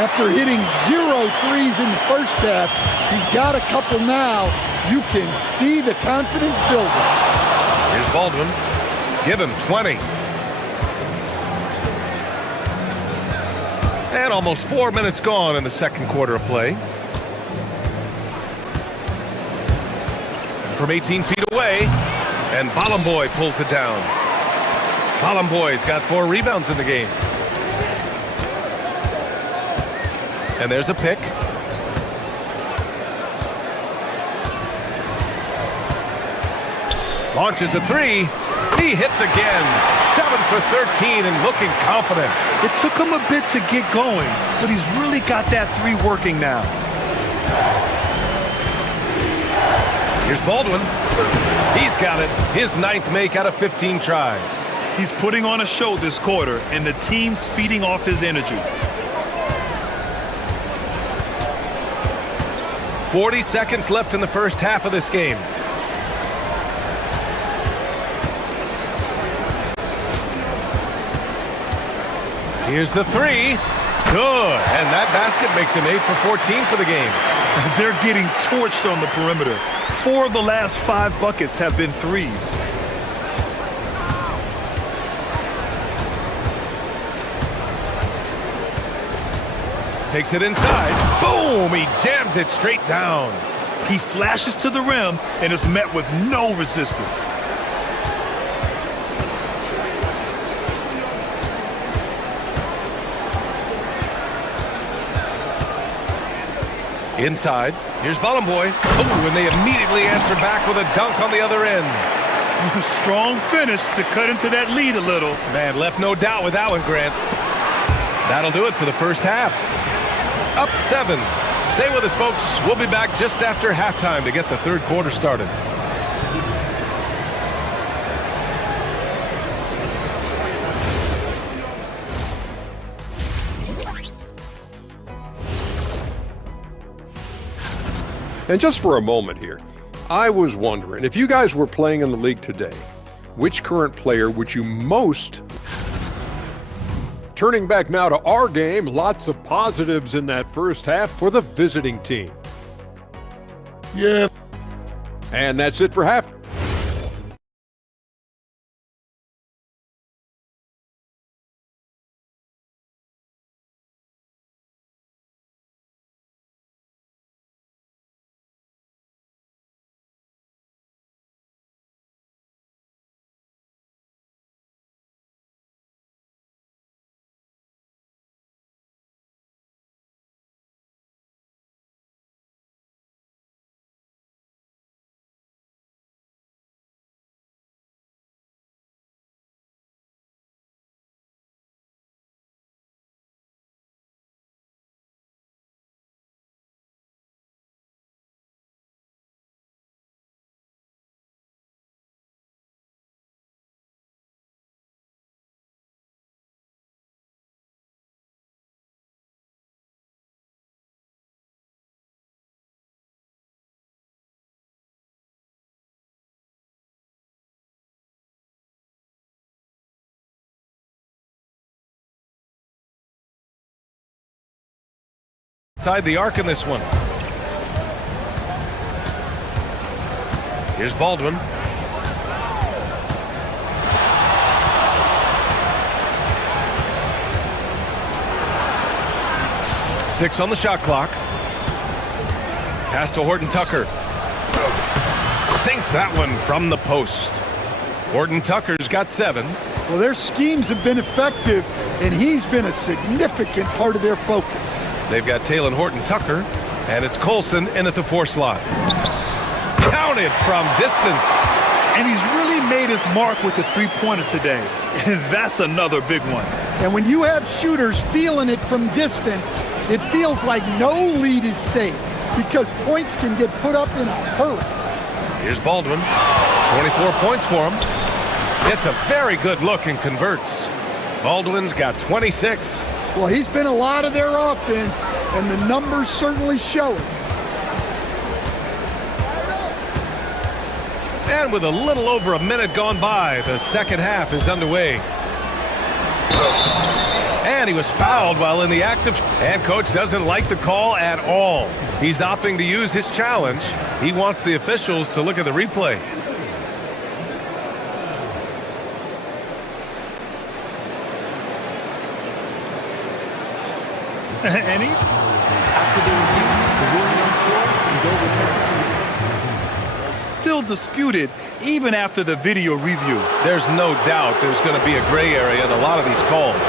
After hitting 0 threes in the first half, he's got a couple now. You can see the confidence building. Here's Baldwin. Give him 20. And almost 4 minutes gone in the second quarter of play. From 18 feet away, and Balamboy pulls it down. Balamboy's got 4 rebounds in the game. And there's a pick. Launches a 3. He hits again. 7 for 13 and looking confident. It took him a bit to get going, but he's really got that 3 working now. Here's Baldwin. He's got it. His 9th make out of 15 tries. He's putting on a show this quarter, and the team's feeding off his energy. 40 seconds left in the first half of this game. Here's the 3. Good. And that basket makes him 8 for 14 for the game. They're getting torched on the perimeter. 4 of the last 5 buckets have been 3s. Takes it inside. Boom! He jams it straight down. He flashes to the rim and is met with no resistance. Inside. Here's Balamboy. Oh, and they immediately answer back with a dunk on the other end. Strong finish to cut into that lead a little. Man, left no doubt with that one, Grant. That'll do it for the first half. Up 7. Stay with us, folks. We'll be back just after halftime to get the third quarter started. And just for a moment here, I was wondering, if you guys were playing in the league today, which current player would you most... Turning back now to our game, lots of positives in that first half for the visiting team. Yeah. And that's it for half. Inside the arc in this one. Here's Baldwin. Six on the shot clock. Pass to Horton Tucker. Sinks that one from the post. Horton Tucker's got 7. Well, their schemes have been effective, and he's been a significant part of their focus. They've got Talon Horton Tucker, and it's Colson in at the 4 slot. Counted from distance. And he's really made his mark with the 3-pointer today. And that's another big one. And when you have shooters feeling it from distance, it feels like no lead is safe because points can get put up in a hurry. Here's Baldwin. 24 points for him. Gets a very good look and converts. Baldwin's got 26. Well, he's been a lot of their offense, and the numbers certainly show it. And with a little over a minute gone by, the second half is underway. And he was fouled while in the act of... And coach doesn't like the call at all. He's opting to use his challenge. He wants the officials to look at the replay. Any? After the review, the ruling on the floor is overturned. Still disputed even after the video review. There's no doubt there's going to be a gray area in a lot of these calls.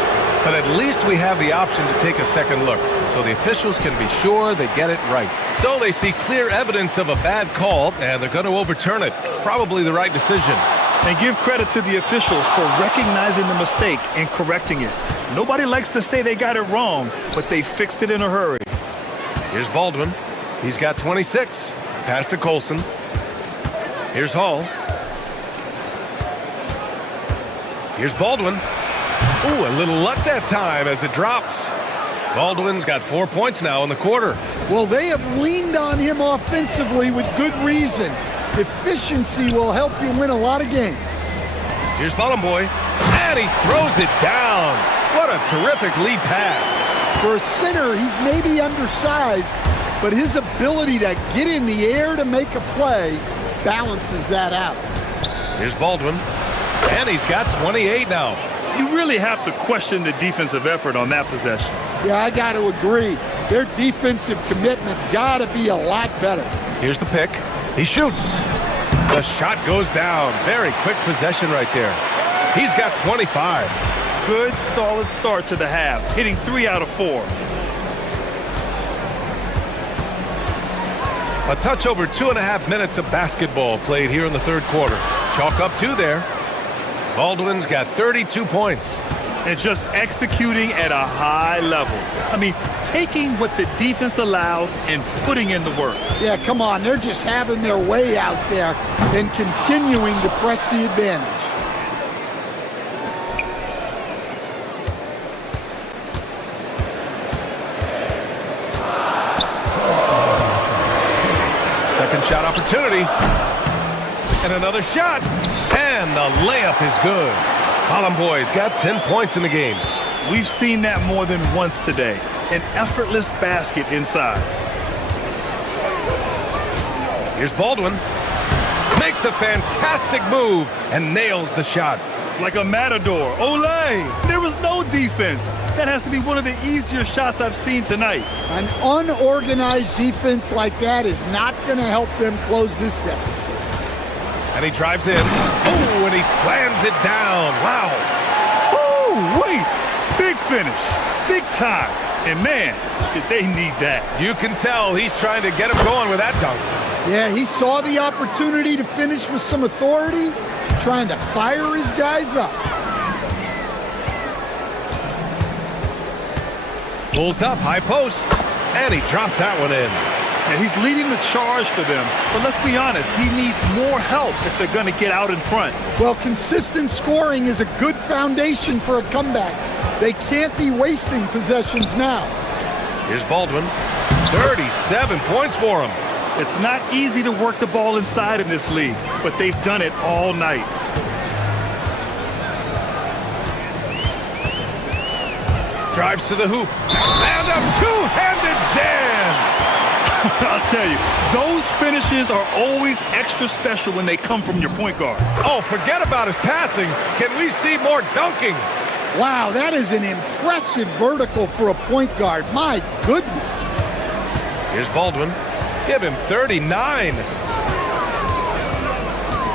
But at least we have the option to take a second look, so the officials can be sure they get it right. So they see clear evidence of a bad call, and they're going to overturn it. Probably the right decision. And give credit to the officials for recognizing the mistake and correcting it. Nobody likes to say they got it wrong, but they fixed it in a hurry. Here's Baldwin. He's got 26. Pass to Colson. Here's Hall. Here's Baldwin. Ooh, a little luck that time as it drops. Baldwin's got 4 points now in the quarter. Well, they have leaned on him offensively with good reason. Efficiency will help you win a lot of games. Here's Bolomboy, and he throws it down. What a terrific lead pass. For a center, he's maybe undersized, but his ability to get in the air to make a play balances that out. Here's Baldwin, and he's got 28 now. You really have to question the defensive effort on that possession. Yeah, I got to agree. Their defensive commitment's got to be a lot better. Here's the pick. He shoots. The shot goes down. Very quick possession right there. He's got 25. Good, solid start to the half, hitting 3 out of 4. A touch over 2.5 minutes of basketball played here in the third quarter. Chalk up 2 there. Baldwin's got 32 points. And just executing at a high level. I mean, taking what the defense allows and putting in the work. Yeah, come on. They're just having their way out there and continuing to press the advantage. Second shot opportunity. And another shot. And the layup is good. Bolomboy's got 10 points in the game. We've seen that more than once today. An effortless basket inside. Here's Baldwin. Makes a fantastic move and nails the shot. Like a matador. Olay! There was no defense. That has to be one of the easier shots I've seen tonight. An unorganized defense like that is not going to help them close this deficit. And he drives in. Oh, and he slams it down. Wow. Oh, wait. Big finish. Big time. And man, did they need that. You can tell he's trying to get him going with that dunk. Yeah, he saw the opportunity to finish with some authority, trying to fire his guys up. Pulls up, high post, and he drops that one in. And he's leading the charge for them. But let's be honest, he needs more help if they're going to get out in front. Well, consistent scoring is a good foundation for a comeback. They can't be wasting possessions now. Here's Baldwin. 37 points for him. It's not easy to work the ball inside in this league, but they've done it all night. Drives to the hoop. And a two-handed jam! I'll tell you, those finishes are always extra special when they come from your point guard. Oh, forget about his passing. Can we see more dunking? Wow, that is an impressive vertical for a point guard. My goodness. Here's Baldwin. Give him 39.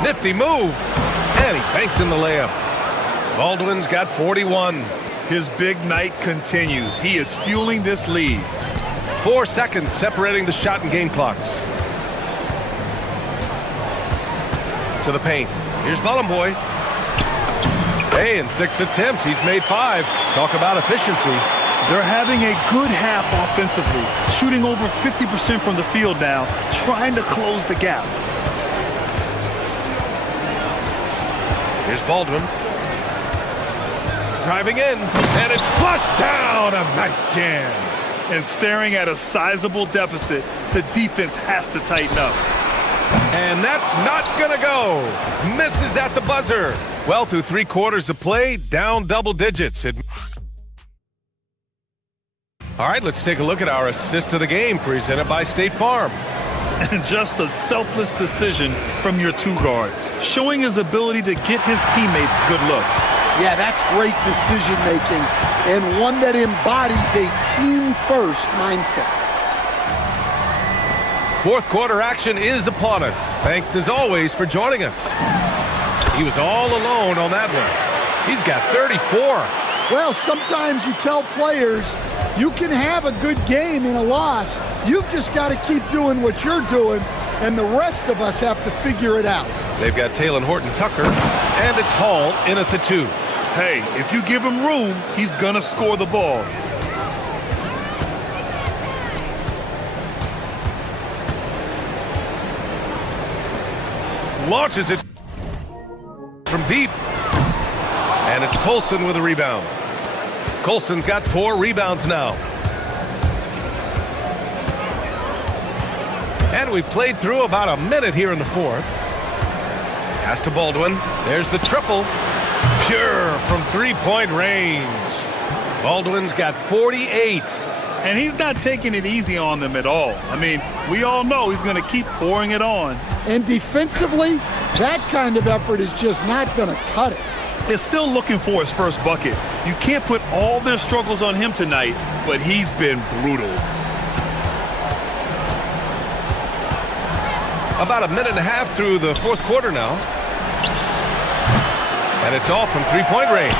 Nifty move. And he banks in the layup. Baldwin's got 41. His big night continues. He is fueling this lead. 4 seconds separating the shot and game clocks. To the paint. Here's Bolomboy. Hey, in 6 attempts, he's made 5. Talk about efficiency. They're having a good half offensively, shooting over 50% from the field now, trying to close the gap. Here's Baldwin. Driving in, and it's flushed down. A nice jam. And staring at a sizable deficit, the defense has to tighten up. And that's not gonna go. Misses at the buzzer. Well, through 3 quarters of play, down double digits. All right, let's take a look at our assist of the game presented by State Farm. And just a selfless decision from your 2-guard, showing his ability to get his teammates good looks. Yeah, that's great decision-making. and one that embodies a team-first mindset. Fourth quarter action is upon us. Thanks as always for joining us. He was all alone on that one. He's got 34. Well, sometimes you tell players you can have a good game in a loss. You've just got to keep doing what you're doing, and the rest of us have to figure it out. They've got Talon Horton-Tucker, and it's Hall in at the 2. Hey, if you give him room, he's going to score the ball. Launches it from deep. And it's Colson with a rebound. Colson's got 4 rebounds now. And we played through about a minute here in the fourth. Pass to Baldwin. There's the triple. Pure from three-point range. Baldwin's got 48. And he's not taking it easy on them at all. I mean, we all know he's going to keep pouring it on. And defensively, that kind of effort is just not going to cut it. They're still looking for his first bucket. You can't put all their struggles on him tonight, but he's been brutal. About a minute and a half through the fourth quarter now. And it's off from three-point range.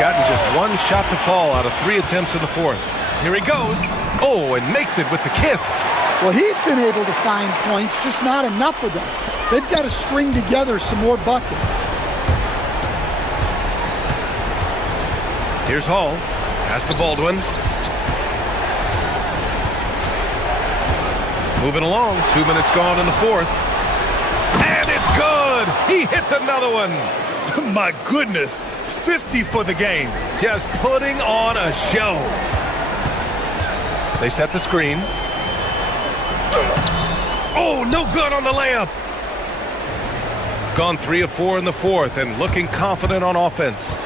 Gotten just one shot to fall out of 3 attempts in the fourth. Here he goes. Oh, and makes it with the kiss. Well, he's been able to find points, just not enough of them. They've got to string together some more buckets. Here's Hall. Pass to Baldwin. Moving along. 2 minutes gone in the fourth. And it's good. He hits another one. My goodness. 50 for the game. Just putting on a show. They set the screen. Oh, no good on the layup. Gone 3 of 4 in the fourth and looking confident on offense.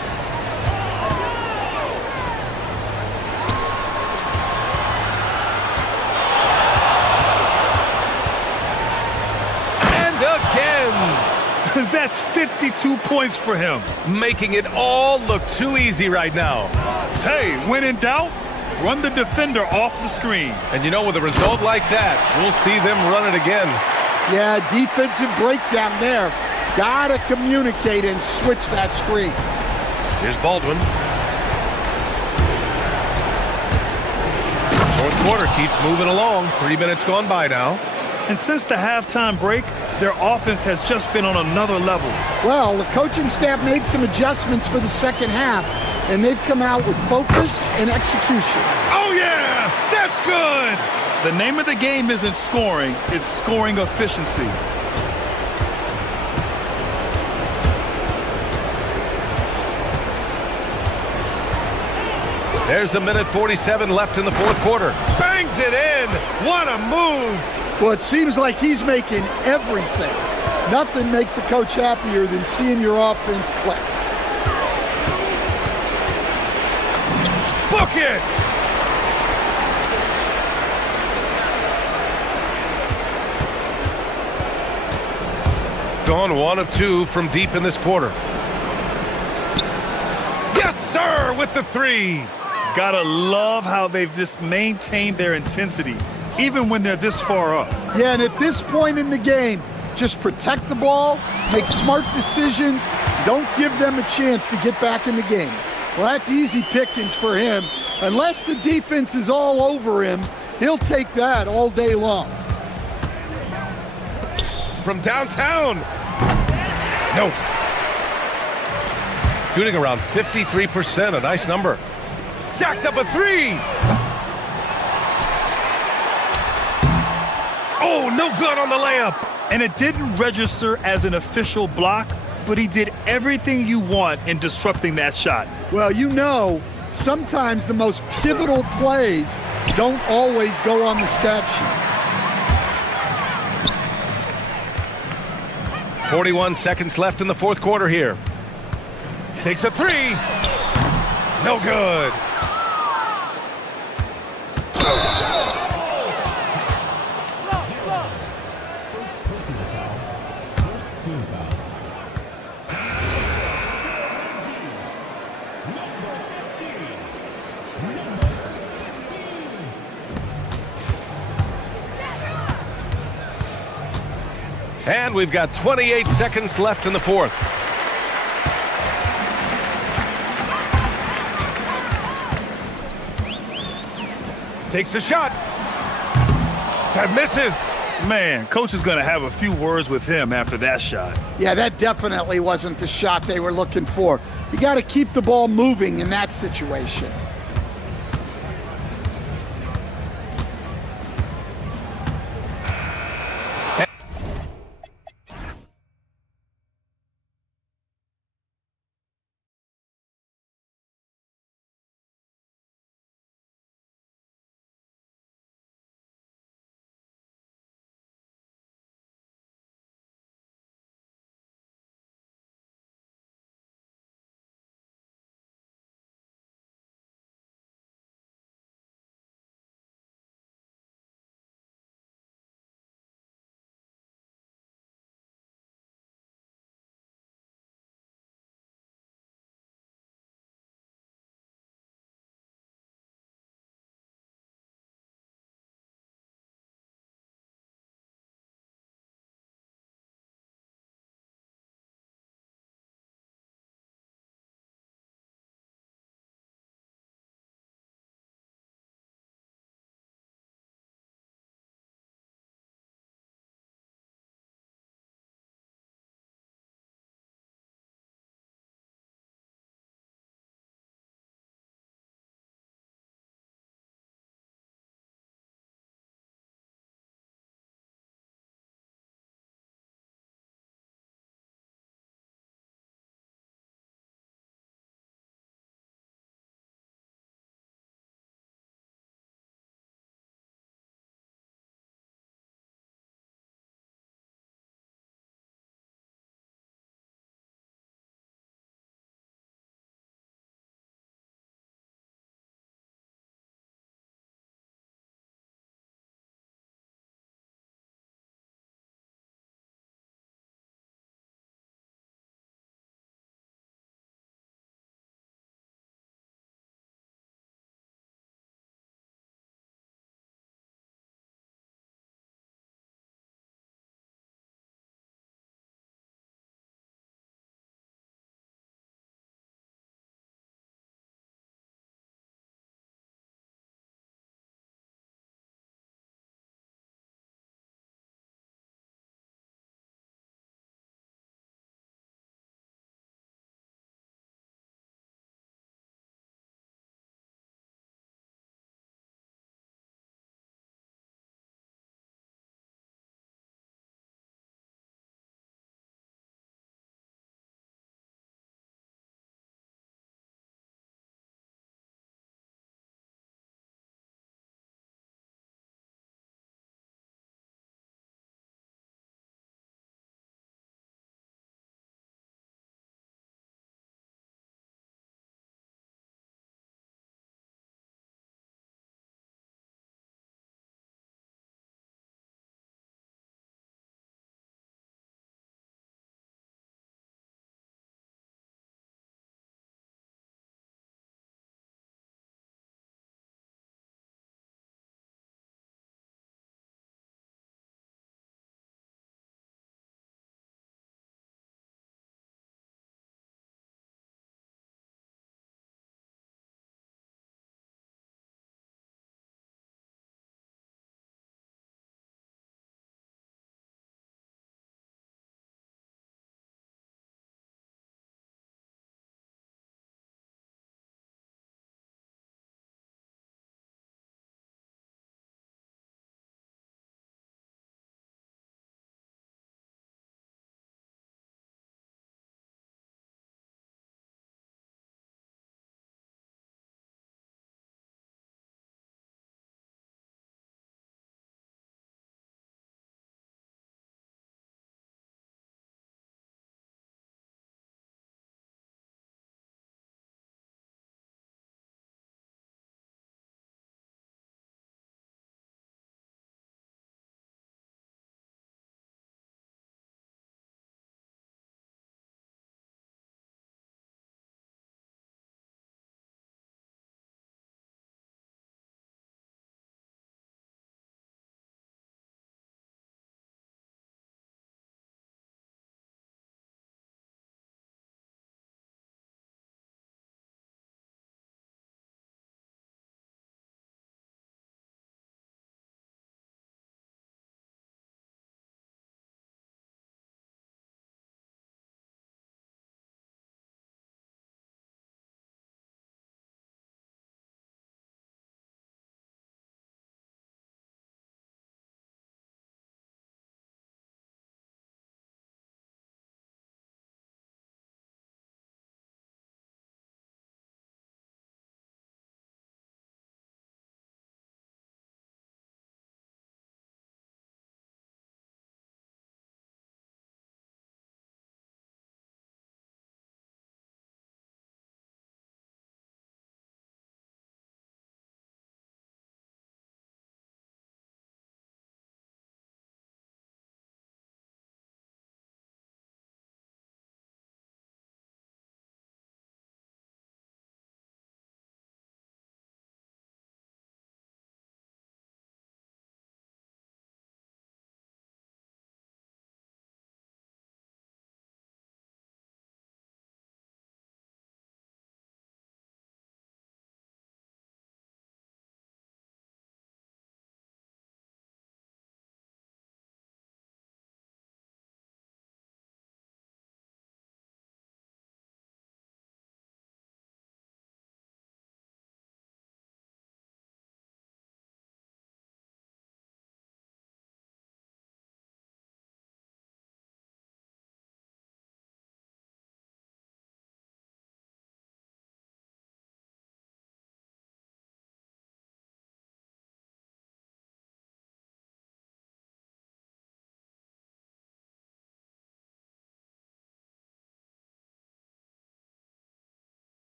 And again. That's 52 points for him. Making it all look too easy right now. Hey, when in doubt, run the defender off the screen. And you know, with a result like that, we'll see them run it again. Yeah, defensive breakdown there. Gotta communicate and switch that screen. Here's Baldwin. Fourth quarter keeps moving along. 3 minutes gone by now. And since the halftime break, their offense has just been on another level. Well, the coaching staff made some adjustments for the second half, and they've come out with focus and execution. Oh, yeah! That's good! The name of the game isn't scoring, it's scoring efficiency. There's a minute 47 left in the fourth quarter. Bangs it in! What a move! Well, it seems like he's making everything. Nothing makes a coach happier than seeing your offense click. Book it! Gone 1 of 2 from deep in this quarter. Yes, sir, with the 3. Gotta love how they've just maintained their intensity, even when they're this far up. Yeah, and at this point in the game, just protect the ball, make smart decisions, don't give them a chance to get back in the game. Well, that's easy pickings for him. Unless the defense is all over him, he'll take that all day long. From downtown. Nope. Shooting around 53%, a nice number. Jacks up a 3. Oh, no good on the layup. And it didn't register as an official block, but he did everything you want in disrupting that shot. Well, you know, sometimes the most pivotal plays don't always go on the stat sheet. 41 seconds left in the fourth quarter here. Takes a 3. No good. And we've got 28 seconds left in the fourth. Takes a shot. That misses. Man, coach is going to have a few words with him after that shot. Yeah, that definitely wasn't the shot they were looking for. You got to keep the ball moving in that situation.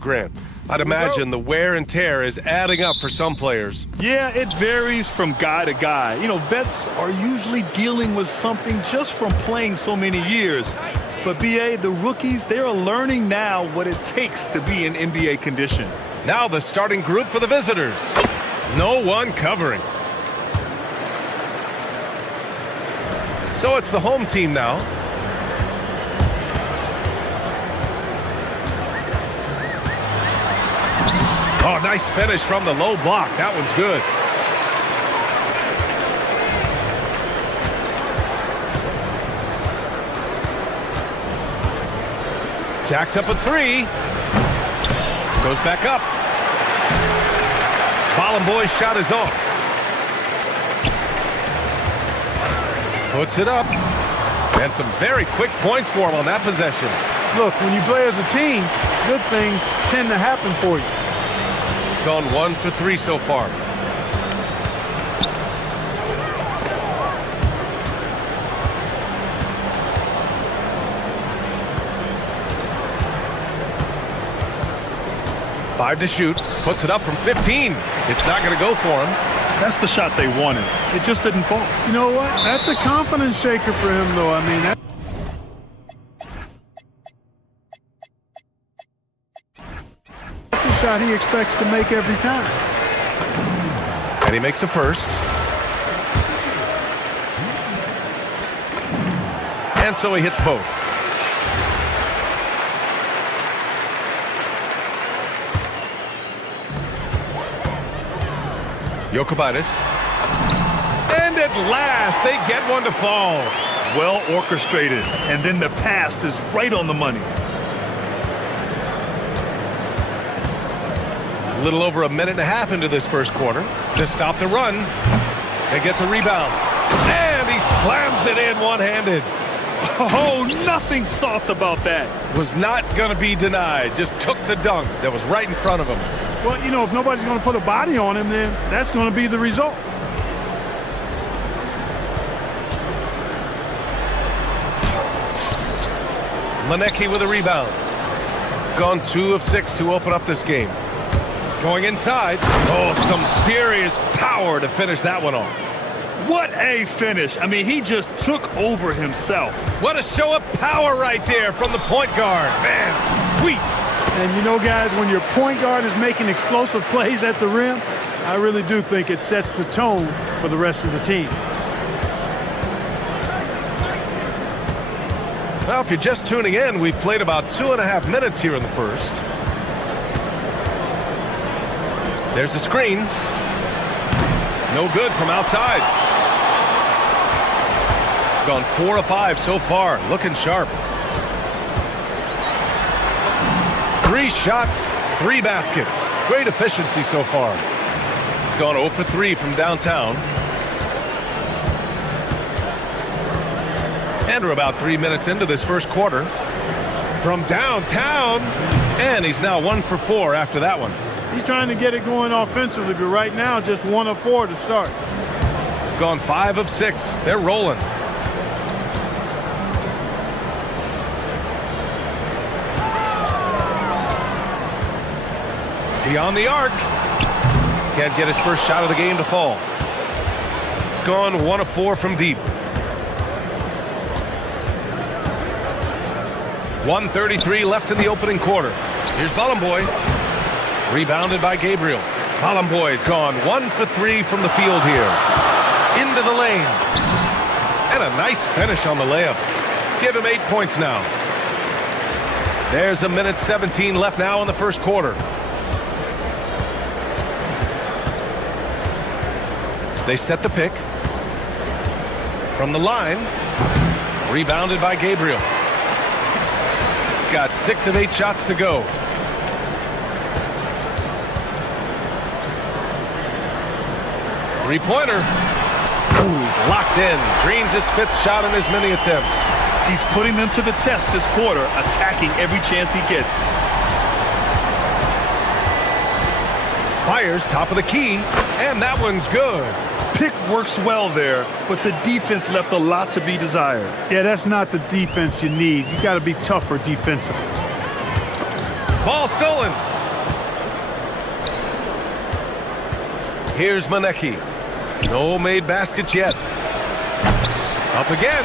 Grant, I'd imagine the wear and tear is adding up for some players. Yeah, it varies from guy to guy. You know, vets are usually dealing with something just from playing so many years. But BA, the rookies, they are learning now what it takes to be in NBA condition. Now the starting group for the visitors. No one covering. So it's the home team now. Oh, nice finish from the low block. That one's good. Jacks up a three. Goes back up. Boy's shot is off. Puts it up. And some very quick points for him on that possession. Look, when you play as a team, good things tend to happen for you. Gone 1 for 3 so far. Five to shoot. Puts it up from 15. It's not going to go for him. That's the shot they wanted. It just didn't fall. You know what? That's a confidence shaker for him, though. I mean, that's a shot he expects to make every time. And he makes a first. And so he hits both. Jokic. And at last, they get one to fall. Well orchestrated. And then the pass is right on the money. A little over a minute and a half into this first quarter. To stop the run. They get the rebound. And he slams it in one-handed. Oh, nothing soft about that. Was not going to be denied. Just took the dunk that was right in front of him. Well, you know, if nobody's going to put a body on him, then that's going to be the result. Lenecki with a rebound. Gone 2 of 6 to open up this game. Going inside. Oh, some serious power to finish that one off. What a finish. I mean, he just took over himself. What a show of power right there from the point guard. Man, sweet. And you know, guys, when your point guard is making explosive plays at the rim, I really do think it sets the tone for the rest of the team. Well, if you're just tuning in, we've played about 2.5 minutes here in the first. There's a screen. No good from outside. Gone 4 of 5 so far. Looking sharp. 3 shots, 3 baskets. Great efficiency so far. Gone 0 for 3 from downtown. And we're about 3 minutes into this first quarter. From downtown. And he's now 1 for 4 after that one. He's trying to get it going offensively, but right now just 1 of 4 to start. Gone 5 of 6. They're rolling. Beyond the arc. Can't get his first shot of the game to fall. Gone 1 of 4 from deep. 1:33 left in the opening quarter. Here's Boy. Rebounded by Gabriel. Boy's gone 1 for 3 from the field here. Into the lane. And a nice finish on the layup. Give him 8 points now. There's 1:17 left now in the first quarter. They set the pick. From the line. Rebounded by Gabriel. Got 6 of 8 shots to go. Three-pointer. Ooh, he's locked in. Dreams his 5th shot in as many attempts. He's putting them to the test this quarter, attacking every chance he gets. Fires top of the key, and that one's good. Pick works well there, but the defense left a lot to be desired. Yeah, that's not the defense you need. You got to be tougher defensively. Ball stolen. Here's Manecki. No made baskets yet. Up again.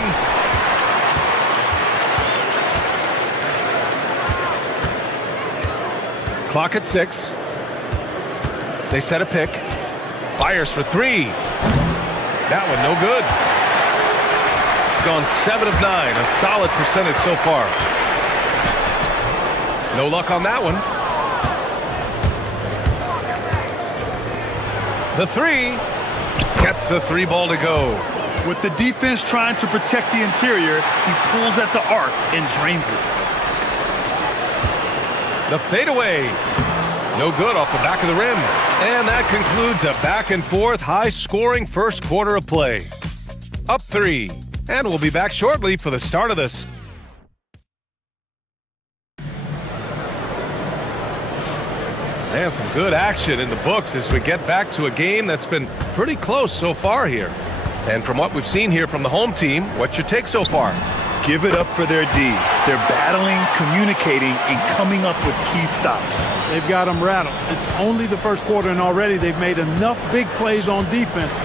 Clock at 6. They set a pick. Fires for 3. That one no good. Gone 7 of 9. A solid percentage so far. No luck on that one. The 3 gets the 3 ball to go. With the defense trying to protect the interior, he pulls at the arc and drains it. The fadeaway. No good off the back of the rim. And that concludes a back-and-forth, high-scoring first quarter of play. Up 3. And we'll be back shortly for the start of this. And some good action in the books as we get back to a game that's been pretty close so far here. And from what we've seen here from the home team, what's your take so far? Give it up for their D. They're battling, communicating, and coming up with key stops. They've got them rattled. It's only the first quarter, and already they've made enough big plays on defense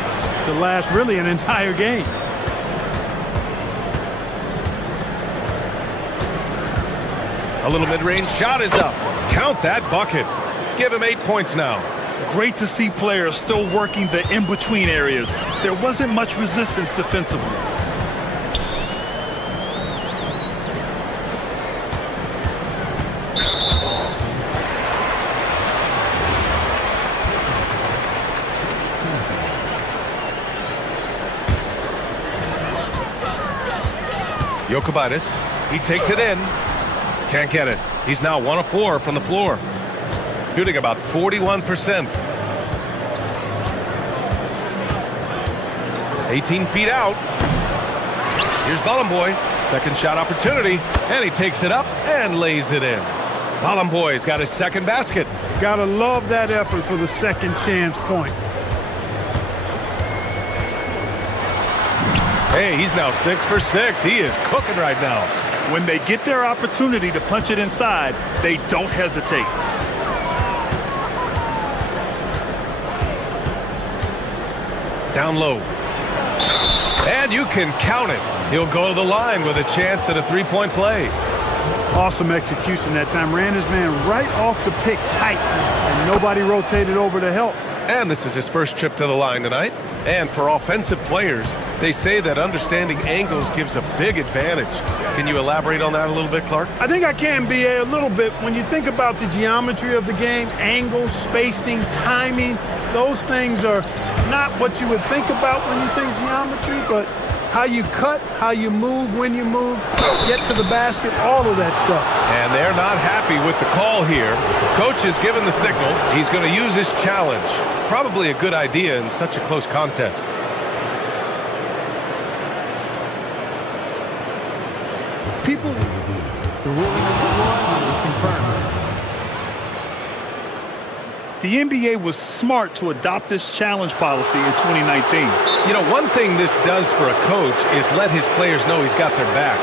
to last really an entire game. A little mid-range shot is up. Count that bucket. Give him 8 points now. Great to see players still working the in-between areas. There wasn't much resistance defensively. Jokibatis, he takes it in. Can't get it. He's now 1 of 4 from the floor. Shooting about 41%. 18 feet out. Here's Bolomboy. Second shot opportunity. And he takes it up and lays it in. Bolomboy's got his second basket. Gotta love that effort for the second chance point. Hey, he's now 6 for 6. He is cooking right now. When they get their opportunity to punch it inside, they don't hesitate. Down low. And you can count it. He'll go to the line with a chance at a three-point play. Awesome execution that time. Ran his man right off the pick tight, and nobody rotated over to help. And this is his first trip to the line tonight. And for offensive players, they say that understanding angles gives a big advantage. Can you elaborate on that a little bit, Clark? I think I can, B.A., a little bit. When you think about the geometry of the game, angles, spacing, timing, those things are not what you would think about when you think geometry, but how you cut, how you move, when you move, get to the basket, all of that stuff. And they're not happy with the call here. Coach has given the signal. He's going to use his challenge. Probably a good idea in such a close contest. People, the ruling on the floor is confirmed. The NBA was smart to adopt this challenge policy in 2019. You know, one thing this does for a coach is let his players know he's got their back.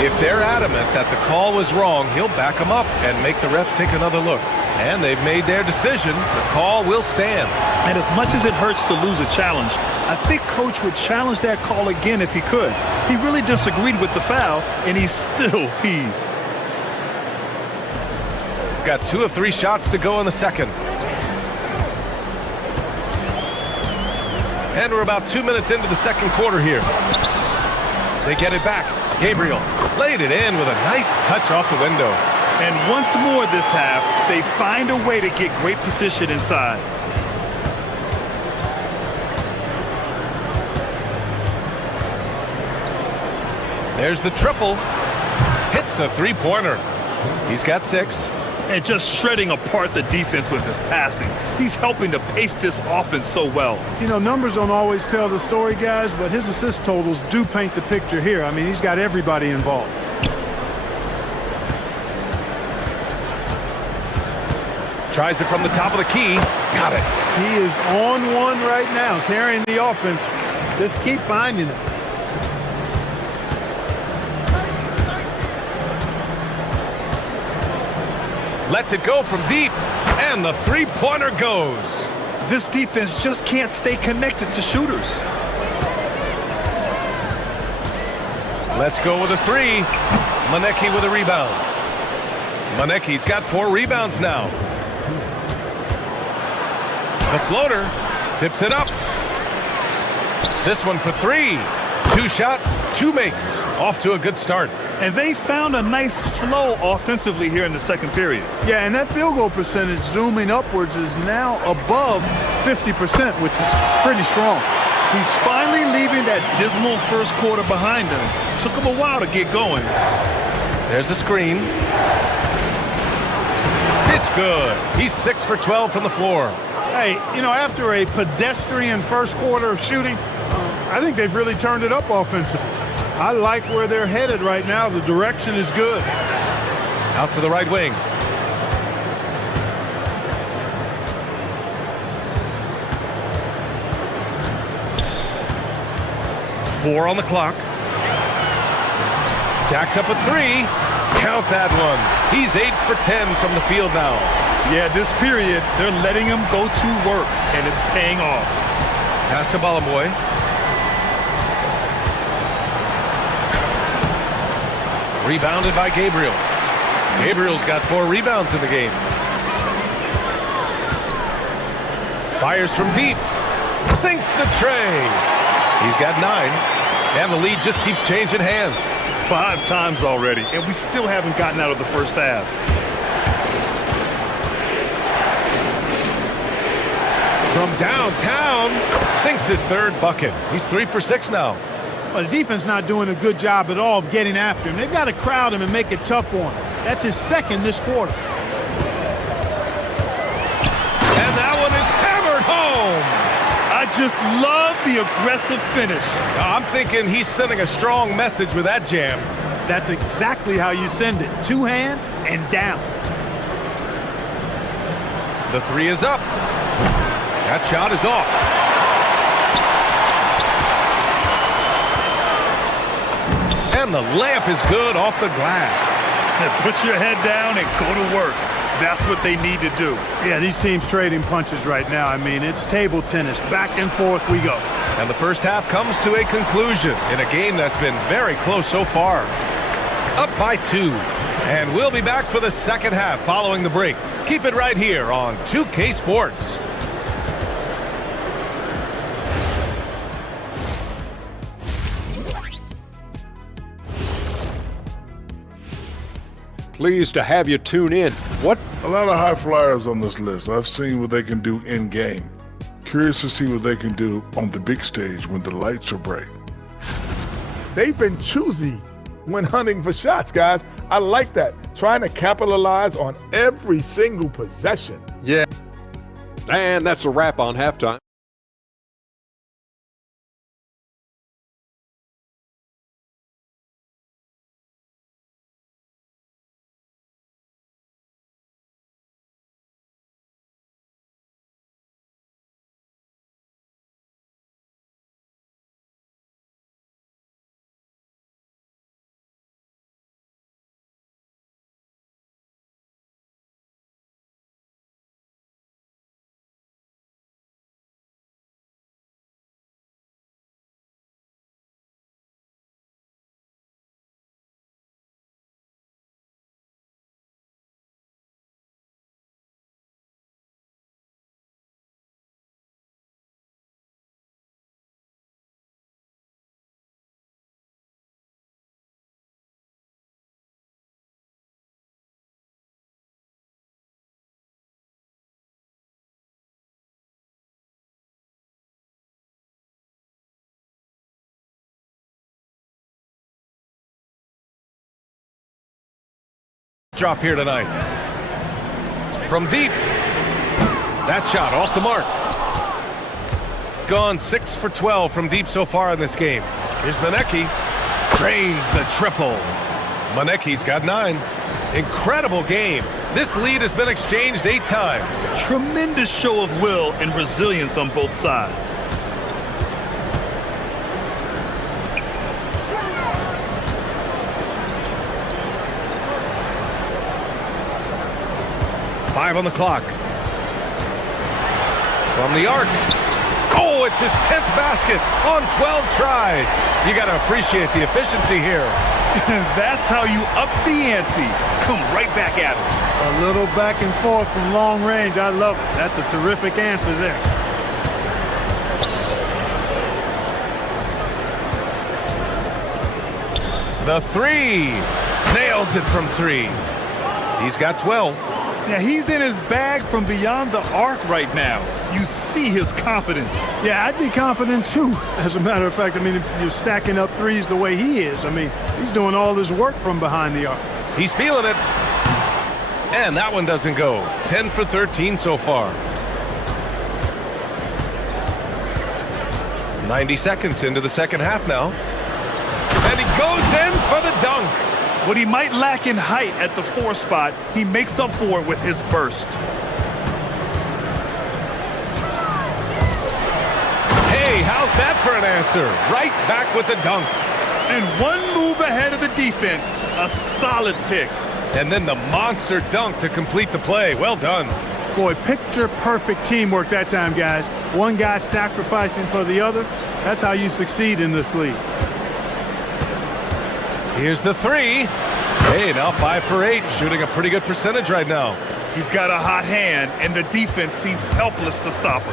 If they're adamant that the call was wrong, he'll back them up and make the refs take another look. And they've made their decision. The call will stand. And as much as it hurts to lose a challenge, I think Coach would challenge that call again if he could. He really disagreed with the foul, and he's still peeved. Got 2 of 3 shots to go in the second. And we're about 2 minutes into the second quarter here. They get it back. Gabriel laid it in with a nice touch off the window. And once more this half, they find a way to get great position inside. There's the triple. Hits a three-pointer. He's got 6. And just shredding apart the defense with his passing. He's helping to pace this offense so well. You know, numbers don't always tell the story, guys, but his assist totals do paint the picture here. I mean, he's got everybody involved. Tries it from the top of the key. Got it. He is on one right now, carrying the offense. Just keep finding it. Lets it go from deep, and the three-pointer goes. This defense just can't stay connected to shooters. Let's go with a three. Manecki with a rebound. Manecki's got 4 rebounds now. The floater tips it up. This one for 3. 2 shots, 2 makes. Off to a good start. And they found a nice flow offensively here in the second period. Yeah, and that field goal percentage zooming upwards is now above 50%, which is pretty strong. He's finally leaving that dismal first quarter behind him. Took him a while to get going. There's a screen. It's good. He's 6 for 12 from the floor. Hey, you know, after a pedestrian first quarter of shooting, I think they've really turned it up offensively. I like where they're headed right now. The direction is good. Out to the right wing. Four on the clock. Jacks up a 3. Count that one. He's 8 for 10 from the field now. Yeah, this period, they're letting him go to work, and it's paying off. Pass to Balamoy. Rebounded by Gabriel. Gabriel's got 4 rebounds in the game. Fires from deep. Sinks the tray. He's got 9. And the lead just keeps changing hands. 5 times already, and we still haven't gotten out of the first half. From downtown, sinks his 3rd bucket. He's 3 for 6 now. Well, the defense not doing a good job at all of getting after him. They've got to crowd him and make it tough for him. That's his 2nd this quarter. And that one is hammered home. I just love the aggressive finish. I'm thinking he's sending a strong message with that jam. That's exactly how you send it. 2 hands and down. The 3 is up. That shot is off. And the layup is good off the glass. Put your head down and go to work. That's what they need to do. Yeah, these teams trading punches right now. I mean, it's table tennis. Back and forth we go. And the first half comes to a conclusion in a game that's been very close so far. Up by 2. And we'll be back for the second half following the break. Keep it right here on 2K Sports. Pleased to have you tune in. What? A lot of high flyers on this list. I've seen what they can do in game. Curious to see what they can do on the big stage when the lights are bright. They've been choosy when hunting for shots, guys. I like that. Trying to capitalize on every single possession. Yeah. And that's a wrap on halftime. Drop here tonight. From deep. That shot off the mark. Gone 6 for 12 from deep so far in this game. Here's Manecki. Drains the triple. Manecki's got 9. Incredible game. This lead has been exchanged 8 times. Tremendous show of will and resilience on both sides. 5 on the clock. From the arc. Oh, it's his 10th basket on 12 tries. You got to appreciate the efficiency here. That's how you up the ante. Come right back at him. A little back and forth from long range. I love it. That's a terrific answer there. The three. Nails it from 3. He's got 12. Yeah, he's in his bag from beyond the arc right now. You see his confidence. Yeah, I'd be confident too. As a matter of fact, I mean, if you're stacking up threes the way he is, I mean, he's doing all his work from behind the arc. He's feeling it. And that one doesn't go. 10 for 13 so far. 90 seconds into the second half now. And he goes in for the dunk. What he might lack in height at the 4 spot, he makes up for it with his burst. Hey, how's that for an answer? Right back with the dunk. And one move ahead of the defense. A solid pick. And then the monster dunk to complete the play. Well done. Boy, picture perfect teamwork that time, guys. One guy sacrificing for the other. That's how you succeed in this league. Here's the 3. Hey, now 5 for 8, shooting a pretty good percentage right now. He's got a hot hand, and the defense seems helpless to stop him.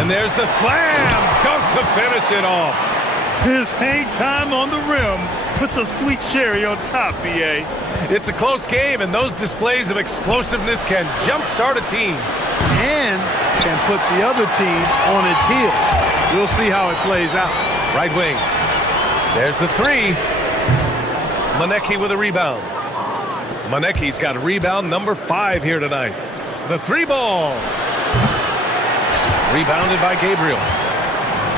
And there's the slam dunk to finish it off. His hang time on the rim puts a sweet cherry on top, BA. It's a close game, and those displays of explosiveness can jumpstart a team. And can put the other team on its heels. We'll see how it plays out. Right wing. There's the 3. Manecki with a rebound. Manecki's got rebound number 5 here tonight. The 3 ball. Rebounded by Gabriel.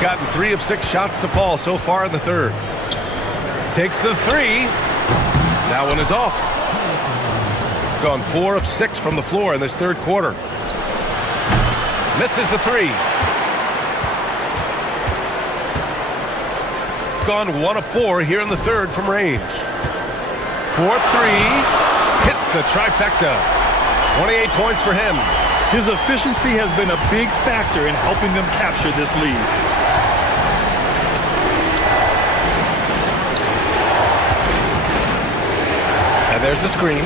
Gotten 3 of 6 shots to fall so far in the third. Takes the 3. That one is off. Gone 4 of 6 from the floor in this third quarter. Misses the 3. Gone 1 of 4 here in the third from range. 4-3. Hits the trifecta. 28 points for him. His efficiency has been a big factor in helping them capture this lead. And there's the screen.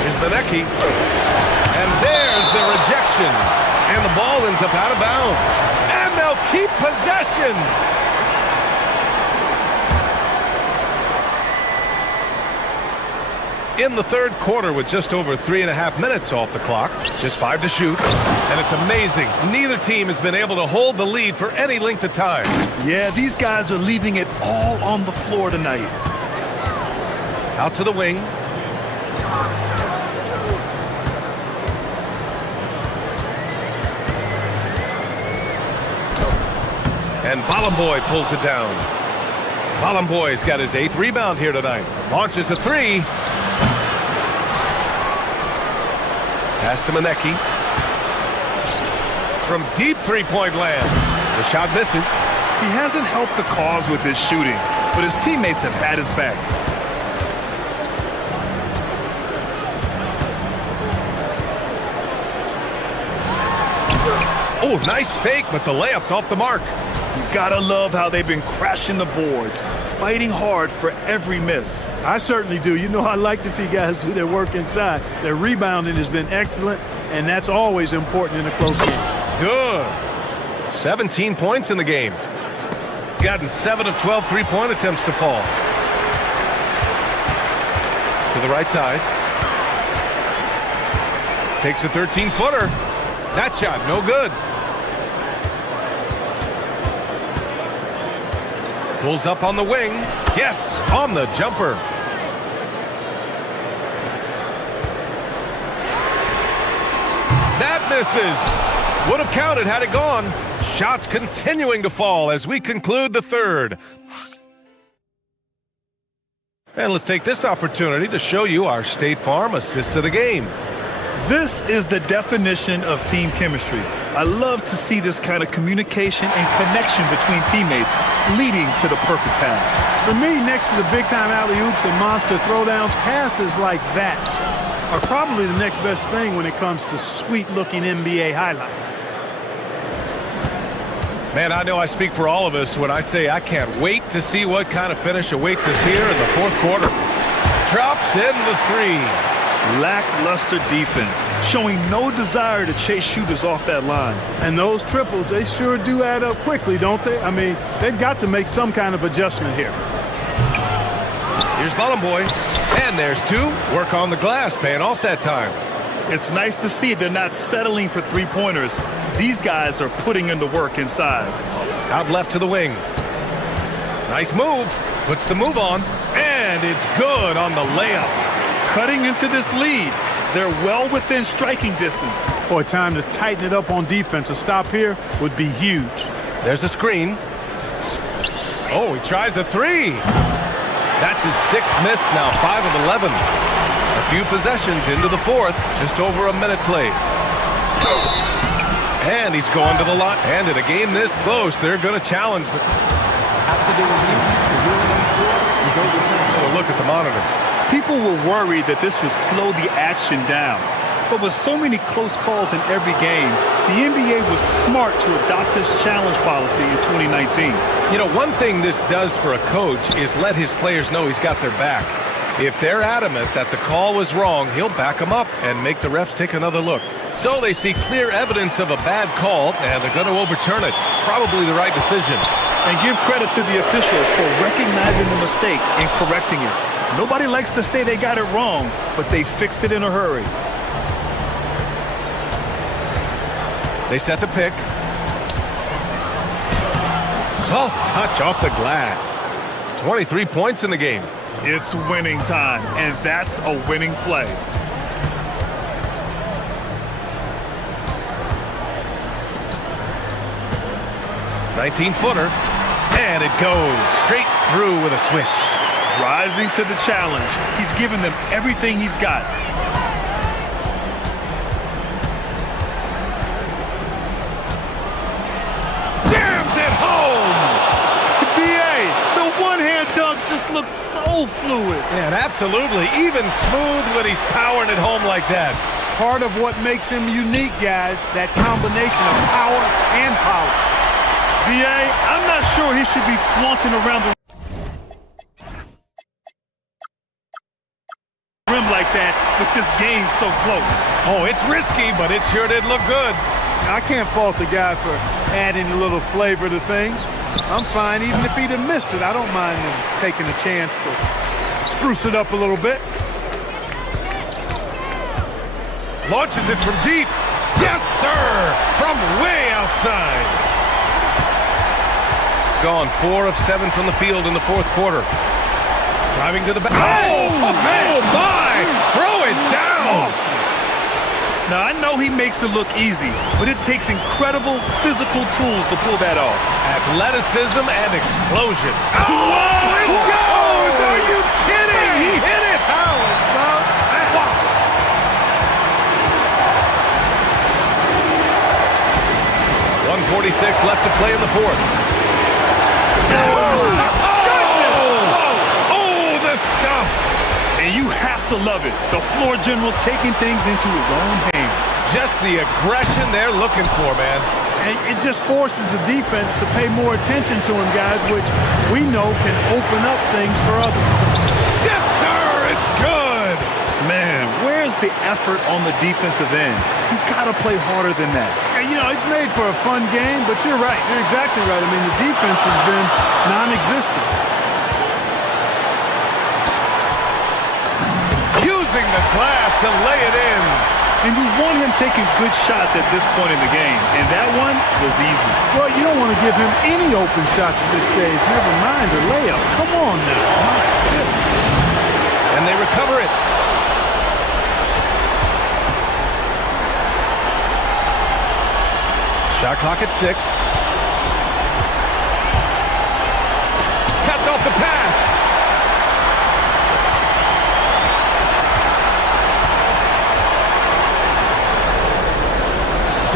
Here's Manecki. And there's the rejection. And the ball ends up out of bounds. And they'll keep possession. In the third quarter with just over 3.5 minutes off the clock. Just 5 to shoot. And it's amazing. Neither team has been able to hold the lead for any length of time. Yeah, these guys are leaving it all on the floor tonight. Out to the wing. And Bolomboy pulls it down. Bolomboy's got his 8th rebound here tonight. Launches a 3. Pass to Manecki. From deep three-point land. The shot misses. He hasn't helped the cause with his shooting, but his teammates have had his back. Oh, nice fake, but the layup's off the mark. You gotta love how they've been crashing the boards, fighting hard for every miss. I certainly do. You know, I like to see guys do their work inside. Their rebounding has been excellent, and that's always important in a close game. Good. 17 points in the game. Gotten 7 of 12 three-point attempts to fall. To the right side. Takes a 13-footer. That shot, no good. Pulls up on the wing. Yes, on the jumper. That misses. Would have counted had it gone. Shots continuing to fall as we conclude the third. And let's take this opportunity to show you our State Farm assist of the game. This is the definition of team chemistry. I love to see this kind of communication and connection between teammates leading to the perfect pass. For me, next to the big-time alley-oops and monster throwdowns, passes like that are probably the next best thing when it comes to sweet-looking NBA highlights. Man, I know I speak for all of us when I say I can't wait to see what kind of finish awaits us here in the fourth quarter. Drops in the three. Lackluster defense, showing no desire to chase shooters off that line. And those triples, they sure do add up quickly, don't they? I mean, they've got to make some kind of adjustment here. Here's Ballin' Boy. And there's two. Work on the glass, paying off that time. It's nice to see they're not settling for three-pointers. These guys are putting in the work inside. Out left to the wing. Nice move. Puts the move on. And it's good on the layup. Cutting into this lead. They're well within striking distance. Boy, time to tighten it up on defense. A stop here would be huge. There's a screen. Oh, he tries a three. That's his sixth miss now, 5 of 11. A few possessions into the fourth, just over a minute played. And he's going to the line. And in a game this close, they're going to challenge the... After the review, the ruling on the floor is overturned. Oh, look at the monitor. People were worried that this would slow the action down. But with so many close calls in every game, the NBA was smart to adopt this challenge policy in 2019. You know, one thing this does for a coach is let his players know he's got their back. If they're adamant that the call was wrong, he'll back them up and make the refs take another look. So they see clear evidence of a bad call, and they're going to overturn it. Probably the right decision. And give credit to the officials for recognizing the mistake and correcting it. Nobody likes to say they got it wrong, but they fixed it in a hurry. They set the pick. Soft touch off the glass. 23 points in the game. It's winning time, and that's a winning play. "19-footer, and it goes straight through with a swish. Rising to the challenge. He's given them everything he's got. Jams it home! BA, the one-hand dunk just looks so fluid. And absolutely, even smooth when he's powering it home like that. Part of what makes him unique, guys, that combination of power and power. BA, I'm not sure he should be flaunting around the rim like that with this game so close. Oh, it's risky, but it sure did look good. I can't fault the guy for adding a little flavor to things. I'm fine, even if he'd have missed it. I don't mind him taking a chance to spruce it up a little bit. Launches it from deep. Yes, sir! From way outside. Gone 4 of 7 from the field in the fourth quarter. Driving to the back. Oh, man! Oh, my! Throw it down! Now, I know he makes it look easy, but it takes incredible physical tools to pull that off. Athleticism and explosion. Oh, it goes! Are you kidding? He hit it! How about that? Wow! 1:46 left to play in the fourth. Oh, the stuff! And you have to love it. The floor general taking things into his own hands. Just the aggression they're looking for, man. And it just forces the defense to pay more attention to him, guys, which we know can open up things for others. Yes, sir! It's good! Man, where's the effort on the defensive end? You gotta play harder than that. And, you know, it's made for a fun game, but you're right. You're exactly right. I mean, the defense has been non-existent. Using the glass to lay it in. And you want him taking good shots at this point in the game, and that one was easy. Well, you don't want to give him any open shots at this stage. Never mind a layup. Come on now. My goodness. And they recover it. Shot clock at 6. Cuts off the pass.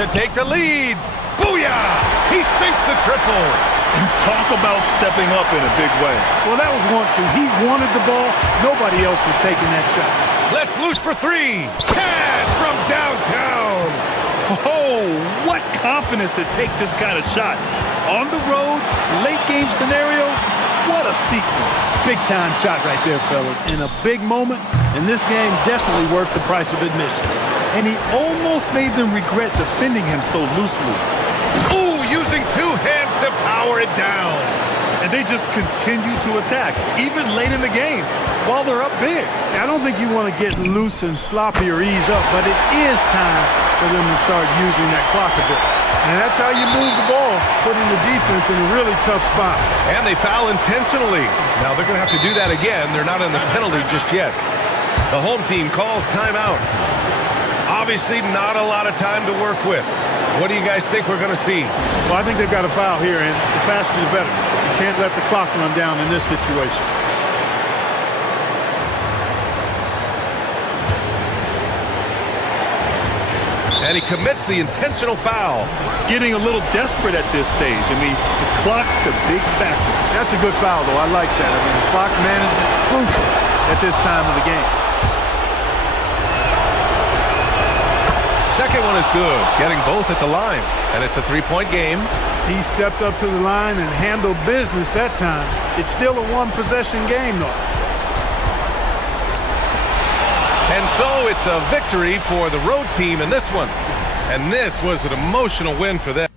to take the lead. Booyah! He sinks the triple. Talk about stepping up in a big way. Well, that was 1-2. He wanted the ball. Nobody else was taking that shot. Let's loose for three. Cash from downtown. Oh, what confidence to take this kind of shot. On the road, late game scenario, what a sequence. Big time shot right there, fellas. In a big moment, and this game definitely worth the price of admission. And he almost made them regret defending him so loosely. Ooh, using two hands to power it down. And they just continue to attack, even late in the game, while they're up big. I don't think you want to get loose and sloppy or ease up, but it is time for them to start using that clock a bit. And that's how you move the ball, putting the defense in a really tough spot. And they foul intentionally. Now they're going to have to do that again. They're not in the penalty just yet. The home team calls timeout. Obviously not a lot of time to work with. What do you guys think we're going to see? Well, I think they've got a foul here, and the faster the better. You can't let the clock run down in this situation. And he commits the intentional foul. Getting a little desperate at this stage. I mean, the clock's the big factor. That's a good foul, though. I like that. I mean, clock management crucial at this time of the game. Second one is good, getting both at the line. And it's a three-point game. He stepped up to the line and handled business that time. It's still a one-possession game, though. And so it's a victory for the road team in this one. And this was an emotional win for them.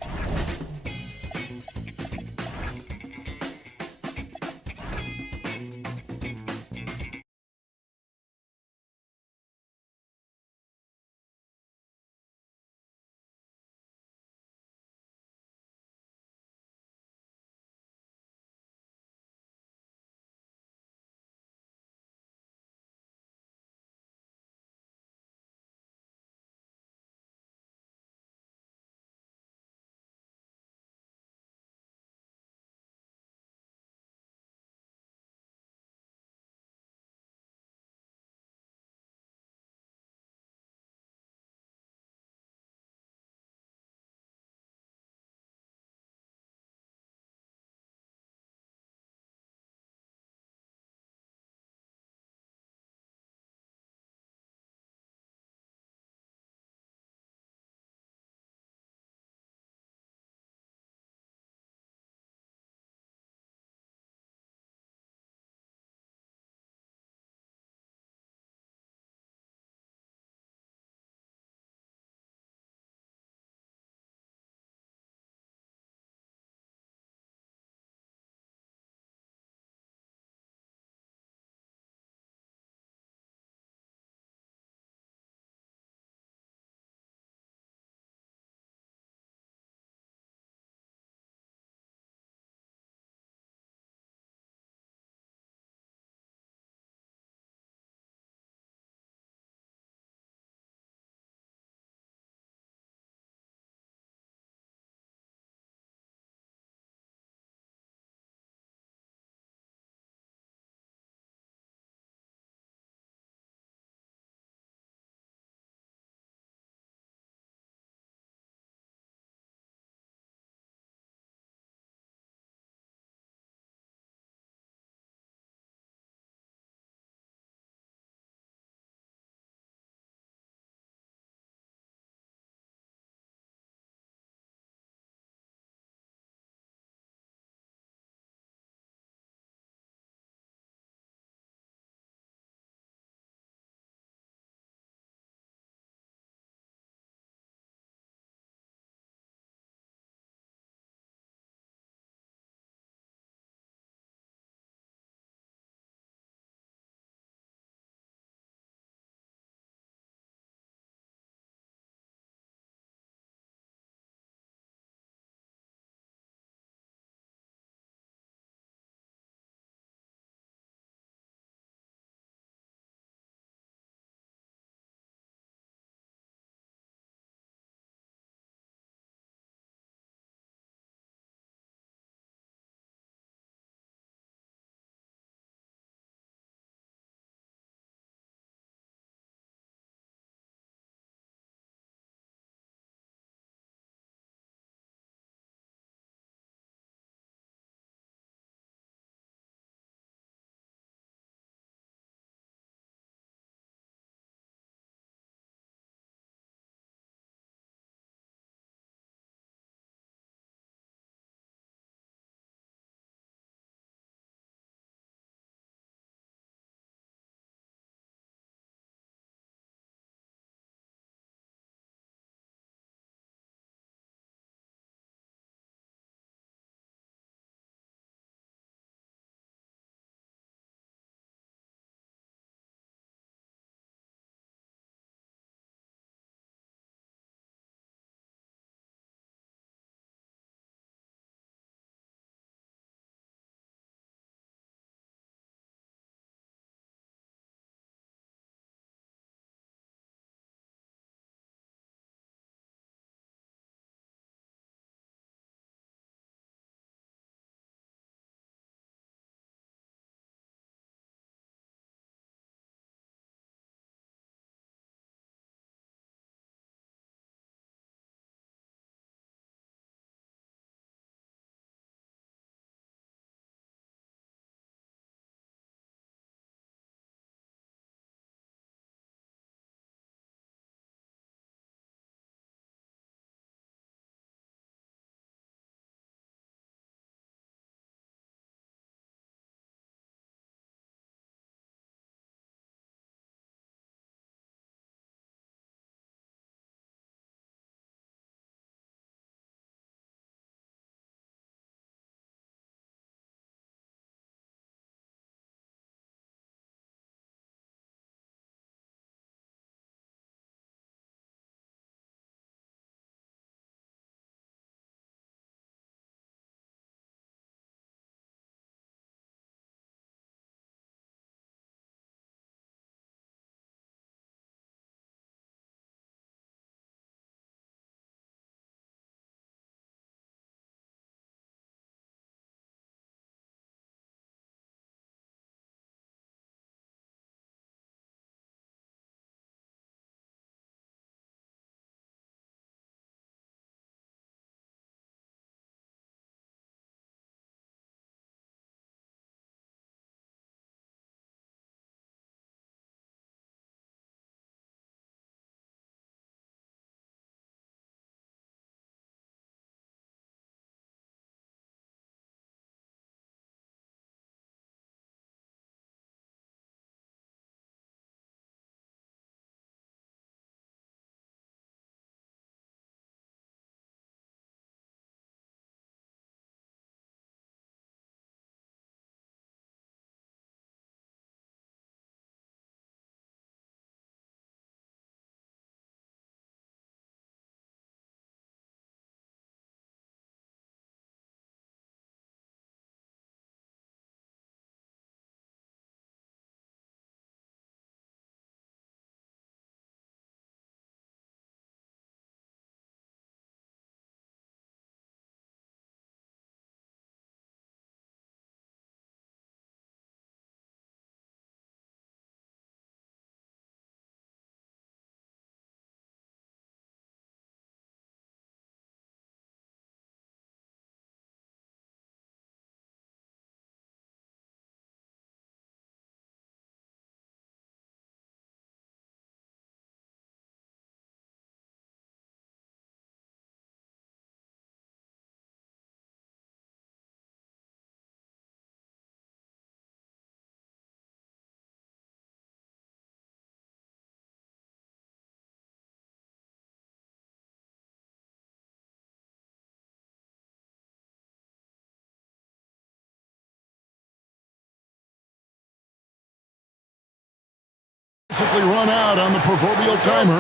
basically run out on the proverbial timer.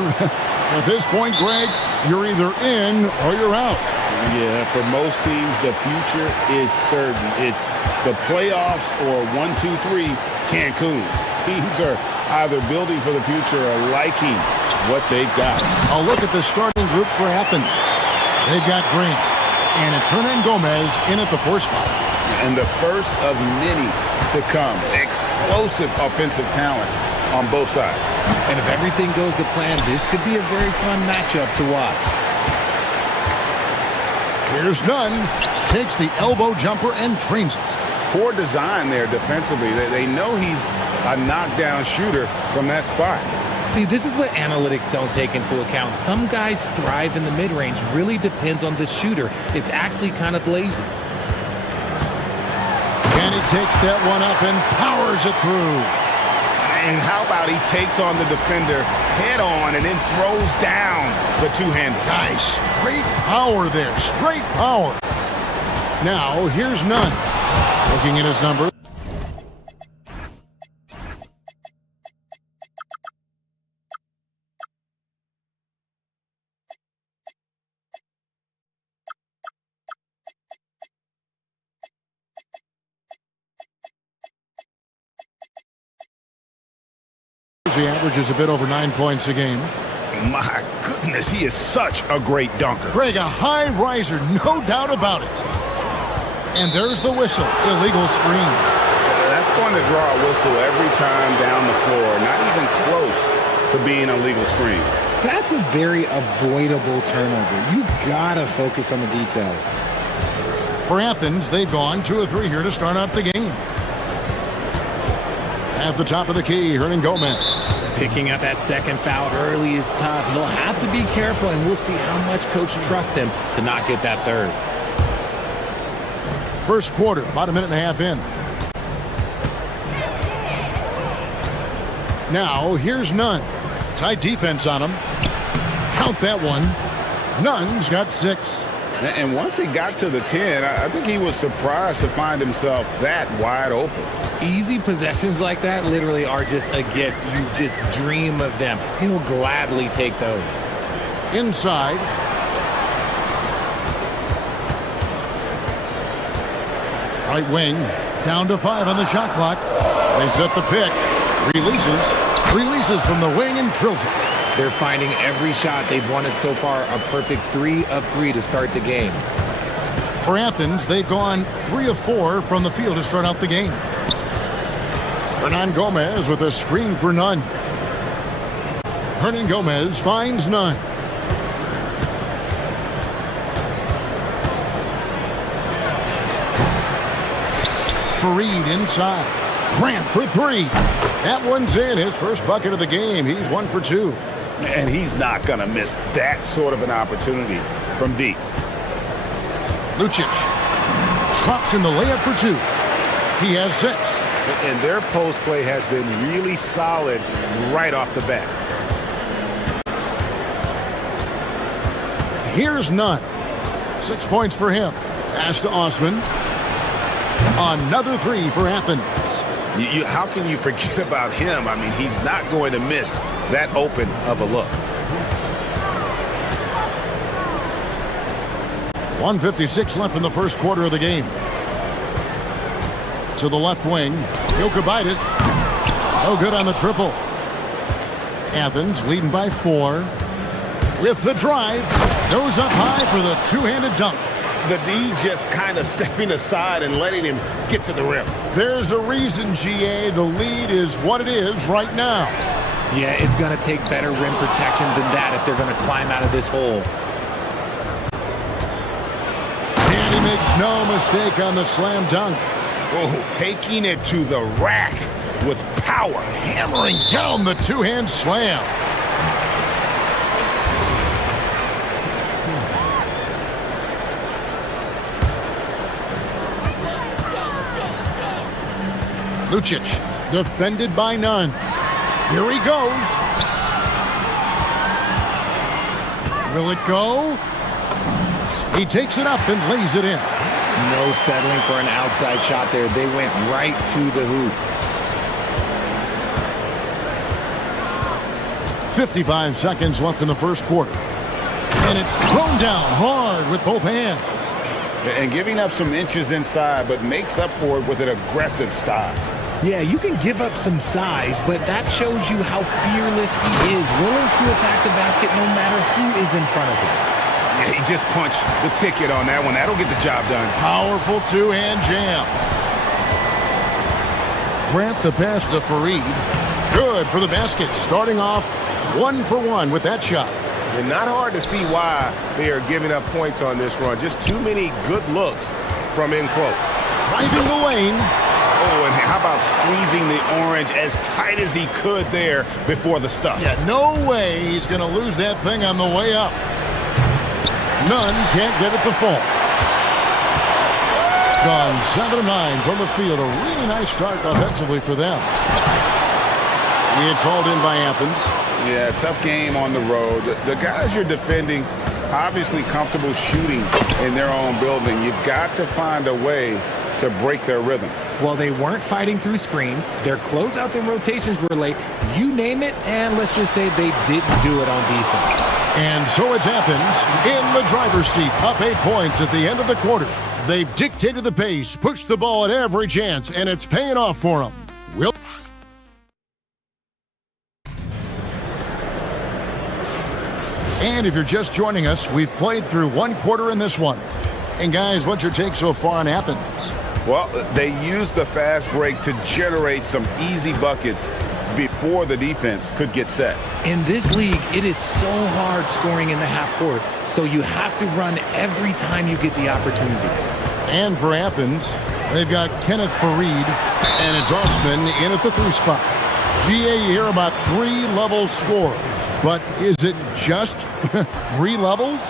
At this point, Greg, you're either in or you're out. Yeah, for most teams, the future is certain. It's the playoffs or 1, 2, 3, Cancun. Teams are either building for the future or liking what they've got. A look at the starting group for Athens. They've got Grant, and it's Hernan Gomez in at the 4 spot. And the first of many to come. Explosive offensive talent on both sides. And if everything goes to plan, this could be a very fun matchup to watch. Here's Nunn. Takes the elbow jumper and trains it. Poor design there defensively. They know he's a knockdown shooter from that spot. See, this is what analytics don't take into account. Some guys thrive in the mid-range. Really depends on the shooter. It's actually kind of lazy. And he takes that one up and powers it through. And how about he takes on the defender head on and then throws down the two-hander. Guys, straight power there. Straight power. Now, here's Nunn. Looking at his number. He averages a bit over 9 points a game. My goodness, he is such a great dunker. Greg, a high riser, no doubt about it. And there's the whistle, illegal screen. That's going to draw a whistle every time down the floor. Not even close to being a legal screen. That's a very avoidable turnover. You gotta focus on the details. For Athens, they've gone 2 of 3 here to start out the game. At the top of the key, Hernan Gomez. Picking up that second foul early is tough. He'll have to be careful, and we'll see how much coach trusts him to not get that third. First quarter, about a minute and a half in. Now, here's Nunn. Tight defense on him. Count that one. Nunn's got 6. And once he got to the 10, I think he was surprised to find himself that wide open. Easy possessions like that literally are just a gift. You just dream of them. He'll gladly take those. Inside. Right wing. Down to 5 on the shot clock. They set the pick. Releases from the wing and drills it. They're finding every shot they've wanted so far a perfect 3 of 3 to start the game. For Athens, they've gone 3 of 4 from the field to start out the game. Hernan Gomez with a screen for Nunn. Hernan Gomez finds Nunn. Fareed inside. Grant for 3. That one's in. His first bucket of the game. He's 1 for 2. And he's not going to miss that sort of an opportunity from deep. Lucic drops in the layup for 2. He has 6. And their post play has been really solid right off the bat. Here's Nunn. 6 points for him. Pass to Osman. Another 3 for Athens. How can you forget about him? I mean, he's not going to miss that open of a look. 1:56 left in the first quarter of the game. To the left wing, Jokubaitis. No good on the triple. Athens leading by 4. With the drive, goes up high for the two-handed dunk. The D just kind of stepping aside and letting him get to the rim. There's a reason, GA. The lead is what it is right now. Yeah, it's going to take better rim protection than that if they're going to climb out of this hole. And he makes no mistake on the slam dunk. Oh, taking it to the rack with power. Hammering down the two-hand slam. Lucic, defended by Nunn. Here he goes. Will it go? He takes it up and lays it in. No settling for an outside shot there. They went right to the hoop. 55 seconds left in the first quarter. And it's thrown down hard with both hands. And giving up some inches inside, but makes up for it with an aggressive style. Yeah, you can give up some size, but that shows you how fearless he is, willing to attack the basket no matter who is in front of him. Yeah, he just punched the ticket on that one. That'll get the job done. Powerful two-hand jam. Grant the pass to Fareed. Good for the basket, starting off 1 for 1 with that shot. And not hard to see why they are giving up points on this run. Just too many good looks from in close. Driving the lane. Oh, and how about squeezing the orange as tight as he could there before the stuff? Yeah, no way he's going to lose that thing on the way up. None can't get it to fall. Gone 7-9 from the field. A really nice start offensively for them. It's hauled in by Athens. Yeah, tough game on the road. The guys you're defending, obviously comfortable shooting in their own building. You've got to find a way to break their rhythm. Well, they weren't fighting through screens. Their closeouts and rotations were late. You name it, and let's just say they didn't do it on defense. And so it's Athens in the driver's seat, up 8 points at the end of the quarter. They've dictated the pace, pushed the ball at every chance, and it's paying off for them. And if you're just joining us, we've played through 1 quarter in this one. And guys, what's your take so far on Athens? Well, they used the fast break to generate some easy buckets before the defense could get set. In this league, it is so hard scoring in the half court, so you have to run every time you get the opportunity. And for Athens, they've got Kenneth Fareed, and it's Osman in at the 3 spot. GA, you hear about 3 level scores, but is it just 3 levels?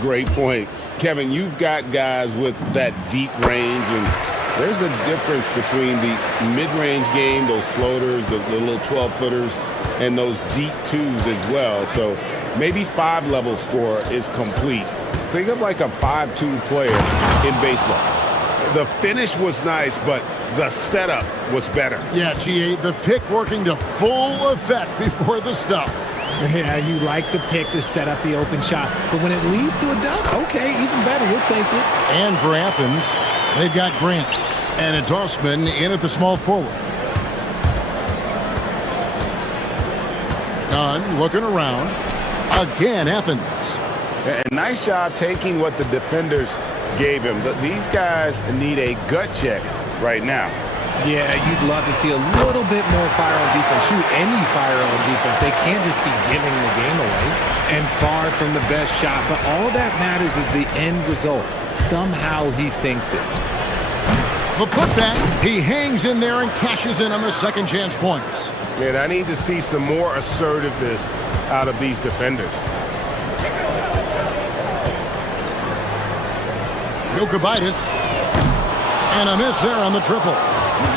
Great point. Kevin, you've got guys with that deep range, and there's a difference between the mid-range game, those floaters, the little 12-footers, and those deep 2s as well. So maybe 5-level score is complete. Think of like a 5-2 player in baseball. The finish was nice, but the setup was better. Yeah, GA, the pick working to full effect before the stuff. Yeah, you like the pick to set up the open shot, but when it leads to a dunk, okay, even better, you'll take it. And for Athens, they've got Grant, and it's Osman in at the small forward. Dunn looking around. Again, Athens. A nice job taking what the defenders gave him. These guys need a gut check right now. Yeah, you'd love to see a little bit more fire on defense. Shoot, any fire on defense. They can't just be giving the game away. And far from the best shot. But all that matters is the end result. Somehow he sinks it. The putback, he hangs in there and cashes in on the second chance points. Man, I need to see some more assertiveness out of these defenders. Jokubaitis. And a miss there on the triple.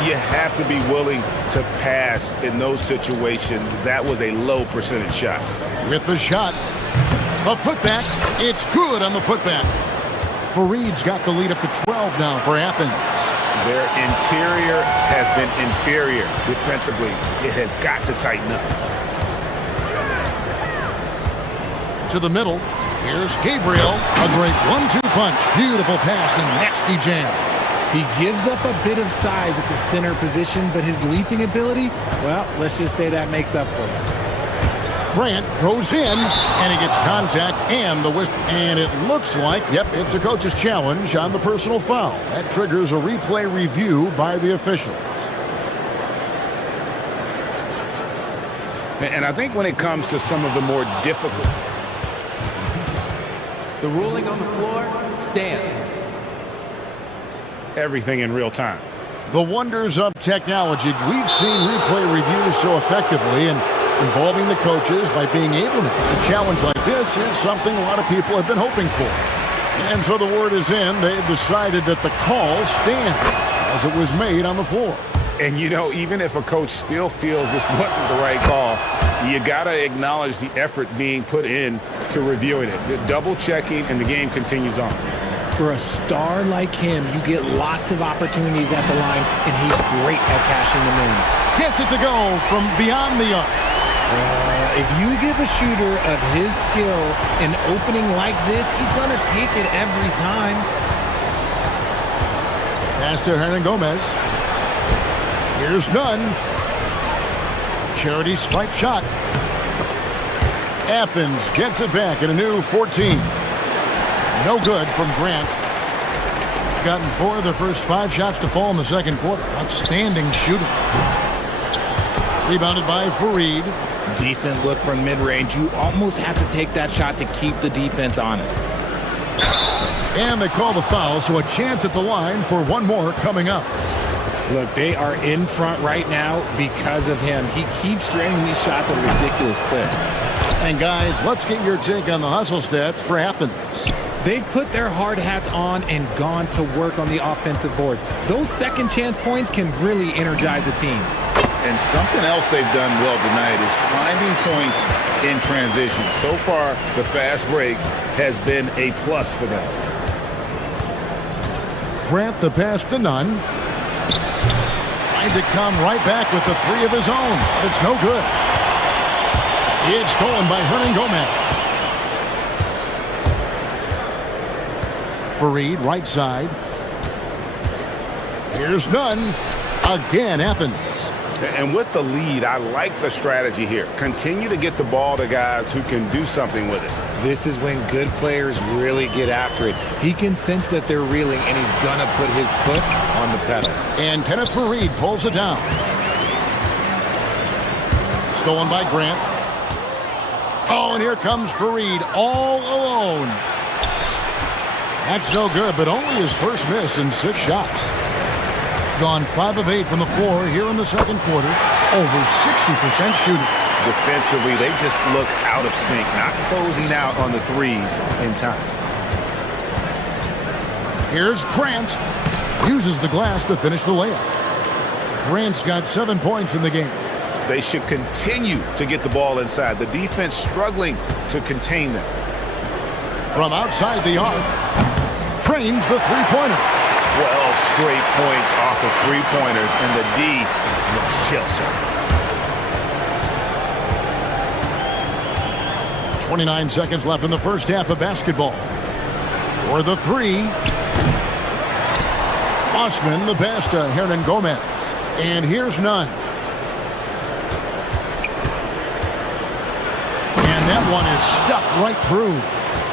You have to be willing to pass in those situations. That was a low percentage shot. With the shot, a putback. It's good on the putback. Fareed's got the lead up to 12 now for Athens. Their interior has been inferior defensively. It has got to tighten up. To the middle. Here's Gabriel. A great 1-2 punch. Beautiful pass and nasty jam. He gives up a bit of size at the center position, but his leaping ability, well, let's just say that makes up for it. Grant goes in, and he gets contact and the whistle. And it looks like, yep, it's a coach's challenge on the personal foul. That triggers a replay review by the officials. And I think when it comes to some of the more difficult, the ruling on the floor stands. Everything in real time. The wonders of technology. We've seen replay reviews so effectively and involving the coaches by being able to. A challenge like this is something a lot of people have been hoping for. And so the word is in. They've decided that the call stands as it was made on the floor. And, you know, even if a coach still feels this wasn't the right call, you got to acknowledge the effort being put in to reviewing it. The double checking, and the game continues on. For a star like him, you get lots of opportunities at the line, and he's great at cashing them in. Gets it to go from beyond the arc. If you give a shooter of his skill an opening like this, he's going to take it every time. Pass to Hernan Gomez. Here's none. Charity stripe shot. Athens gets it back in a new 14. No good from Grant. Gotten 4 of their first 5 shots to fall in the second quarter. Outstanding shooting. Rebounded by Fareed. Decent look from mid-range. You almost have to take that shot to keep the defense honest. And they call the foul, so a chance at the line for one more coming up. Look, they are in front right now because of him. He keeps draining these shots at a ridiculous clip. And guys, let's get your take on the hustle stats for Athens. They've put their hard hats on and gone to work on the offensive boards. Those second chance points can really energize a team. And something else they've done well tonight is finding points in transition. So far, the fast break has been a plus for them. Grant the pass to Nunn. Trying to come right back with the 3 of his own, but it's no good. It's stolen by Hernan Gomez. Fareed, right side. Here's Nunn. Again, Athens. And with the lead, I like the strategy here. Continue to get the ball to guys who can do something with it. This is when good players really get after it. He can sense that they're reeling, and he's going to put his foot on the pedal. And Kenneth Fareed pulls it down. Stolen by Grant. Oh, and here comes Fareed all alone. That's no good, but only his first miss in 6 shots. Gone 5 of 8 from the floor here in the second quarter. Over 60% shooting. Defensively, they just look out of sync, not closing out on the threes in time. Here's Grant. Uses the glass to finish the layup. Grant's got 7 points in the game. They should continue to get the ball inside. The defense struggling to contain them. From outside the arc, trains the three-pointer. 12 straight points off of three-pointers, and the D looks chill. 29 seconds left in the first half of basketball. For the 3. Osman, the pass to Hernan Gomez. And here's Nunn. And that one is stuffed right through.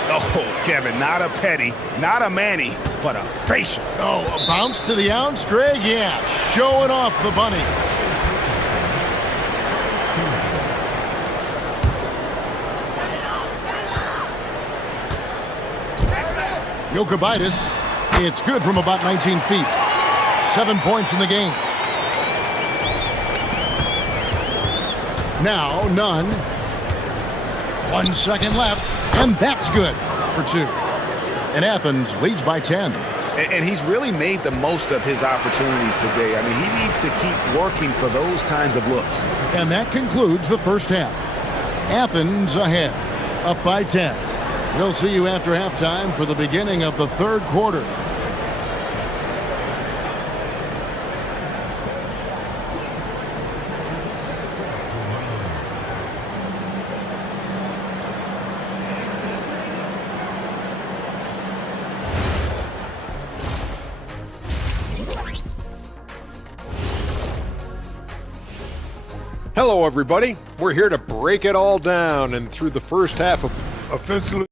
Oh, Kevin, not a petty, not a Manny, but a facial. Oh, a bounce to the ounce, Greg? Yeah, showing off the bunny. Jokubaitis, it's good from about 19 feet. 7 points in the game. Now, Nunn. 1 second left, and that's good for 2. And Athens leads by 10. And he's really made the most of his opportunities today. I mean, he needs to keep working for those kinds of looks. And that concludes the first half. Athens ahead, up by 10. We'll see you after halftime for the beginning of the third quarter. Hello, everybody. We're here to break it all down, and through the first half of offensively.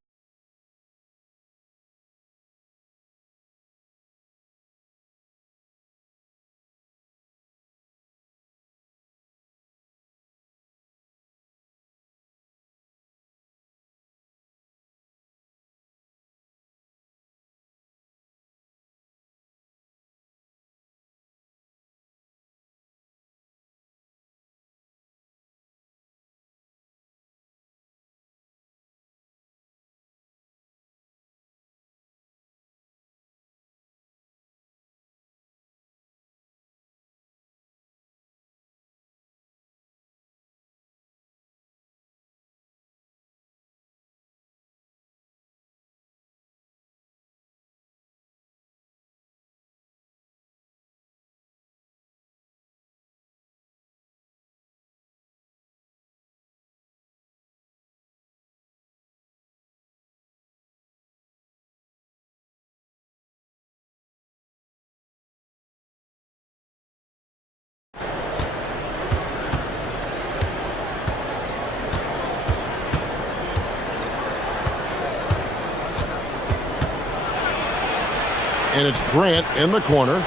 And it's Grant in the corner.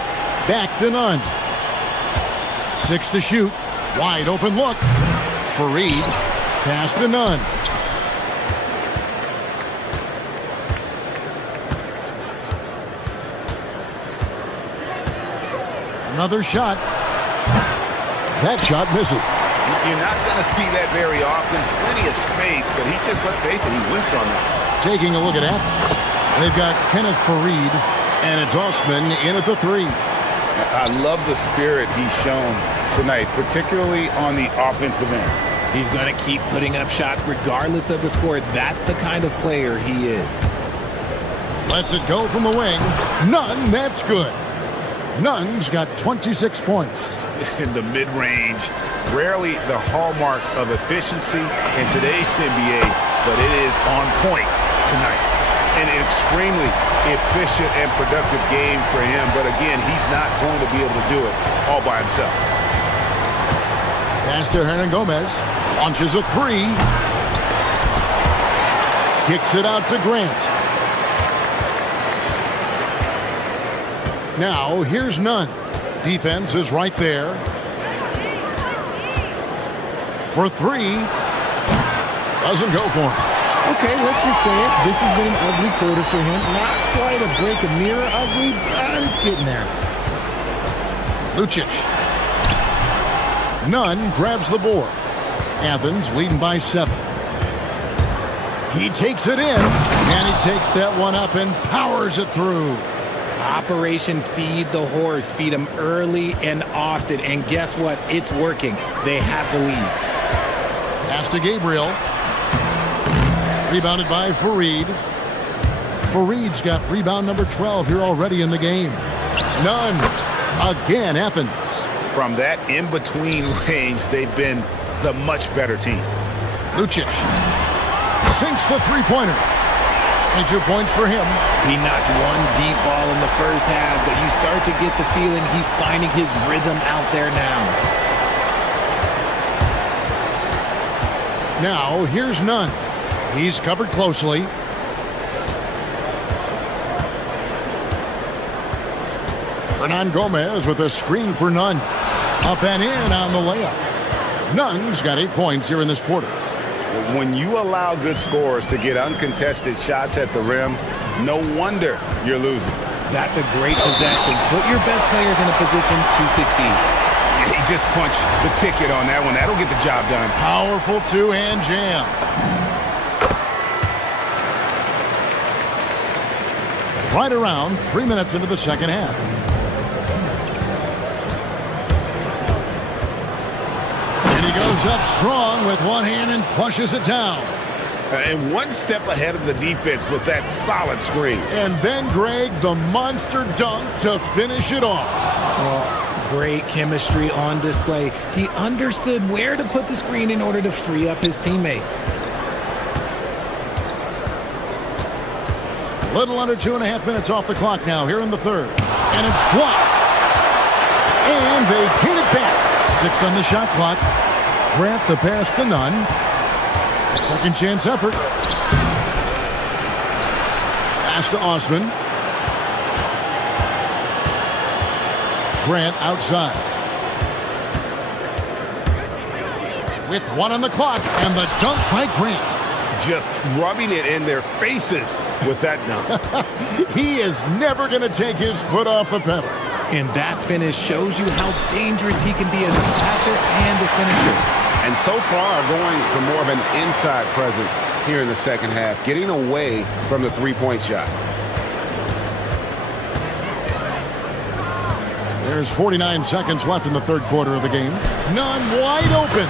Back to Nunn. 6 to shoot. Wide open look. Fareed. Pass to Nunn. Another shot. That shot misses. You're not going to see that very often. Plenty of space, but he just, let's face it, he whiffs on that. Taking a look at Athens. They've got Kenneth Fareed, and it's Osman in at the 3. I love the spirit he's shown tonight, particularly on the offensive end. He's going to keep putting up shots regardless of the score. That's the kind of player he is. Lets it go from the wing. Nunn, that's good. Nunn's got 26 points. In the mid-range, rarely the hallmark of efficiency in today's NBA, but it is on point tonight. An extremely efficient and productive game for him, but again, he's not going to be able to do it all by himself. Pass to Hernan Gomez. Launches a 3. Kicks it out to Grant. Now, here's Nunn. Defense is right there. For 3. Doesn't go for him. Okay, let's just say it. This has been an ugly quarter for him. Not quite a break of mirror ugly, but it's getting there. Lucic. Nunn grabs the board. Athens leading by 7. He takes it in, and he takes that one up and powers it through. Operation Feed the Horse. Feed him early and often. And guess what? It's working. They have the lead. Pass to Gabriel. Rebounded by Fareed. Fareed's got rebound number 12 here already in the game. Nunn. Again, Athens. From that in-between range, they've been the much better team. Lucic. Sinks the three-pointer. 22 points for him. He knocked one deep ball in the first half, but you start to get the feeling he's finding his rhythm out there now. Now, here's Nunn. He's covered closely. Hernan Gomez with a screen for Nunn. Up and in on the layup. Nunn's got 8 points here in this quarter. When you allow good scorers to get uncontested shots at the rim, no wonder you're losing. That's a great possession. Put your best players in a position to succeed. He just punched the ticket on that one. That'll get the job done. Powerful two-hand jam. Right around 3 minutes into the second half. And he goes up strong with one hand and flushes it down. And one step ahead of the defense with that solid screen. And then, Greg, the monster dunk to finish it off. Well, great chemistry on display. He understood where to put the screen in order to free up his teammate. A little under 2.5 minutes off the clock now here in the third. And it's blocked. And they get it back. 6 on the shot clock. Grant the pass to Nunn. Second chance effort. Pass to Osman. Grant outside. With 1 on the clock and the dunk by Grant. Just rubbing it in their faces with that dunk. He is never going to take his foot off the pedal. And that finish shows you how dangerous he can be as a passer and a finisher. And so far going for more of an inside presence here in the second half, getting away from the three-point shot. There's 49 seconds left in the third quarter of the game. Nunn wide open.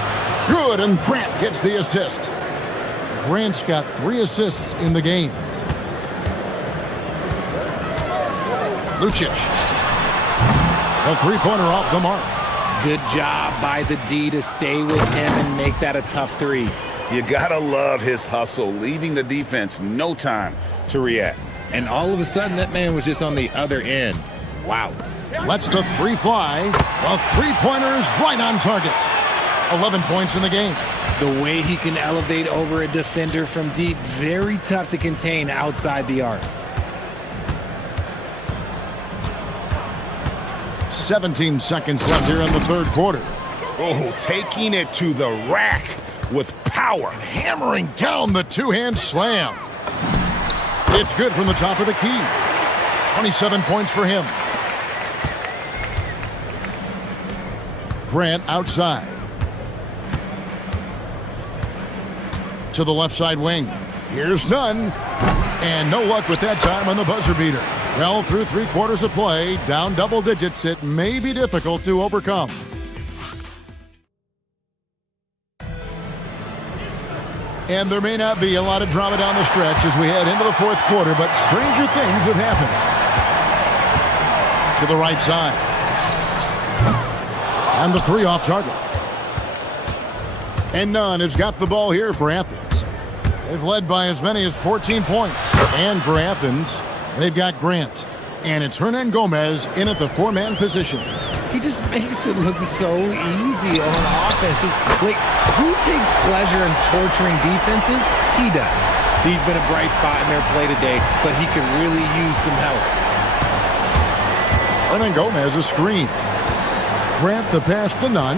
Good, and Grant gets the assist. Grant's got 3 assists in the game. Lucic. A three-pointer off the mark. Good job by the D to stay with him and make that a tough 3. You gotta love his hustle, leaving the defense no time to react. And all of a sudden, that man was just on the other end. Wow. Lets the 3 fly. The three-pointer is right on target. 11 points in the game. The way he can elevate over a defender from deep, very tough to contain outside the arc. 17 seconds left here in the third quarter. Oh, taking it to the rack with power. And hammering down the two-hand slam. It's good from the top of the key. 27 points for him. Grant outside. To the left side wing. Here's none. And no luck with that time on the buzzer beater. Well, through 3 quarters of play, down double digits, it may be difficult to overcome. And there may not be a lot of drama down the stretch as we head into the fourth quarter, but stranger things have happened. To the right side. And the 3 off target. And none has got the ball here for Athens. They've led by as many as 14 points. And for Athens, they've got Grant. And it's Hernan Gomez in at the 4-man position. He just makes it look so easy on offense. Like, who takes pleasure in torturing defenses? He does. He's been a bright spot in their play today, but he could really use some help. Hernan Gomez a screen. Grant the pass to Nunn.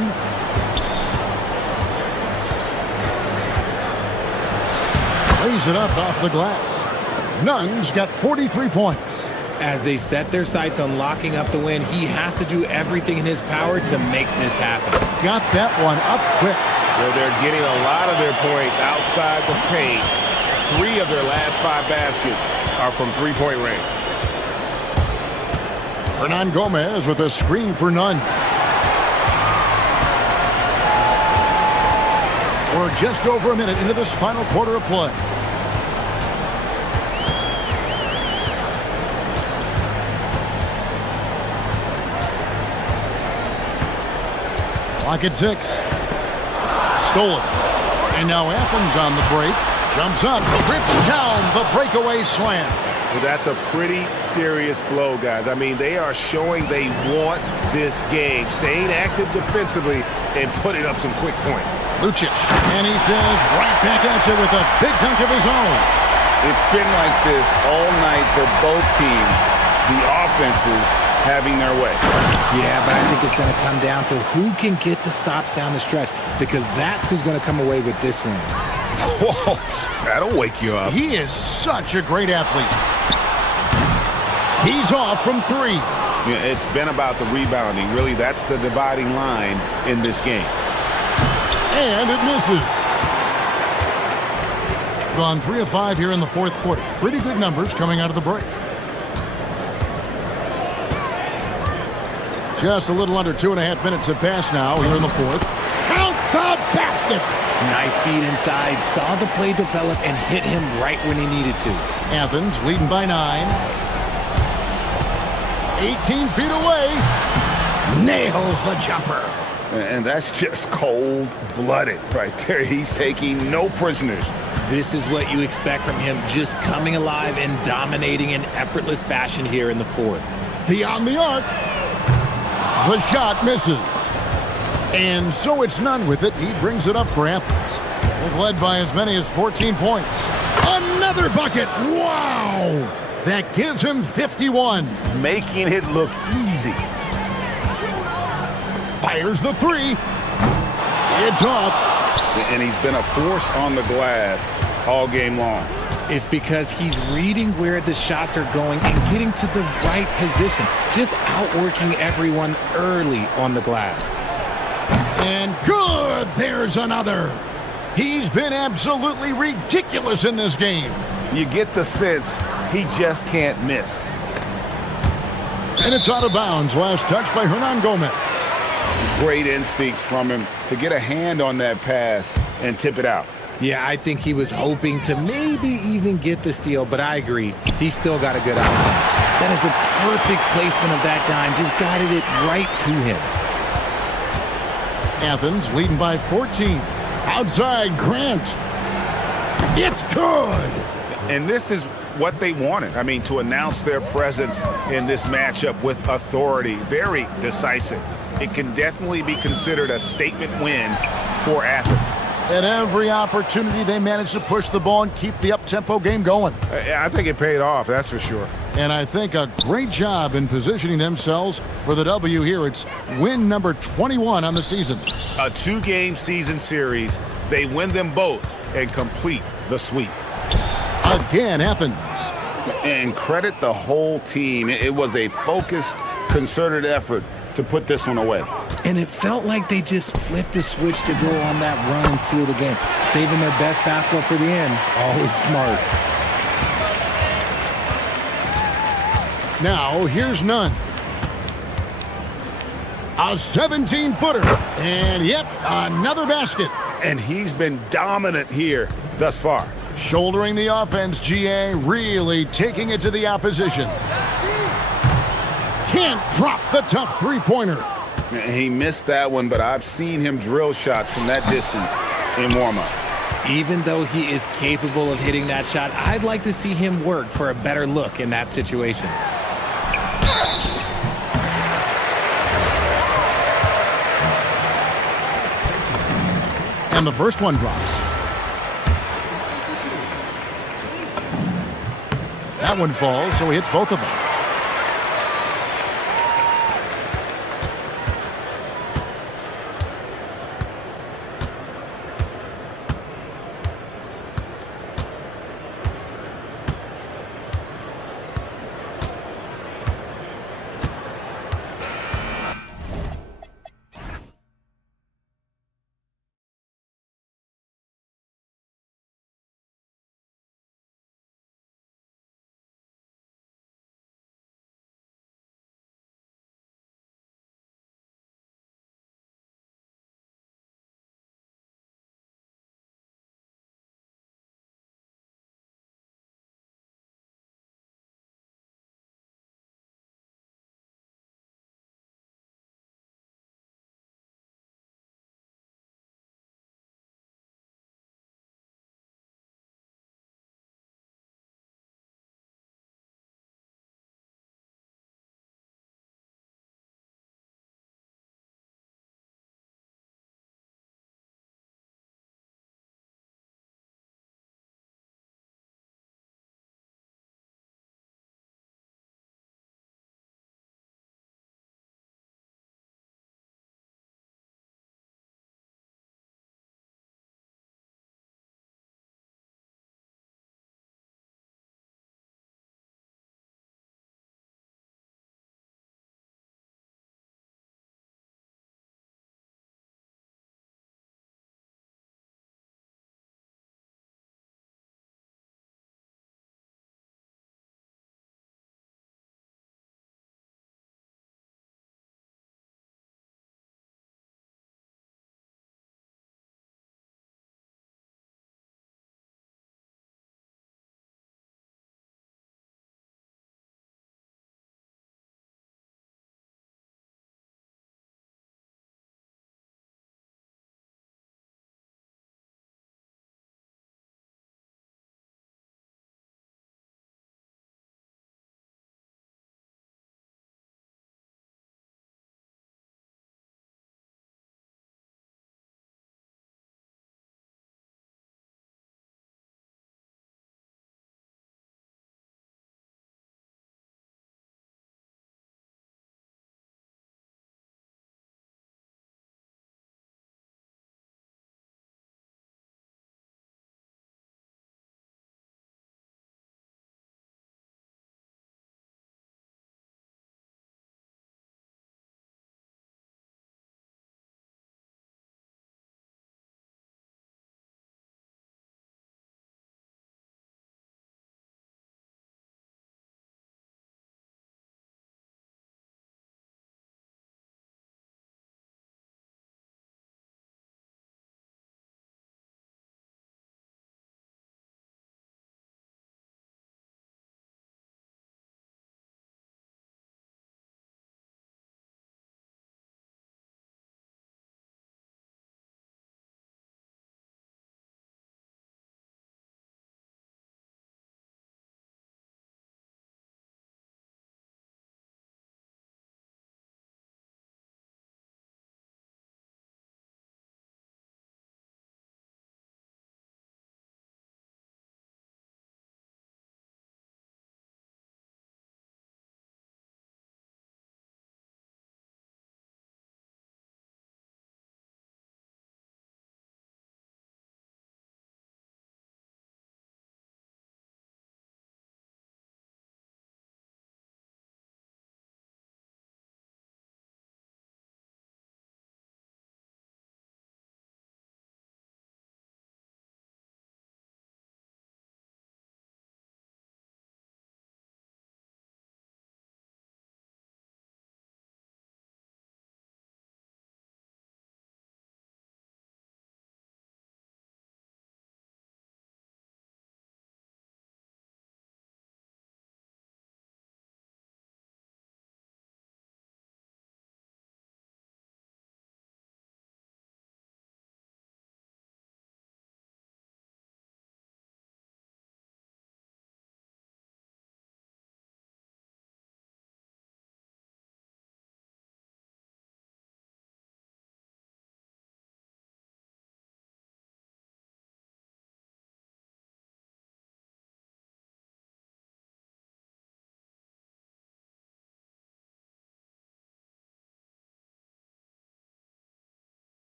Lays it up off the glass. Nunn's got 43 points. As they set their sights on locking up the win, he has to do everything in his power to make this happen. Got that one up quick. Well, they're getting a lot of their points outside the paint. 3 of their last 5 baskets are from three-point range. Hernan Gomez with a screen for Nunn. We're just over a minute into this final quarter of play. Clock at 6. Stolen. And now Athens on the break. Jumps up, rips down the breakaway slam. Well, that's a pretty serious blow, guys. I mean, they are showing they want this game, staying active defensively and putting up some quick points. Lucic, and he says right back at you with a big dunk of his own. It's been like this all night for both teams. The offenses having their way. Yeah, but I think it's going to come down to who can get the stops down the stretch, because that's who's going to come away with this one. Whoa, that'll wake you up. He is such a great athlete. He's off from 3. Yeah, it's been about the rebounding. Really, that's the dividing line in this game. And it misses. Gone 3 of 5 here in the fourth quarter. Pretty good numbers coming out of the break. Just a little under 2.5 minutes have passed now here in the fourth. Count the basket! Nice feed inside. Saw the play develop and hit him right when he needed to. Athens leading by 9. 18 feet away. Nails the jumper. And that's just cold-blooded right there. He's taking no prisoners. This is what you expect from him, just coming alive and dominating in effortless fashion here in the fourth. Beyond the arc. The shot misses. And so it's Nunn with it. He brings it up for Athens. They've led by as many as 14 points. Another bucket. Wow. That gives him 51. Making it look easy. Fires the 3. It's off. And he's been a force on the glass all game long. It's because he's reading where the shots are going and getting to the right position. Just outworking everyone early on the glass. And good. There's another. He's been absolutely ridiculous in this game. You get the sense he just can't miss. And it's out of bounds. Last touch by Hernan Gomez. Great instincts from him to get a hand on that pass and tip it out. Yeah, I think he was hoping to maybe even get the steal, but I agree. He's still got a good outcome. That is a perfect placement of that dime. Just guided it right to him. Athens leading by 14. Outside, Grant. It's good. And this is what they wanted. I mean, to announce their presence in this matchup with authority. Very decisive. It can definitely be considered a statement win for Athens. At every opportunity, they managed to push the ball and keep the up-tempo game going. I think it paid off, that's for sure. And I think a great job in positioning themselves for the W here. It's win number 21 on the season. A 2-game season series. They win them both and complete the sweep. Again, Athens. And credit the whole team. It was a focused, concerted effort to put this one away. And it felt like they just flipped the switch to go on that run and seal the game. Saving their best basketball for the end. Always smart. Now, here's none. A 17-footer. And yep, another basket. And he's been dominant here thus far. Shouldering the offense, GA, really taking it to the opposition. Can't drop the tough three-pointer. He missed that one, but I've seen him drill shots from that distance in warm-up. Even though he is capable of hitting that shot, I'd like to see him work for a better look in that situation. And the first one drops. That one falls, so he hits both of them.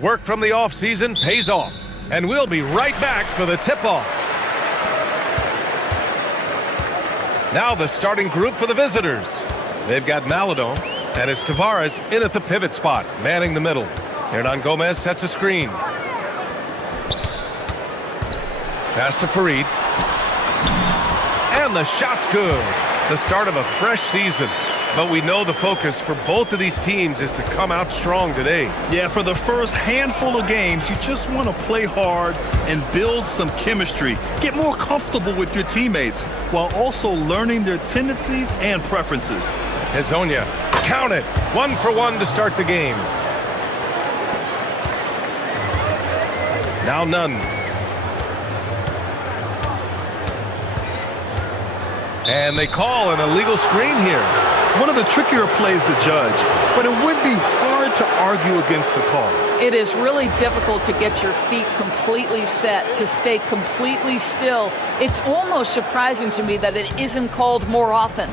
Work from the offseason pays off. And we'll be right back for the tip-off. Now the starting group for the visitors. They've got Maladon, and it's Tavares in at the pivot spot, manning the middle. Hernan Gomez sets a screen. Pass to Farid. And the shot's good. The start of a fresh season. But we know the focus for both of these teams is to come out strong today. Yeah, for the first handful of games, you just want to play hard and build some chemistry. Get more comfortable with your teammates while also learning their tendencies and preferences. Hezonja, count it. 1 for 1 to start the game. Now Nunn. And they call an illegal screen here. One of the trickier plays to judge, but it would be hard to argue against the call. It is really difficult to get your feet completely set, to stay completely still. It's almost surprising to me that it isn't called more often.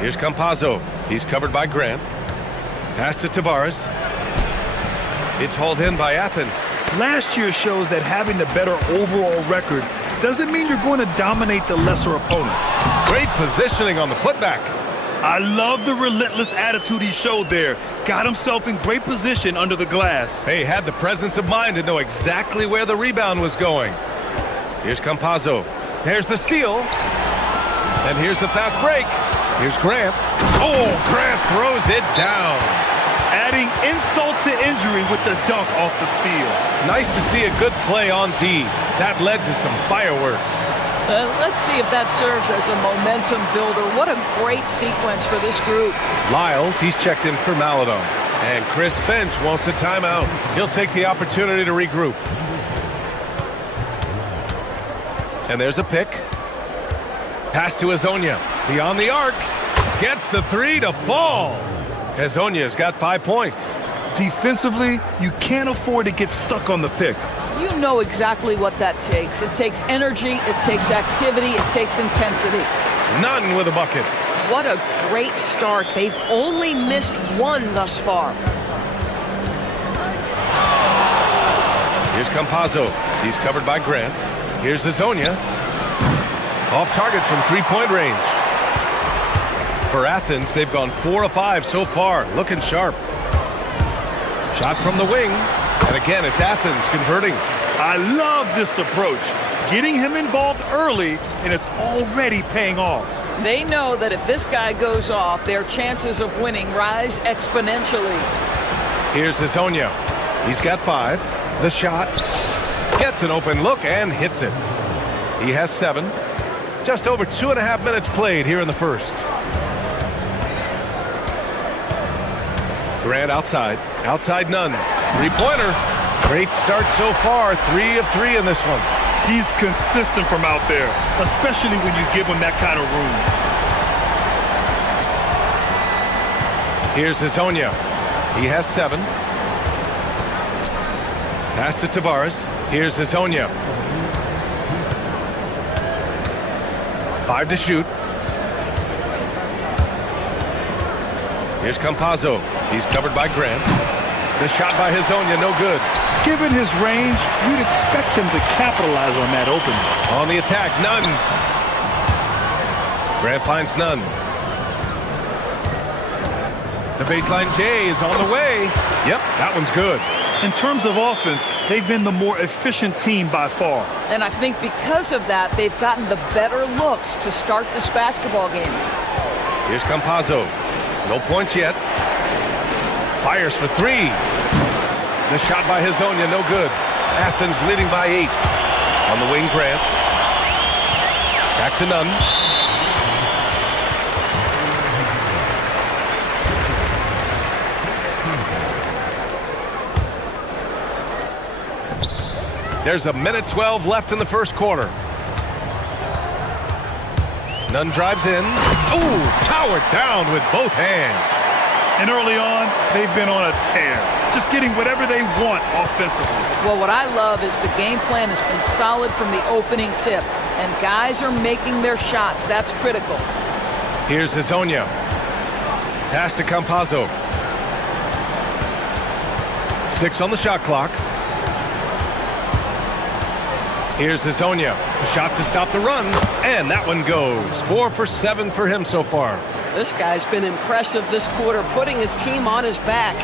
Here's Campazzo. He's covered by Grant. Pass to Tavares. It's hauled in by Athens. Last year shows that having the better overall record doesn't mean you're going to dominate the lesser opponent. Great positioning on the putback. I love the relentless attitude he showed there. Got himself in great position under the glass. He had the presence of mind to know exactly where the rebound was going. Here's Campazzo. There's the steal. And here's the fast break. Here's Grant. Oh, Grant throws it down. Adding insult to injury with the dunk off the steal. Nice to see a good play on D. That led to some fireworks. Let's see if that serves as a momentum builder. What a great sequence for this group. Lyles, he's checked in for Maladon. And Chris Finch wants a timeout. He'll take the opportunity to regroup. And there's a pick. Pass to Hezonja. Beyond the arc. Gets the three to fall. Hezonja's got 5 points. Defensively, you can't afford to get stuck on the pick. You know exactly what that takes. It takes energy, it takes activity, it takes intensity. Nunn with a bucket. What a great start. They've only missed one thus far. Here's Campazzo. He's covered by Grant. Here's Hezonja. Off target from three-point range. For Athens, they've gone 4 of 5 so far, looking sharp. Shot from the wing, and again, it's Athens converting. I love this approach. Getting him involved early, and it's already paying off. They know that if this guy goes off, their chances of winning rise exponentially. Here's Hezonja. He's got 5. The shot. Gets an open look and hits it. He has 7. Just over 2.5 minutes played here in the first. Grant outside. Outside Nunn. Three-pointer. Great start so far. 3 of 3 in this one. He's consistent from out there, especially when you give him that kind of room. Here's Hezonja. He has 7. Pass to Tavares. Here's Hezonja. 5 to shoot. Here's Campazzo. He's covered by Grant. The shot by Hezonja, no good. Given his range, you'd expect him to capitalize on that opening. On the attack, Nunn. Grant finds Nunn. The baseline J is on the way. Yep, that one's good. In terms of offense, they've been the more efficient team by far. And I think because of that, they've gotten the better looks to start this basketball game. Here's Campazzo. No points yet. Fires for 3. The shot by Hezonja, no good. Athens leading by 8. On the wing, Grant. Back to Nunn. There's a minute 12 left in the first quarter. Nunn drives in. Ooh, powered down with both hands. And early on, they've been on a tear. Just getting whatever they want offensively. Well, what I love is the game plan has been solid from the opening tip. And guys are making their shots. That's critical. Here's Hezonja. Pass to Campazzo. 6 on the shot clock. Here's Hazonia. A shot to stop the run, and that one goes. 4 for 7 for him so far. This guy's been impressive this quarter, putting his team on his back.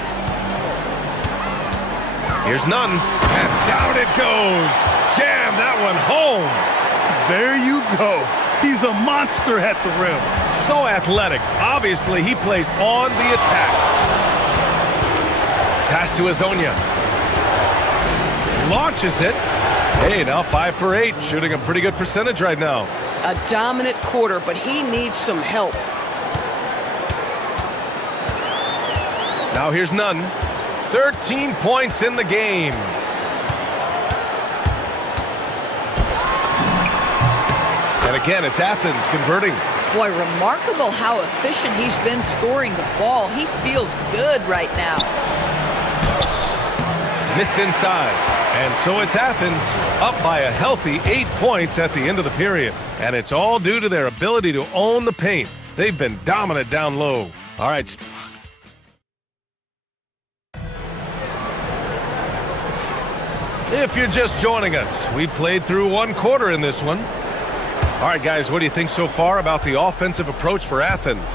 Here's Nunn, and down it goes. Jam that one home. There you go. He's a monster at the rim. So athletic. Obviously, he plays on the attack. Pass to Hazonia. Launches it. Hey, now 5 for 8, shooting a pretty good percentage right now. A dominant quarter, but he needs some help. Now here's Nunn. 13 points in the game. And again, it's Athens converting. Boy, remarkable how efficient he's been scoring the ball. He feels good right now. Missed inside. And so it's Athens up by a healthy 8 points at the end of the period. And it's all due to their ability to own the paint. They've been dominant down low. All right. If you're just joining us, we played through 1 quarter in this one. All right, guys, what do you think so far about the offensive approach for Athens?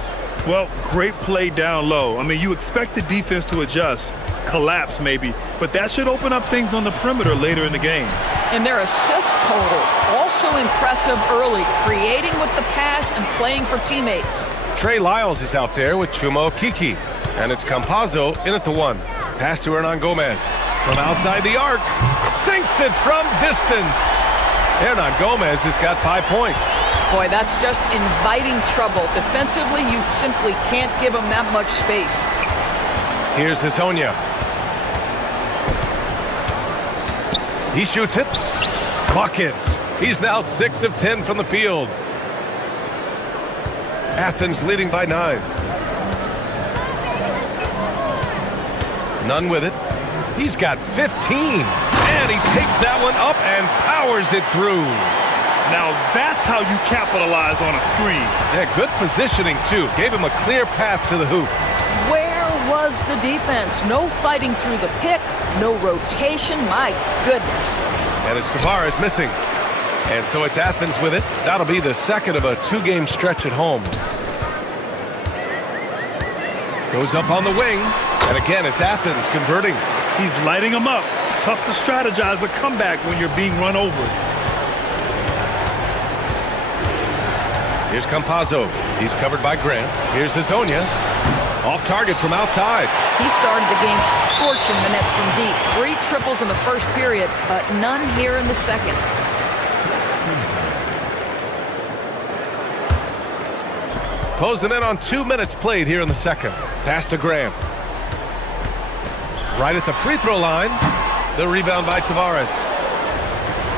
Well, great play down low. I mean, you expect the defense to adjust, collapse maybe, but that should open up things on the perimeter later in the game. And their assist total, also impressive early, creating with the pass and playing for teammates. Trey Lyles is out there with Chuma Okiki, and it's Campazzo in at the 1. Pass to Hernan Gomez. From outside the arc, sinks it from distance. Hernan Gomez has got 5 points. Boy, that's just inviting trouble. Defensively, you simply can't give him that much space. Here's Hazonia. He shoots it. Buckets. He's now 6 of 10 from the field. Athens leading by 9. Nunn with it. He's got 15. And he takes that one up and powers it through. Now that's how you capitalize on a screen. Yeah, good positioning, too. Gave him a clear path to the hoop. Where was the defense? No fighting through the pick, no rotation. My goodness. And it's Tavares missing. And so it's Athens with it. That'll be the second of a 2-game stretch at home. Goes up on the wing. And again, it's Athens converting. He's lighting them up. Tough to strategize a comeback when you're being run over. Here's Campazzo. He's covered by Grant. Here's Hazonia. Off target from outside. He started the game scorching the nets from deep. 3 triples in the first period, but none here in the second. Closing in on 2 minutes played here in the second. Pass to Graham. Right at the free throw line. The rebound by Tavares.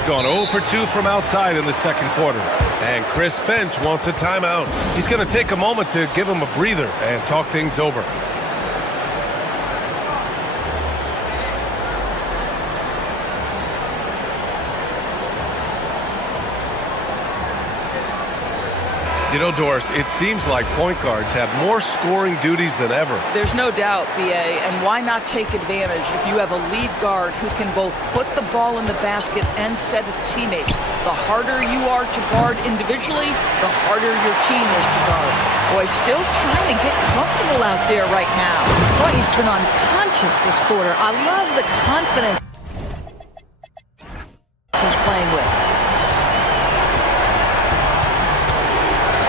Gone 0 for 2 from outside in the second quarter. And Chris Finch wants a timeout. He's going to take a moment to give him a breather and talk things over. You know, Doris, it seems like point guards have more scoring duties than ever. There's no doubt, B.A., and why not take advantage if you have a lead guard who can both put the ball in the basket and set his teammates. The harder you are to guard individually, the harder your team is to guard. Boy, still trying to get comfortable out there right now. Boy, he's been unconscious this quarter. I love the confidence he's playing with.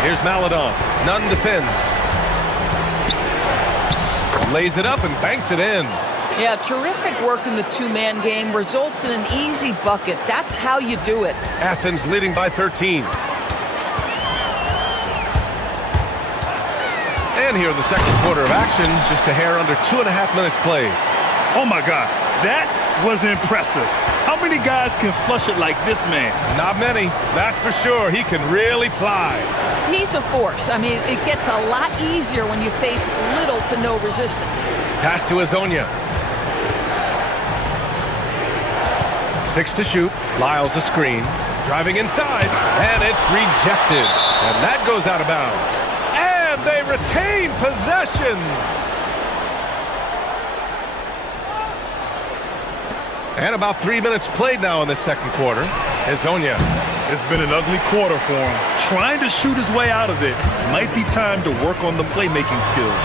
Here's Maladon. Nunn defends. Lays it up and banks it in. Yeah, terrific work in the 2-man game results in an easy bucket. That's how you do it. Athens leading by 13. And here in the second quarter of action, just a hair under 2.5 minutes played. Oh my God, that was impressive. How many guys can flush it like this man? Not many, that's for sure. He can really fly. He's a force. I mean, it gets a lot easier when you face little to no resistance. Pass to Hazonia. 6 to shoot. Lyles a screen. Driving inside. And it's rejected. And that goes out of bounds. And they retain possession. And about 3 minutes played now in the second quarter. Hazonia. It's been an ugly quarter for him. Trying to shoot his way out of it. Might be time to work on the playmaking skills.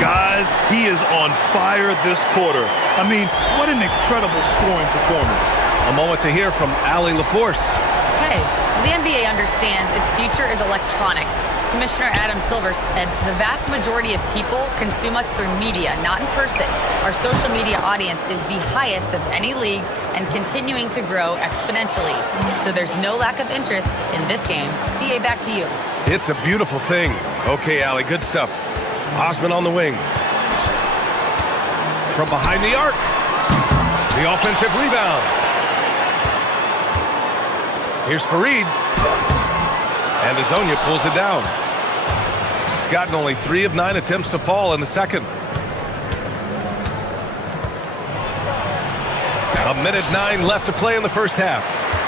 Guys, he is on fire this quarter. I mean, what an incredible scoring performance. A moment to hear from Allie LaForce. Hey, the NBA understands its future is electronic. Commissioner Adam Silver said the vast majority of people consume us through media, not in person. Our social media audience is the highest of any league and continuing to grow exponentially. So there's no lack of interest in this game. EA, back to you. It's a beautiful thing. Okay, Allie, good stuff. Osman on the wing. From behind the arc. The offensive rebound. Here's Fareed. And Hazonia pulls it down. Gotten only 3 of 9 attempts to fall in the second. A minute 9 left to play in the first half.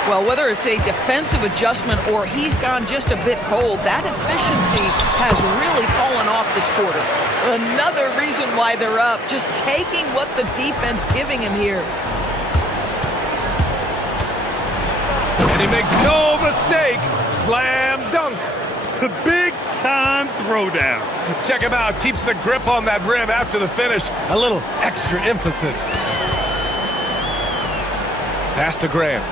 Well, whether it's a defensive adjustment or he's gone just a bit cold, that efficiency has really fallen off this quarter. Another reason why they're up, just taking what the defense giving him here. And he makes no mistake. Slam dunk. The big time throwdown. Check him out. Keeps the grip on that rim after the finish. A little extra emphasis. Pass to Graham.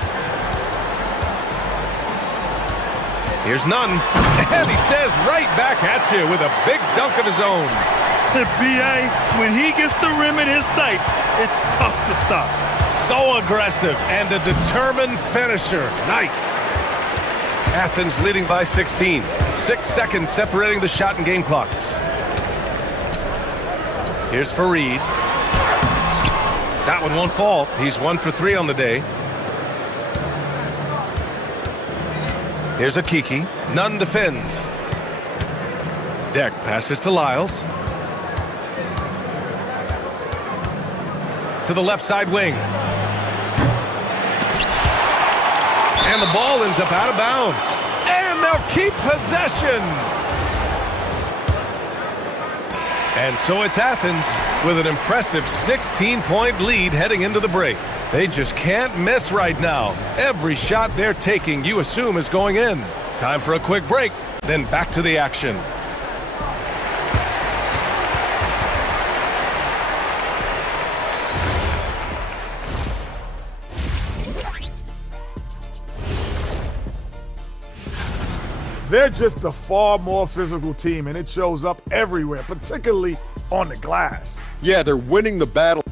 Here's Nunn. And he says right back at you with a big dunk of his own. The BA, when he gets the rim in his sights, it's tough to stop. So aggressive and a determined finisher. Nice. Athens leading by 16. 6 seconds separating the shot and game clocks. Here's Fareed. That one won't fall. He's 1 for 3 on the day. Here's Akiki. Nunn defends. Deck passes to Lyles. To the left side wing. And the ball ends up out of bounds. And they'll keep possession. And so it's Athens with an impressive 16-point lead heading into the break. They just can't miss right now. Every shot they're taking, you assume, is going in. Time for a quick break, then back to the action. They're just a far more physical team, and it shows up everywhere, particularly on the glass. Yeah, they're winning the battle.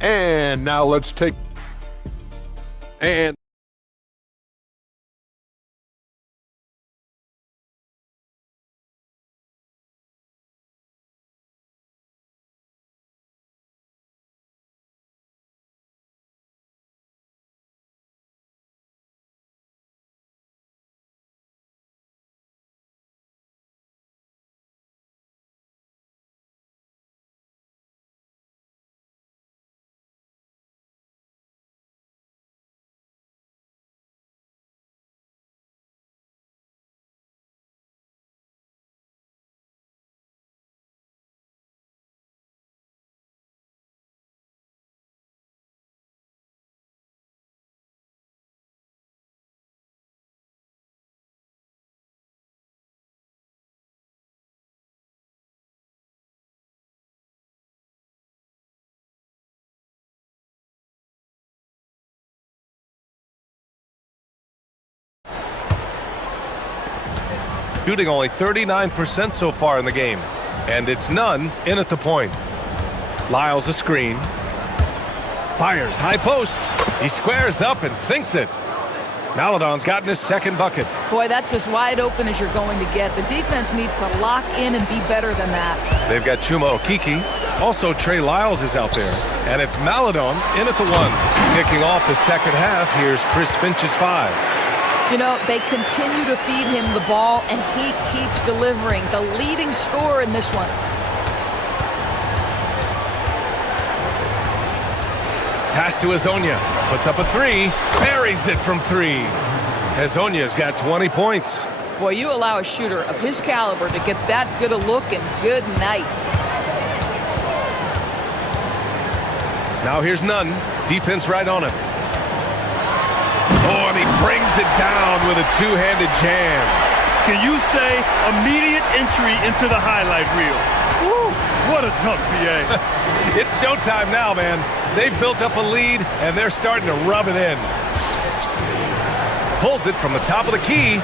And now let's take... And... Shooting only 39% so far in the game. And it's Nunn in at the point. Lyles a screen. Fires high post. He squares up and sinks it. Maladon's gotten his second bucket. Boy, that's as wide open as you're going to get. The defense needs to lock in and be better than that. They've got Chuma Okiki. Also, Trey Lyles is out there. And it's Maladon in at the one. Kicking off the second half, here's Chris Finch's 5. You know, they continue to feed him the ball, and he keeps delivering. The leading scorer in this one. Pass to Hazonia. Puts up a 3. Buries it from 3. Hazonia's got 20 points. Boy, you allow a shooter of his caliber to get that good a look, and good night. Now here's Nunn. Defense right on him. Oh, and he brings it down with a two-handed jam. Can you say immediate entry into the highlight reel? Woo, what a dunk, BA. It's showtime now, man. They've built up a lead, and they're starting to rub it in. Pulls it from the top of the key.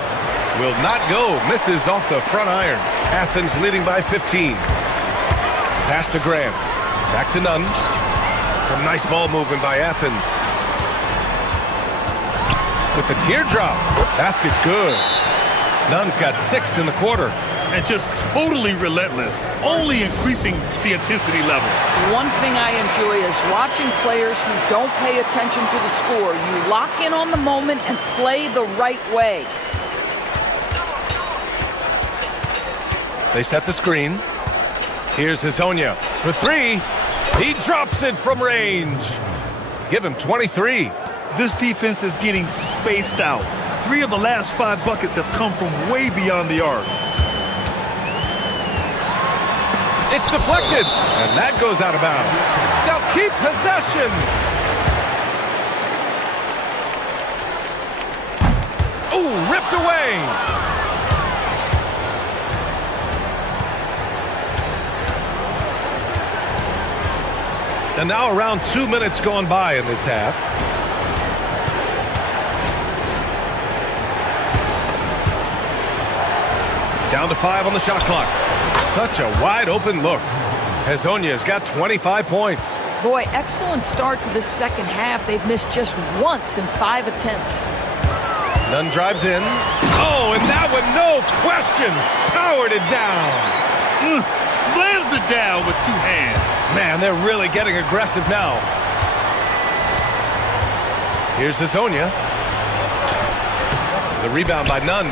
Will not go. Misses off the front iron. Athens leading by 15. Pass to Graham. Back to Nunn. Some nice ball movement by Athens. With the teardrop. Basket's good. Nunn's got 6 in the quarter. And just totally relentless, only increasing the intensity level. One thing I enjoy is watching players who don't pay attention to the score. You lock in on the moment and play the right way. They set the screen. Here's Hazonia for 3. He drops it from range. Give him 23. This defense is getting spaced out. 3 of the last 5 buckets have come from way beyond the arc. It's deflected, and that goes out of bounds. They'll keep possession. Ooh, ripped away. And now around 2 minutes gone by in this half. Down to 5 on the shot clock. Such a wide open look. Hazonia's got 25 points. Boy, excellent start to this second half. They've missed just once in 5 attempts. Nunn drives in. Oh, and that one, no question, powered it down. Slams it down with 2 hands. Man, they're really getting aggressive now. Here's Hazonia. The rebound by Nunn.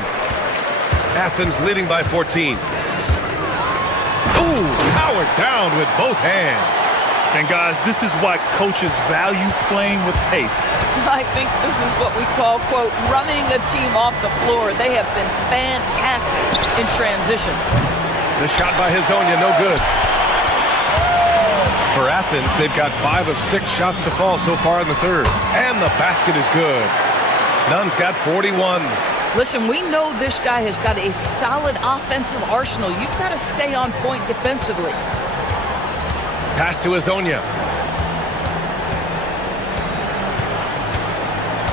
Athens leading by 14. Ooh, powered down with both hands. And guys, this is why coaches value playing with pace. I think this is what we call, quote, running a team off the floor. They have been fantastic in transition. The shot by Hazonia, no good. For Athens, they've got 5 of 6 shots to fall so far in the third. And the basket is good. Nunn's got 41. Listen, we know this guy has got a solid offensive arsenal. You've got to stay on point defensively. Pass to Hazonia.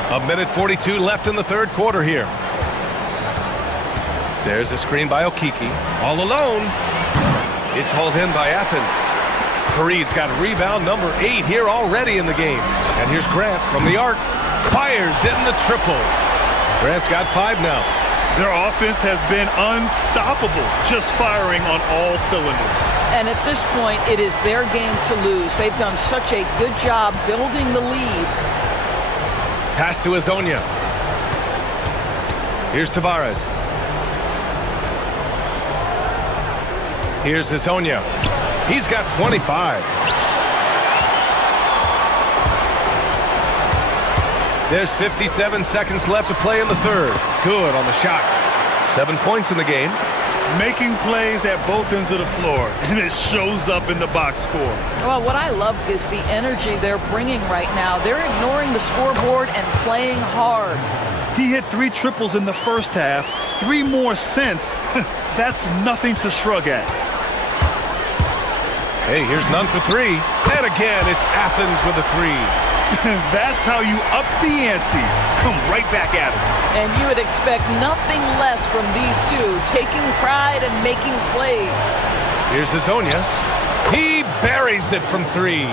1:42 left in the third quarter here. There's a screen by Okiki. All alone. It's hauled in by Athens. Fareed's got rebound number 8 here already in the game. And here's Grant from the arc. Fires in the triple. Grant's got 5 now. Their offense has been unstoppable, just firing on all cylinders. And at this point, it is their game to lose. They've done such a good job building the lead. Pass to Hazonia. Here's Tavares. Here's Hazonia. He's got 25. There's 57 seconds left to play in the third. Good on the shot. 7 points in the game. Making plays at both ends of the floor, and it shows up in the box score. Well, what I love is the energy they're bringing right now. They're ignoring the scoreboard and playing hard. He hit 3 triples in the first half, 3 more since. That's nothing to shrug at. Hey, here's Nunn for 3. And again, it's Athens with a 3. That's how you up the ante. Come right back at it. And you would expect nothing less from these two, taking pride and making plays. Here's Hazonia. He buries it from 3.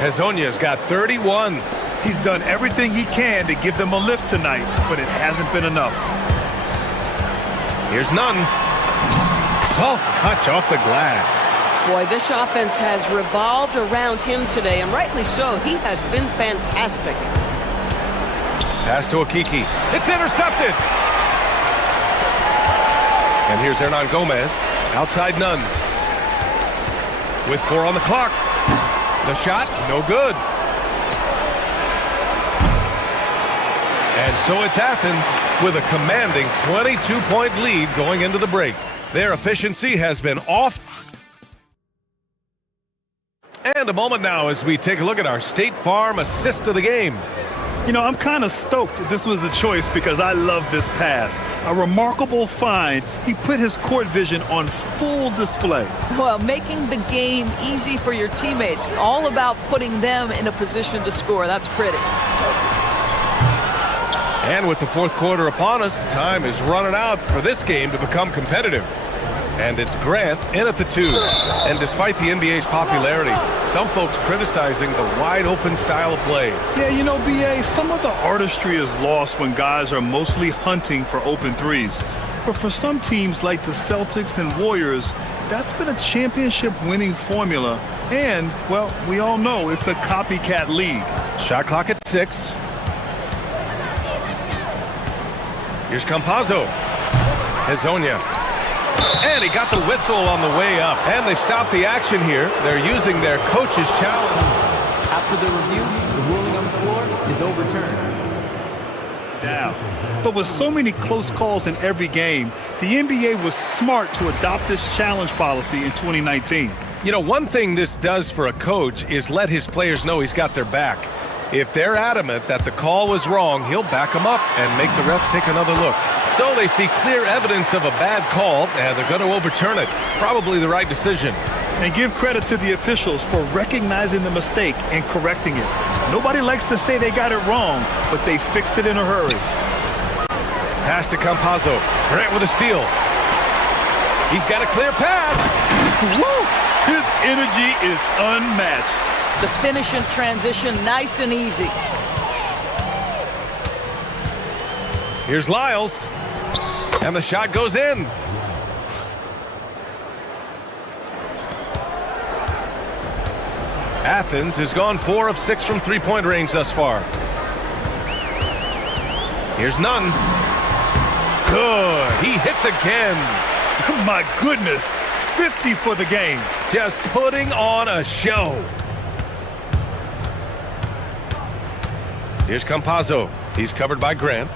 Hazonia's got 31. He's done everything he can to give them a lift tonight, but it hasn't been enough. Here's Nunn. Soft touch off the glass. Boy, this offense has revolved around him today, and rightly so. He has been fantastic. Pass to Okiki. It's intercepted. And here's Hernan Gomez. Outside Nunn. With 4 on the clock. The shot, no good. And so it's Athens with a commanding 22-point lead going into the break. Their efficiency has been off. And a moment now as we take a look at our State Farm assist of the game. You know, I'm kind of stoked this was a choice because I love this pass. A remarkable find. He put his court vision on full display. Well, making the game easy for your teammates. All about putting them in a position to score. That's pretty. And with the fourth quarter upon us, time is running out for this game to become competitive. And it's Grant in at the 2. And despite the NBA's popularity, some folks criticizing the wide-open style of play. Yeah, you know, BA, some of the artistry is lost when guys are mostly hunting for open threes. But for some teams like the Celtics and Warriors, that's been a championship-winning formula. And, well, we all know it's a copycat league. Shot clock at 6. Here's Campazzo. Hezonja. And he got the whistle on the way up. And they've stopped the action here. They're using their coach's challenge. After the review, the ruling on the floor is overturned. Down. But with so many close calls in every game, the NBA was smart to adopt this challenge policy in 2019. You know, one thing this does for a coach is let his players know he's got their back. If they're adamant that the call was wrong, he'll back them up and make the refs take another look. So they see clear evidence of a bad call, and they're going to overturn it. Probably the right decision. And give credit to the officials for recognizing the mistake and correcting it. Nobody likes to say they got it wrong, but they fixed it in a hurry. Pass to Campazzo. Grant with a steal. He's got a clear path. Woo! His energy is unmatched. The finish in transition, nice and easy. Here's Lyles. And the shot goes in. Athens has gone 4 of 6 from three-point range thus far. Here's Nunn. Good. He hits again. My goodness. 50 for the game. Just putting on a show. Here's Campazzo. He's covered by Grant.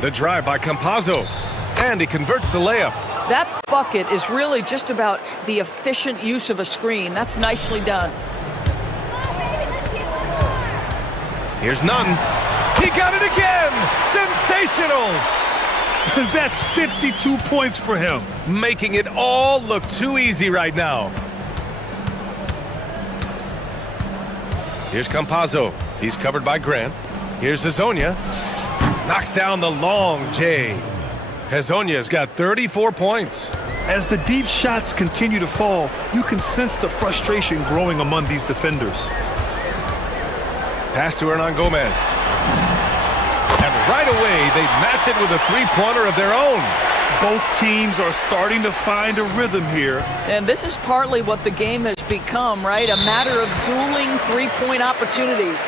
The drive by Campazzo. And he converts the layup. That bucket is really just about the efficient use of a screen. That's nicely done. Here's Nunn. He got it again! Sensational! That's 52 points for him. Making it all look too easy right now. Here's Campazzo. He's covered by Grant. Here's Hezonja. Knocks down the long J. Hezonja's got 34 points. As the deep shots continue to fall, you can sense the frustration growing among these defenders. Pass to Hernan Gomez. And right away, they match it with a three-pointer of their own. Both teams are starting to find a rhythm here. And this is partly what the game has become, right? A matter of dueling three-point opportunities.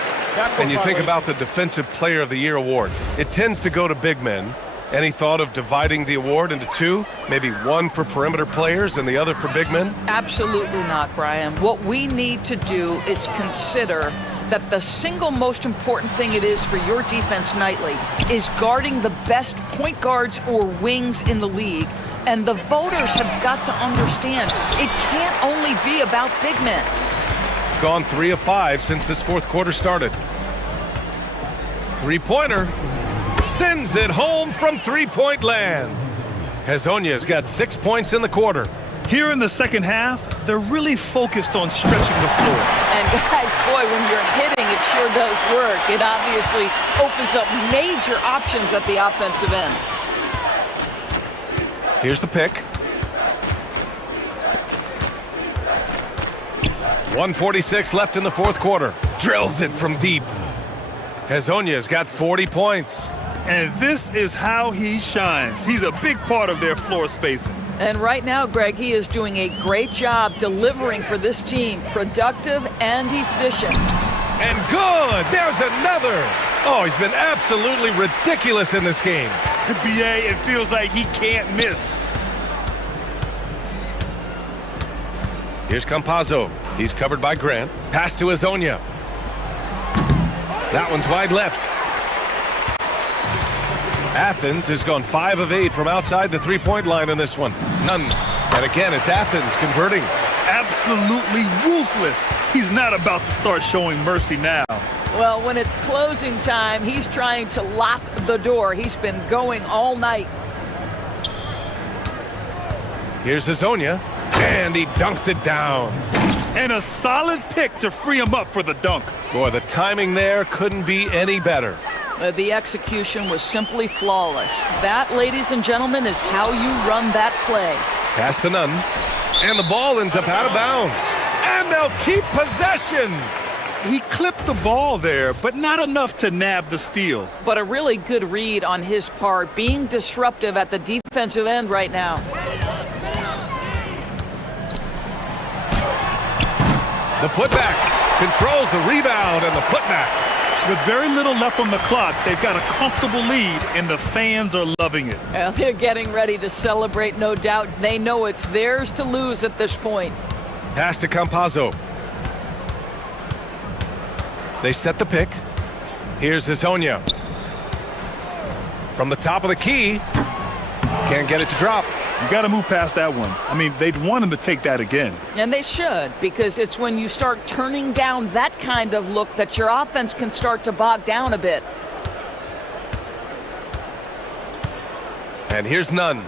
And you think about the Defensive Player of the Year award. It tends to go to big men. Any thought of dividing the award into two? Maybe one for perimeter players and the other for big men? Absolutely not, Brian. What we need to do is consider that the single most important thing it is for your defense nightly is guarding the best point guards or wings in the league. And the voters have got to understand it can't only be about big men. Gone 3 of 5 since this fourth quarter started. Three-pointer. Sends it home from three-point land. Hezonja's got 6 points in the quarter. Here in the second half, they're really focused on stretching the floor. And guys, boy, when you're hitting, it sure does work. It obviously opens up major options at the offensive end. Here's the pick. 1:46 left in the fourth quarter. Drills it from deep. Hezonja's got 40 points. And this is how he shines. He's a big part of their floor spacing. And right now, Greg, he is doing a great job delivering for this team. Productive and efficient. And good! There's another! Oh, he's been absolutely ridiculous in this game. BA, it feels like he can't miss. Here's Campazzo. He's covered by Grant. Pass to Hezonja. That one's wide left. Athens has gone 5 of 8 from outside the three-point line in this one. None. And again, it's Athens converting. absolutely ruthless. He's not about to start showing mercy now. Well, when it's closing time, he's trying to lock the door. He's been going all night. Here's Hazonia, and he dunks it down. And a solid pick to free him up for the dunk. Boy, the timing there couldn't be any better. The execution was simply flawless. That, ladies and gentlemen, is how you run that play. Pass to Nunn, and the ball ends up out of bounds. And they'll keep possession. He clipped the ball there, but not enough to nab the steal. But a really good read on his part, being disruptive at the defensive end right now. The putback controls the rebound and the putback. With very little left on the clock, they've got a comfortable lead, and the fans are loving it. Well, they're getting ready to celebrate, no doubt. They know it's theirs to lose at this point. Pass to Campazzo. They set the pick. Here's Hazonia. From the top of the key. Can't get it to drop. You got to move past that one. I mean, they'd want him to take that again. And they should, because it's when you start turning down that kind of look that your offense can start to bog down a bit. And here's Nunn.